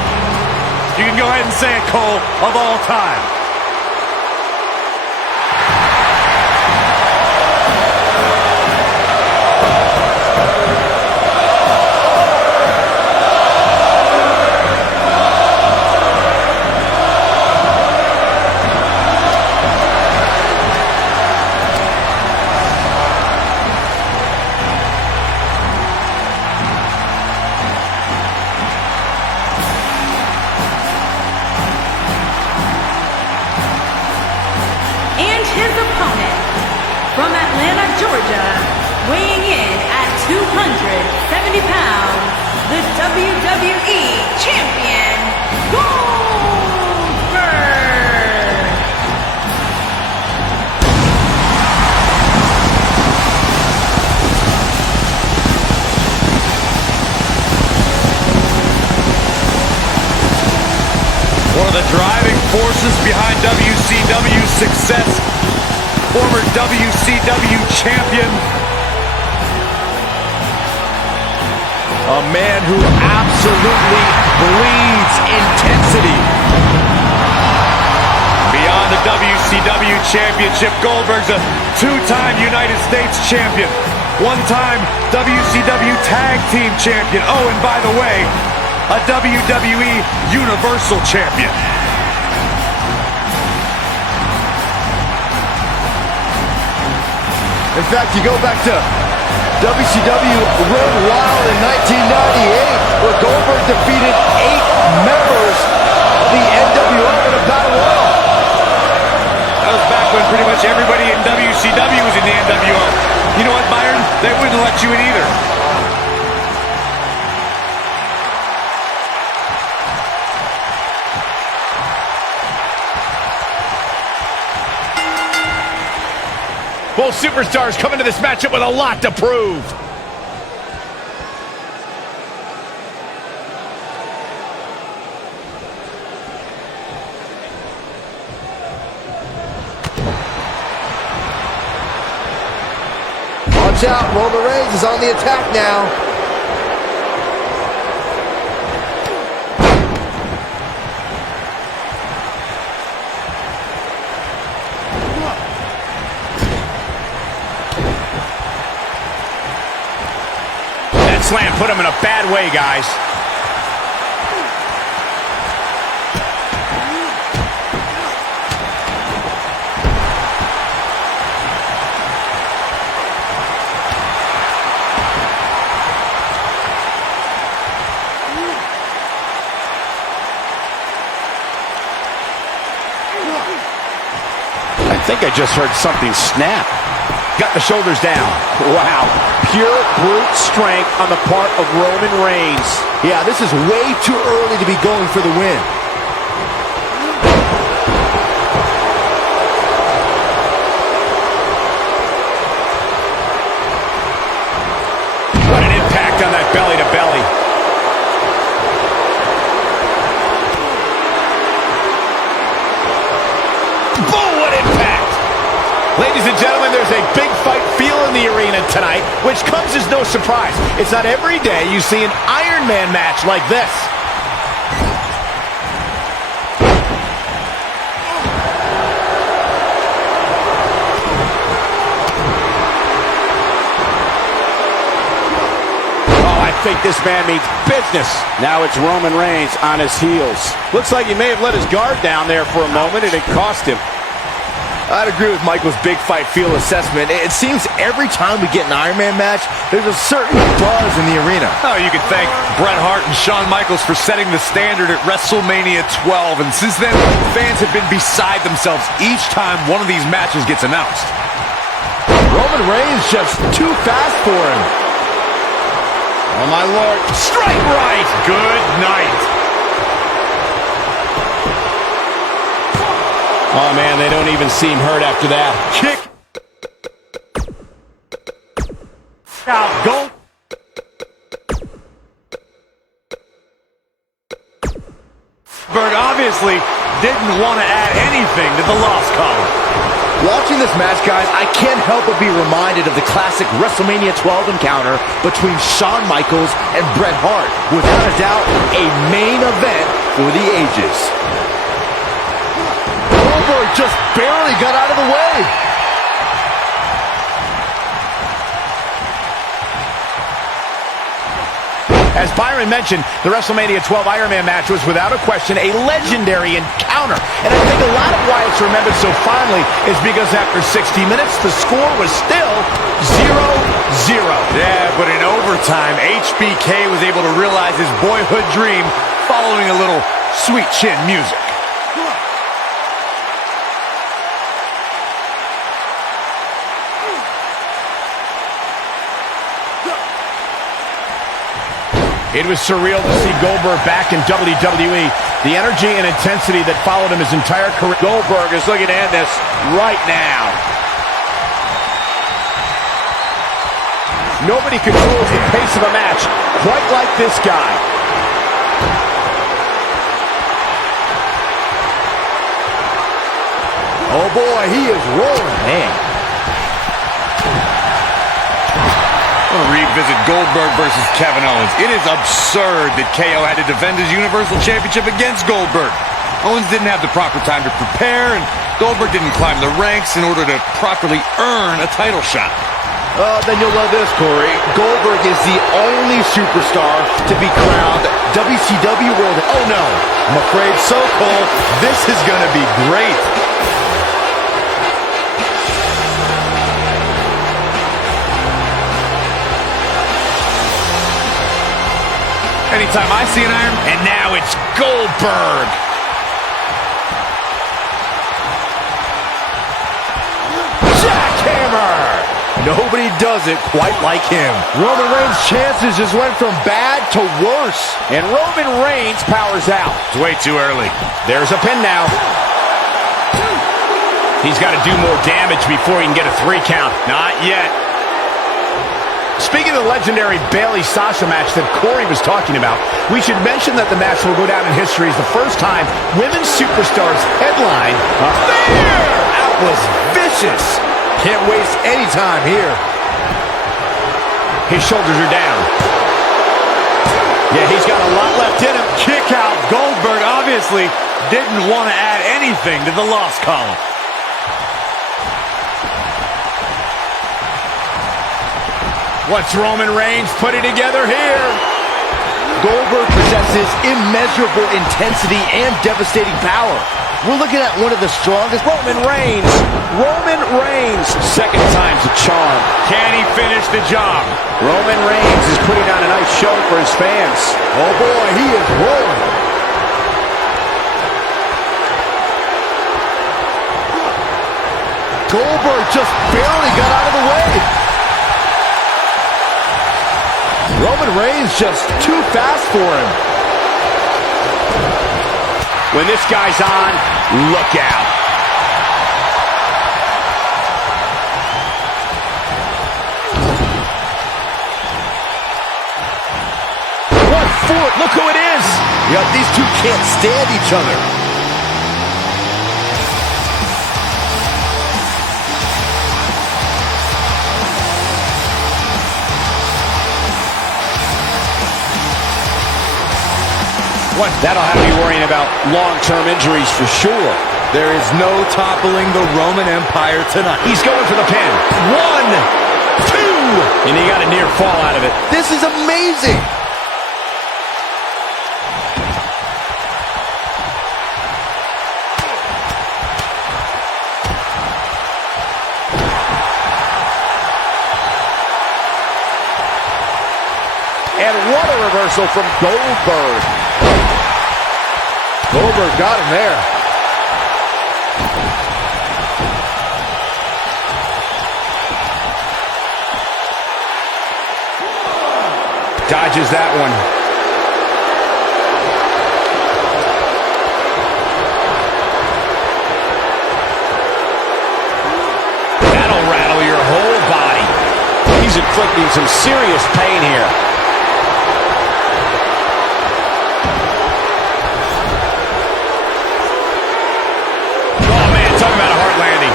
You can go ahead and say it, Cole, of all time. From Atlanta, Georgia, weighing in at 270 pounds, the WWE Champion, Goldberg! One of the driving forces behind WCW's success. Former WCW champion. A man who absolutely bleeds intensity. Beyond the WCW championship, Goldberg's a two-time United States champion. One-time WCW tag team champion. Oh, and by the way, a WWE Universal champion. In fact, you go back to WCW Road Wild in 1998, where Goldberg defeated 8 members of the NWO in a battle royal. That was back when pretty much everybody in WCW was in the NWO. You know what, Byron? They wouldn't let you in either. Both superstars come into this matchup with a lot to prove. Watch out, Roman Reigns is on the attack now. Slam put him in a bad way, guys. I think I just heard something snap. Got the shoulders down. Wow. Pure brute strength on the part of Roman Reigns. Yeah, this is way too early to be going for the win. What an impact on that belly to belly. Boom, what impact! Ladies and gentlemen, there's a big fight feel in the arena tonight, which comes as no surprise. It's not every day you see an Iron Man match like this. Oh, I think this man means business. Now it's Roman Reigns on his heels. Looks like he may have let his guard down there for a moment, and it cost him. I'd agree with Michael's big fight feel assessment. It seems every time we get an Iron Man match, there's a certain buzz in the arena. Oh, you can thank Bret Hart and Shawn Michaels for setting the standard at WrestleMania 12. And since then, fans have been beside themselves each time one of these matches gets announced. Roman Reigns just too fast for him. Oh, my Lord. Strike right. Good night. Oh, man, they don't even seem hurt after that. Kick. Out. Gold. Goldberg obviously didn't want to add anything to the loss column. Watching this match, guys, I can't help but be reminded of the classic WrestleMania 12 encounter between Shawn Michaels and Bret Hart. Without a doubt, a main event for the ages. Goldberg just barely got out of the way. As Byron mentioned, the WrestleMania 12 Iron Man match was without a question a legendary encounter. And I think a lot of why it's remembered so fondly is because after 60 minutes, the score was still 0-0. Yeah, but in overtime, HBK was able to realize his boyhood dream following a little sweet chin music. It was surreal to see Goldberg back in WWE. The energy and intensity that followed him his entire career. Goldberg is looking to end this right now. Nobody controls the pace of a match quite like this guy. Oh boy, he is rolling. Man. I want to revisit Goldberg versus Kevin Owens. It is absurd that KO had to defend his Universal Championship against Goldberg. Owens didn't have the proper time to prepare, and Goldberg didn't climb the ranks in order to properly earn a title shot. Then you'll love this, Corey. Goldberg is the only superstar to be crowned WCW World. Oh no, I'm afraid so, Cole. This is going to be great. Anytime I see an iron, and now it's Goldberg. Jackhammer! Nobody does it quite like him. Roman Reigns' chances just went from bad to worse. And Roman Reigns powers out. It's way too early. There's a pin now. He's got to do more damage before he can get a 3 count. Not yet. Speaking of the legendary Bayley-Sasha match that Corey was talking about, we should mention that the match will go down in history as the first time women's superstars headline. There! That was vicious. Can't waste any time here. His shoulders are down. Yeah, he's got a lot left in him. Kick out. Goldberg obviously didn't want to add anything to the loss column. What's Roman Reigns putting together here? Goldberg possesses immeasurable intensity and devastating power. We're looking at one of the strongest. Roman Reigns. Second time's a charm. Can he finish the job? Roman Reigns is putting on a nice show for his fans. Oh boy, he is rolling. Goldberg just barely got out of the way. Roman Reigns just too fast for him. When this guy's on, look out. What for? Look who it is. Yep, these two can't stand each other. That'll have you worrying about long-term injuries for sure. There is no toppling the Roman Empire tonight. He's going for the pin. 1, 2, and he got a near fall out of it. This is amazing. And what a reversal from Goldberg. Goldberg got him there. Dodges that one. He's inflicting some serious pain here. Oh, man, talk about a hard landing.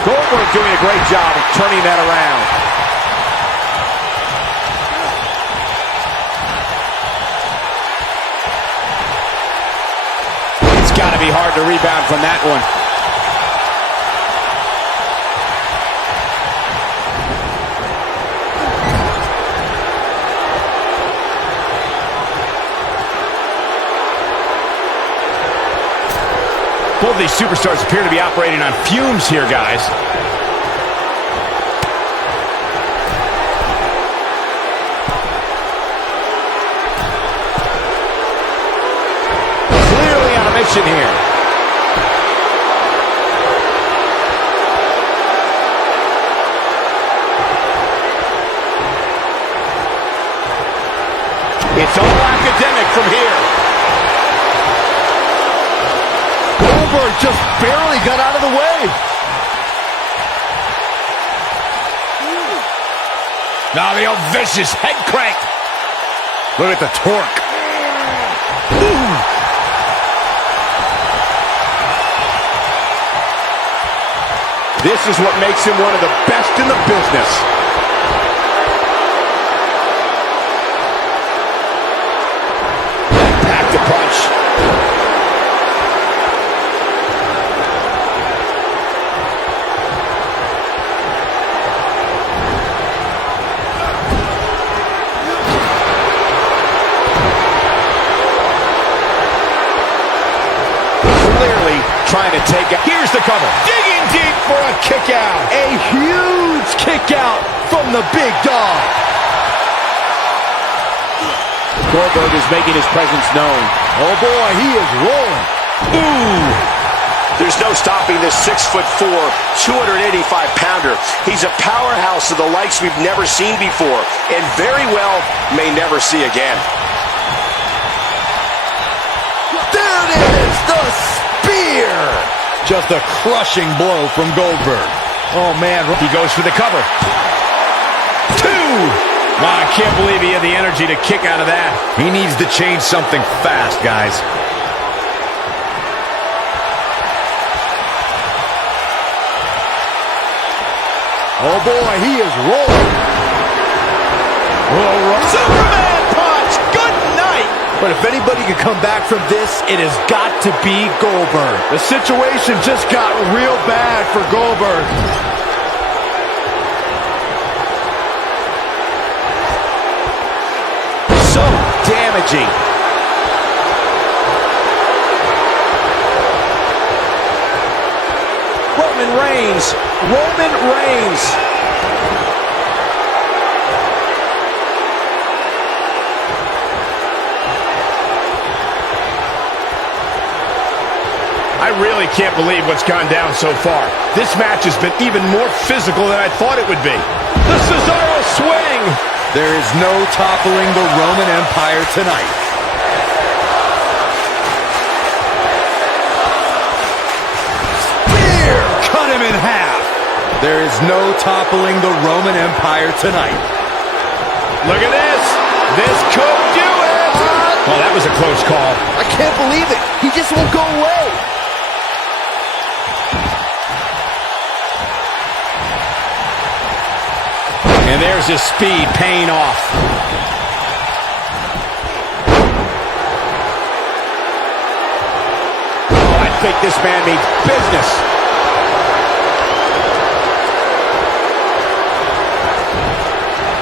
Goldberg doing a great job of turning that around. It's got to be hard to rebound from that one. Both of these superstars appear to be operating on fumes here, guys. Clearly on a mission here. It's all academic from here. Goldberg just barely got out of the way. Now the old vicious head crank. Look at the torque. This is what makes him one of the best in the business. Packed a punch. Clearly trying to take out. Here's the cover. Digging deep for a kick out. A huge kick out from the big dog. Goldberg is making his presence known. Oh boy, he is rolling. Ooh! There's no stopping this 6'4", 285-pounder. He's a powerhouse of the likes we've never seen before, and very well may never see again. There it is, the spear. Just a crushing blow from Goldberg. Oh, man, he goes for the cover. 2! Wow, I can't believe he had the energy to kick out of that. He needs to change something fast, guys. Oh boy, he is rolling. Superman punch! Good night! But if anybody can come back from this, it has got to be Goldberg. The situation just got real bad for Goldberg. So damaging. Roman Reigns. Roman Reigns. I really can't believe what's gone down so far. This match has been even more physical than I thought it would be. The Cesaro swing! There is no toppling the Roman Empire tonight. Spear! Cut him in half. There is no toppling the Roman Empire tonight. Look at this! This could do it! Oh, that was a close call. I can't believe it. He just won't go away. And there's his speed paying off. Oh, I think this man means business.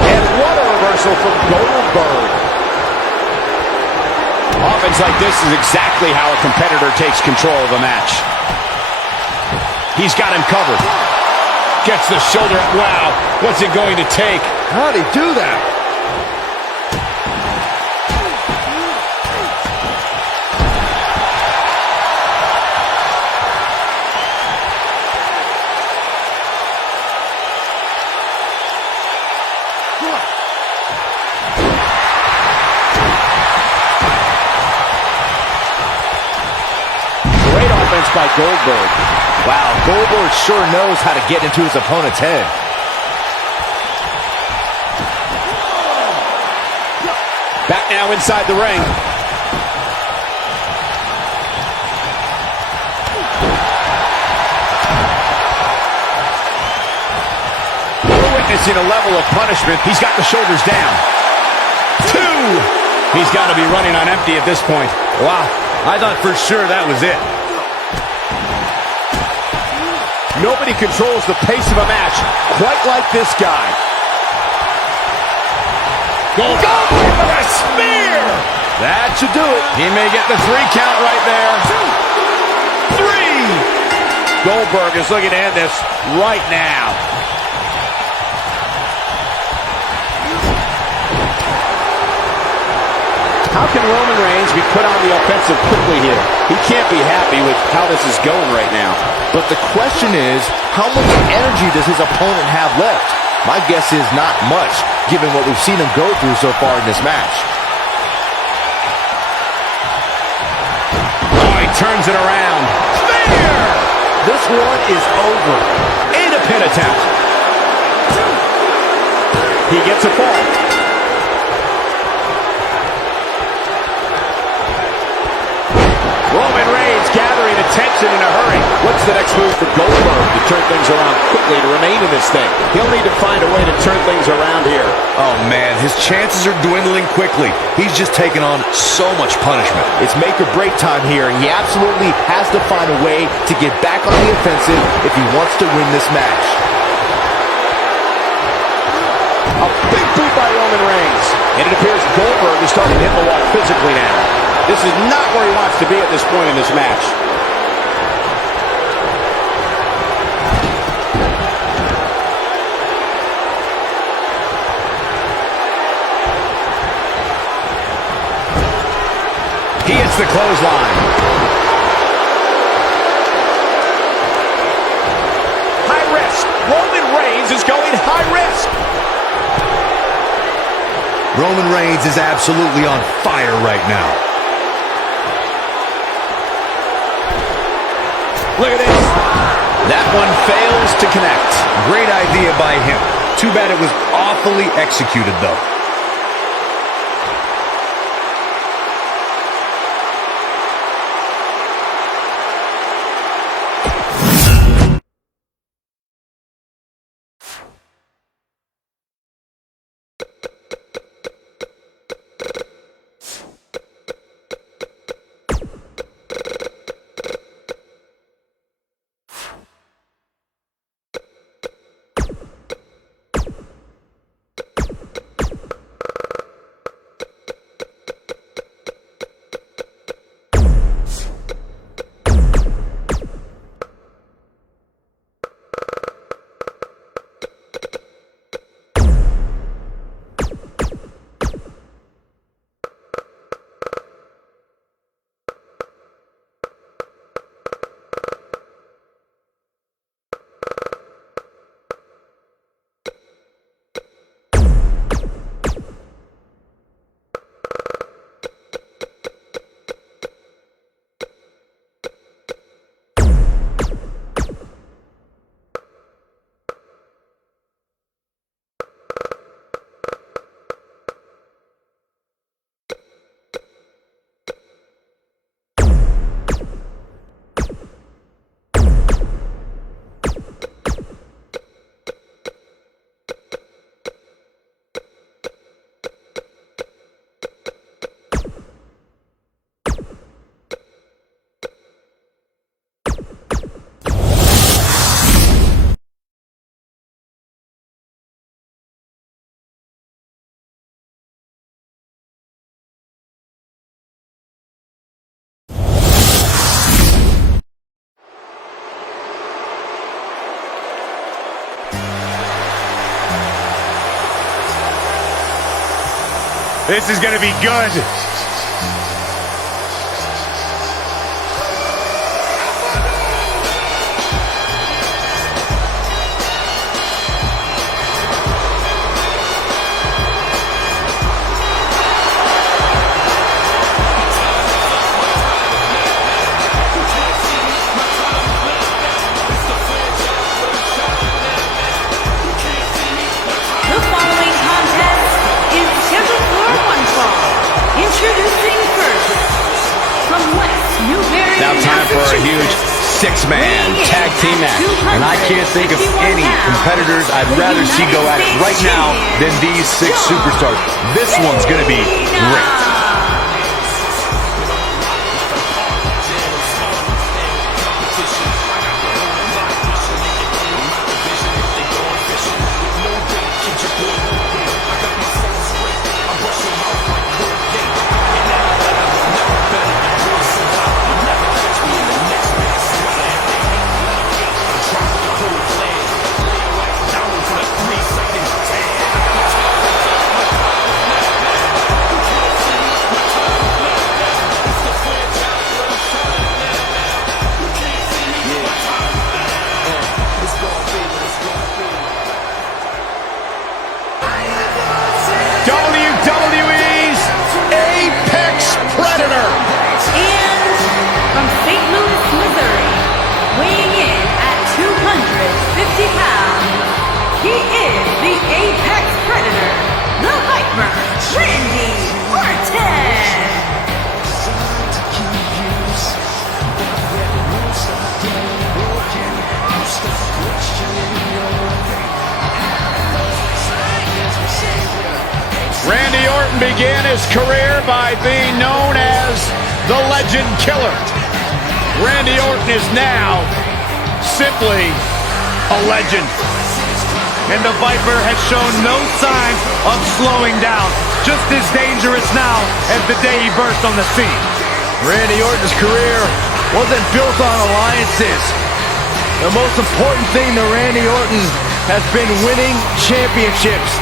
And what a reversal from Goldberg. Offense like this is exactly how a competitor takes control of a match. He's got him covered. Gets the shoulder. Wow, what's it going to take? How'd he do that? by Goldberg. Wow, Goldberg sure knows how to get into his opponent's head. Back now inside the ring. We're witnessing a level of punishment. He's got the shoulders down. 2. He's got to be running on empty at this point. Wow, I thought for sure that was it. Nobody controls the pace of a match quite like this guy. Goldberg with a spear! That should do it. He may get the 3 count right there. 3! Goldberg is looking to end this right now. How can Roman Reigns be put on the offensive quickly here? He can't be happy with how this is going right now. But the question is, how much energy does his opponent have left? My guess is not much, given what we've seen him go through so far in this match. Oh, he turns it around. Spear! This one is over. And a pin attempt. He gets a fall. Roman Reigns gathering attention in a hurry. What's the next move for Goldberg to turn things around quickly to remain in this thing? He'll need to find a way to turn things around here. Oh, man, his chances are dwindling quickly. He's just taken on so much punishment. It's make or break time here, and he absolutely has to find a way to get back on the offensive if he wants to win this match. A big boot by Roman Reigns. And it appears Goldberg is starting to hit the wall physically now. This is not where he wants to be at this point in this match. He hits the clothesline. High risk. Roman Reigns is going high risk. Roman Reigns is absolutely on fire right now. Look at this. That one fails to connect. Great idea by him. Too bad it was awfully executed, though. This is going to be good. a huge six-man tag team match. And I can't think of any competitors I'd rather see go at it right now than these 6 superstars. This one's going to be great. WWE's Apex Predator. And from St. Louis, Missouri, weighing in at 250 pounds, he is the Apex Predator, the Viper, Randy Orton. Randy Orton began his career by being known as the Legend Killer. Randy Orton is now simply a legend. And the Viper has shown no sign of slowing down. Just as dangerous now as the day he burst on the scene. Randy Orton's career wasn't built on alliances. The most important thing to Randy Orton has been winning championships.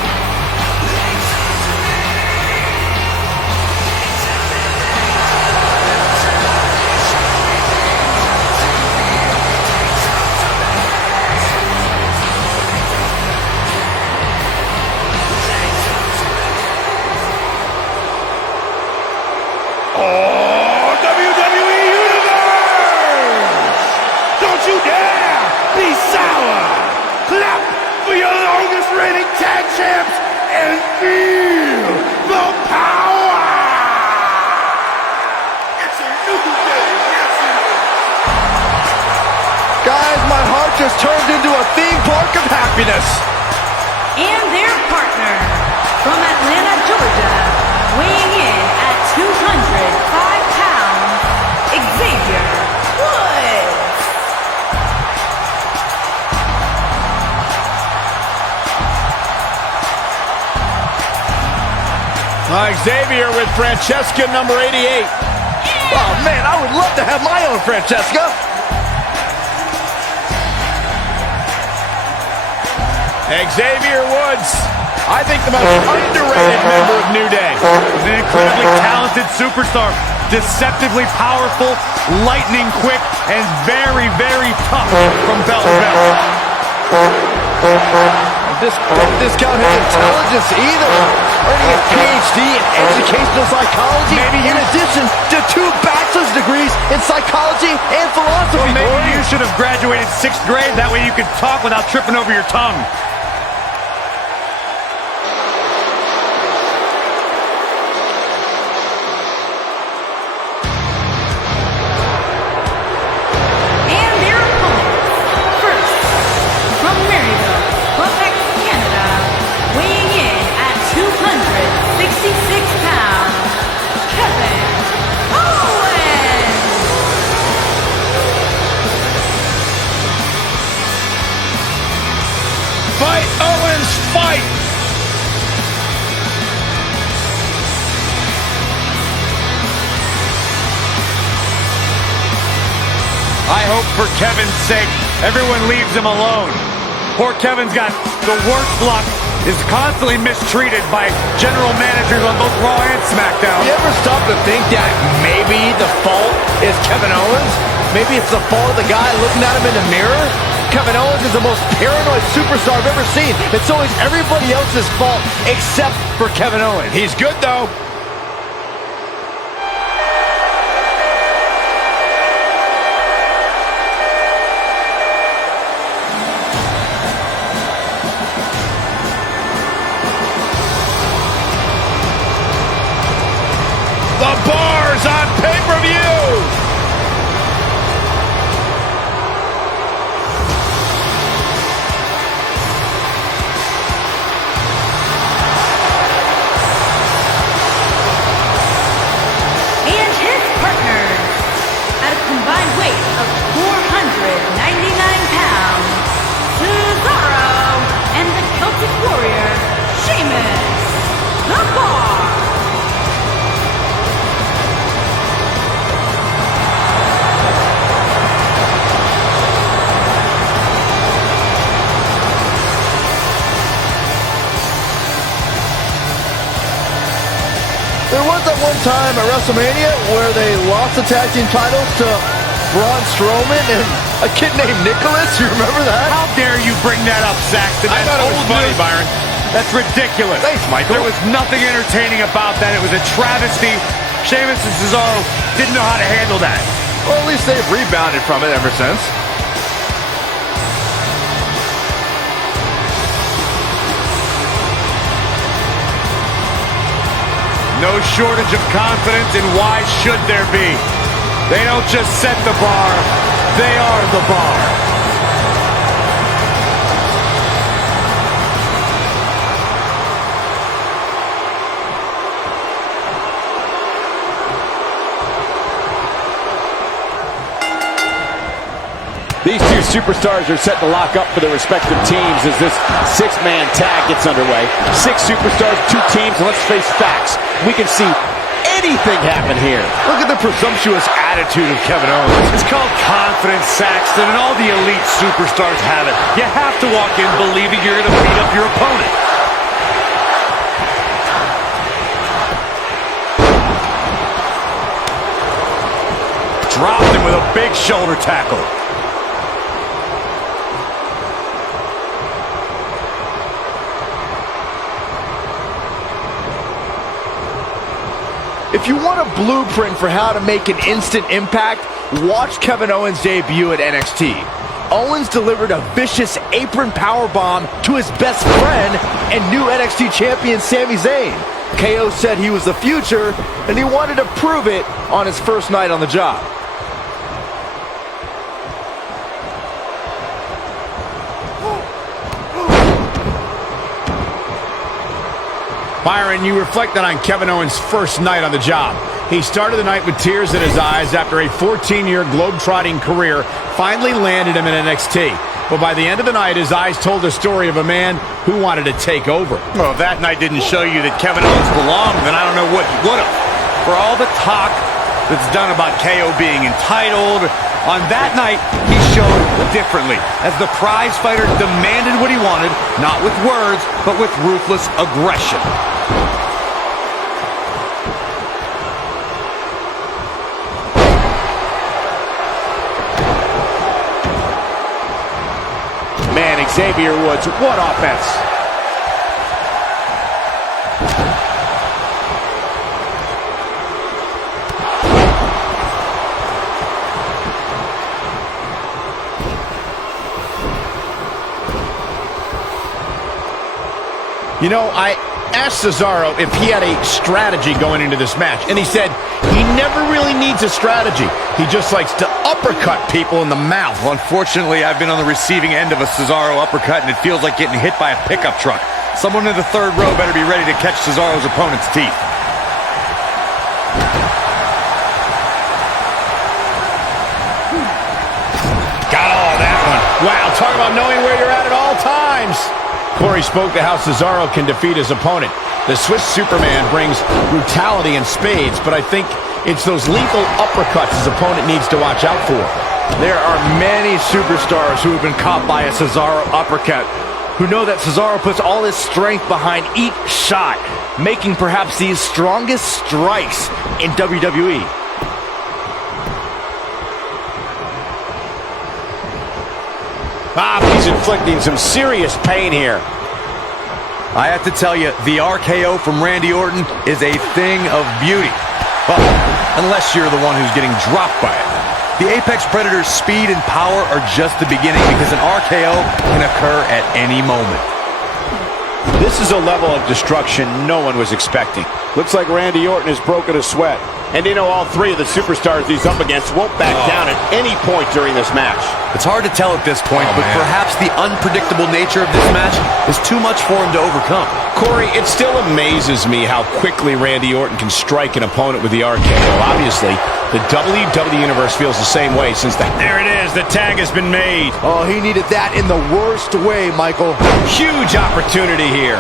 WWE Universe! Don't you dare be sour! Clap for your longest reigning tag champs and feel the power! It's a new day, yes it is! Guys, my heart just turned into a theme park of happiness. And their partner, from Atlanta, Georgia, weighing in at 205 pounds, Xavier Woods. Xavier with Francesca number 88. Oh man, I would love to have my own Francesca. Xavier Woods, I think the most underrated member of New Day. He's an incredibly talented superstar. Deceptively powerful, lightning quick, and very, very tough from bell to bell. This don't discount his intelligence either. Earning a PhD in educational psychology, in addition to 2 bachelor's degrees in psychology and philosophy. Well, maybe Corey. you should have graduated 6th grade. That way you could talk without tripping over your tongue. And their opponents, first, from Maryville, Quebec, Canada, weighing in at 266 pounds, Kevin Owens. Fight, Owens, fight! I hope for Kevin's sake, everyone leaves him alone. Poor Kevin's got the worst luck, is constantly mistreated by general managers on both Raw and SmackDown. You ever stop to think that maybe the fault is Kevin Owens? Maybe it's the fault of the guy looking at him in the mirror? Kevin Owens is the most paranoid superstar I've ever seen. It's always everybody else's fault except for Kevin Owens. He's good, though. The Bars on pay-per-view. one time at WrestleMania where they lost the tag team titles to Braun Strowman and a kid named Nicholas? You remember that? How dare you bring that up, Saxton? I That's thought it was old funny, news. Byron. That's ridiculous. Thanks, Michael. There was nothing entertaining about that. It was a travesty. Sheamus and Cesaro didn't know how to handle that. Well, at least they've rebounded from it ever since. No shortage of confidence, and why should there be? They don't just set the bar, they are the bar. These two superstars are set to lock up for their respective teams as this six-man tag gets underway. 6 superstars, 2 teams, and let's face facts. We can see anything happen here. Look at the presumptuous attitude of Kevin Owens. It's called confidence, Saxton, and all the elite superstars have it. You have to walk in believing you're going to beat up your opponent. Dropped him with a big shoulder tackle. If you want a blueprint for how to make an instant impact, watch Kevin Owens' debut at NXT. Owens delivered a vicious apron powerbomb to his best friend and new NXT champion Sami Zayn. KO said he was the future, and he wanted to prove it on his first night on the job. Byron, you reflected on Kevin Owens' first night on the job. He started the night with tears in his eyes after a 14-year globe-trotting career finally landed him in NXT. But by the end of the night, his eyes told the story of a man who wanted to take over. Well, if that night didn't show you that Kevin Owens belonged, then I don't know what he would have. For all the talk that's done about KO being entitled, on that night, he showed differently, as the prize fighter demanded what he wanted, not with words, but with ruthless aggression. Man, Xavier Woods, what offense. You know, I asked Cesaro if he had a strategy going into this match, and he said he never really needs a strategy. He just likes to uppercut people in the mouth. Well, unfortunately, I've been on the receiving end of a Cesaro uppercut, and it feels like getting hit by a pickup truck. Someone in the third row better be ready to catch Cesaro's opponent's teeth. Got all that one. Wow, talk about knowing where you're at all times. Corey spoke to how Cesaro can defeat his opponent. The Swiss Superman brings brutality in spades, but I think it's those lethal uppercuts his opponent needs to watch out for. There are many superstars who have been caught by a Cesaro uppercut, who know that Cesaro puts all his strength behind each shot, making perhaps the strongest strikes in WWE. He's inflicting some serious pain here. I have to tell you, the RKO from Randy Orton is a thing of beauty. Well, unless you're the one who's getting dropped by it. The Apex Predator's speed and power are just the beginning, because an RKO can occur at any moment. This is a level of destruction no one was expecting. Looks like Randy Orton has broken a sweat. And you know, all 3 of the superstars he's up against won't back down at any point during this match. It's hard to tell at this point, but perhaps the unpredictable nature of this match is too much for him to overcome. Corey, it still amazes me how quickly Randy Orton can strike an opponent with the RKO. Obviously, the WWE Universe feels the same way since the... There it is, the tag has been made. Oh, he needed that in the worst way, Michael. Huge opportunity here.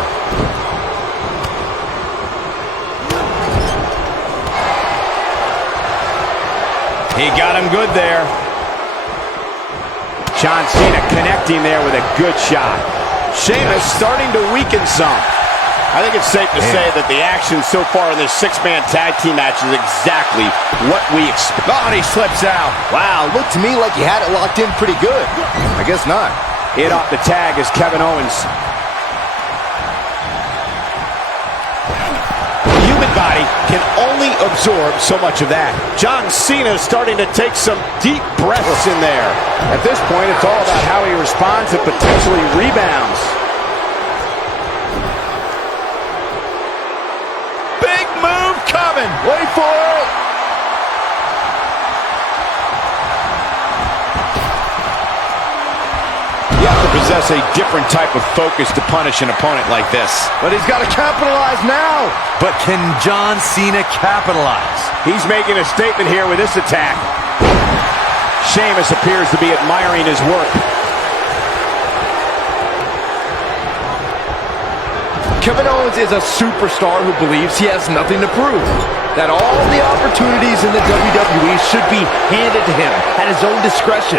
He got him good there. John Cena connecting there with a good shot. Sheamus starting to weaken some. I think it's safe to say that the action so far in this six-man tag team match is exactly what we expect. Oh, and he slips out. Wow, looked to me like he had it locked in pretty good. I guess not. In off the tag is Kevin Owens. The human body can only absorb so much of that. John Cena is starting to take some deep breaths in there. At this point, it's all about how he responds and potentially rebounds. Big move coming. Wait for it. You have to possess a different type of focus to punish an opponent like this. But he's got to capitalize now. But can John Cena capitalize? He's making a statement here with this attack. Sheamus appears to be admiring his work. Kevin Owens is a superstar who believes he has nothing to prove. That all the opportunities in the WWE should be handed to him at his own discretion.